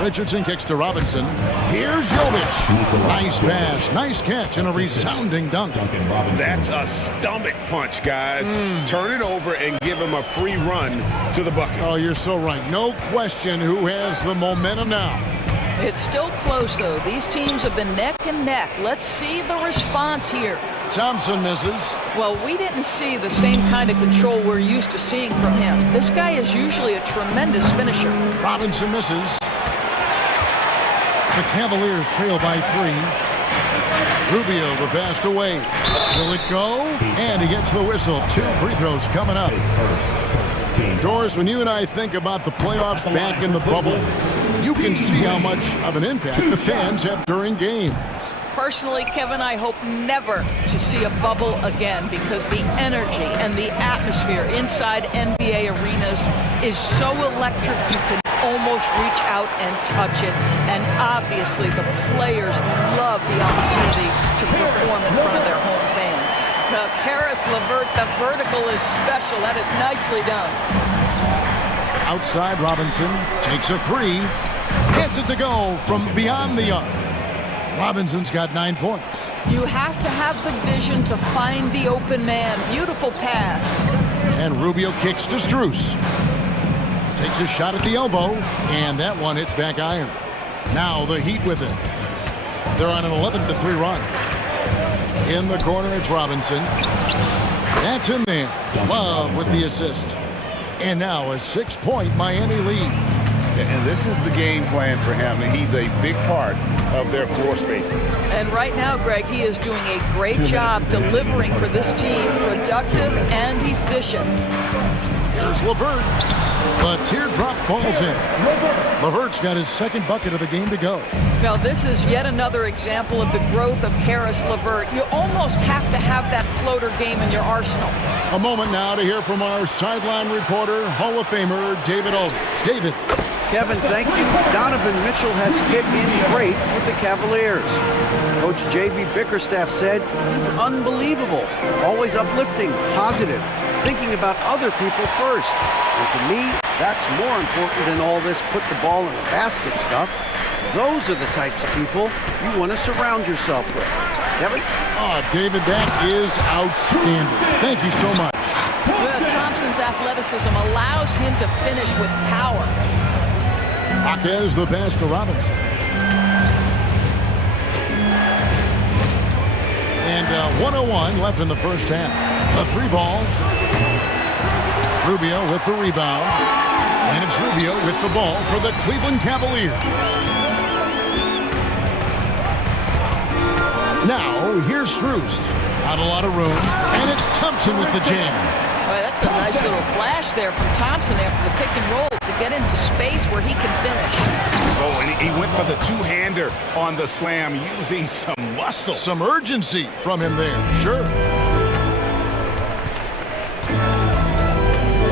Richardson kicks to Robinson. Here's Jovic. Nice pass, nice catch, and a resounding dunk. That's a stomach punch, guys. Turn it over and give him a free run to the bucket. Oh, you're so right. No question who has the momentum now. It's still close, though. These teams have been neck and neck. Let's see the response here. Thompson misses. Well, we didn't see the same kind of control we're used to seeing from him. This guy is usually a tremendous finisher. Robinson misses. The Cavaliers trail by 3. Rubio the pass away. Will it go? And he gets the whistle. 2 free throws coming up. Doris, when you and I think about the playoffs back in the bubble, you can see how much of an impact the fans have during games. Personally, Kevin, I hope never to see a bubble again because the energy and the atmosphere inside NBA arenas is so electric you can almost reach out and touch it. And obviously the players love the opportunity to perform in front of their home fans. Karis LeVert, the vertical is special. That is nicely done. Outside, Robinson takes a 3. Gets it to go from beyond the arc. Robinson's got 9 points. You have to have the vision to find the open man. Beautiful pass. And Rubio kicks to Strus. Takes a shot at the elbow, and that one hits back iron. Now the Heat with it. They're on an 11-3 run. In the corner, it's Robinson. That's in there. Love with the assist. And now a 6-point Miami lead. And this is the game plan for him. He's a big part of their floor spacing. And right now, Greg, he is doing a great job delivering for this team, productive and efficient. Here's LeVert. The teardrop falls in. LeVert's got his second bucket of the game to go. Now, this is yet another example of the growth of Karis LeVert. You almost have to have that floater game in your arsenal. A moment now to hear from our sideline reporter, Hall of Famer David Aldridge. David. Kevin, thank you. Donovan Mitchell has fit in great with the Cavaliers. Coach J.B. Bickerstaff said he's unbelievable, always uplifting, positive, thinking about other people first. And to me, that's more important than all this put the ball in the basket stuff. Those are the types of people you want to surround yourself with. Kevin? Oh, David, that is outstanding. Thank you so much. Well, Thompson's athleticism allows him to finish with power. Jaquez the pass to Robinson. And 1:01 left in the first half. A 3-ball. Rubio with the rebound. And it's Rubio with the ball for the Cleveland Cavaliers. Now, here's Strus. Not a lot of room. And it's Thompson with the jam. Boy, that's a nice little flash there from Thompson after the pick and roll to get into space where he can finish. Oh, and he went for the two-hander on the slam using some muscle. Some urgency from him there, sure.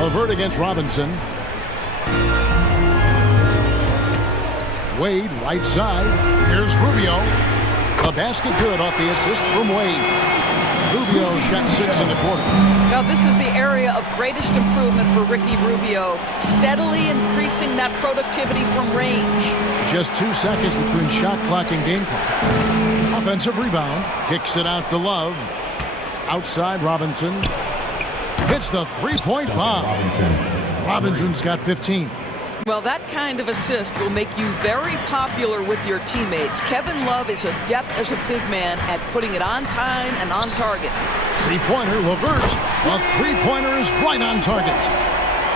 Levert against Robinson. Wade, right side. Here's Rubio. A basket good off the assist from Wade. Rubio's got 6 in the quarter. Now, this is the area of greatest improvement for Ricky Rubio, steadily increasing that productivity from range. Just 2 seconds between shot clock and game clock. Offensive rebound. Kicks it out to Love. Outside Robinson. Hits the three-point bomb. Robinson's got 15. Well, that kind of assist will make you very popular with your teammates. Kevin Love is adept as a big man at putting it on time and on target. Three-pointer, Levert. A three-pointer is right on target.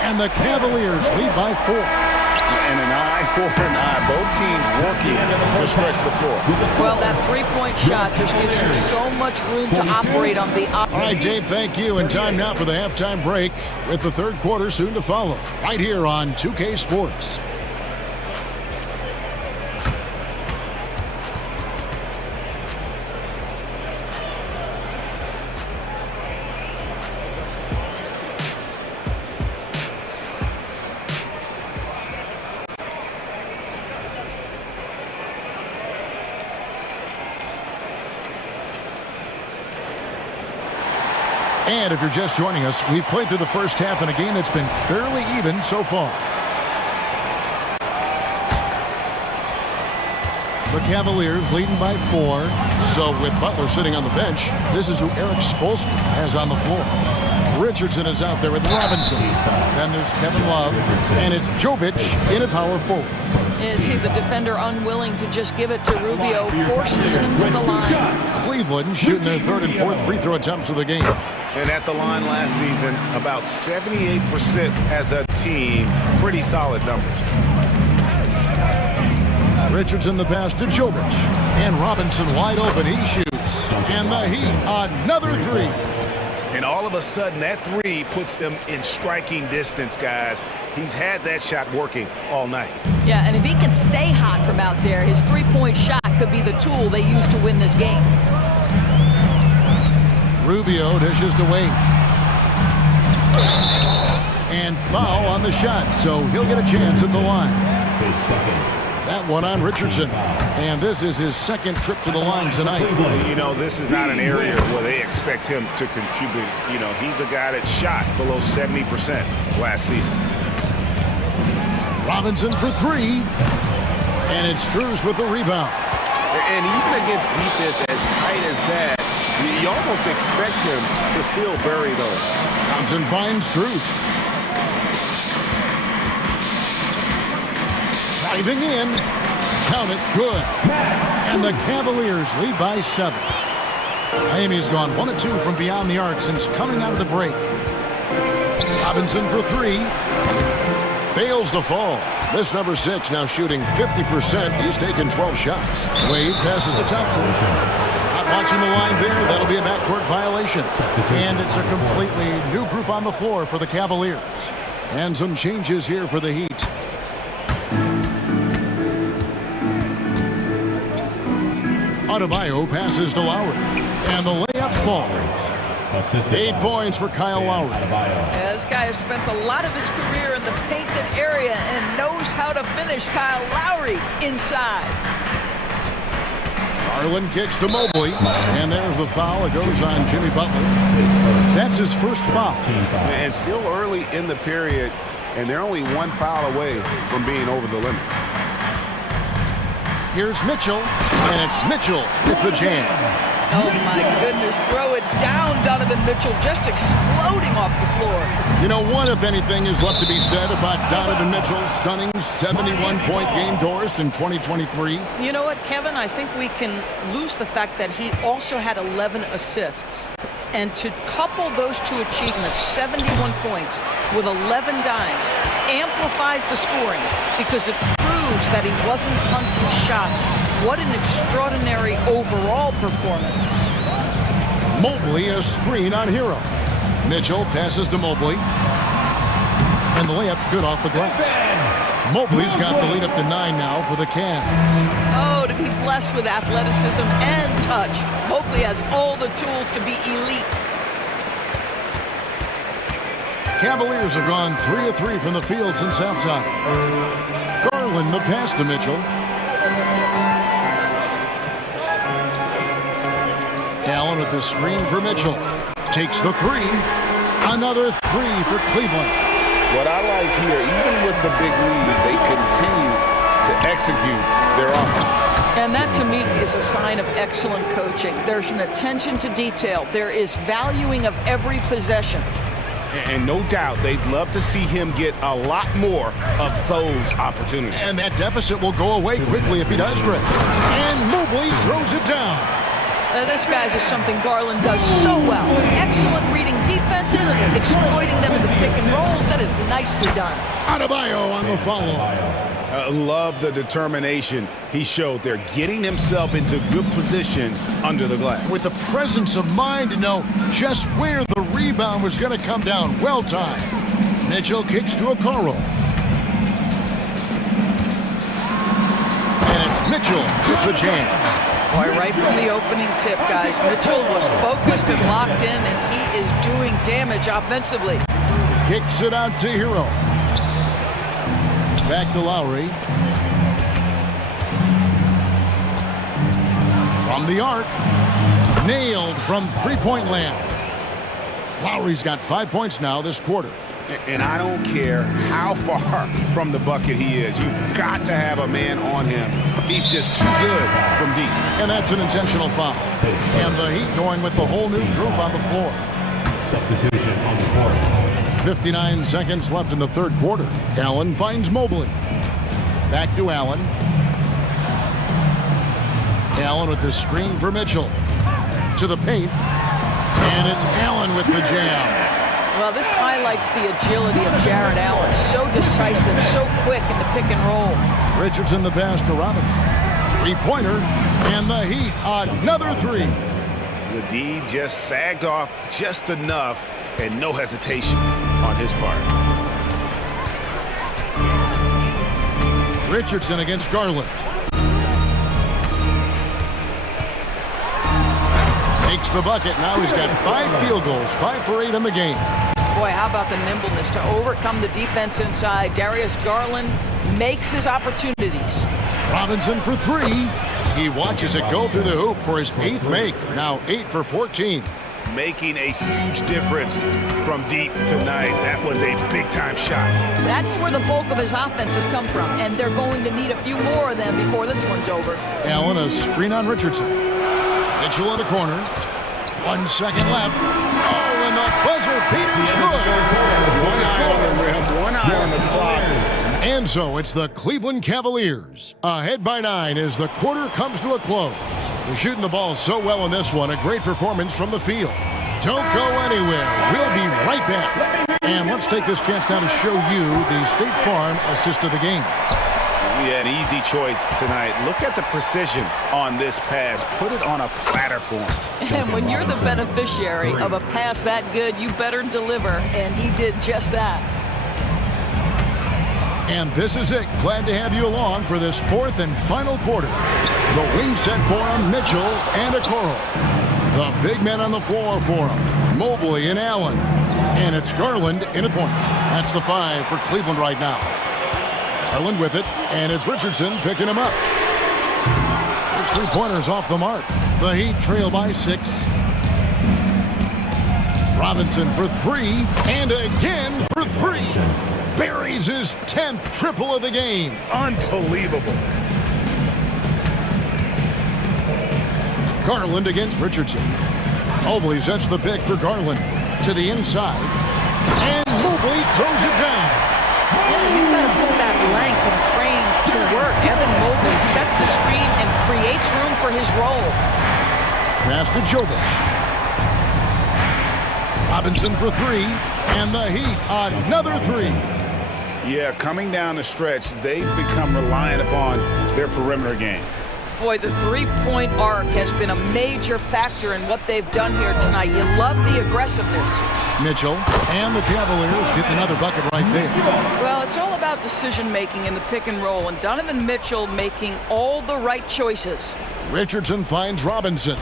And the Cavaliers lead by 4. And an eye for an eye. Both teams working to stretch the floor. Well, that three-point shot just gives you so much room to operate on the All right, Dave, thank you. And time now for the halftime break with the third quarter soon to follow. Right here on 2K Sports. And if you're just joining us, we've played through the first half in a game that's been fairly even so far. The Cavaliers leading by 4. So with Butler sitting on the bench, this is who Eric Spoelstra has on the floor. Richardson is out there with Robinson. Then there's Kevin Love. And it's Jovic in a power forward. You see the defender unwilling to just give it to Rubio, forces him to the line. Cleveland shooting their third and fourth free throw attempts of the game. And at the line last season, about 78% as a team. Pretty solid numbers. Richardson the pass to Jovic. And Robinson wide open. He shoots. And the Heat, another 3. And all of a sudden, that 3 puts them in striking distance, guys. He's had that shot working all night. Yeah, and if he can stay hot from out there, his three-point shot could be the tool they use to win this game. Rubio dishes to Wade. And foul on the shot, so he'll get a chance at the line. That one on Richardson. And this is his second trip to the line tonight. You know, this is not an area where they expect him to contribute. You know, he's a guy that shot below 70% last season. Robinson for 3. And it's Strus with the rebound. And even against defense as tight as that, you almost expect him to still bury those. Thompson finds Strus. Diving in. Count it. Good. And the Cavaliers lead by 7. Miami's gone 1 of 2 from beyond the arc since coming out of the break. Robinson for 3. Fails to fall. This number 6 now shooting 50%. He's taken 12 shots. Wade passes to Thompson. Not watching the line there. That'll be a backcourt violation. And it's a completely new group on the floor for the Cavaliers. And some changes here for the Heat. Adebayo passes to Lowry. And the layup falls. 8 points for Kyle Lowry. Yeah, this guy has spent a lot of his career in the painted area and knows how to finish. Kyle Lowry inside. Garland kicks to Mobley. And there's the foul. It goes on Jimmy Butler. That's his first foul. And still early in the period, and they're only 1 foul away from being over the limit. Here's Mitchell. And it's Mitchell with the jam. Oh, my goodness. Throw it down, Donovan Mitchell, just exploding off the floor. You know, what, if anything, is left to be said about Donovan Mitchell's stunning 71-point game, Doris, in 2023? You know what, Kevin? I think we can lose the fact that he also had 11 assists. And to couple those two achievements, 71 points with 11 dimes, amplifies the scoring because it proves that he wasn't hunting shots. What an extraordinary overall performance. Mobley, a screen on Hero. Mitchell passes to Mobley. And the layup's good off the glass. Mobley's got the lead up to 9 now for the Cavs. Oh, to be blessed with athleticism and touch. Mobley has all the tools to be elite. Cavaliers have gone 3 of 3 from the field since halftime. Garland, the pass to Mitchell. Allen with the screen for Mitchell. Takes the 3. Another 3 for Cleveland. What I like here, even with the big lead, they continue to execute their offense. And that, to me, is a sign of excellent coaching. There's an attention to detail. There is valuing of every possession. And no doubt they'd love to see him get a lot more of those opportunities. And that deficit will go away quickly if he does, Greg. And Mobley throws it down. This, guys, is something Garland does so well. Excellent reading defenses, exploiting them in the pick and rolls. That is nicely done. Adebayo on the follow. Love the determination he showed there, getting himself into good position under the glass. With the presence of mind to know just where the rebound was going to come down. Well timed. Mitchell kicks to Okoro. And it's Mitchell with the jam. Boy, right from the opening tip, guys, Mitchell was focused and locked in, and he is doing damage offensively. Kicks it out to Hero. Back to Lowry. From the arc. Nailed from three-point land. Lowry's got 5 points now this quarter. And I don't care how far from the bucket he is. You've got to have a man on him. He's just too good from deep. And that's an intentional foul. And the Heat going with the whole new group on the floor. Substitution on the court. 59 seconds left in the third quarter. Allen finds Mobley. Back to Allen. Allen with the screen for Mitchell. To the paint. And it's Allen with the jam. Well, this highlights the agility of Jared Allen. So decisive, so quick in the pick and roll. Richardson the pass to Robinson. Three-pointer, and the Heat another 3. The D just sagged off just enough, and no hesitation on his part. Richardson against Garland. Makes the bucket. Now he's got 5 field goals, 5 for 8 in the game. Boy, how about the nimbleness to overcome the defense inside. Darius Garland makes his opportunities. Robinson for 3. He watches it go through the hoop for his 8th make. Now 8 for 14. Making a huge difference from deep tonight. That was a big-time shot. That's where the bulk of his offense has come from, and they're going to need a few more of them before this one's over. Allen, a screen on Richardson. Mitchell in the corner. 1 second left. Oh, and the buzzer beater's good. One eye on the rim, one eye on the clock. And so it's the Cleveland Cavaliers ahead by 9 as the quarter comes to a close. They're shooting the ball so well in this one. A great performance from the field. Don't go anywhere. We'll be right back. And let's take this chance now to show you the State Farm assist of the game. Yeah, an easy choice tonight. Look at the precision on this pass. Put it on a platter for him. And when you're the beneficiary of a pass that good, you better deliver, and he did just that. And this is it. Glad to have you along for this 4th and final quarter. The wing set for him, Mitchell and Okoro. The big men on the floor for him, Mobley and Allen. And it's Garland in a point. That's the 5 for Cleveland right now. Garland with it, and it's Richardson picking him up. His three-pointer's off the mark. The Heat trail by 6. Robinson for 3, and again for 3. Buries his 10th triple of the game. Unbelievable. Garland against Richardson. Mobley sets the pick for Garland. To the inside. And Mobley throws it down. Yeah, you've got to put that length and frame to work. Evan Mobley sets the screen and creates room for his role. Pass to Jovic. Robinson for three. And the Heat, another three. Yeah, coming down the stretch, they've become reliant upon their perimeter game. Boy, the three-point arc has been a major factor in what they've done here tonight. You love the aggressiveness. Mitchell and the Cavaliers get another bucket right there. Well, it's all about decision-making in the pick and roll, and Donovan Mitchell making all the right choices. Richardson finds Robinson.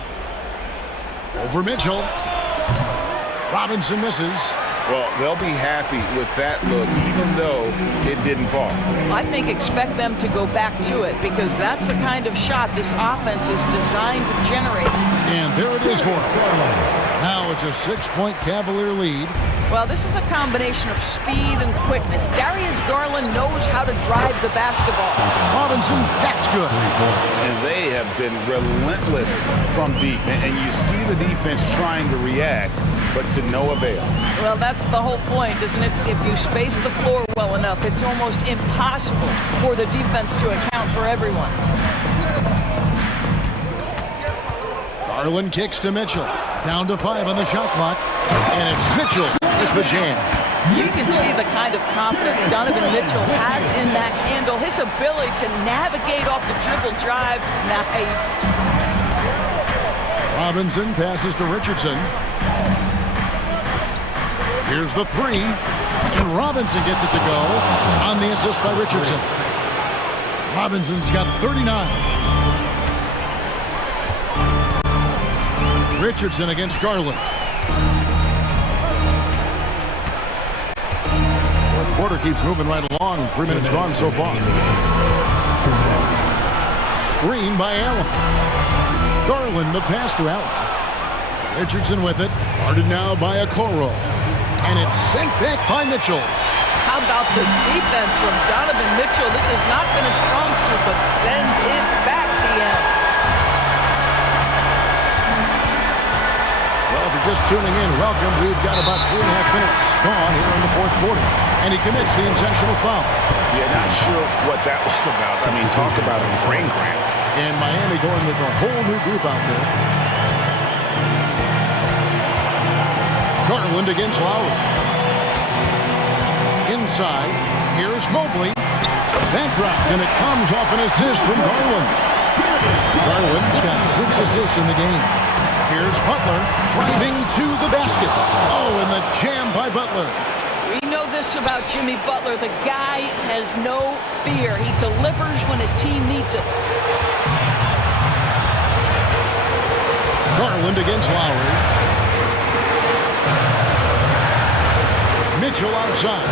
Over Mitchell. Robinson misses. Well, they'll be happy with that look, even though it didn't fall. I think expect them to go back to it, because that's the kind of shot this offense is designed to generate. And there it is for him. Now it's a 6-point Cavalier lead. Well, this is a combination of speed and quickness. Darius Garland knows how to drive the basketball. Robinson, that's good. And they have been relentless from deep. And you see the defense trying to react, but to no avail. Well, that's the whole point, isn't it? If you space the floor well enough, it's almost impossible for the defense to account for everyone. Garland kicks to Mitchell. Down to 5 on the shot clock. And it's Mitchell with the jam. You can see the kind of confidence Donovan Mitchell has in that handle. His ability to navigate off the dribble drive. Nice. Robinson passes to Richardson. Here's the three. And Robinson gets it to go on the assist by Richardson. Robinson's got 39. Richardson against Garland. Fourth quarter keeps moving right along. 3 minutes gone so far. Screen by Allen. Garland the pass to Allen. Richardson with it. Guarded now by Okoro. And it's sent back by Mitchell. How about the defense from Donovan Mitchell? This has not been a strong suit, but send it back, DM. Well, if you're just tuning in, welcome. We've got about 3.5 minutes gone here in the fourth quarter. And he commits the intentional foul. Yeah, not sure what that was about. I mean, talk about a brain cramp. And Miami going with a whole new group out there. Garland against Lowry. Inside, here's Mobley. That drops, and it comes off an assist from Garland. Garland's got 6 assists in the game. Here's Butler driving to the basket. Oh, and the jam by Butler. We know this about Jimmy Butler. The guy has no fear. He delivers when his team needs it. Garland against Lowry. Mitchell outside.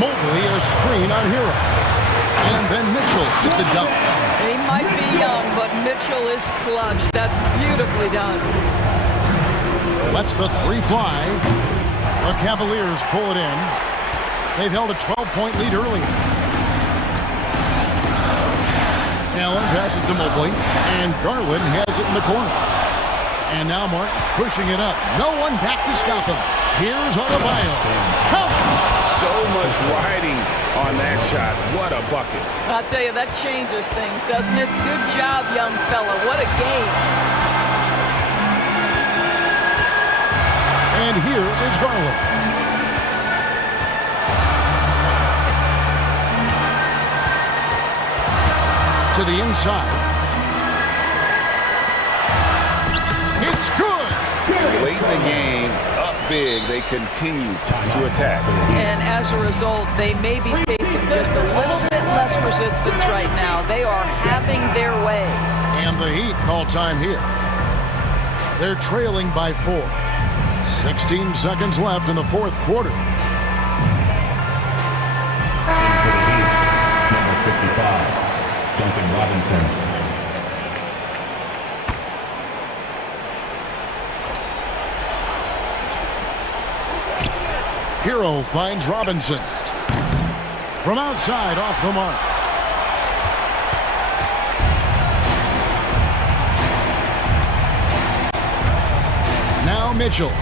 Mobley a screen on Hero. And then Mitchell with the dunk. He might be young, but Mitchell is clutch. That's beautifully done. Lets the three fly. The Cavaliers pull it in. They've held a 12-point lead earlier. Allen passes to Mobley, and Garland has it in the corner. And now Martin pushing it up. No one back to stop him. Here's Adebayo. Count! So much riding on that shot. What a bucket. I'll tell you, that changes things, doesn't it? Good job, young fella. What a game. And here is Garland. To the inside. It's good. Late in the game, up big, they continue to attack. And as a result, they may be facing just a little bit less resistance right now. They are having their way. And the Heat call time here. They're trailing by 4. 16 seconds left in the fourth quarter. Number 55, Duncan Robinson. Hero finds Robinson. From outside, off the mark. Mitchell.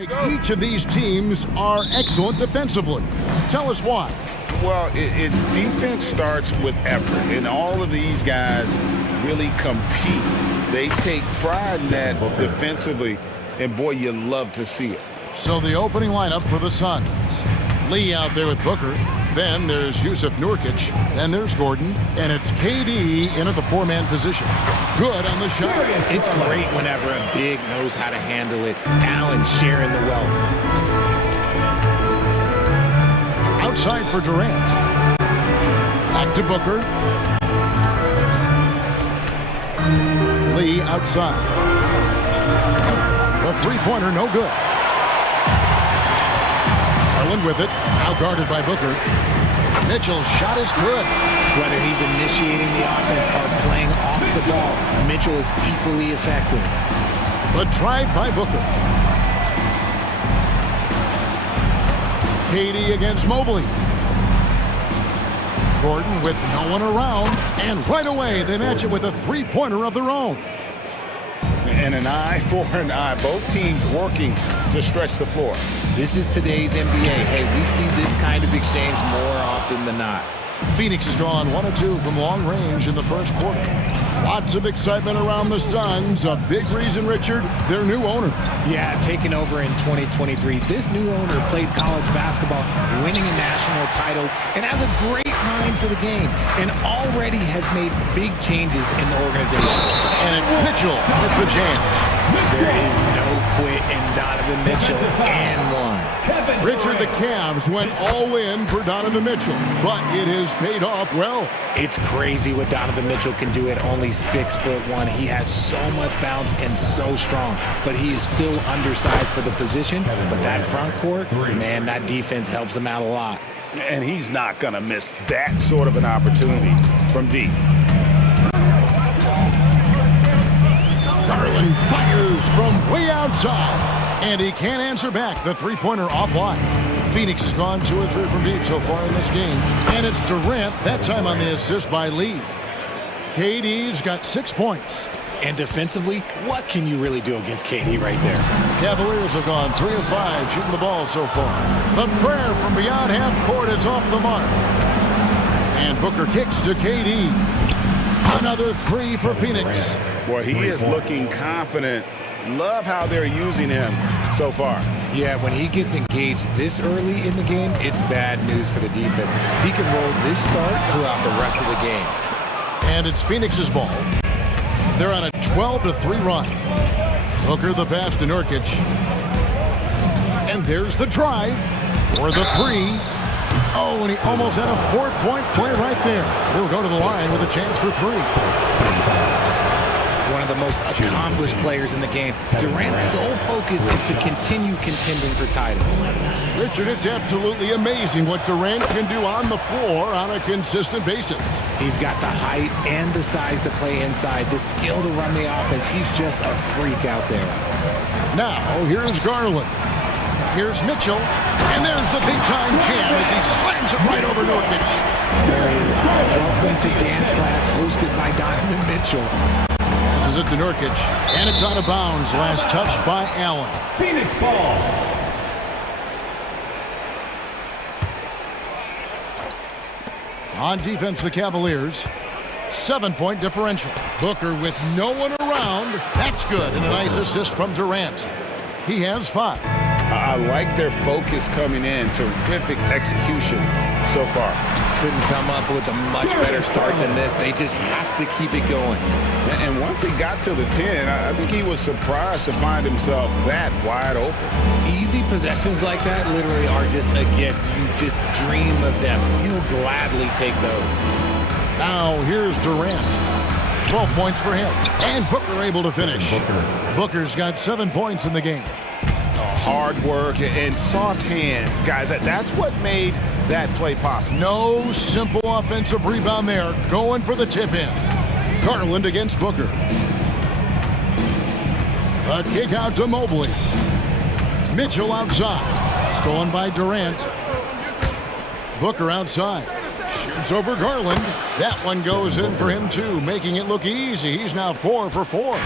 Each of these teams are excellent defensively. Tell us why. Well, defense starts with effort, and all of these guys really compete. They take pride in that defensively, and boy, you love to see it. So the opening lineup for the Suns. Lee out there with Booker. Then there's Yusuf Nurkic. Then there's Gordon. And it's KD in at the four-man position. Good on the shot. It's great whenever a big knows how to handle it. Allen sharing the wealth. Outside for Durant. Back to Booker. Lee outside. The three-pointer no good. Garland with it. Now guarded by Booker. Mitchell's shot is good. Whether he's initiating the offense or playing off the ball, Mitchell is equally effective. The drive by Booker. KD against Mobley. Gordon with no one around, and right away they match it with a three-pointer of their own. And an eye for an eye. Both teams working to stretch the floor. This is today's NBA. Hey, we see this kind of exchange more often than not. Phoenix has gone 1 of 2 from long range in the first quarter. Lots of excitement around the Suns. A big reason, Richard, their new owner. Yeah, taking over in 2023. This new owner played college basketball, winning a national title, and has a great mind for the game, and already has made big changes in the organization. And it's Mitchell with the jam. There is no quit in Donovan Mitchell, and one. Richard, the Cavs went all in for Donovan Mitchell, but it has paid off well. It's crazy what Donovan Mitchell can do at only 6'1". He has so much bounce and so strong, but he is still undersized for the position. But that front court, man, that defense helps him out a lot. And he's not going to miss that sort of an opportunity from deep. Garland fires from way outside. And he can't answer back. The three-pointer offline. Phoenix has gone 2 or 3 from deep so far in this game. And it's Durant, that time on the assist by Lee. KD's got 6 points. And defensively, what can you really do against KD right there? Cavaliers have gone 3 of 5 shooting the ball so far. The prayer from beyond half court is off the mark. And Booker kicks to KD. Another 3 for Phoenix. Boy, he is looking confident. Love how they're using him so far. Yeah, when he gets engaged this early in the game, it's bad news for the defense. He can roll this start throughout the rest of the game. And it's Phoenix's ball. They're on a 12-3 run. Booker the pass to Nurkic. And there's the drive for the 3. Oh, and he almost had a 4-point play right there. He'll go to the line with a chance for 3. One of the most accomplished players in the game. Durant's sole focus is to continue contending for titles. Richard, it's absolutely amazing what Durant can do on the floor on a consistent basis. He's got the height and the size to play inside, the skill to run the offense. He's just a freak out there. Now, here's Garland. Here's Mitchell. And there's the big-time jam as he slams it right over Nurkic. Welcome to dance class hosted by Donovan Mitchell. Passes it to Nurkic, and it's out of bounds. Last touch by Allen. Phoenix ball. On defense, the Cavaliers. 7-point differential. Booker with no one around. That's good, and a nice assist from Durant. He has 5. I like their focus coming in. Terrific execution so far. Couldn't come up with a much better start than this. They just have to keep it going. And once he got to the 10, I think he was surprised to find himself that wide open. Easy possessions like that literally are just a gift. You just dream of them. He'll gladly take those. Now here's Durant. 12 points for him. And Booker able to finish. Booker's got 7 points in the game. Hard work and soft hands. Guys, that's what made that play possible. No simple offensive rebound there. Going for the tip-in. Garland against Booker. A kick out to Mobley. Mitchell outside. Stolen by Durant. Booker outside. Shoots over Garland. That one goes in for him too, making it look easy. He's now 4 for 4.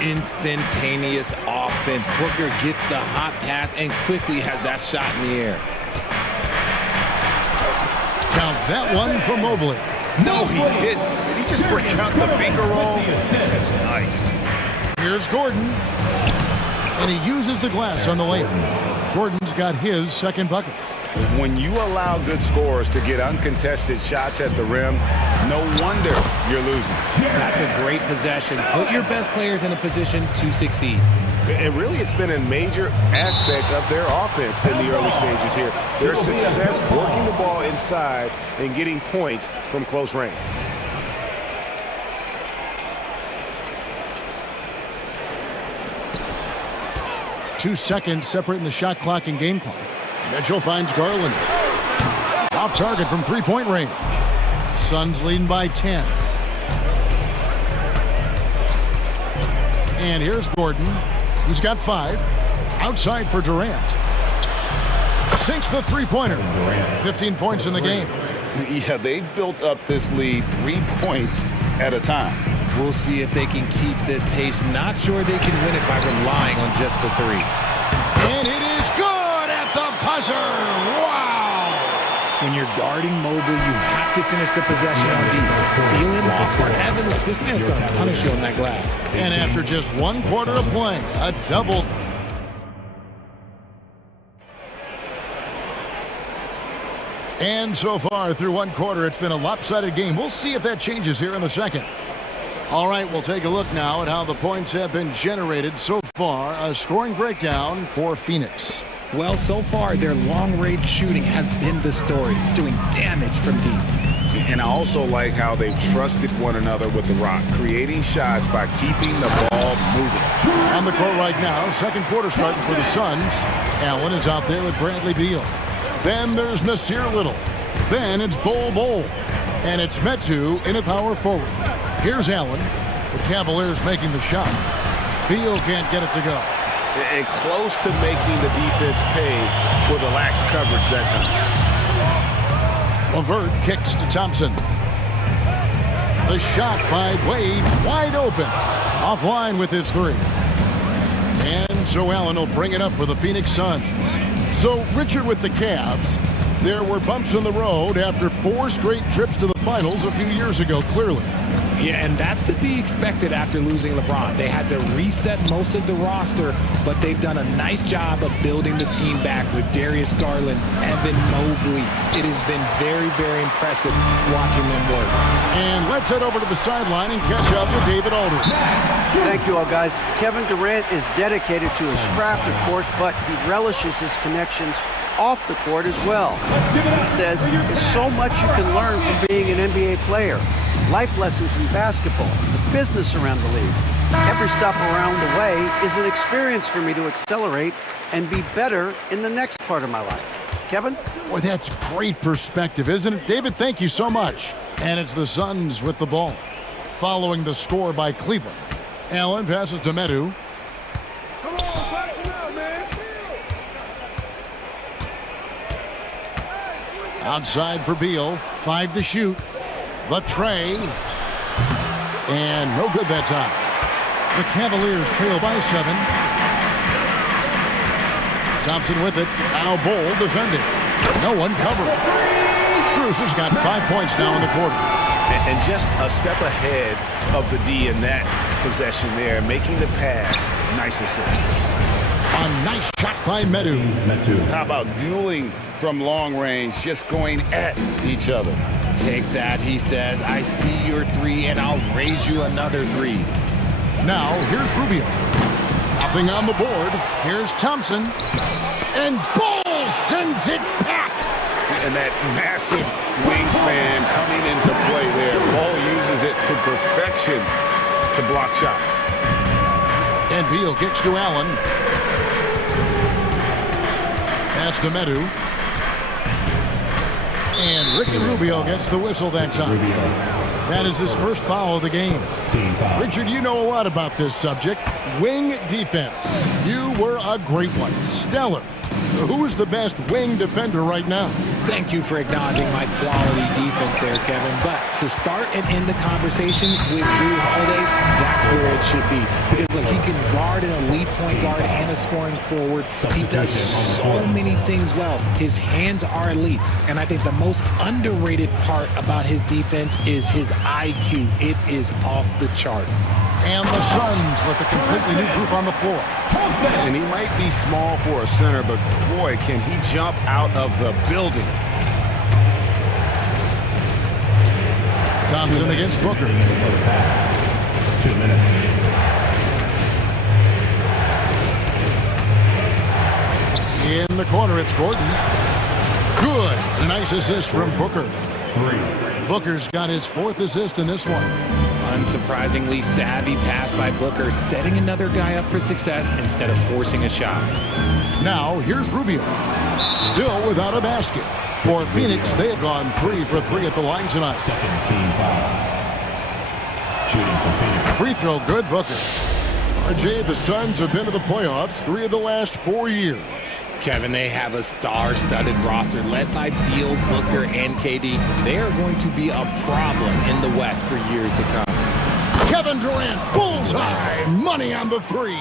Instantaneous offense. Booker gets the hot pass and quickly has that shot in the air. Count that one from Mobley. No, he didn't. Did he just break out the finger roll? That's nice. Here's Gordon. And he uses the glass on the layup. Gordon's got his second bucket. When you allow good scorers to get uncontested shots at the rim, no wonder you're losing. That's a great possession. Put your best players in a position to succeed. And really, it's been a major aspect of their offense in the early stages here. Their success working the ball inside and getting points from close range. Two seconds separating the shot clock and game clock. Mitchell finds Garland. Off target from three-point range. Suns leading by 10. And here's Gordon. He's got 5. Outside for Durant. Sinks the three-pointer. 15 points in the game. Yeah, they've built up this lead 3 points at a time. We'll see if they can keep this pace. Not sure they can win it by relying on just the 3. And it is good at the buzzer. Wow! When you're guarding Mobley, you have to finish the possession on deep. Seal him off, or Evan, look, this man's going to punish you on that glass. And after just 1 quarter of play, a double. And so far through 1 quarter, it's been a lopsided game. We'll see if that changes here in the second. All right, we'll take a look now at how the points have been generated so far. A scoring breakdown for Phoenix. Well, so far, their long-range shooting has been the story, doing damage from deep. And I also like how they've trusted one another with the rock, creating shots by keeping the ball moving. On the court right now, second quarter starting for the Suns. Allen is out there with Bradley Beal. Then there's Nasir Little. Then it's Bol. And it's Metu in a power forward. Here's Allen. The Cavaliers making the shot. Beal can't get it to go. And close to making the defense pay for the lax coverage that time. LeVert kicks to Thompson. The shot by Wade, wide open. Offline with his 3. And so Allen will bring it up for the Phoenix Suns. So Richard with the Cavs. There were bumps in the road after 4 straight trips to the finals a few years ago, clearly. Yeah, and that's to be expected after losing LeBron. They had to reset most of the roster, but they've done a nice job of building the team back with Darius Garland, Evan Mobley. It has been very, very impressive watching them work. And let's head over to the sideline and catch up with David Aldridge. Thank you all, guys. Kevin Durant is dedicated to his craft, of course, but he relishes his connections off the court as well. He says there's so much you can learn from being an NBA player. Life lessons in basketball, the business around the league. Every stop around the way is an experience for me to accelerate and be better in the next part of my life. Kevin? Boy, that's great perspective, isn't it? David, thank you so much. And it's the Suns with the ball. Following the score by Cleveland. Allen passes to Metu. Outside for Beal. 5 to shoot. The tray. And no good that time. The Cavaliers trail by 7. Thompson with it. Now Bol defending. No one covering. Bruce has got 5 points now in the quarter. And just a step ahead of the D in that possession there, making the pass. Nice assist. A nice shot by Metu. How about dueling from long range, just going at each other? Take that, he says. I see your 3, and I'll raise you another 3. Now, here's Rubio. Nothing on the board. Here's Thompson. And Bol sends it back. And that massive wingspan coming into play there. Bol uses it to perfection to block shots. And Beal kicks to Allen. Pass to Metu. And Ricky Rubio gets the whistle that time. That is his first foul of the game. Richard, you know a lot about this subject. Wing defense. You were a great one. Stellar. Who is the best wing defender right now? Thank you for acknowledging my quality defense there, Kevin. But to start and end the conversation with Drew Holiday, that's where it should be. Because look, he can guard an elite point guard and a scoring forward. He does so many things well. His hands are elite. And I think the most underrated part about his defense is his IQ. It is off the charts. And the Suns with a completely new group on the floor. And he might be small for a center, but boy, can he jump out of the building. Thompson against Booker. 2 minutes. In the corner, it's Gordon. Good. Nice assist from Booker. Booker's got his 4th assist in this one. Unsurprisingly savvy pass by Booker, setting another guy up for success instead of forcing a shot. Now, here's Rubio. Still without a basket. For Phoenix, they have gone 3 for 3 at the line tonight. Second team foul. Shooting for Phoenix. Free throw, good, Booker. RJ, the Suns have been to the playoffs 3 of the last 4 years. Kevin, they have a star-studded roster led by Beal, Booker, and KD. They are going to be a problem in the West for years to come. Kevin Durant, bullseye, money on the 3.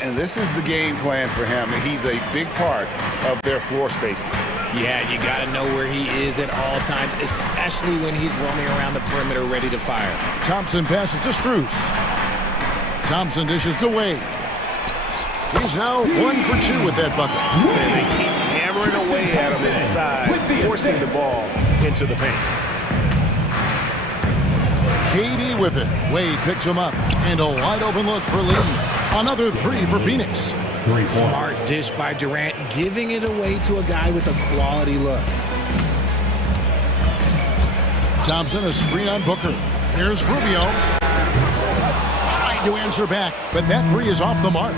And this is the game plan for him. He's a big part of their floor spacing. Yeah, you got to know where he is at all times, especially when he's roaming around the perimeter ready to fire. Thompson passes to Strus. Thompson dishes to Wade. He's now 1 for 2 with that bucket. And they keep hammering away at him inside, forcing the ball into the paint. KD with it. Wade picks him up. And a wide open look for Lee. Another 3 for Phoenix. Smart dish by Durant, giving it away to a guy with a quality look. Thompson, a screen on Booker. Here's Rubio. Tried to answer back, but that 3 is off the mark.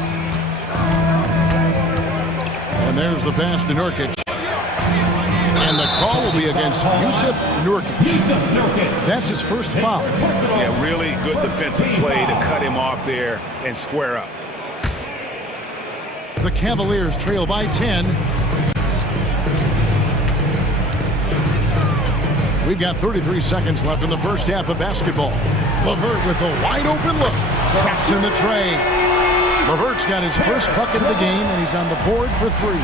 And there's the pass to Nurkic. And the call will be against Yusuf Nurkic. That's his first foul. Yeah, really good defensive play to cut him off there and square up. The Cavaliers trail by 10. We've got 33 seconds left in the first half of basketball. LeVert with a wide open look. Traps in the tray. LeVert's got his first bucket of the game, and he's on the board for 3.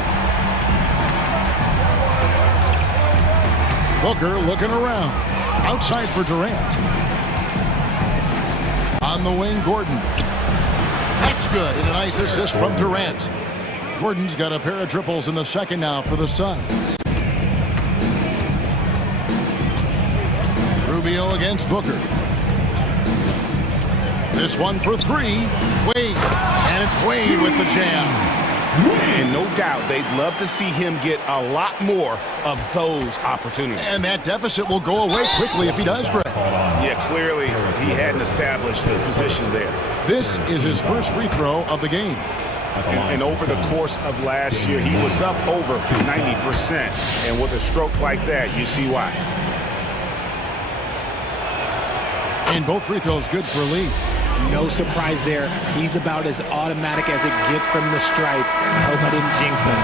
Booker looking around. Outside for Durant. On the wing, Gordon. That's good, and a nice assist from Durant. Gordon's got a pair of triples in the second now for the Suns. Rubio against Booker. This one for 3. Wade. And it's Wade with the jam. And no doubt they'd love to see him get a lot more of those opportunities. And that deficit will go away quickly if he does, Greg. Yeah, clearly he hadn't established a position there. This is his first free throw of the game. And over the course of last year, he was up over 90%. And with a stroke like that, you see why. And both free throws good for Lee. No surprise there. He's about as automatic as it gets from the stripe. I hope I didn't jinx him.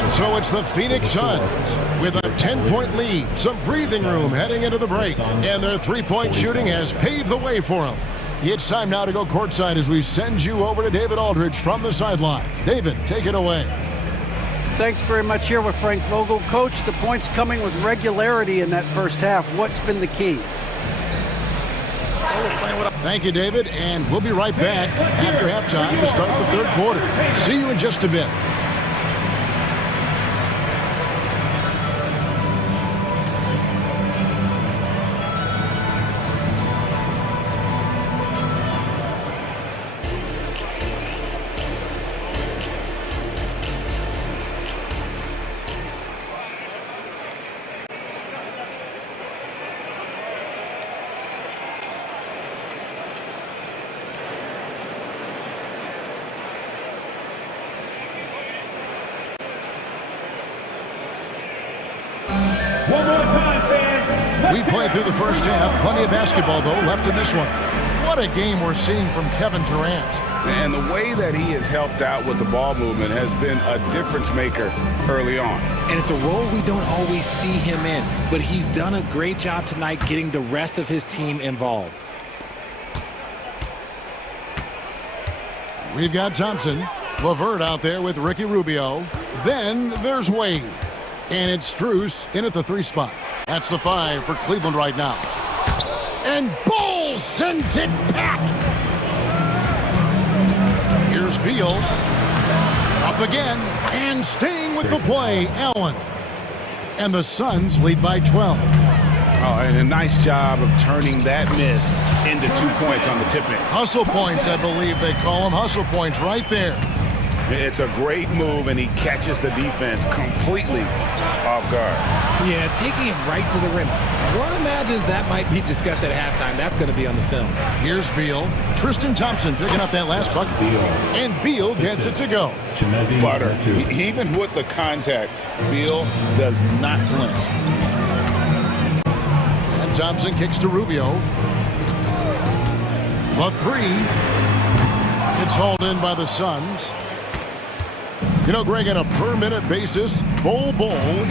And so it's the Phoenix Suns with a 10-point lead. Some breathing room heading into the break. And their three-point shooting has paved the way for them. It's time now to go courtside as we send you over to David Aldridge from the sideline. David, take it away. Thanks very much. Here with Frank Vogel. Coach, the points coming with regularity in that first half. What's been the key? Thank you, David, and we'll be right back after halftime to start the third quarter. See you in just a bit. One more time, fans. We played through the first half. Plenty of basketball, though, left in this one. What a game we're seeing from Kevin Durant. And the way that he has helped out with the ball movement has been a difference maker early on. And it's a role we don't always see him in, but he's done a great job tonight getting the rest of his team involved. We've got Thompson, LeVert out there with Ricky Rubio. Then there's Wade. And it's Strus in at the 3 spot. That's the 5 for Cleveland right now. And Ball sends it back. Here's Beal. Up again. And staying with the play, Allen. And the Suns lead by 12. Oh, and a nice job of turning that miss into 2 points on the tip-in. Hustle points, I believe they call them. Hustle points right there. It's a great move, and he catches the defense completely off guard. Yeah, taking it right to the rim. One imagines that might be discussed at halftime. That's going to be on the film. Here's Beal. Tristan Thompson picking up that last bucket. And Beal gets it to go. Butter. Even with the contact, Beal does not flinch. And Thompson kicks to Rubio. The 3. It's hauled in by the Suns. You know, Greg, on a per-minute basis, Bol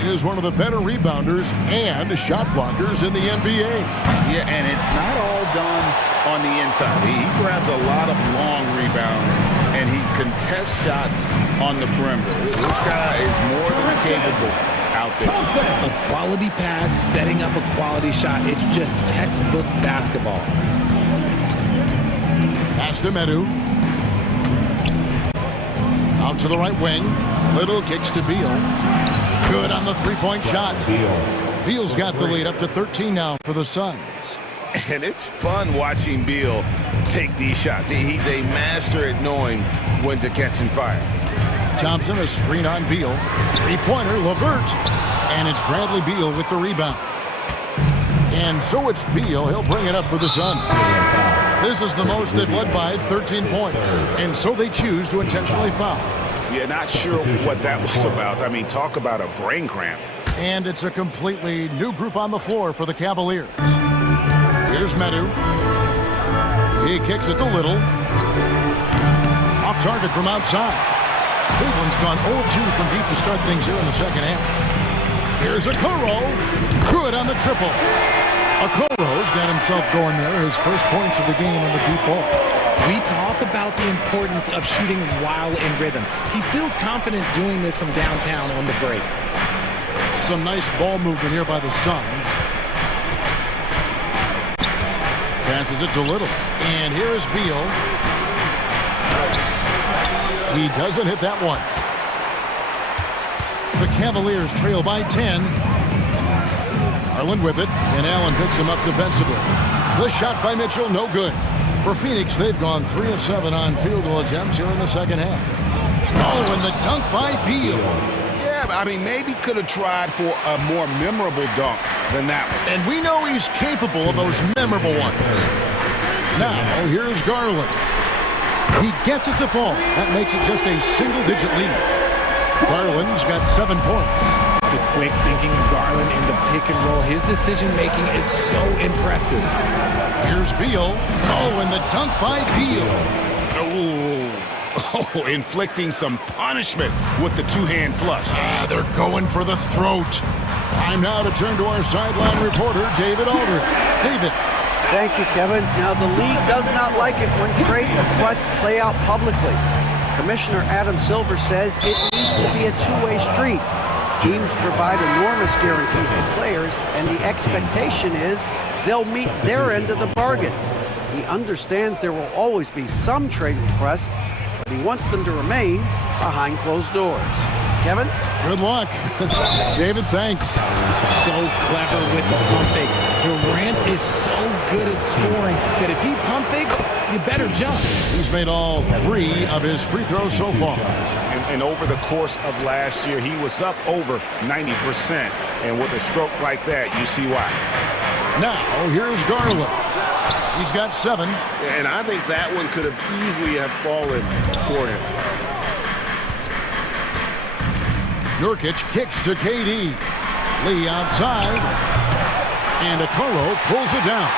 is one of the better rebounders and shot blockers in the NBA. Yeah, and it's not all done on the inside. He grabs a lot of long rebounds, and he contests shots on the perimeter. This guy is more than capable out there. A quality pass, setting up a quality shot. It's just textbook basketball. Pass to Medu. Out to the right wing. Little kicks to Beal. Good on the 3-point shot. Beal's got the lead up to 13 now for the Suns. And it's fun watching Beal take these shots. He's a master at knowing when to catch and fire. Thompson, a screen on Beal. 3-pointer, LeVert. And it's Bradley Beal with the rebound. And so it's Beal. He'll bring it up for the Suns. This is the most they've led by 13 points. And so they choose to intentionally foul. Yeah, not sure what that was about. I mean, talk about a brain cramp. And it's a completely new group on the floor for the Cavaliers. Here's Medu. He kicks it to Little. Off target from outside. Cleveland's gone 0-2 from deep to start things here in the second half. Here's Okoro. Good on the triple. Okoro's got himself going there. His first points of the game on the deep ball. We talk about the importance of shooting while in rhythm. He feels confident doing this from downtown on the break. Some nice ball movement here by the Suns. Passes it to Little. And here is Beal. He doesn't hit that one. The Cavaliers trail by 10. Garland with it, and Allen picks him up defensively. The shot by Mitchell, no good. For Phoenix, they've gone 3 of 7 on field goal attempts here in the second half. Oh, and the dunk by Beal. Yeah, I mean, maybe could have tried for a more memorable dunk than that one. And we know he's capable of those memorable ones. Now, here's Garland. He gets it to fall. That makes it just a single-digit lead. Garland's got 7 points. The quick thinking of Garland in the pick and roll. His decision-making is so impressive. Here's Beal. Oh, and the dunk by Beal. Oh, inflicting some punishment with the two-hand flush. They're going for the throat. Time now to turn to our sideline reporter, David Aldridge. David. Thank you, Kevin. Now, the league does not like it when trade requests play out publicly. Commissioner Adam Silver says it needs to be a two-way street. Teams provide enormous guarantees to players, and the expectation is they'll meet their end of the bargain. He understands there will always be some trade requests, but he wants them to remain behind closed doors. Kevin? Good luck. David, thanks. So clever with the pump fake. Durant is so good at scoring that if he pump fakes, you better jump. He's made all 3 of his free throws so far. And over the course of last year, he was up over 90%. And with a stroke like that, you see why. Now, here's Garland. He's got 7. And I think that one could have easily have fallen for him. Nurkic kicks to KD. Lee outside. And Okoro pulls it down.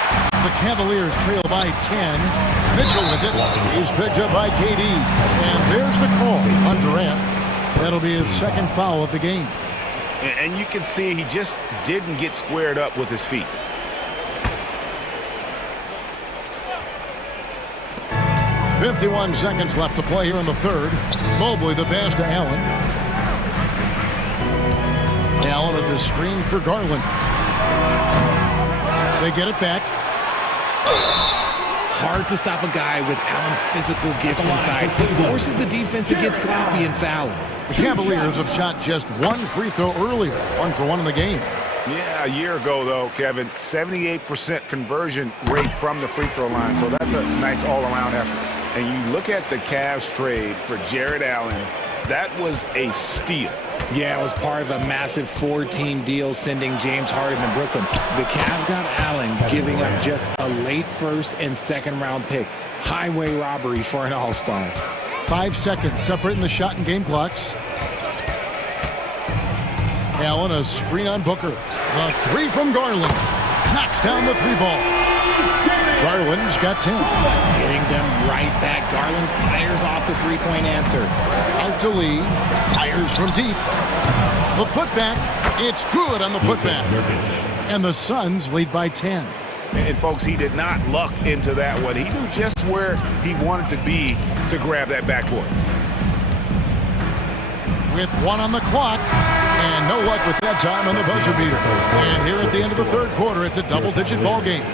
The Cavaliers trail by 10. Mitchell with it. He's picked up by KD. And there's the call on Durant. That'll be his second foul of the game. And you can see he just didn't get squared up with his feet. .51 seconds left to play here in the third. Mobley the pass to Allen. Allen at the screen for Garland. They get it back. Hard to stop a guy with Allen's physical gifts inside. He forces the defense to get sloppy and foul. The Cavaliers have shot just one free throw earlier. 1 for 1 in the game. Yeah, a year ago, though, Kevin, 78% conversion rate from the free throw line. So that's a nice all-around effort. And you look at the Cavs trade for Jared Allen, that was a steal. Yeah, it was part of a massive 4-team deal sending James Harden to Brooklyn. The Cavs got Allen, giving up just a late first and second round pick. Highway robbery for an all-star. 5 seconds separating the shot and game clocks. Allen a screen on Booker. The three from Garland. Knocks down the three ball. Garland's got 10. Hitting them right back. Garland fires off the three-point answer. Out to Lee. Fires from deep. The putback. It's good on the putback. And the Suns lead by 10. And folks, he did not luck into that one. He knew just where he wanted to be to grab that backboard. With 1 on the clock. And no luck with that time on the buzzer beater. And here at the end of the third quarter, it's a double-digit ball game.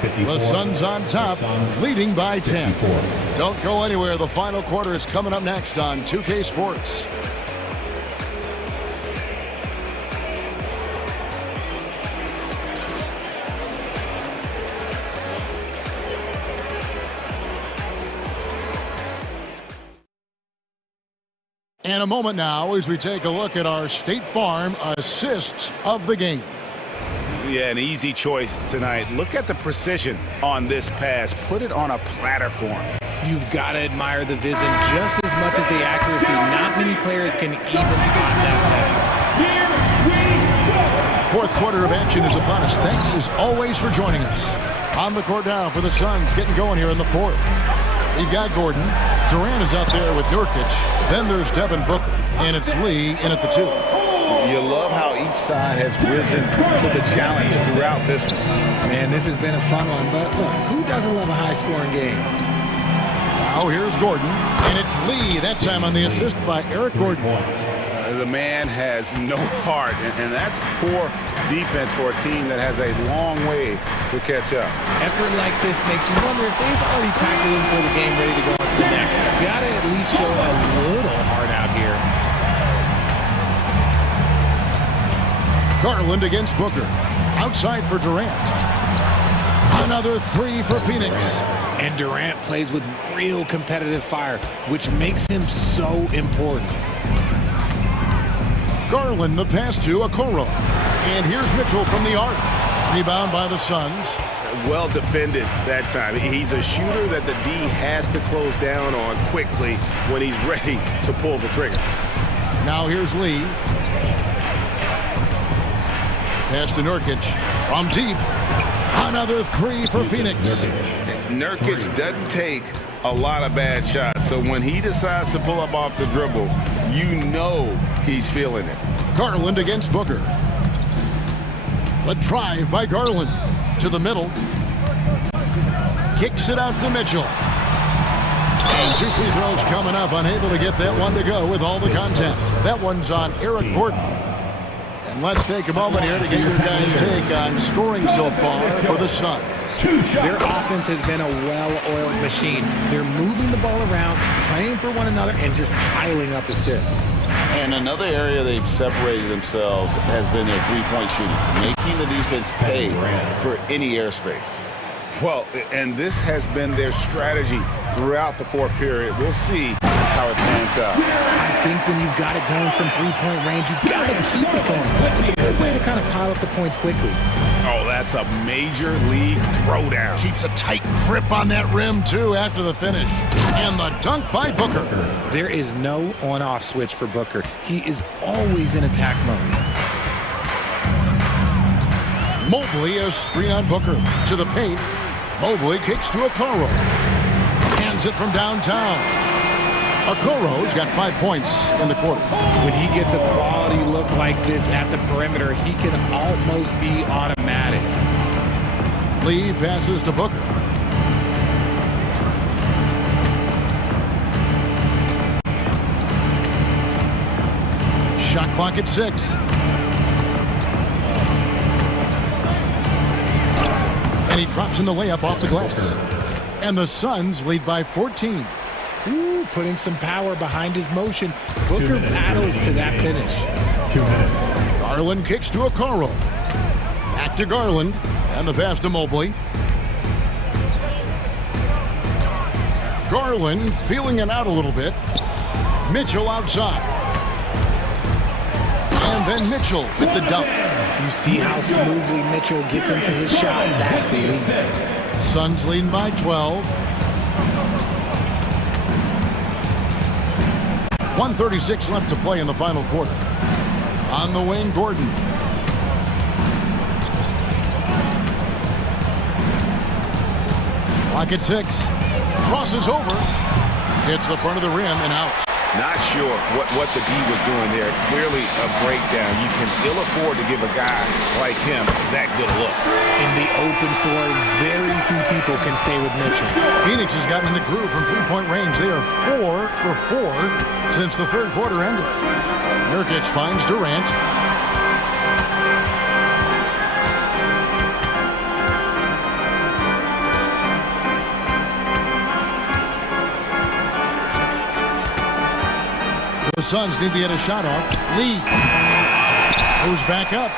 The Suns on top, leading by 10. Don't go anywhere. The final quarter is coming up next on 2K Sports. And a moment now as we take a look at our State Farm assists of the game. Yeah, an easy choice tonight. Look at the precision on this pass. Put it on a platter form. You've got to admire the vision just as much as the accuracy. Not many players can even spot that pass. Fourth quarter of action is upon us. Thanks as always for joining us. On the court now for the Suns, getting going here in the fourth. You've got Gordon. Durant is out there with Nurkic. Then there's Devin Booker. And it's Lee in at the 2. You love how each side has risen to the challenge throughout this one. Man, this has been a fun one, but look, who doesn't love a high-scoring game? Now here's Gordon, and it's Lee, that time on the assist by Eric Gordon. The man has no heart, and that's poor defense for a team that has a long way to catch up. Effort like this makes you wonder if they've already packed it in for the game ready to go on to the next. Got to at least show a little heart out here. Garland against Booker. Outside for Durant. Another three for Phoenix. And Durant plays with real competitive fire, which makes him so important. Garland the pass to Okoro. And here's Mitchell from the arc. Rebound by the Suns. Well defended that time. He's a shooter that the D has to close down on quickly when he's ready to pull the trigger. Now here's Lee. Pass to Nurkic from deep. Another three for Phoenix. Nurkic doesn't take a lot of bad shots, so when he decides to pull up off the dribble, you know he's feeling it. Garland against Booker. The drive by Garland to the middle. Kicks it out to Mitchell. And 2 free throws coming up, unable to get that one to go with all the contact. That one's on Eric Gordon. And let's take a moment here to get your guys' take on scoring so far for the Suns. Their offense has been a well-oiled machine. They're moving the ball around, playing for one another, and just piling up assists. And another area they've separated themselves has been their three-point shooting, making the defense pay for any airspace. Well, and this has been their strategy throughout the fourth period. We'll see how it pans out. I think when you've got it going from three-point range, you've got to keep it going. It's a good way to kind of pile up the points quickly. Oh, that's a major league throwdown. Keeps a tight grip on that rim, too, after the finish. And the dunk by Booker. There is no on-off switch for Booker. He is always in attack mode. Mobley, a screen on Booker. To the paint. Mobley kicks to Okoro. Hands it from downtown. Okoro's got 5 points in the quarter. When he gets a quality look like this at the perimeter, he can almost be automatic. Lee passes to Booker. Shot clock at 6. And he drops in the layup off the glass. And the Suns lead by 14. Ooh, putting some power behind his motion. Booker battles to that finish. 2 minutes. Garland kicks to Okoro. Back to Garland. And the pass to Mobley. Garland feeling it out a little bit. Mitchell outside. And then Mitchell with the dunk. You see how smoothly Mitchell gets into his shot. That's elite. Suns leading by 12. 1:36 left to play in the final quarter. On the wing, Gordon. Clock at 6. Crosses over. Hits the front of the rim and out. Not sure what the D was doing there. Clearly a breakdown. You can ill afford to give a guy like him that good a look. In the open floor, very few people can stay with Mitchell. Phoenix has gotten in the groove from three-point range. They are 4 for 4 since the third quarter ended. Nurkic finds Durant. The Suns need to get a shot off. Lee goes back up.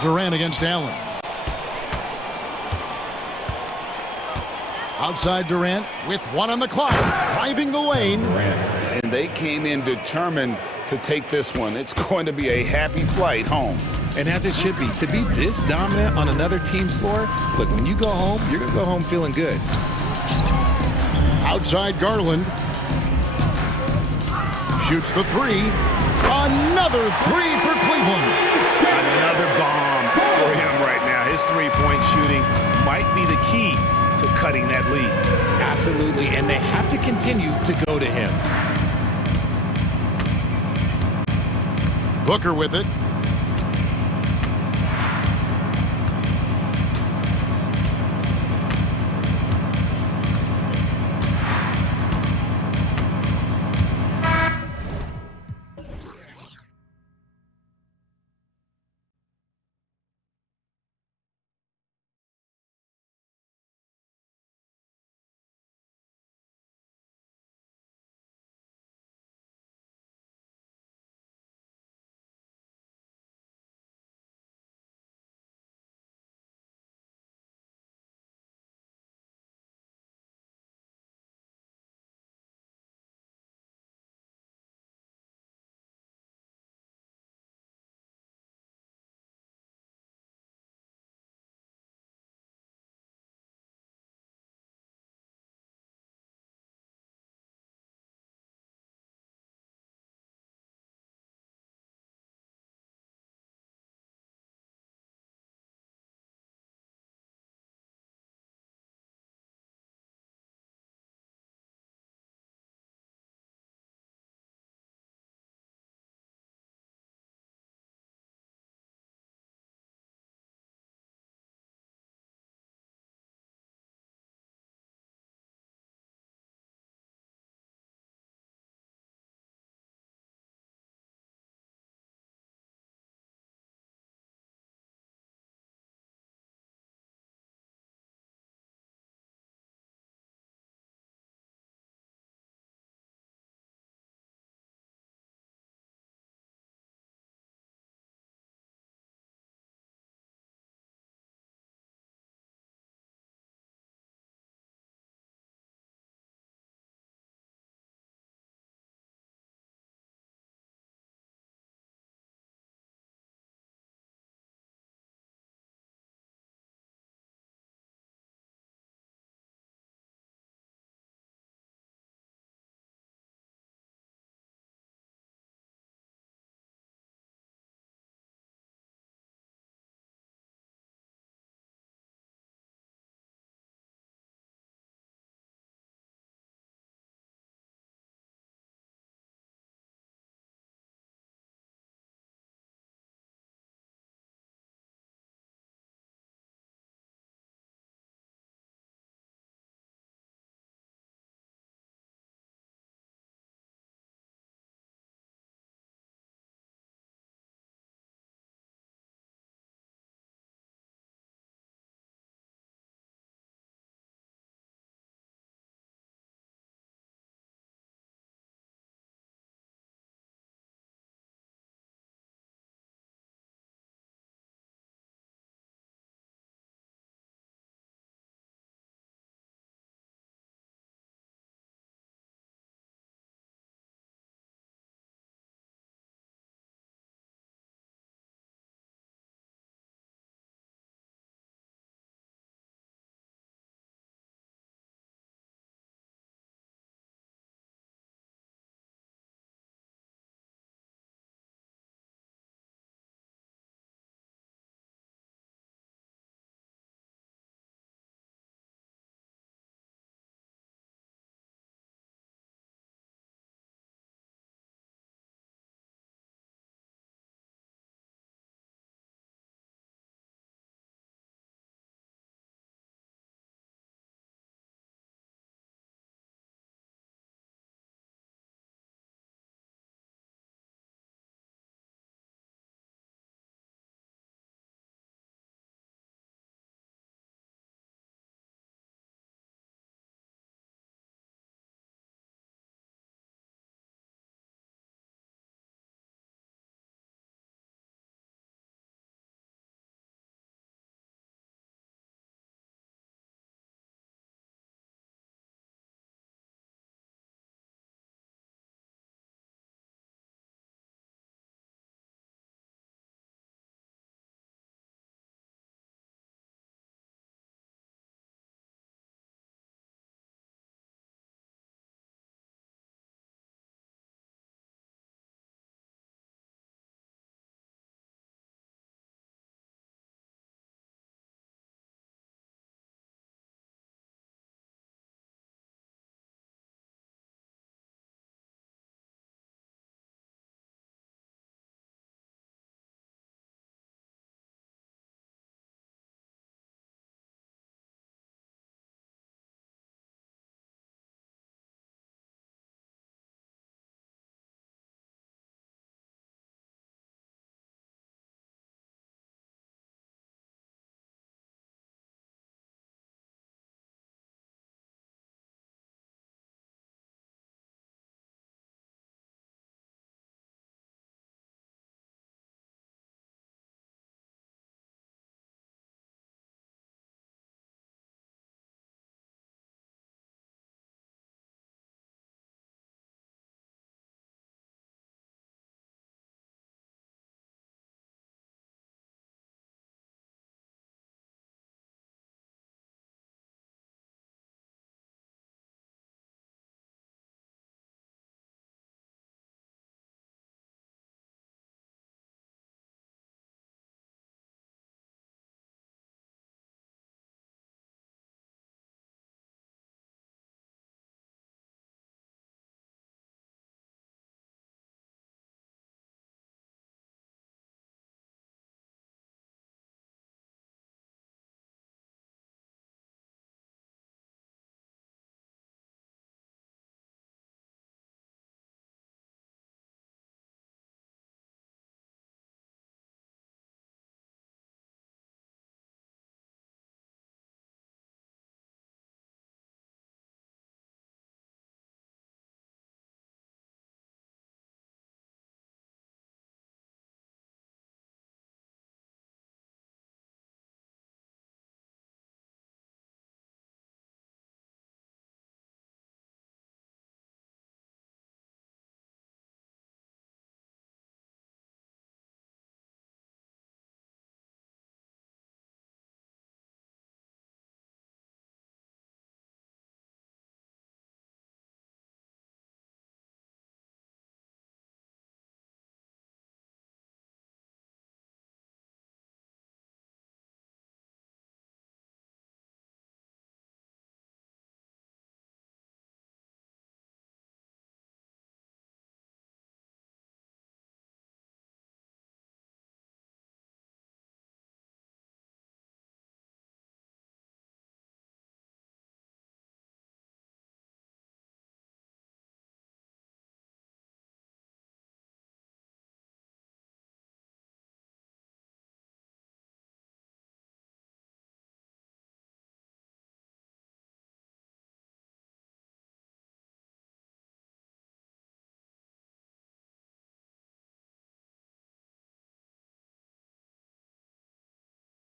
Durant against Allen. Outside Durant with 1 on the clock. Driving the lane. And they came in determined to take this one. It's going to be a happy flight home. And as it should be. To be this dominant on another team's floor, look, when you go home, you're going to go home feeling good. Outside Garland. Shoots the 3. Another 3 for Cleveland. Another bomb for him right now. His three-point shooting might be the key to cutting that lead. Absolutely, and they have to continue to go to him. Booker with it.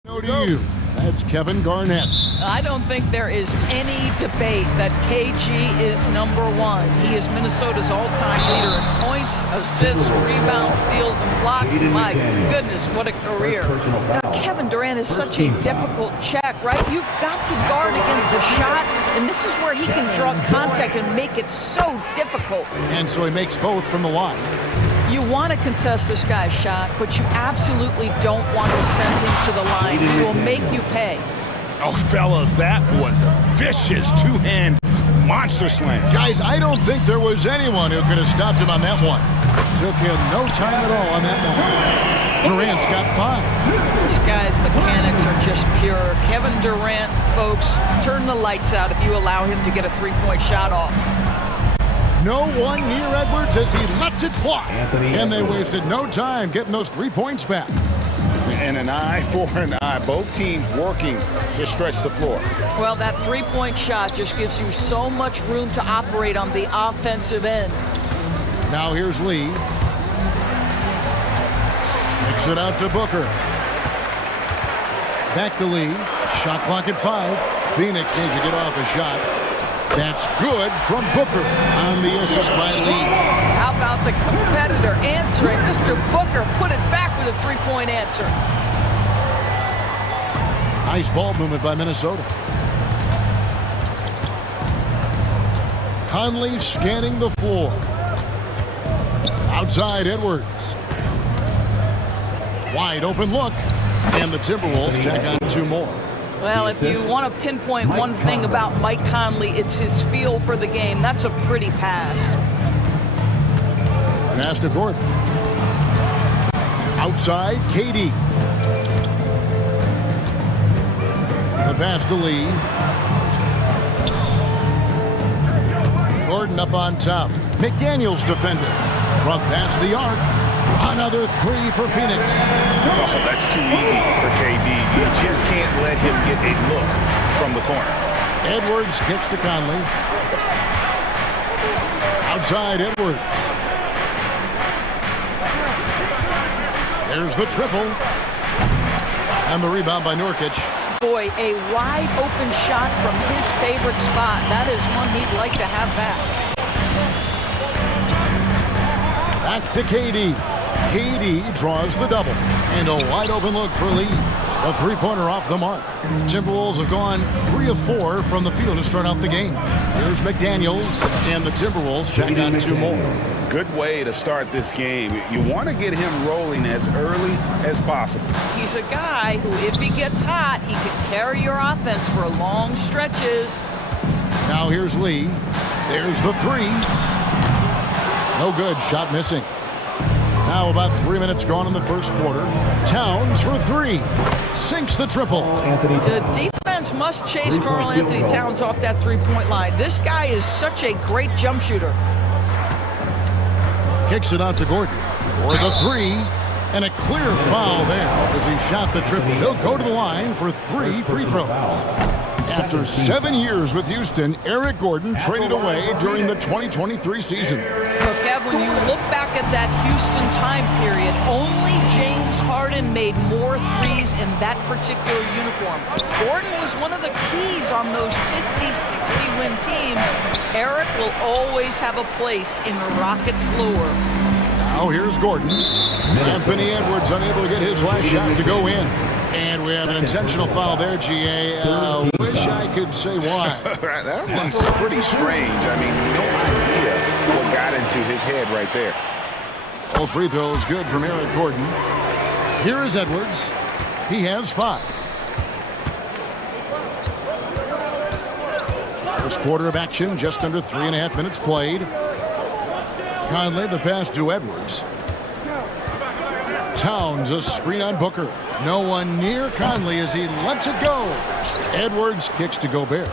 No to you. That's Kevin Garnett. I don't think there is any debate that KG is number one. He is Minnesota's all-time leader in points, assists, rebounds, steals, and blocks. My goodness, what a career. Kevin Durant is such a difficult check, right? You've got to guard against the shot, and this is where he can draw contact and make it so difficult. And so he makes both from the line. You want to contest this guy's shot, but you absolutely don't want to send him to the line. He will make you pay. Oh, fellas, that was a vicious two-hand monster slam. Guys, I don't think there was anyone who could have stopped him on that one. Took him no time at all on that one. Durant's got 5. This guy's mechanics are just pure. Kevin Durant, folks, turn the lights out if you allow him to get a three-point shot off. No one near Edwards as he lets it fly. And they wasted no time getting those 3 points back. And an eye for an eye. Both teams working to stretch the floor. Well, that three-point shot just gives you so much room to operate on the offensive end. Now here's Lee. Kicks it out to Booker. Back to Lee. Shot clock at 5. Phoenix needs to get off a shot. That's good from Booker on the assist by Lee. How about the competitor answering? Mr. Booker put it back with a three-point answer. Nice ball movement by Minnesota. Conley scanning the floor. Outside Edwards. Wide open look. And the Timberwolves tack on 2 more. Well, if you want to pinpoint one thing about Mike Conley, it's his feel for the game. That's a pretty pass. Pass to Gordon. Outside, KD. The pass to Lee. Gordon up on top. McDaniels defended. From past the arc. Another 3 for Phoenix. Oh, that's too easy for KD. You just can't let him get a look from the corner. Edwards kicks to Conley. Outside Edwards. There's the triple. And the rebound by Nurkic. Boy, a wide open shot from his favorite spot. That is one he'd like to have back. Back to KD. KD draws the double. And a wide open look for Lee. A three-pointer off the mark. Timberwolves have gone 3 of 4 from the field to start out the game. Here's McDaniels, and the Timberwolves check on 2 more. Good way to start this game. You want to get him rolling as early as possible. He's a guy who, if he gets hot, he can carry your offense for long stretches. Now here's Lee. There's the 3. No good. Shot missing. Now about 3 minutes gone in the first quarter. Towns for 3. Sinks the triple. The defense must chase Karl Anthony Towns off that three-point line. This guy is such a great jump shooter. Kicks it out to Gordon. For the 3. And a clear foul there as he shot the triple. He'll go to the line for 3 free throws. After 7 years with Houston, Eric Gordon traded away during the 2023 season. Look, Kev, when you look back at that Houston time period, only James Harden made more threes in that particular uniform. Gordon was one of the keys on those 50-60 win teams. Eric will always have a place in the Rockets' lore. Now here's Gordon. Anthony Edwards unable to get his last shot to go in. And we have an intentional foul there, GA. Wish I could say why. That one's pretty strange. I mean, no idea what got into his head right there. All free throws good from Eric Gordon. Here is Edwards. He has 5. First quarter of action, just under 3.5 minutes played. Conley, the pass to Edwards. Towns, a screen on Booker. No one near Conley as he lets it go. Edwards kicks to Gobert.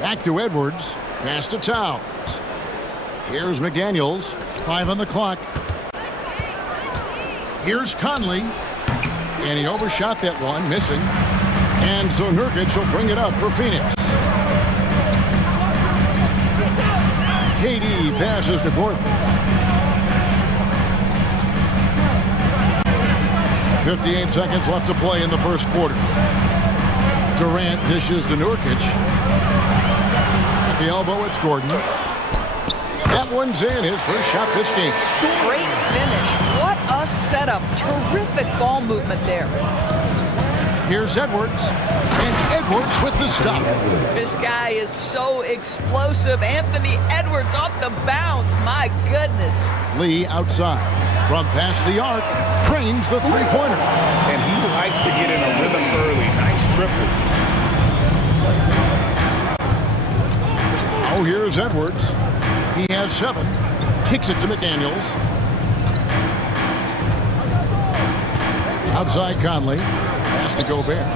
Back to Edwards. Pass to Towns. Here's McDaniels. 5 on the clock. Here's Conley. And he overshot that one, missing. And so Nurkic will bring it up for Phoenix. KD passes to Gordon. 58 seconds left to play in the first quarter. Durant dishes to Nurkic. At the elbow, it's Gordon. That one's in, his first shot this game. Great finish. What a setup. Terrific ball movement there. Here's Edwards. And Edwards with the stop. This guy is so explosive. Anthony Edwards off the bounce. My goodness. Lee outside. From past the arc, trains the three-pointer. And he likes to get in a rhythm early. Nice triple. Oh, here's Edwards. He has 7. Kicks it to McDaniels. Outside Conley. Pass to Gobert.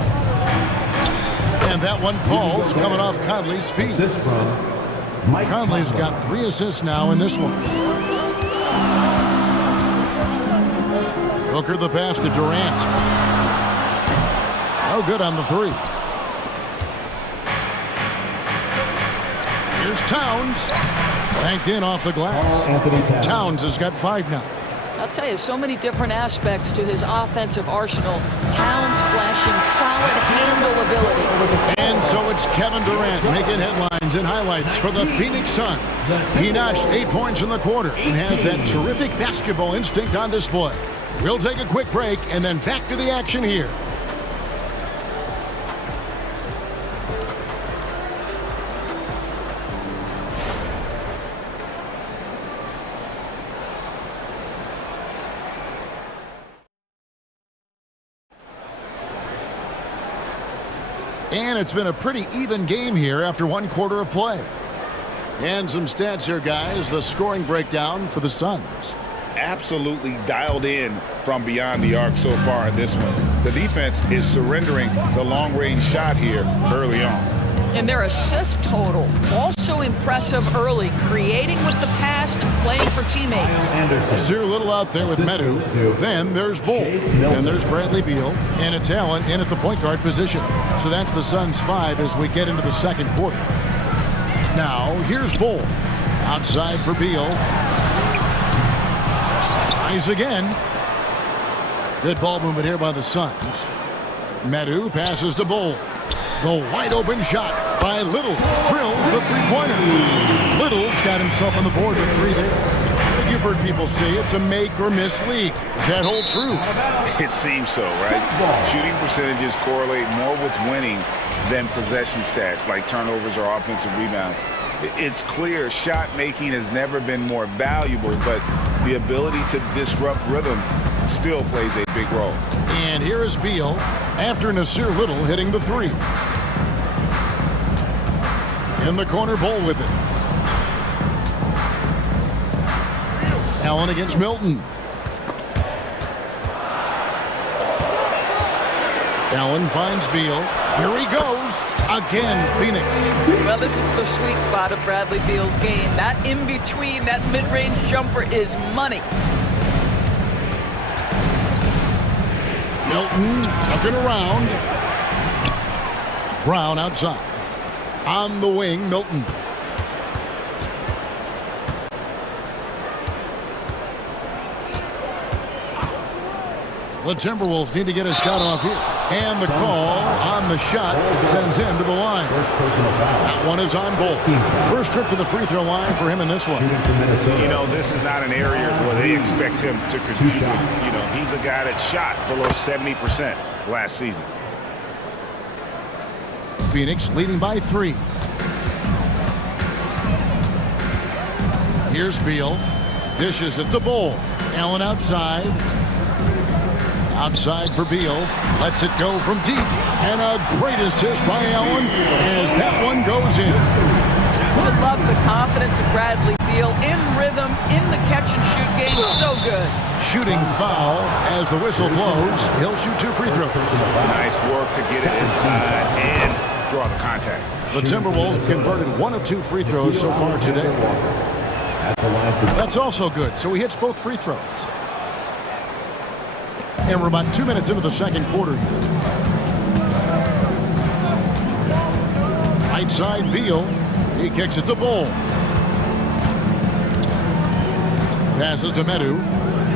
And that one falls coming off Conley's feet. Conley's got 3 assists now in this one. Booker the pass to Durant. No good on the 3. Here's Towns. Banked in off the glass. Towns has got 5 now. I'll tell you, so many different aspects to his offensive arsenal. Towns flashing solid handle ability. And so it's Kevin Durant making headlines and highlights for the Phoenix Suns. He notched 8 points in the quarter and has that terrific basketball instinct on display. We'll take a quick break and then back to the action here. And it's been a pretty even game here after 1 quarter of play. And some stats here, guys. The scoring breakdown for the Suns. Absolutely dialed in from beyond the arc so far in this one. The defense is surrendering the long-range shot here early on. And their assist total, also impressive early, creating with the pass and playing for teammates. Nasir Little out there with Medu. Then there's Bull. Then there's Bradley Beal. And it's Allen in at the point guard position. So that's the Suns' 5 as we get into the second quarter. Now, here's Bull. Outside for Beal. Tries again. Good ball movement here by the Suns. Medu passes to Bull. The wide open shot by Little. Drills the three-pointer. Little's got himself on the board with 3 there. You've heard people say it's a make or miss league. Does that hold true? It seems so, right? Shooting percentages correlate more with winning than possession stats like turnovers or offensive rebounds. It's clear shot making has never been more valuable, but the ability to disrupt rhythm still plays a big role. And here is Beal after Nasir Little hitting the 3. In the corner, Bull with it. Allen against Milton. Allen finds Beal. Here he goes. Again, Phoenix. Well, this is the sweet spot of Bradley Beal's game. That in-between, that mid-range jumper is money. Milton looking around. Brown outside. On the wing, Milton. The Timberwolves need to get a shot off here. And the call on the shot sends him to the line. That one is on Bull. First trip to the free throw line for him in this one. You know, this is not an area where they expect him to contribute. You know, he's a guy that shot below 70% last season. Phoenix leading by 3. Here's Beal. Dishes at the Bull. Allen outside. Outside for Beal. Lets it go from deep. And a great assist by Allen as that one goes in. I love the confidence of Bradley Beal in rhythm, in the catch-and-shoot game. So good. Shooting foul as the whistle blows. He'll shoot 2 free throws. Nice work to get it inside and draw the contact. The Timberwolves converted 1 of 2 free throws so far today. That's also good. So he hits both free throws. And we're about 2 minutes into the second quarter here. Right side, Beal. He kicks it to Bull. Passes to Medu.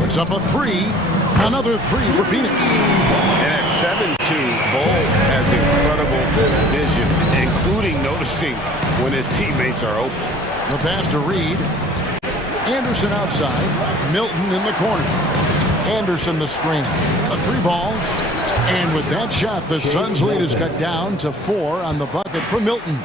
Puts up a 3. Another three for Phoenix. And at 7-2, Bull has incredible vision, including noticing when his teammates are open. The pass to Reed. Anderson outside. Milton in the corner. Anderson the screen. A three ball. And with that shot, the Suns' lead is cut down to 4 on the bucket for Milton.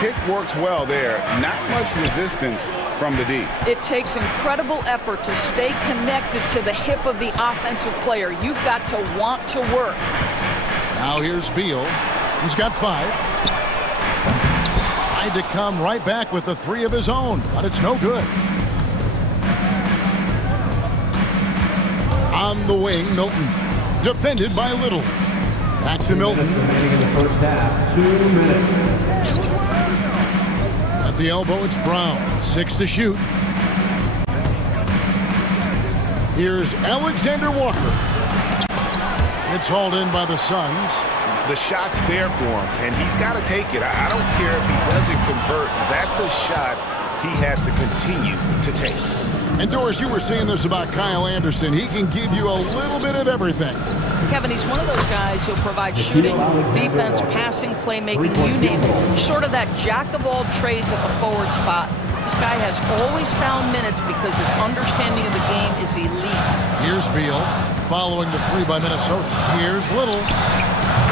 Pick works well there. Not much resistance from the D. It takes incredible effort to stay connected to the hip of the offensive player. You've got to want to work. Now here's Beal. He's got 5. Tried to come right back with the 3 of his own, but it's no good. On the wing, Milton. Defended by Little. Back to Milton. Remaining in the first half, 2 minutes. At the elbow, it's Brown. 6 to shoot. Here's Alexander Walker. It's hauled in by the Suns. The shot's there for him, and he's got to take it. I don't care if he doesn't convert. That's a shot he has to continue to take. And Doris, you were saying this about Kyle Anderson. He can give you a little bit of everything. Kevin, he's one of those guys who'll provide shooting, defense, passing, playmaking, you name it. Sort of that jack of all trades at the forward spot. This guy has always found minutes because his understanding of the game is elite. Here's Beal following the 3 by Minnesota. Here's Little.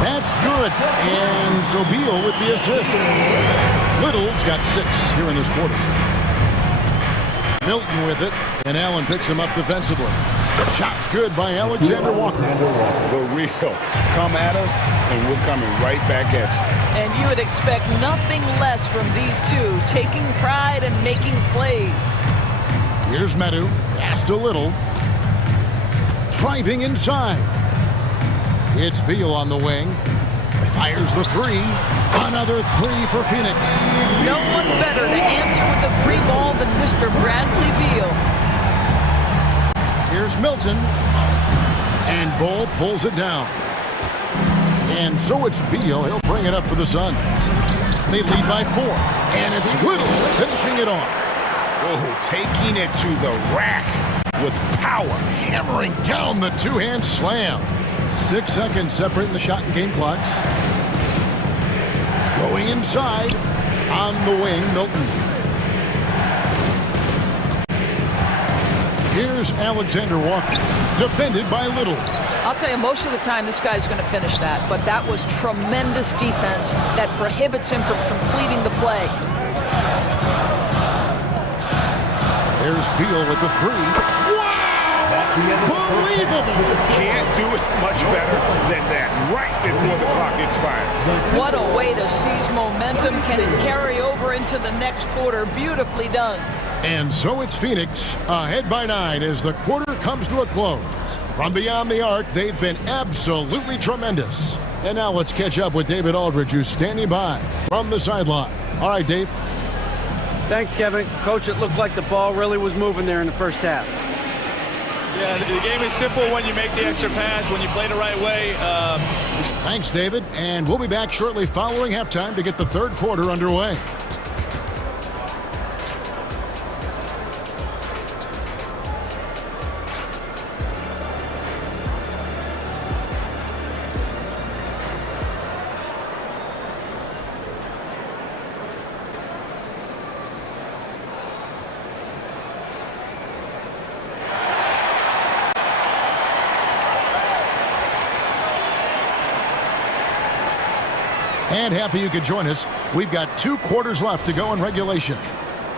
That's good. And so Beal with the assist. Little's got 6 here in this quarter. Milton with it, and Allen picks him up defensively. Shot's good by Alexander Walker. The real. Come at us, and we're coming right back at you. And you would expect nothing less from these two, taking pride and making plays. Here's Medu, pass to Little. Driving inside. It's Beal on the wing. Fires the 3. Another 3 for Phoenix. No one better to answer with the 3 ball than Mr. Bradley Beal. Here's Milton. And Bull pulls it down. And so it's Beal. He'll bring it up for the Suns. They lead by 4. And it's Little finishing it off. Oh, taking it to the rack with power. Hammering down the 2-hand slam. 6 seconds separating the shot and game clocks. Going inside. On the wing, Milton. Here's Alexander Walker. Defended by Little. I'll tell you, most of the time this guy's going to finish that, but that was tremendous defense that prohibits him from completing the play. There's Beal with the 3. Unbelievable! Can't do it much better than that right before the clock expires. What a way to seize momentum. Can it carry over into the next quarter? Beautifully done. And so it's Phoenix ahead by 9 as the quarter comes to a close. From beyond the arc, they've been absolutely tremendous. And now let's catch up with David Aldridge, who's standing by from the sideline. All right, Dave. Thanks, Kevin. Coach, it looked like the ball really was moving there in the first half. Yeah, the game is simple when you make the extra pass, when you play the right way. Thanks, David. And we'll be back shortly following halftime to get the third quarter underway. And happy you could join us. We've got 2 quarters left to go in regulation.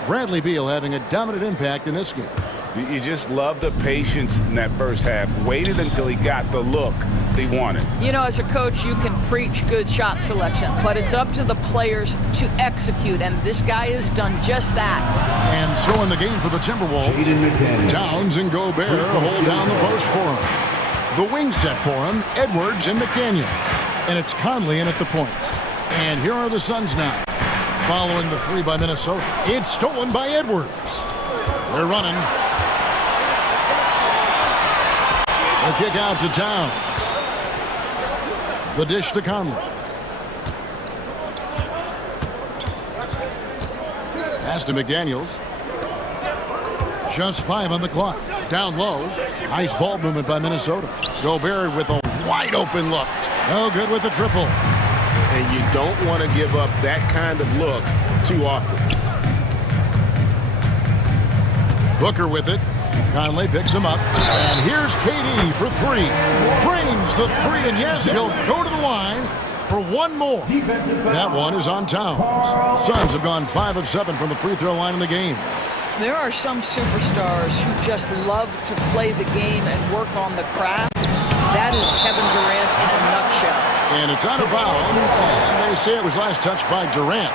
Bradley Beal having a dominant impact in this game. You just love the patience in that first half. Waited until he got the look he wanted. You know, as a coach, you can preach good shot selection, but it's up to the players to execute, and this guy has done just that. And so in the game for the Timberwolves, Towns and Gobert hold down the post for him. The wing set for him, Edwards and McDaniel. And it's Conley in at the point. And here are the Suns now. Following the 3 by Minnesota. It's stolen by Edwards. They're running. The kick out to Towns. The dish to Conley. Pass to McDaniels. Just 5 on the clock. Down low. Nice ball movement by Minnesota. Gobert with a wide open look. No good with the triple. And you don't want to give up that kind of look too often. Booker with it. Conley picks him up. And here's KD for three. Drains the three, and yes, he'll go to the line for one more. That one is on Towns. Suns have gone 5 of 7 from the free throw line in the game. There are some superstars who just love to play the game and work on the craft. That is Kevin Durant in a nutshell. And it's out of bounds, and they say it was last touched by Durant.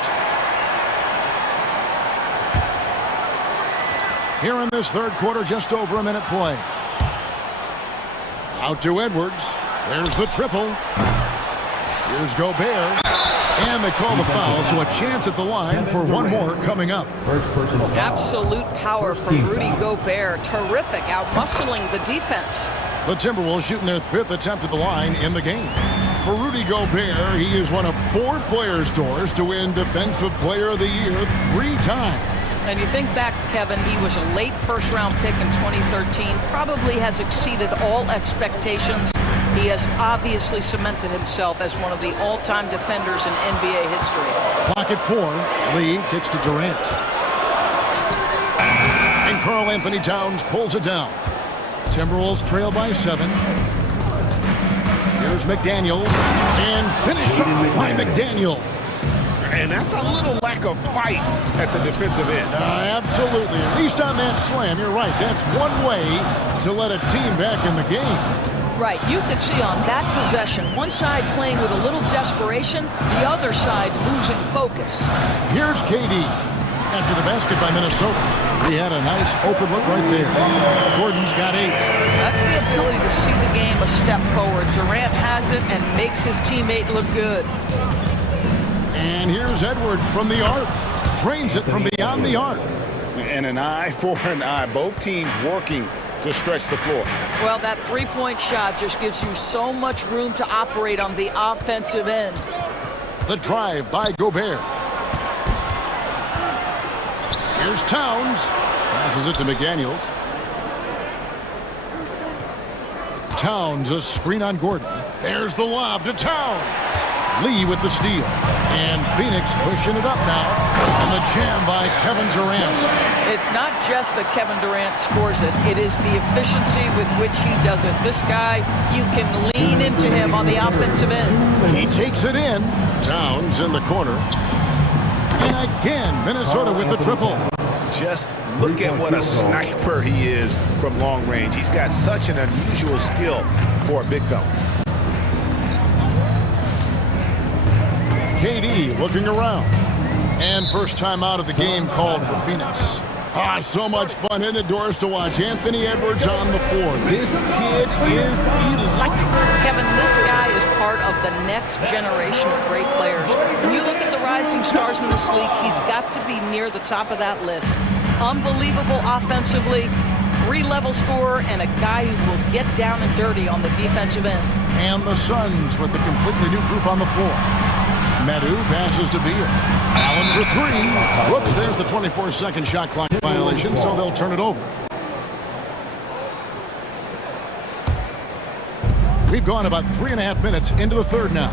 Here in this third quarter, just over a minute play. Out to Edwards. There's the triple. Here's Gobert. And they call the foul, so a chance at the line for one more coming up. Absolute power from Rudy Gobert. Terrific, out-muscling the defense. The Timberwolves shooting their 5th attempt at the line in the game. For Rudy Gobert, he is one of 4 players' doors to win Defensive Player of the Year 3 times. And you think back, Kevin, he was a late first-round pick in 2013, probably has exceeded all expectations. He has obviously cemented himself as one of the all-time defenders in NBA history. Clock at 4. Lee kicks to Durant. And Karl Anthony Towns pulls it down. Timberwolves trail by 7. Here's McDaniels. And finished off by McDaniels. And that's a little lack of fight at the defensive end. Absolutely. At least on that slam, you're right. That's one way to let a team back in the game. Right. You could see on that possession, one side playing with a little desperation, the other side losing focus. Here's KD. After the basket by Minnesota. He had a nice open look right there. Gordon's got 8. That's the ability to see the game a step forward. Durant has it and makes his teammate look good. And here's Edwards from the arc. Drains it from beyond the arc. And an eye for an eye. Both teams working to stretch the floor. Well, that three-point shot just gives you so much room to operate on the offensive end. The drive by Gobert. Here's Towns. Passes it to McDaniels. Towns, a screen on Gordon. There's the lob to Towns. Lee with the steal. And Phoenix pushing it up now. And the jam by Kevin Durant. It's not just that Kevin Durant scores it. It is the efficiency with which he does it. This guy, you can lean into him on the offensive end. He takes it in. Towns in the corner. And again, Minnesota with the triple. Just look at what a sniper he is from long range. He's got such an unusual skill for a big fella. KD looking around. And first time out of the game called for Phoenix. So much fun in the doors to watch. Anthony Edwards on the floor. This kid is electric. Kevin, this guy is part of the next generation of great players. When you look at the rising stars in this league, he's got to be near the top of that list. Unbelievable offensively, 3-level scorer, and a guy who will get down and dirty on the defensive end. And the Suns with a completely new group on the floor. Medu passes to Beal. Allen for 3. Whoops, there's the 24-second shot clock violation, so they'll turn it over. We've gone about 3.5 minutes into the third now.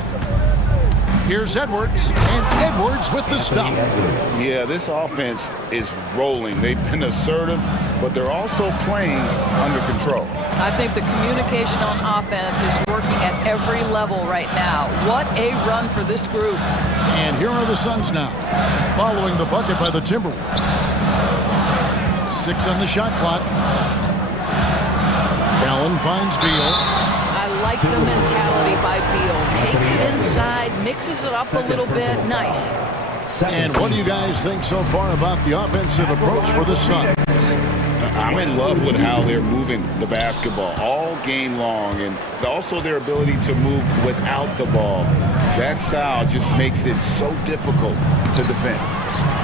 Here's Edwards, and Edwards with the stuff. Yeah, this offense is rolling. They've been assertive, but they're also playing under control. I think the communication on offense is working at every level right now. What a run for this group. And here are the Suns now, following the bucket by the Timberwolves. 6 on the shot clock. Allen finds Beal. I like the mentality by Beal. Takes it inside, mixes it up a little bit. Nice. And what do you guys think so far about the offensive approach for the Suns? I'm in love with how they're moving the basketball all game long, and also their ability to move without the ball. That style just makes it so difficult to defend.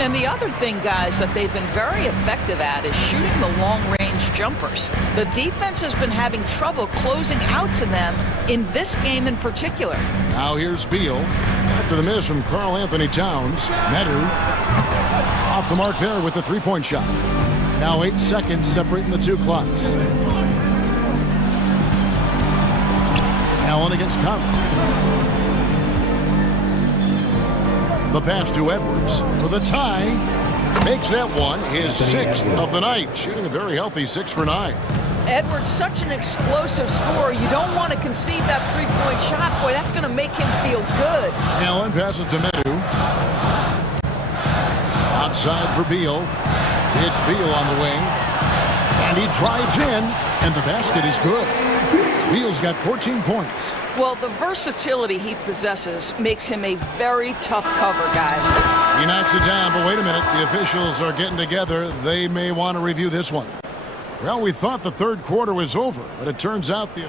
And the other thing, guys, that they've been very effective at is shooting the long-range jumpers. The defense has been having trouble closing out to them in this game in particular. Now here's Beal. After the miss from Karl Anthony Towns, Medu off the mark there with the 3-point shot. Now 8 seconds separating the two clocks. Allen against Conley. The pass to Edwards for the tie. Makes that one his 6th of the night, shooting a very healthy 6 for 9. Edwards, such an explosive scorer. You don't want to concede that three-point shot. Boy, that's going to make him feel good. Allen passes to Medu. Outside for Beal. It's Beal on the wing. And he drives in, and the basket is good. Beal's got 14 points. Well, the versatility he possesses makes him a very tough cover, guys. He knocks it down, but wait a minute. The officials are getting together. They may want to review this one. Well, we thought the third quarter was over, but it turns out the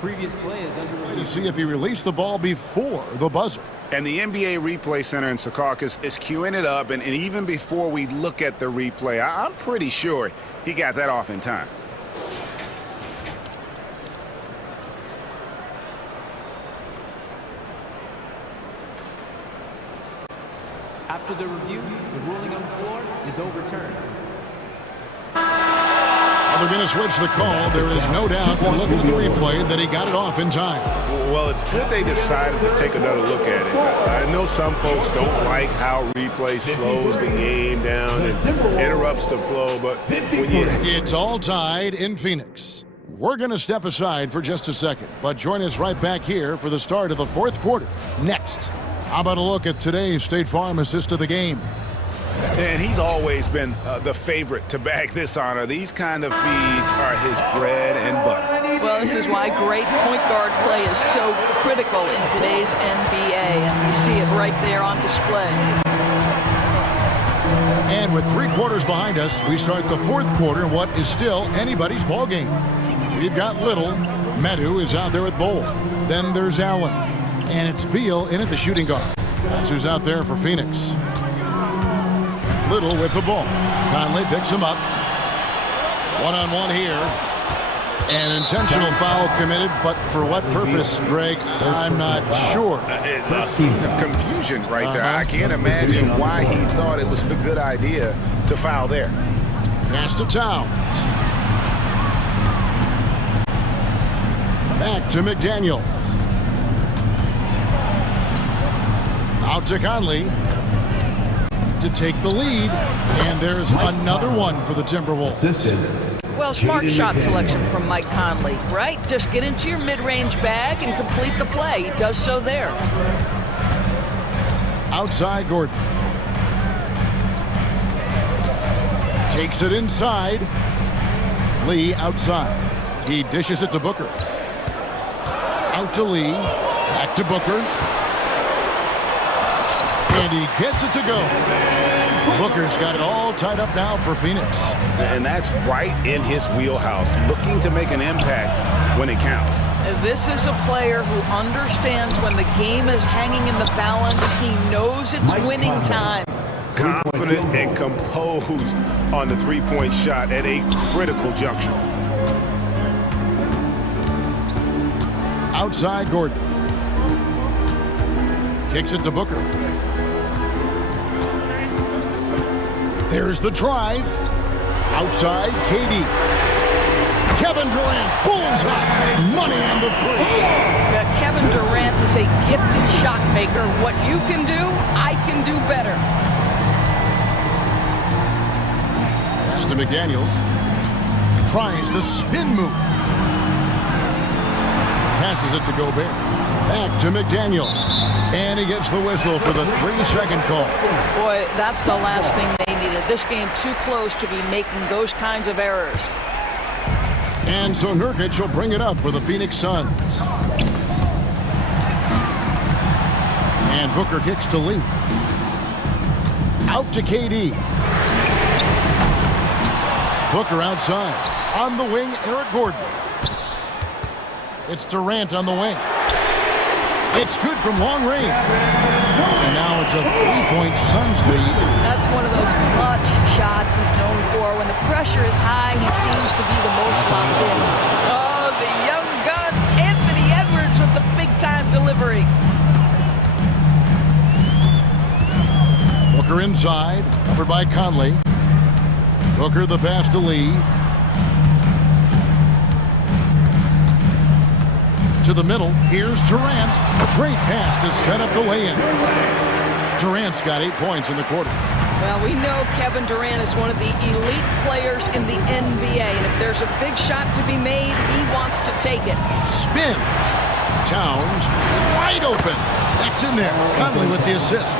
previous play is underway to see if he released the ball before the buzzer. And the NBA Replay Center in Secaucus is queuing it up, and even before we look at the replay, I'm pretty sure he got that off in time. After the review, the ruling on the floor is overturned. They're going to switch the call. There is no doubt, looking at the replay, that he got it off in time. Well, it's good they decided to take another look at it. I know some folks don't like how replay slows the game down and interrupts the flow, but it's all tied in Phoenix. We're going to step aside for just a second, but join us right back here for the start of the fourth quarter. Next, how about a look at today's State Farm assist of the game? And he's always been the favorite to bag this honor. These kind of feeds are his bread and butter. Well, this is why great point guard play is so critical in today's NBA, and you see it right there on display. And with 3 quarters behind us, we start the fourth quarter, what is still anybody's ball game. We've got Little. Medu is out there at Bowl. Then there's Allen. And it's Beal in at the shooting guard. That's who's out there for Phoenix. Little with the ball. Conley picks him up. One-on-one here. An intentional foul committed, but for what purpose, Greg? I'm not sure. A scene of confusion right there. I can't imagine why he thought it was a good idea to foul there. Pass to Towns. Back to McDaniel. Out to Conley to take the lead, and there's another one for the Timberwolves. Well, smart shot selection from Mike Conley, right? Just get into your mid-range bag and complete the play. He does so there. Outside Gordon. Takes it inside. Lee outside. He dishes it to Booker. Out to Lee. Back to Booker. And he gets it to go. Booker's got it all tied up now for Phoenix. And that's right in his wheelhouse, looking to make an impact when it counts. This is a player who understands when the game is hanging in the balance. He knows it's winning time. Confident and composed on the three-point shot at a critical juncture. Outside Gordon. Kicks it to Booker. There's the drive. Outside, KD. Kevin Durant, bullseye. Money on the three. Kevin Durant is a gifted shot maker. What you can do, I can do better. Pass to McDaniels. Tries the spin move. Passes it to Gobert. Back to McDaniels. And he gets the whistle for the 3-second call. Boy, that's the last thing they needed. This game too close to be making those kinds of errors. And so Nurkic will bring it up for the Phoenix Suns. And Booker kicks to Lee. Out to KD. Booker outside. On the wing, Eric Gordon. It's Durant on the wing. It's good from long range. And now it's a 3-point Suns lead. That's one of those clutch shots he's known for. When the pressure is high, he seems to be the most locked in. Oh, the young gun, Anthony Edwards with the big-time delivery. Booker inside, covered by Conley. Booker the pass to Lee. To the middle, here's Durant. Great pass to set up the lay-in. Durant's got 8 points in the quarter. Well, we know Kevin Durant is one of the elite players in the NBA, and if there's a big shot to be made, he wants to take it. Spins. Towns wide open. That's in there. Conley with the assist.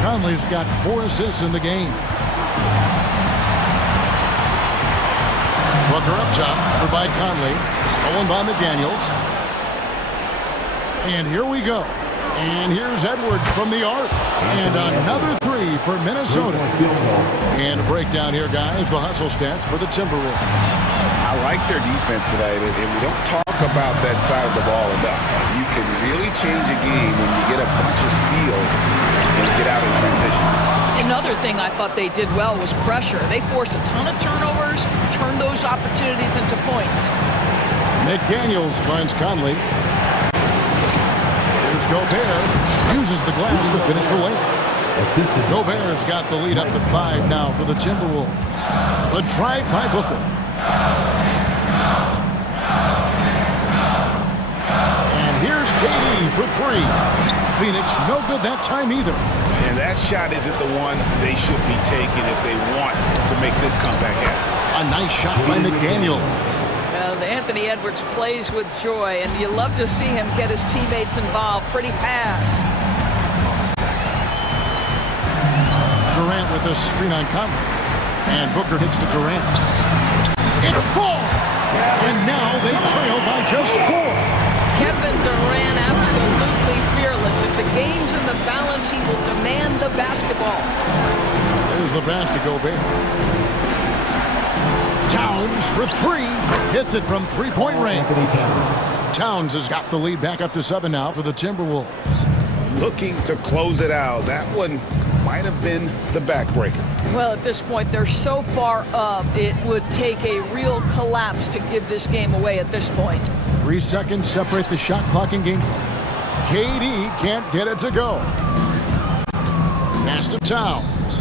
Conley's got 4 assists in the game. Booker up top, over by Conley. Stolen by McDaniels. And here we go. And here's Edwards from the arc. And another 3 for Minnesota. And a breakdown here, guys. The hustle stats for the Timberwolves. I like their defense today, and we don't talk about that side of the ball enough. You can really change a game when you get a bunch of steals and get out in transition. Another thing I thought they did well was pressure. They forced a ton of turnovers, turned those opportunities into points. McDaniels finds Conley. Here's Gobert. Uses the glass to finish the lane. Gobert's got the lead up to 5 now for the Timberwolves. The drive by Booker. And here's KD for 3. Phoenix no good that time either. And that shot isn't the one they should be taking if they want to make this comeback happen. A nice shot by McDaniels. Well, Anthony Edwards plays with joy, and you love to see him get his teammates involved. Pretty pass. Durant with a screen on Conley. And Booker hits to Durant. It falls! And now they trail by just 4. Kevin Durant absolutely fearless. If the game's in the balance, he will demand the basketball. There's the pass to Gobert. Towns for 3. Hits it from 3-point range. Towns has got the lead back up to 7 now for the Timberwolves. Looking to close it out. That one might have been the backbreaker. Well, at this point, they're so far up, it would take a real collapse to give this game away at this point. 3 seconds separate the shot clock and game clock. KD can't get it to go. Pass to Towns.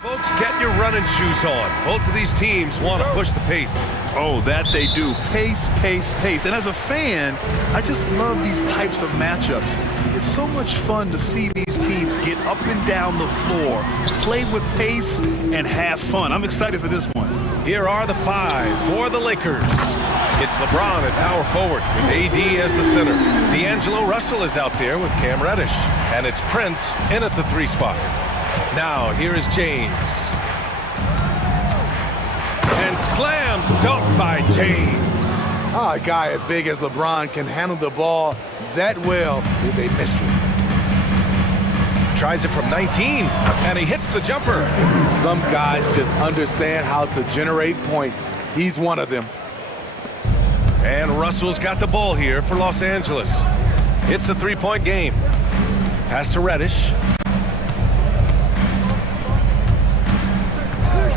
Folks, get your running shoes on. Both of these teams want to push the pace. Oh, that they do. Pace, pace, pace. And as a fan, I just love these types of matchups. It's so much fun to see these teams get up and down the floor, play with pace, and have fun. I'm excited for this one. Here are the five for the Lakers. It's LeBron at power forward with AD as the center. D'Angelo Russell is out there with Cam Reddish. And it's Prince in at the 3 spot. Now, here is James. And slam dunk by James. A guy as big as LeBron can handle the ball that well is a mystery. Tries it from 19, and he hits the jumper. Some guys just understand how to generate points. He's one of them. And Russell's got the ball here for Los Angeles. It's a 3-point game. Pass to Reddish.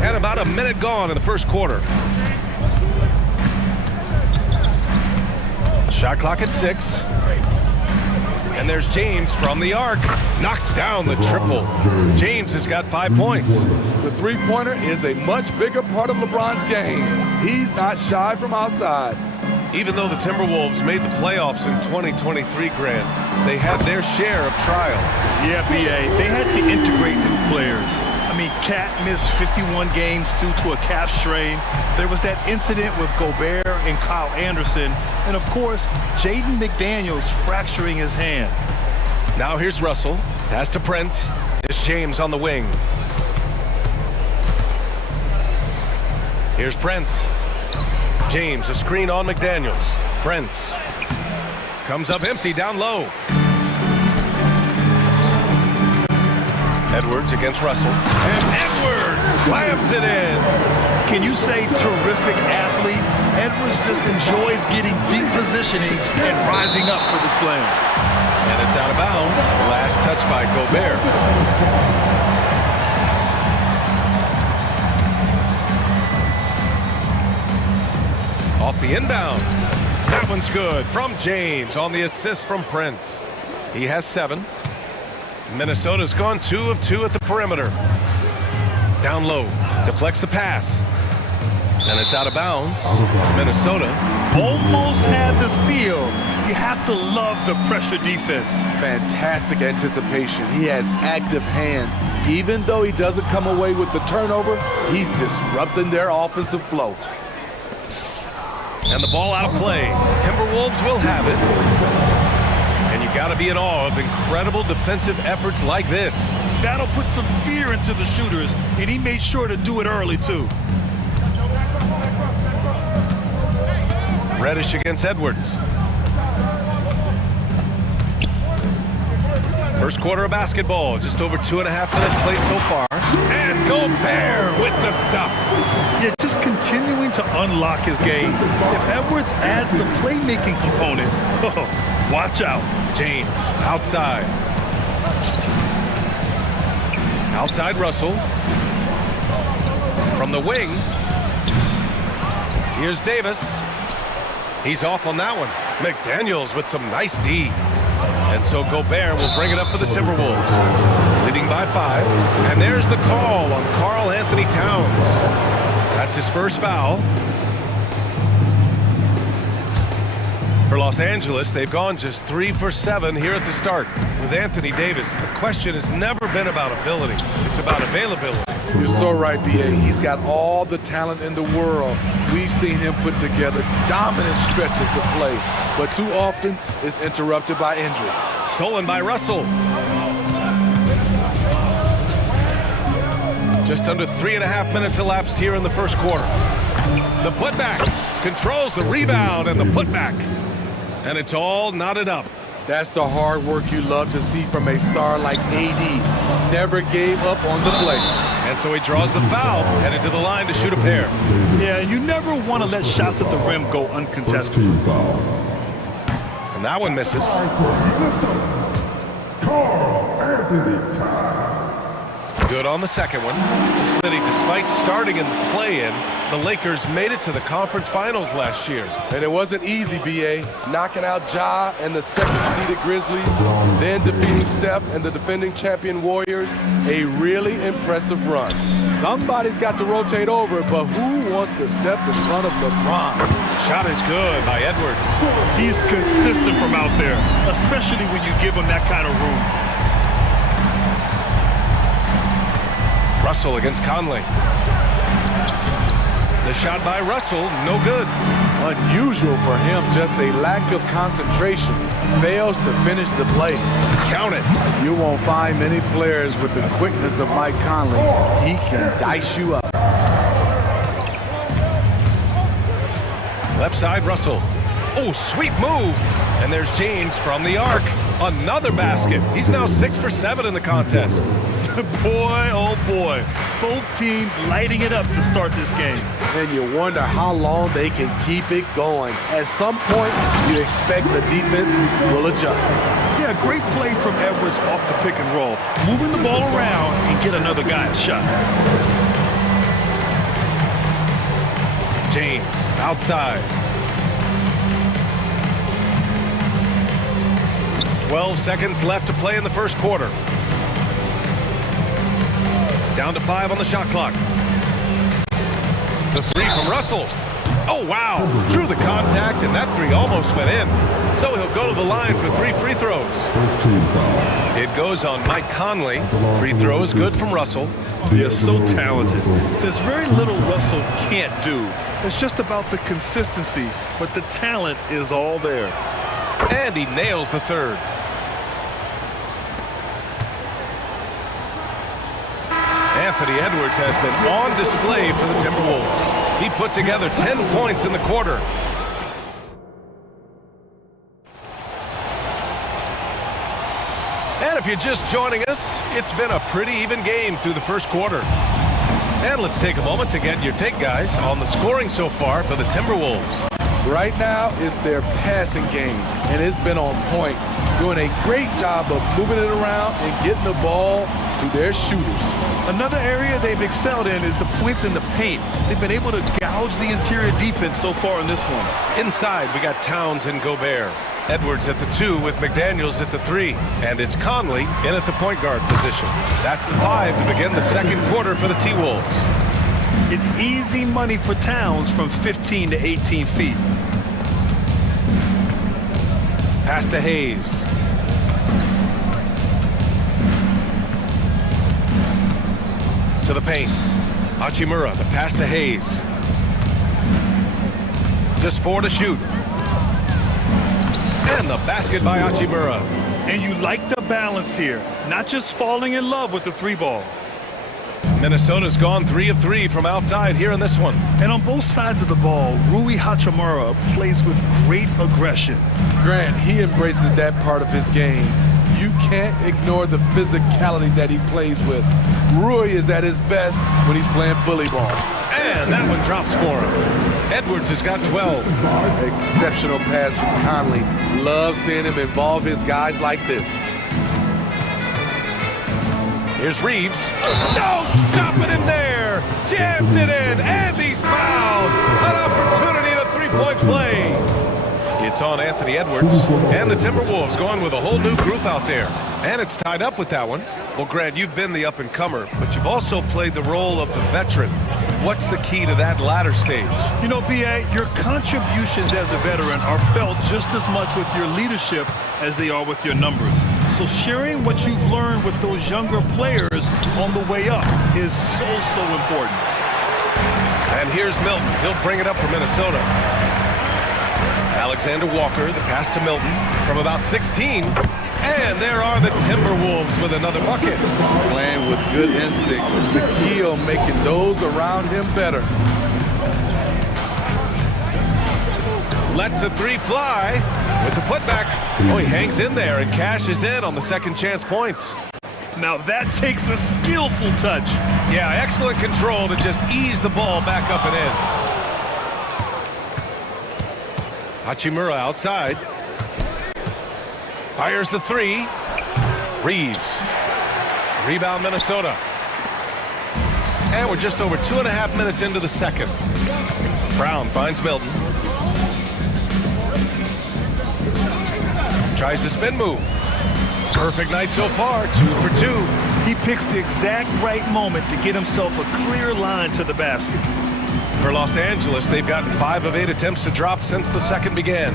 And about a minute gone in the first quarter. Shot clock at 6. And there's James from the arc. Knocks down the triple. James has got 5 points. The three-pointer is a much bigger part of LeBron's game. He's not shy from outside. Even though the Timberwolves made the playoffs in 2023, Grant, they had their share of trials. Yeah, B.A., they had to integrate new players. I mean, Cat missed 51 games due to a calf strain. There was that incident with Gobert and Kyle Anderson. And, of course, Jaden McDaniels fracturing his hand. Now here's Russell. Pass to Prince. There's James on the wing. Here's Prince. James, a screen on McDaniels. Prince comes up empty down low. Edwards against Russell. And Edwards slams it in. Can you say terrific athlete? Edwards just enjoys getting deep positioning and rising up for the slam. And it's out of bounds. Last touch by Gobert. Off the inbound. That one's good from James on the assist from Prince. He has 7. Minnesota's gone 2 of 2 at the perimeter. Down low. Deflects the pass. And it's out of bounds to Minnesota. Almost had the steal. You have to love the pressure defense. Fantastic anticipation. He has active hands. Even though he doesn't come away with the turnover, he's disrupting their offensive flow. And the ball out of play. Timberwolves will have it. And you got to be in awe of incredible defensive efforts like this. That'll put some fear into the shooters, and he made sure to do it early, too. Reddish against Edwards. First quarter of basketball, just over 2.5 minutes played so far. And Gobert with the stuff. Yeah, just continuing to unlock his game. If Edwards adds the playmaking component, watch out. James outside. Outside Russell. From the wing. Here's Davis. He's off on that one. McDaniels with some nice D. And so Gobert will bring it up for the Timberwolves. Leading by 5. And there's the call on Karl Anthony Towns. That's his first foul. For Los Angeles, they've gone just 3 for 7 here at the start. With Anthony Davis, the question has never been about ability. It's about availability. You're so right, B.A. He's got all the talent in the world. We've seen him put together dominant stretches of play, but too often it's interrupted by injury. Stolen by Russell. Just under 3.5 minutes elapsed here in the first quarter. The putback controls the rebound and the putback. And it's all knotted up. That's the hard work you love to see from a star like AD. Never gave up on the play. And so he draws the foul, headed to the line to shoot a pair. Yeah, you never want to let shots at the rim go uncontested. And that one misses. Karl Anthony Towns. Good on the second one. Smitty, despite starting in the play-in, The Lakers made it to the conference finals last year. And it wasn't easy, B.A. Knocking out Ja and the second-seeded Grizzlies, then defeating Steph and the defending champion Warriors. A really impressive run. Somebody's got to rotate over, but who wants to step in front of LeBron? Shot is good by Edwards. He's consistent from out there, especially when you give him that kind of room. Russell against Conley. The shot by Russell, no good. Unusual for him, just a lack of concentration. Fails to finish the play. Count it. You won't find many players with the quickness of Mike Conley. He can dice you up. Left side, Russell. Oh, sweet move. And there's James from the arc. Another basket. He's now 6 for 7 in the contest. Boy, oh boy. Both teams lighting it up to start this game. And you wonder how long they can keep it going. At some point, you expect the defense will adjust. Yeah, great play from Edwards off the pick and roll. Moving the ball around and get another guy a shot. James, outside. 12 seconds left to play in the first quarter. Down to 5 on the shot clock. The three from Russell. Oh, wow. Drew the contact, and that three almost went in. So he'll go to the line for 3 free throws. It goes on Mike Conley. Free throw is good from Russell. He is so talented. There's very little Russell can't do. It's just about the consistency, but the talent is all there. And he nails the third. Anthony Edwards has been on display for the Timberwolves. He put together 10 points in the quarter. And if you're just joining us, it's been a pretty even game through the first quarter. And let's take a moment to get your take, guys, on the scoring so far for the Timberwolves. Right now, it's their passing game, and it's been on point. Doing a great job of moving it around and getting the ball to their shooters. Another area they've excelled in is the points in the paint. They've been able to gouge the interior defense so far in this one. Inside, we got Towns and Gobert. Edwards at the 2 with McDaniels at the 3. And it's Conley in at the point guard position. That's the 5 to begin the second quarter for the T-Wolves. It's easy money for Towns from 15 to 18 feet. Pass to Hayes. To the paint. Hachimura, the pass to Hayes. Just 4 to shoot. And the basket by Hachimura. And you like the balance here. Not just falling in love with the 3-ball. Minnesota's gone 3 of 3 from outside here in this one. And on both sides of the ball, Rui Hachimura plays with great aggression. Grant, he embraces that part of his game. You can't ignore the physicality that he plays with. Rui is at his best when he's playing bully ball. And that one drops for him. Edwards has got 12. Exceptional pass from Conley. Love seeing him involve his guys like this. Here's Reeves. No, stopping him there. Jams it in, and he's fouled. An opportunity at a three-point play. It's on Anthony Edwards, and the Timberwolves going with a whole new group out there. And it's tied up with that one. Well, Grant, you've been the up-and-comer, but you've also played the role of the veteran. What's the key to that latter stage? You know, B.A., your contributions as a veteran are felt just as much with your leadership as they are with your numbers. So sharing what you've learned with those younger players on the way up is so important. And here's Milton. He'll bring it up for Minnesota. Alexander Walker, the pass to Milton from about 16. And there are the Timberwolves with another bucket. Playing with good instincts. The key on making those around him better. Lets the 3 fly with the putback. Oh, he hangs in there and cashes in on the second chance points. Now that takes a skillful touch. Yeah, excellent control to just ease the ball back up and in. Hachimura outside. Fires the 3. Reeves. Rebound Minnesota. And we're just over 2.5 minutes into the second. Brown finds Milton. Tries the spin move. Perfect night so far, 2 for 2. He picks the exact right moment to get himself a clear line to the basket. For Los Angeles, they've gotten 5 of 8 attempts to drop since the second began.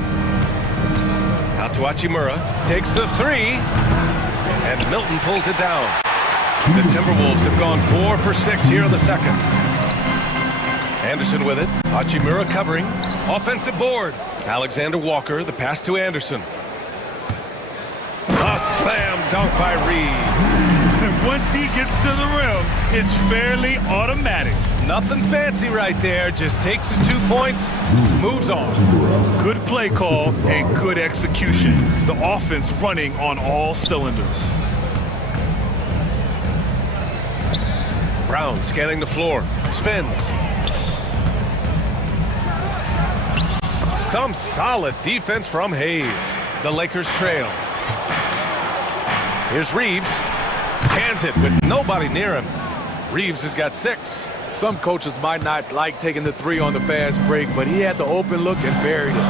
Out to Hachimura, takes the 3, and Milton pulls it down. The Timberwolves have gone 4 for 6 here in the second. Anderson with it, Hachimura covering, offensive board. Alexander Walker, the pass to Anderson. A slam dunk by Reed. Once he gets to the rim, it's fairly automatic. Nothing fancy right there, just takes his 2 points, moves on. Good play call and good execution. The offense running on all cylinders. Brown scanning the floor, spins. Some solid defense from Hayes. The Lakers trail. Here's Reeves. Cans it with nobody near him. Reeves has got 6. Some coaches might not like taking the 3 on the fast break, but he had the open look and buried it.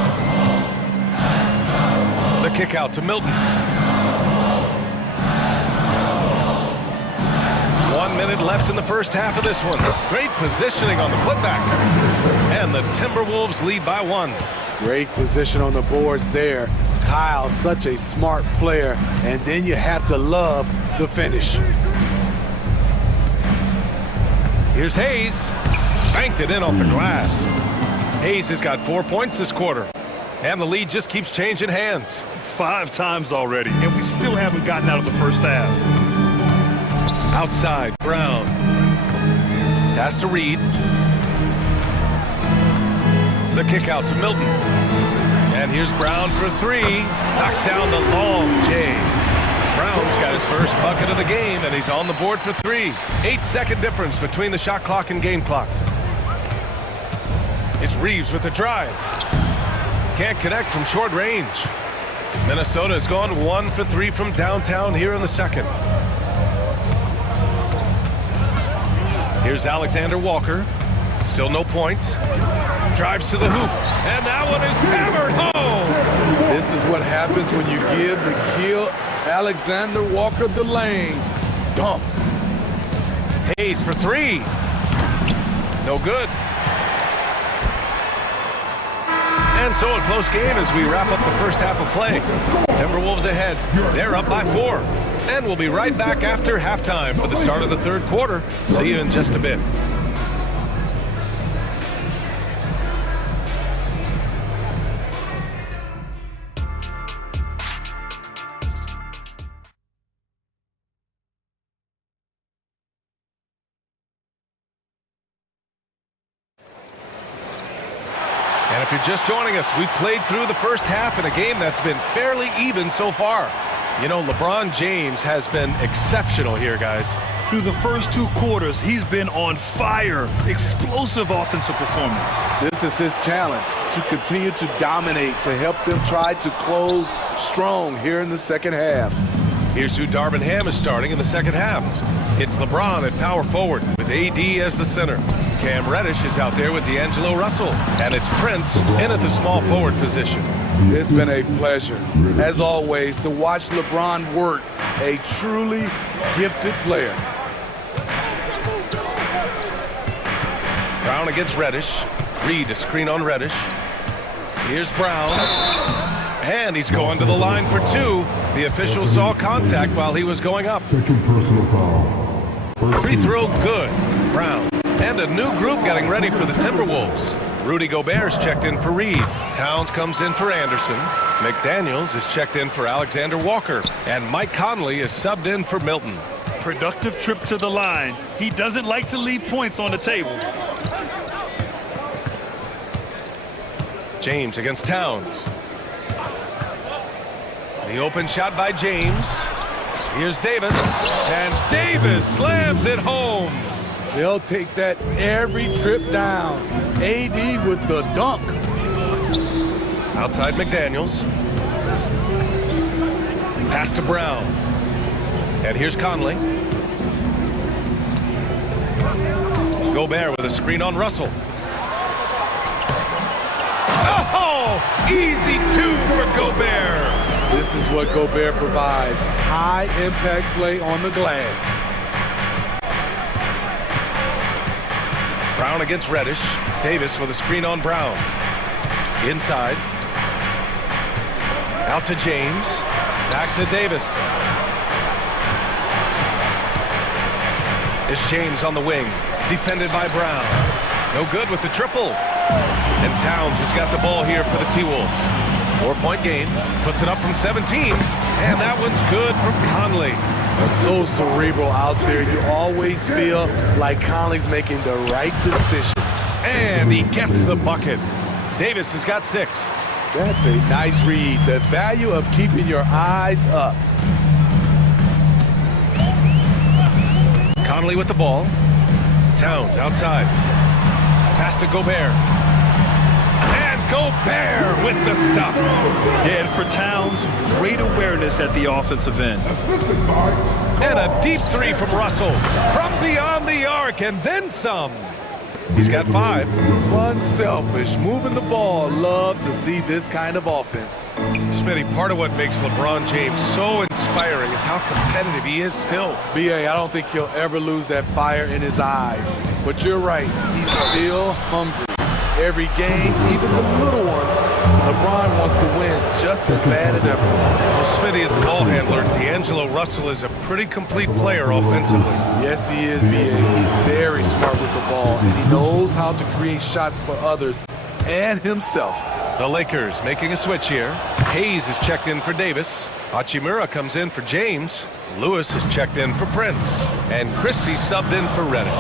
The kick out to Milton. 1 minute left in the first half of this one. Great positioning on the putback. And the Timberwolves lead by 1. Great position on the boards there. Kyle, such a smart player, and then you have to love the finish. Here's Hayes. Banked it in off the glass. Hayes has got 4 points this quarter. And the lead just keeps changing hands. 5 times already, and we still haven't gotten out of the first half. Outside, Brown. Pass to Reed. The kick out to Milton. And here's Brown for 3. Knocks down the long J. Brown's got his first bucket of the game, and he's on the board for 3. 8-second difference between the shot clock and game clock. It's Reeves with the drive. Can't connect from short range. Minnesota has gone 1 for 3 from downtown here in the second. Here's Alexander Walker. Still no points. Drives to the hoop, and that one is hammered home. This is what happens when you give the kill Alexander Walker the lane. Dunk. Hayes for 3. No good. And so a close game as we wrap up the first half of play. Timberwolves ahead. They're up by 4. And we'll be right back after halftime for the start of the third quarter. See you in just a bit. And if you're just joining us, we've played through the first half in a game that's been fairly even so far. You know, LeBron James has been exceptional here, guys. Through the first 2 quarters, he's been on fire. Explosive offensive performance. This is his challenge, to continue to dominate, to help them try to close strong here in the second half. Here's who Darvin Ham is starting in the second half. It's LeBron at power forward with AD as the center. Cam Reddish is out there with D'Angelo Russell. And it's Prince in at the small forward position. It's been a pleasure, as always, to watch LeBron work. A truly gifted player. Brown against Reddish. Reed a screen on Reddish. Here's Brown. And he's going to the line for 2. The official saw contact while he was going up. Second personal foul. Free throw good. Brown. And a new group getting ready for the Timberwolves. Rudy Gobert's checked in for Reed. Towns comes in for Anderson. McDaniels is checked in for Alexander Walker. And Mike Conley is subbed in for Milton. Productive trip to the line. He doesn't like to leave points on the table. James against Towns. The open shot by James. Here's Davis. And Davis slams it home. They'll take that every trip down. AD with the dunk. Outside McDaniels. Pass to Brown. And here's Conley. Gobert with a screen on Russell. Easy two for Gobert. This is what Gobert provides. High-impact play on the glass. Brown against Reddish. Davis with a screen on Brown. Inside. Out to James. Back to Davis. It's James on the wing. Defended by Brown. No good with the triple. And Towns has got the ball here for the T-Wolves. 4-point game. Puts it up from 17. And that one's good from Conley. So cerebral out there. You always feel like Conley's making the right decision. And he gets the bucket. Davis has got 6. That's a nice read. The value of keeping your eyes up. Conley with the ball. Towns outside. Pass to Gobert. And Gobert with the stuff. Yeah, and for Towns, great awareness at the offensive end. And a deep three from Russell. From beyond the arc, and then some. He's got 5. Unselfish, moving the ball. Love to see this kind of offense. Smitty, part of what makes LeBron James so inspiring is how competitive he is still. B.A., I don't think he'll ever lose that fire in his eyes. But you're right, he's still hungry. Every game, even the little ones, LeBron wants to win just as bad as ever. Well, Smitty is a ball handler. D'Angelo Russell is a pretty complete player offensively. Yes, he is, B.A. He's very smart with the ball, and he knows how to create shots for others and himself. The Lakers making a switch here. Hayes is checked in for Davis. Hachimura comes in for James. Lewis is checked in for Prince. And Christie subbed in for Reddish.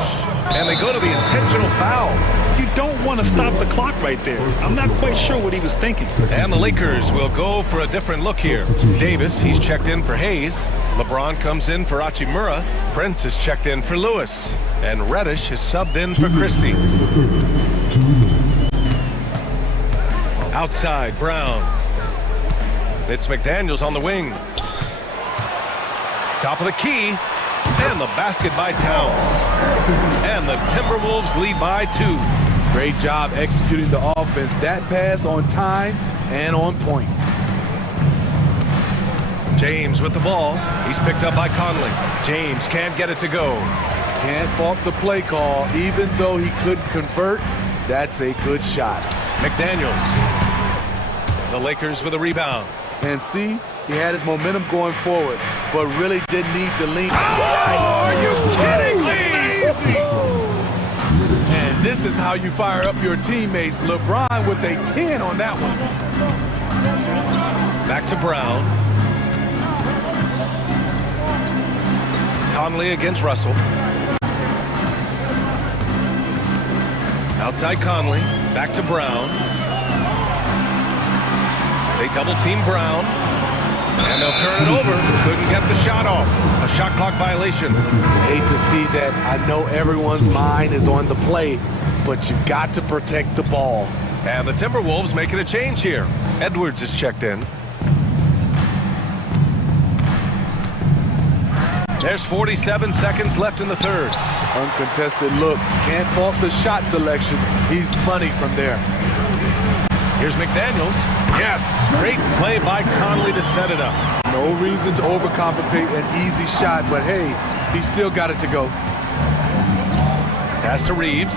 And they go to the intentional foul. You don't want to stop the clock right there. I'm not quite sure what he was thinking. And the Lakers will go for a different look here. Davis, he's checked in for Hayes. LeBron comes in for Hachimura. Prince is checked in for Lewis. And Reddish is subbed in for Christie. Outside, Brown. It's McDaniels on the wing. Top of the key. And the basket by Towns. And the Timberwolves lead by 2. Great job executing the offense. That pass on time and on point. James with the ball. He's picked up by Conley. James can't get it to go. Can't fault the play call. Even though he couldn't convert, that's a good shot. McDaniels. The Lakers with a rebound. And see, he had his momentum going forward, but really didn't need to lean. Oh, are you kidding me? And this is how you fire up your teammates. LeBron with a 10 on that one. Back to Brown. Conley against Russell. Outside Conley. Back to Brown. They double-team Brown, and they'll turn it over. Couldn't get the shot off. A shot clock violation. Hate to see that. I know everyone's mind is on the play, but you got to protect the ball. And the Timberwolves making a change here. Edwards is checked in. There's 47 seconds left in the third. Uncontested look. Can't fault the shot selection. He's money from there. Here's McDaniels. Yes, great play by Conley to set it up. No reason to overcomplicate an easy shot, but hey, he still got it to go. Pass to Reeves.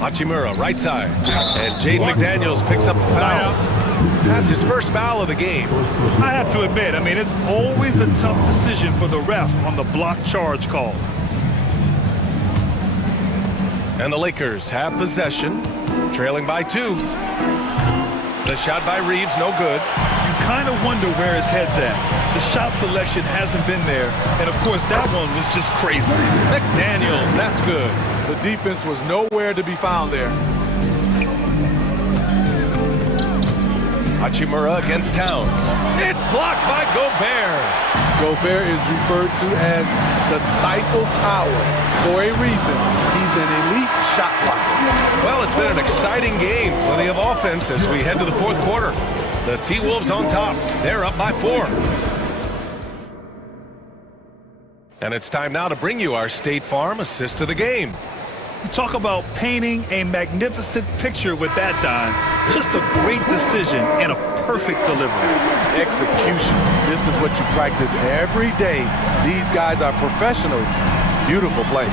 Hachimura, right side. And Jaden McDaniels picks up the foul. That's his first foul of the game. I have to admit, it's always a tough decision for the ref on the block charge call. And the Lakers have possession, trailing by 2. The shot by Reeves, no good. You kind of wonder where his head's at. The shot selection hasn't been there, and of course that one was just crazy. McDaniels, that's good. The defense was nowhere to be found there. Hachimura against Towns. It's blocked by Gobert. Gobert is referred to as the Stifle Tower for a reason. He's an elite shot blocker. Well, it's been an exciting game. Plenty of offense as we head to the fourth quarter. The T-Wolves on top. They're up by 4. And it's time now to bring you our State Farm assist of the game. You talk about painting a magnificent picture with that, Don. Just a great decision and a perfect delivery. Execution. This is what you practice every day. These guys are professionals. Beautiful play.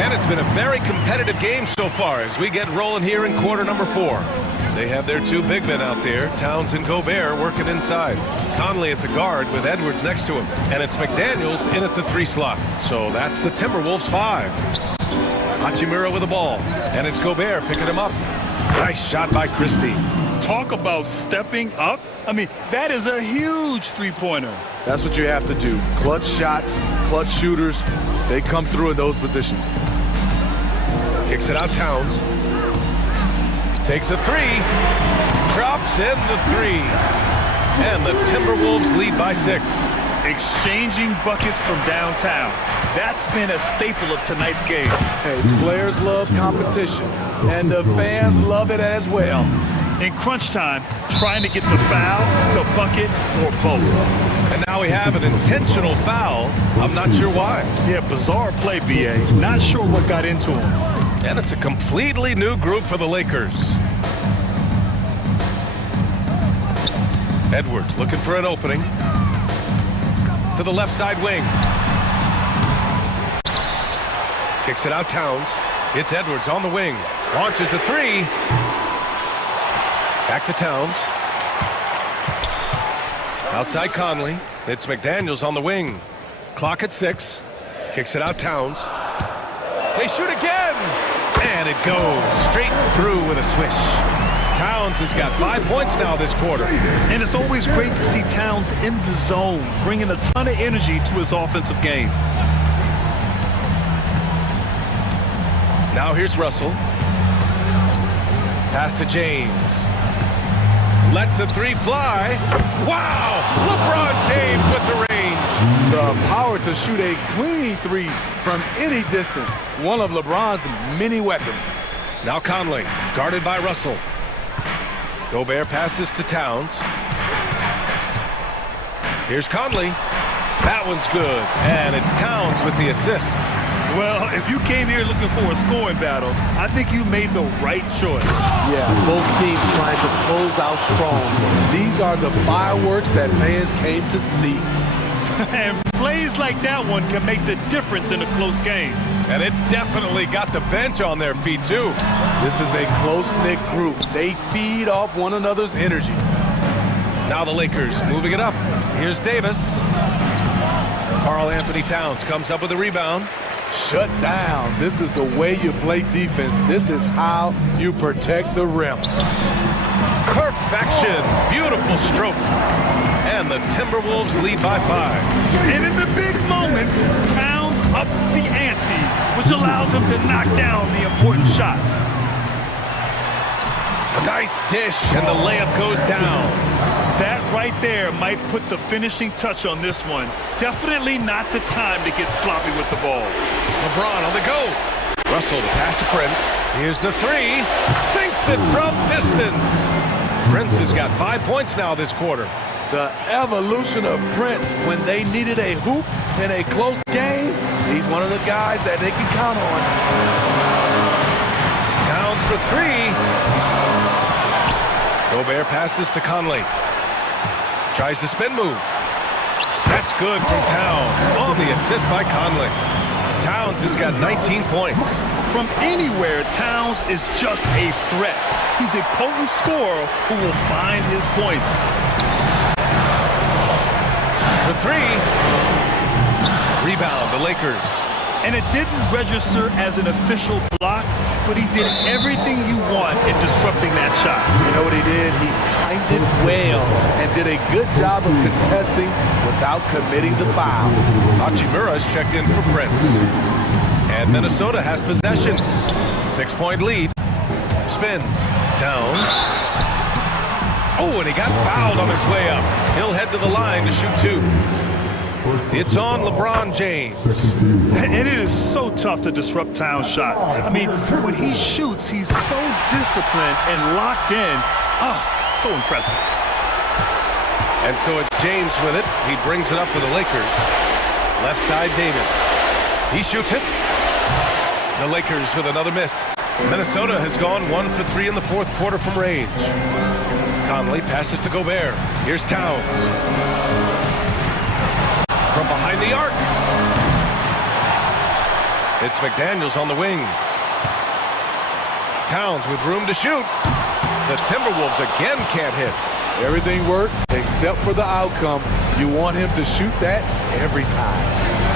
And it's been a very competitive game so far as we get rolling here in quarter number 4. They have their two big men out there, Towns and Gobert, working inside. Conley at the guard with Edwards next to him. And it's McDaniels in at the 3 slot. So that's the Timberwolves 5. Hachimura with the ball. And it's Gobert picking him up. Nice shot by Christie. Talk about stepping up. I mean, that is a huge three-pointer. That's what you have to do. Clutch shots, clutch shooters. They come through in those positions. Kicks it out Towns. Takes a 3. Drops in the 3. And the Timberwolves lead by 6. Exchanging buckets from downtown. That's been a staple of tonight's game. Hey, players love competition, and the fans love it as well. In crunch time, trying to get the foul, the bucket, or both. And now we have an intentional foul. I'm not sure why. Yeah, bizarre play, BA. Not sure what got into him. And it's a completely new group for the Lakers. Edwards looking for an opening. To the left side wing. Kicks it out Towns. It's Edwards on the wing. Launches a 3. Back to Towns. Outside Conley. It's McDaniels on the wing. Clock at 6. Kicks it out Towns. They shoot again! And it goes straight through with a swish. Towns has got 5 points now this quarter. And it's always great to see Towns in the zone, bringing a ton of energy to his offensive game. Now here's Russell. Pass to James. Lets the 3 fly. Wow! LeBron James with the range. The power to shoot a clean 3 from any distance. One of LeBron's many weapons. Now Conley, guarded by Russell. Gobert passes to Towns. Here's Conley. That one's good. And it's Towns with the assist. Well, if you came here looking for a scoring battle, I think you made the right choice. Yeah, both teams trying to close out strong. These are the fireworks that fans came to see. And plays like that one can make the difference in a close game. And it definitely got the bench on their feet, too. This is a close-knit group. They feed off one another's energy. Now the Lakers moving it up. Here's Davis. Karl Anthony Towns comes up with a rebound. Shut down. This is the way you play defense. This is how you protect the rim. Perfection. Beautiful stroke. And the Timberwolves lead by 5. And in the big moments, Towns ups the ante, which allows him to knock down the important shots. Nice dish, and the layup goes down. That right there might put the finishing touch on this one. Definitely not the time to get sloppy with the ball. LeBron on the go. Russell to pass to Prince. Here's the 3. Sinks it from distance. Prince has got 5 points now this quarter. The evolution of Prince when they needed a hoop in a close game. He's one of the guys that they can count on. Towns for 3. Gobert passes to Conley. Tries the spin move. That's good from Towns. On the assist by Conley. Towns has got 19 points. From anywhere, Towns is just a threat. He's a potent scorer who will find his points. For 3. Rebound, the Lakers. And it didn't register as an official block, but he did everything you want in disrupting that shot. You know what he did? He timed it well and did a good job of contesting without committing the foul. Hachimura's checked in for Prince. And Minnesota has possession. 6-point lead. Spins. Towns. Oh, and he got fouled on his way up. He'll head to the line to shoot 2. It's on LeBron James. And it is so tough to disrupt Towns' shot. I mean, when he shoots, he's so disciplined and locked in. So impressive. And so it's James with it. He brings it up for the Lakers. Left side, Davis. He shoots it. The Lakers with another miss. Minnesota has gone 1 for 3 in the fourth quarter from range. Conley passes to Gobert. Here's Towns. From behind the arc. It's McDaniels on the wing. Towns with room to shoot. The Timberwolves again can't hit. Everything worked except for the outcome. You want him to shoot that every time.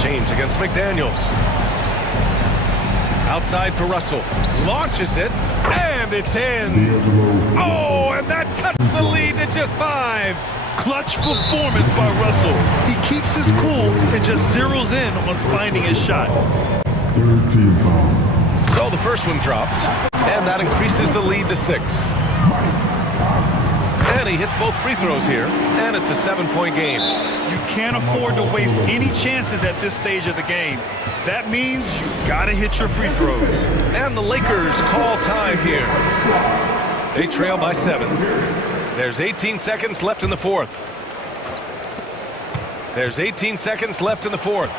James against McDaniels. Outside for Russell. Launches it, and it's in. Oh, and that cuts the lead to just 5. Clutch performance by Russell. He keeps his cool and just zeroes in on finding his shot. Third team foul. So the first one drops, and that increases the lead to 6. And he hits both free throws here, and it's a 7-point game. You can't afford to waste any chances at this stage of the game. That means you gotta hit your free throws. And the Lakers call time here. They trail by 7. There's 18 seconds left in the fourth. There's 18 seconds left in the fourth.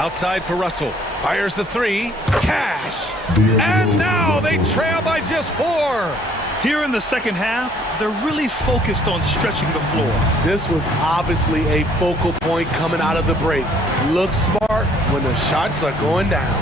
Outside for Russell. Fires the 3. Cash! And now they trail by just 4. Here in the second half, they're really focused on stretching the floor. This was obviously a focal point coming out of the break. Look smart when the shots are going down.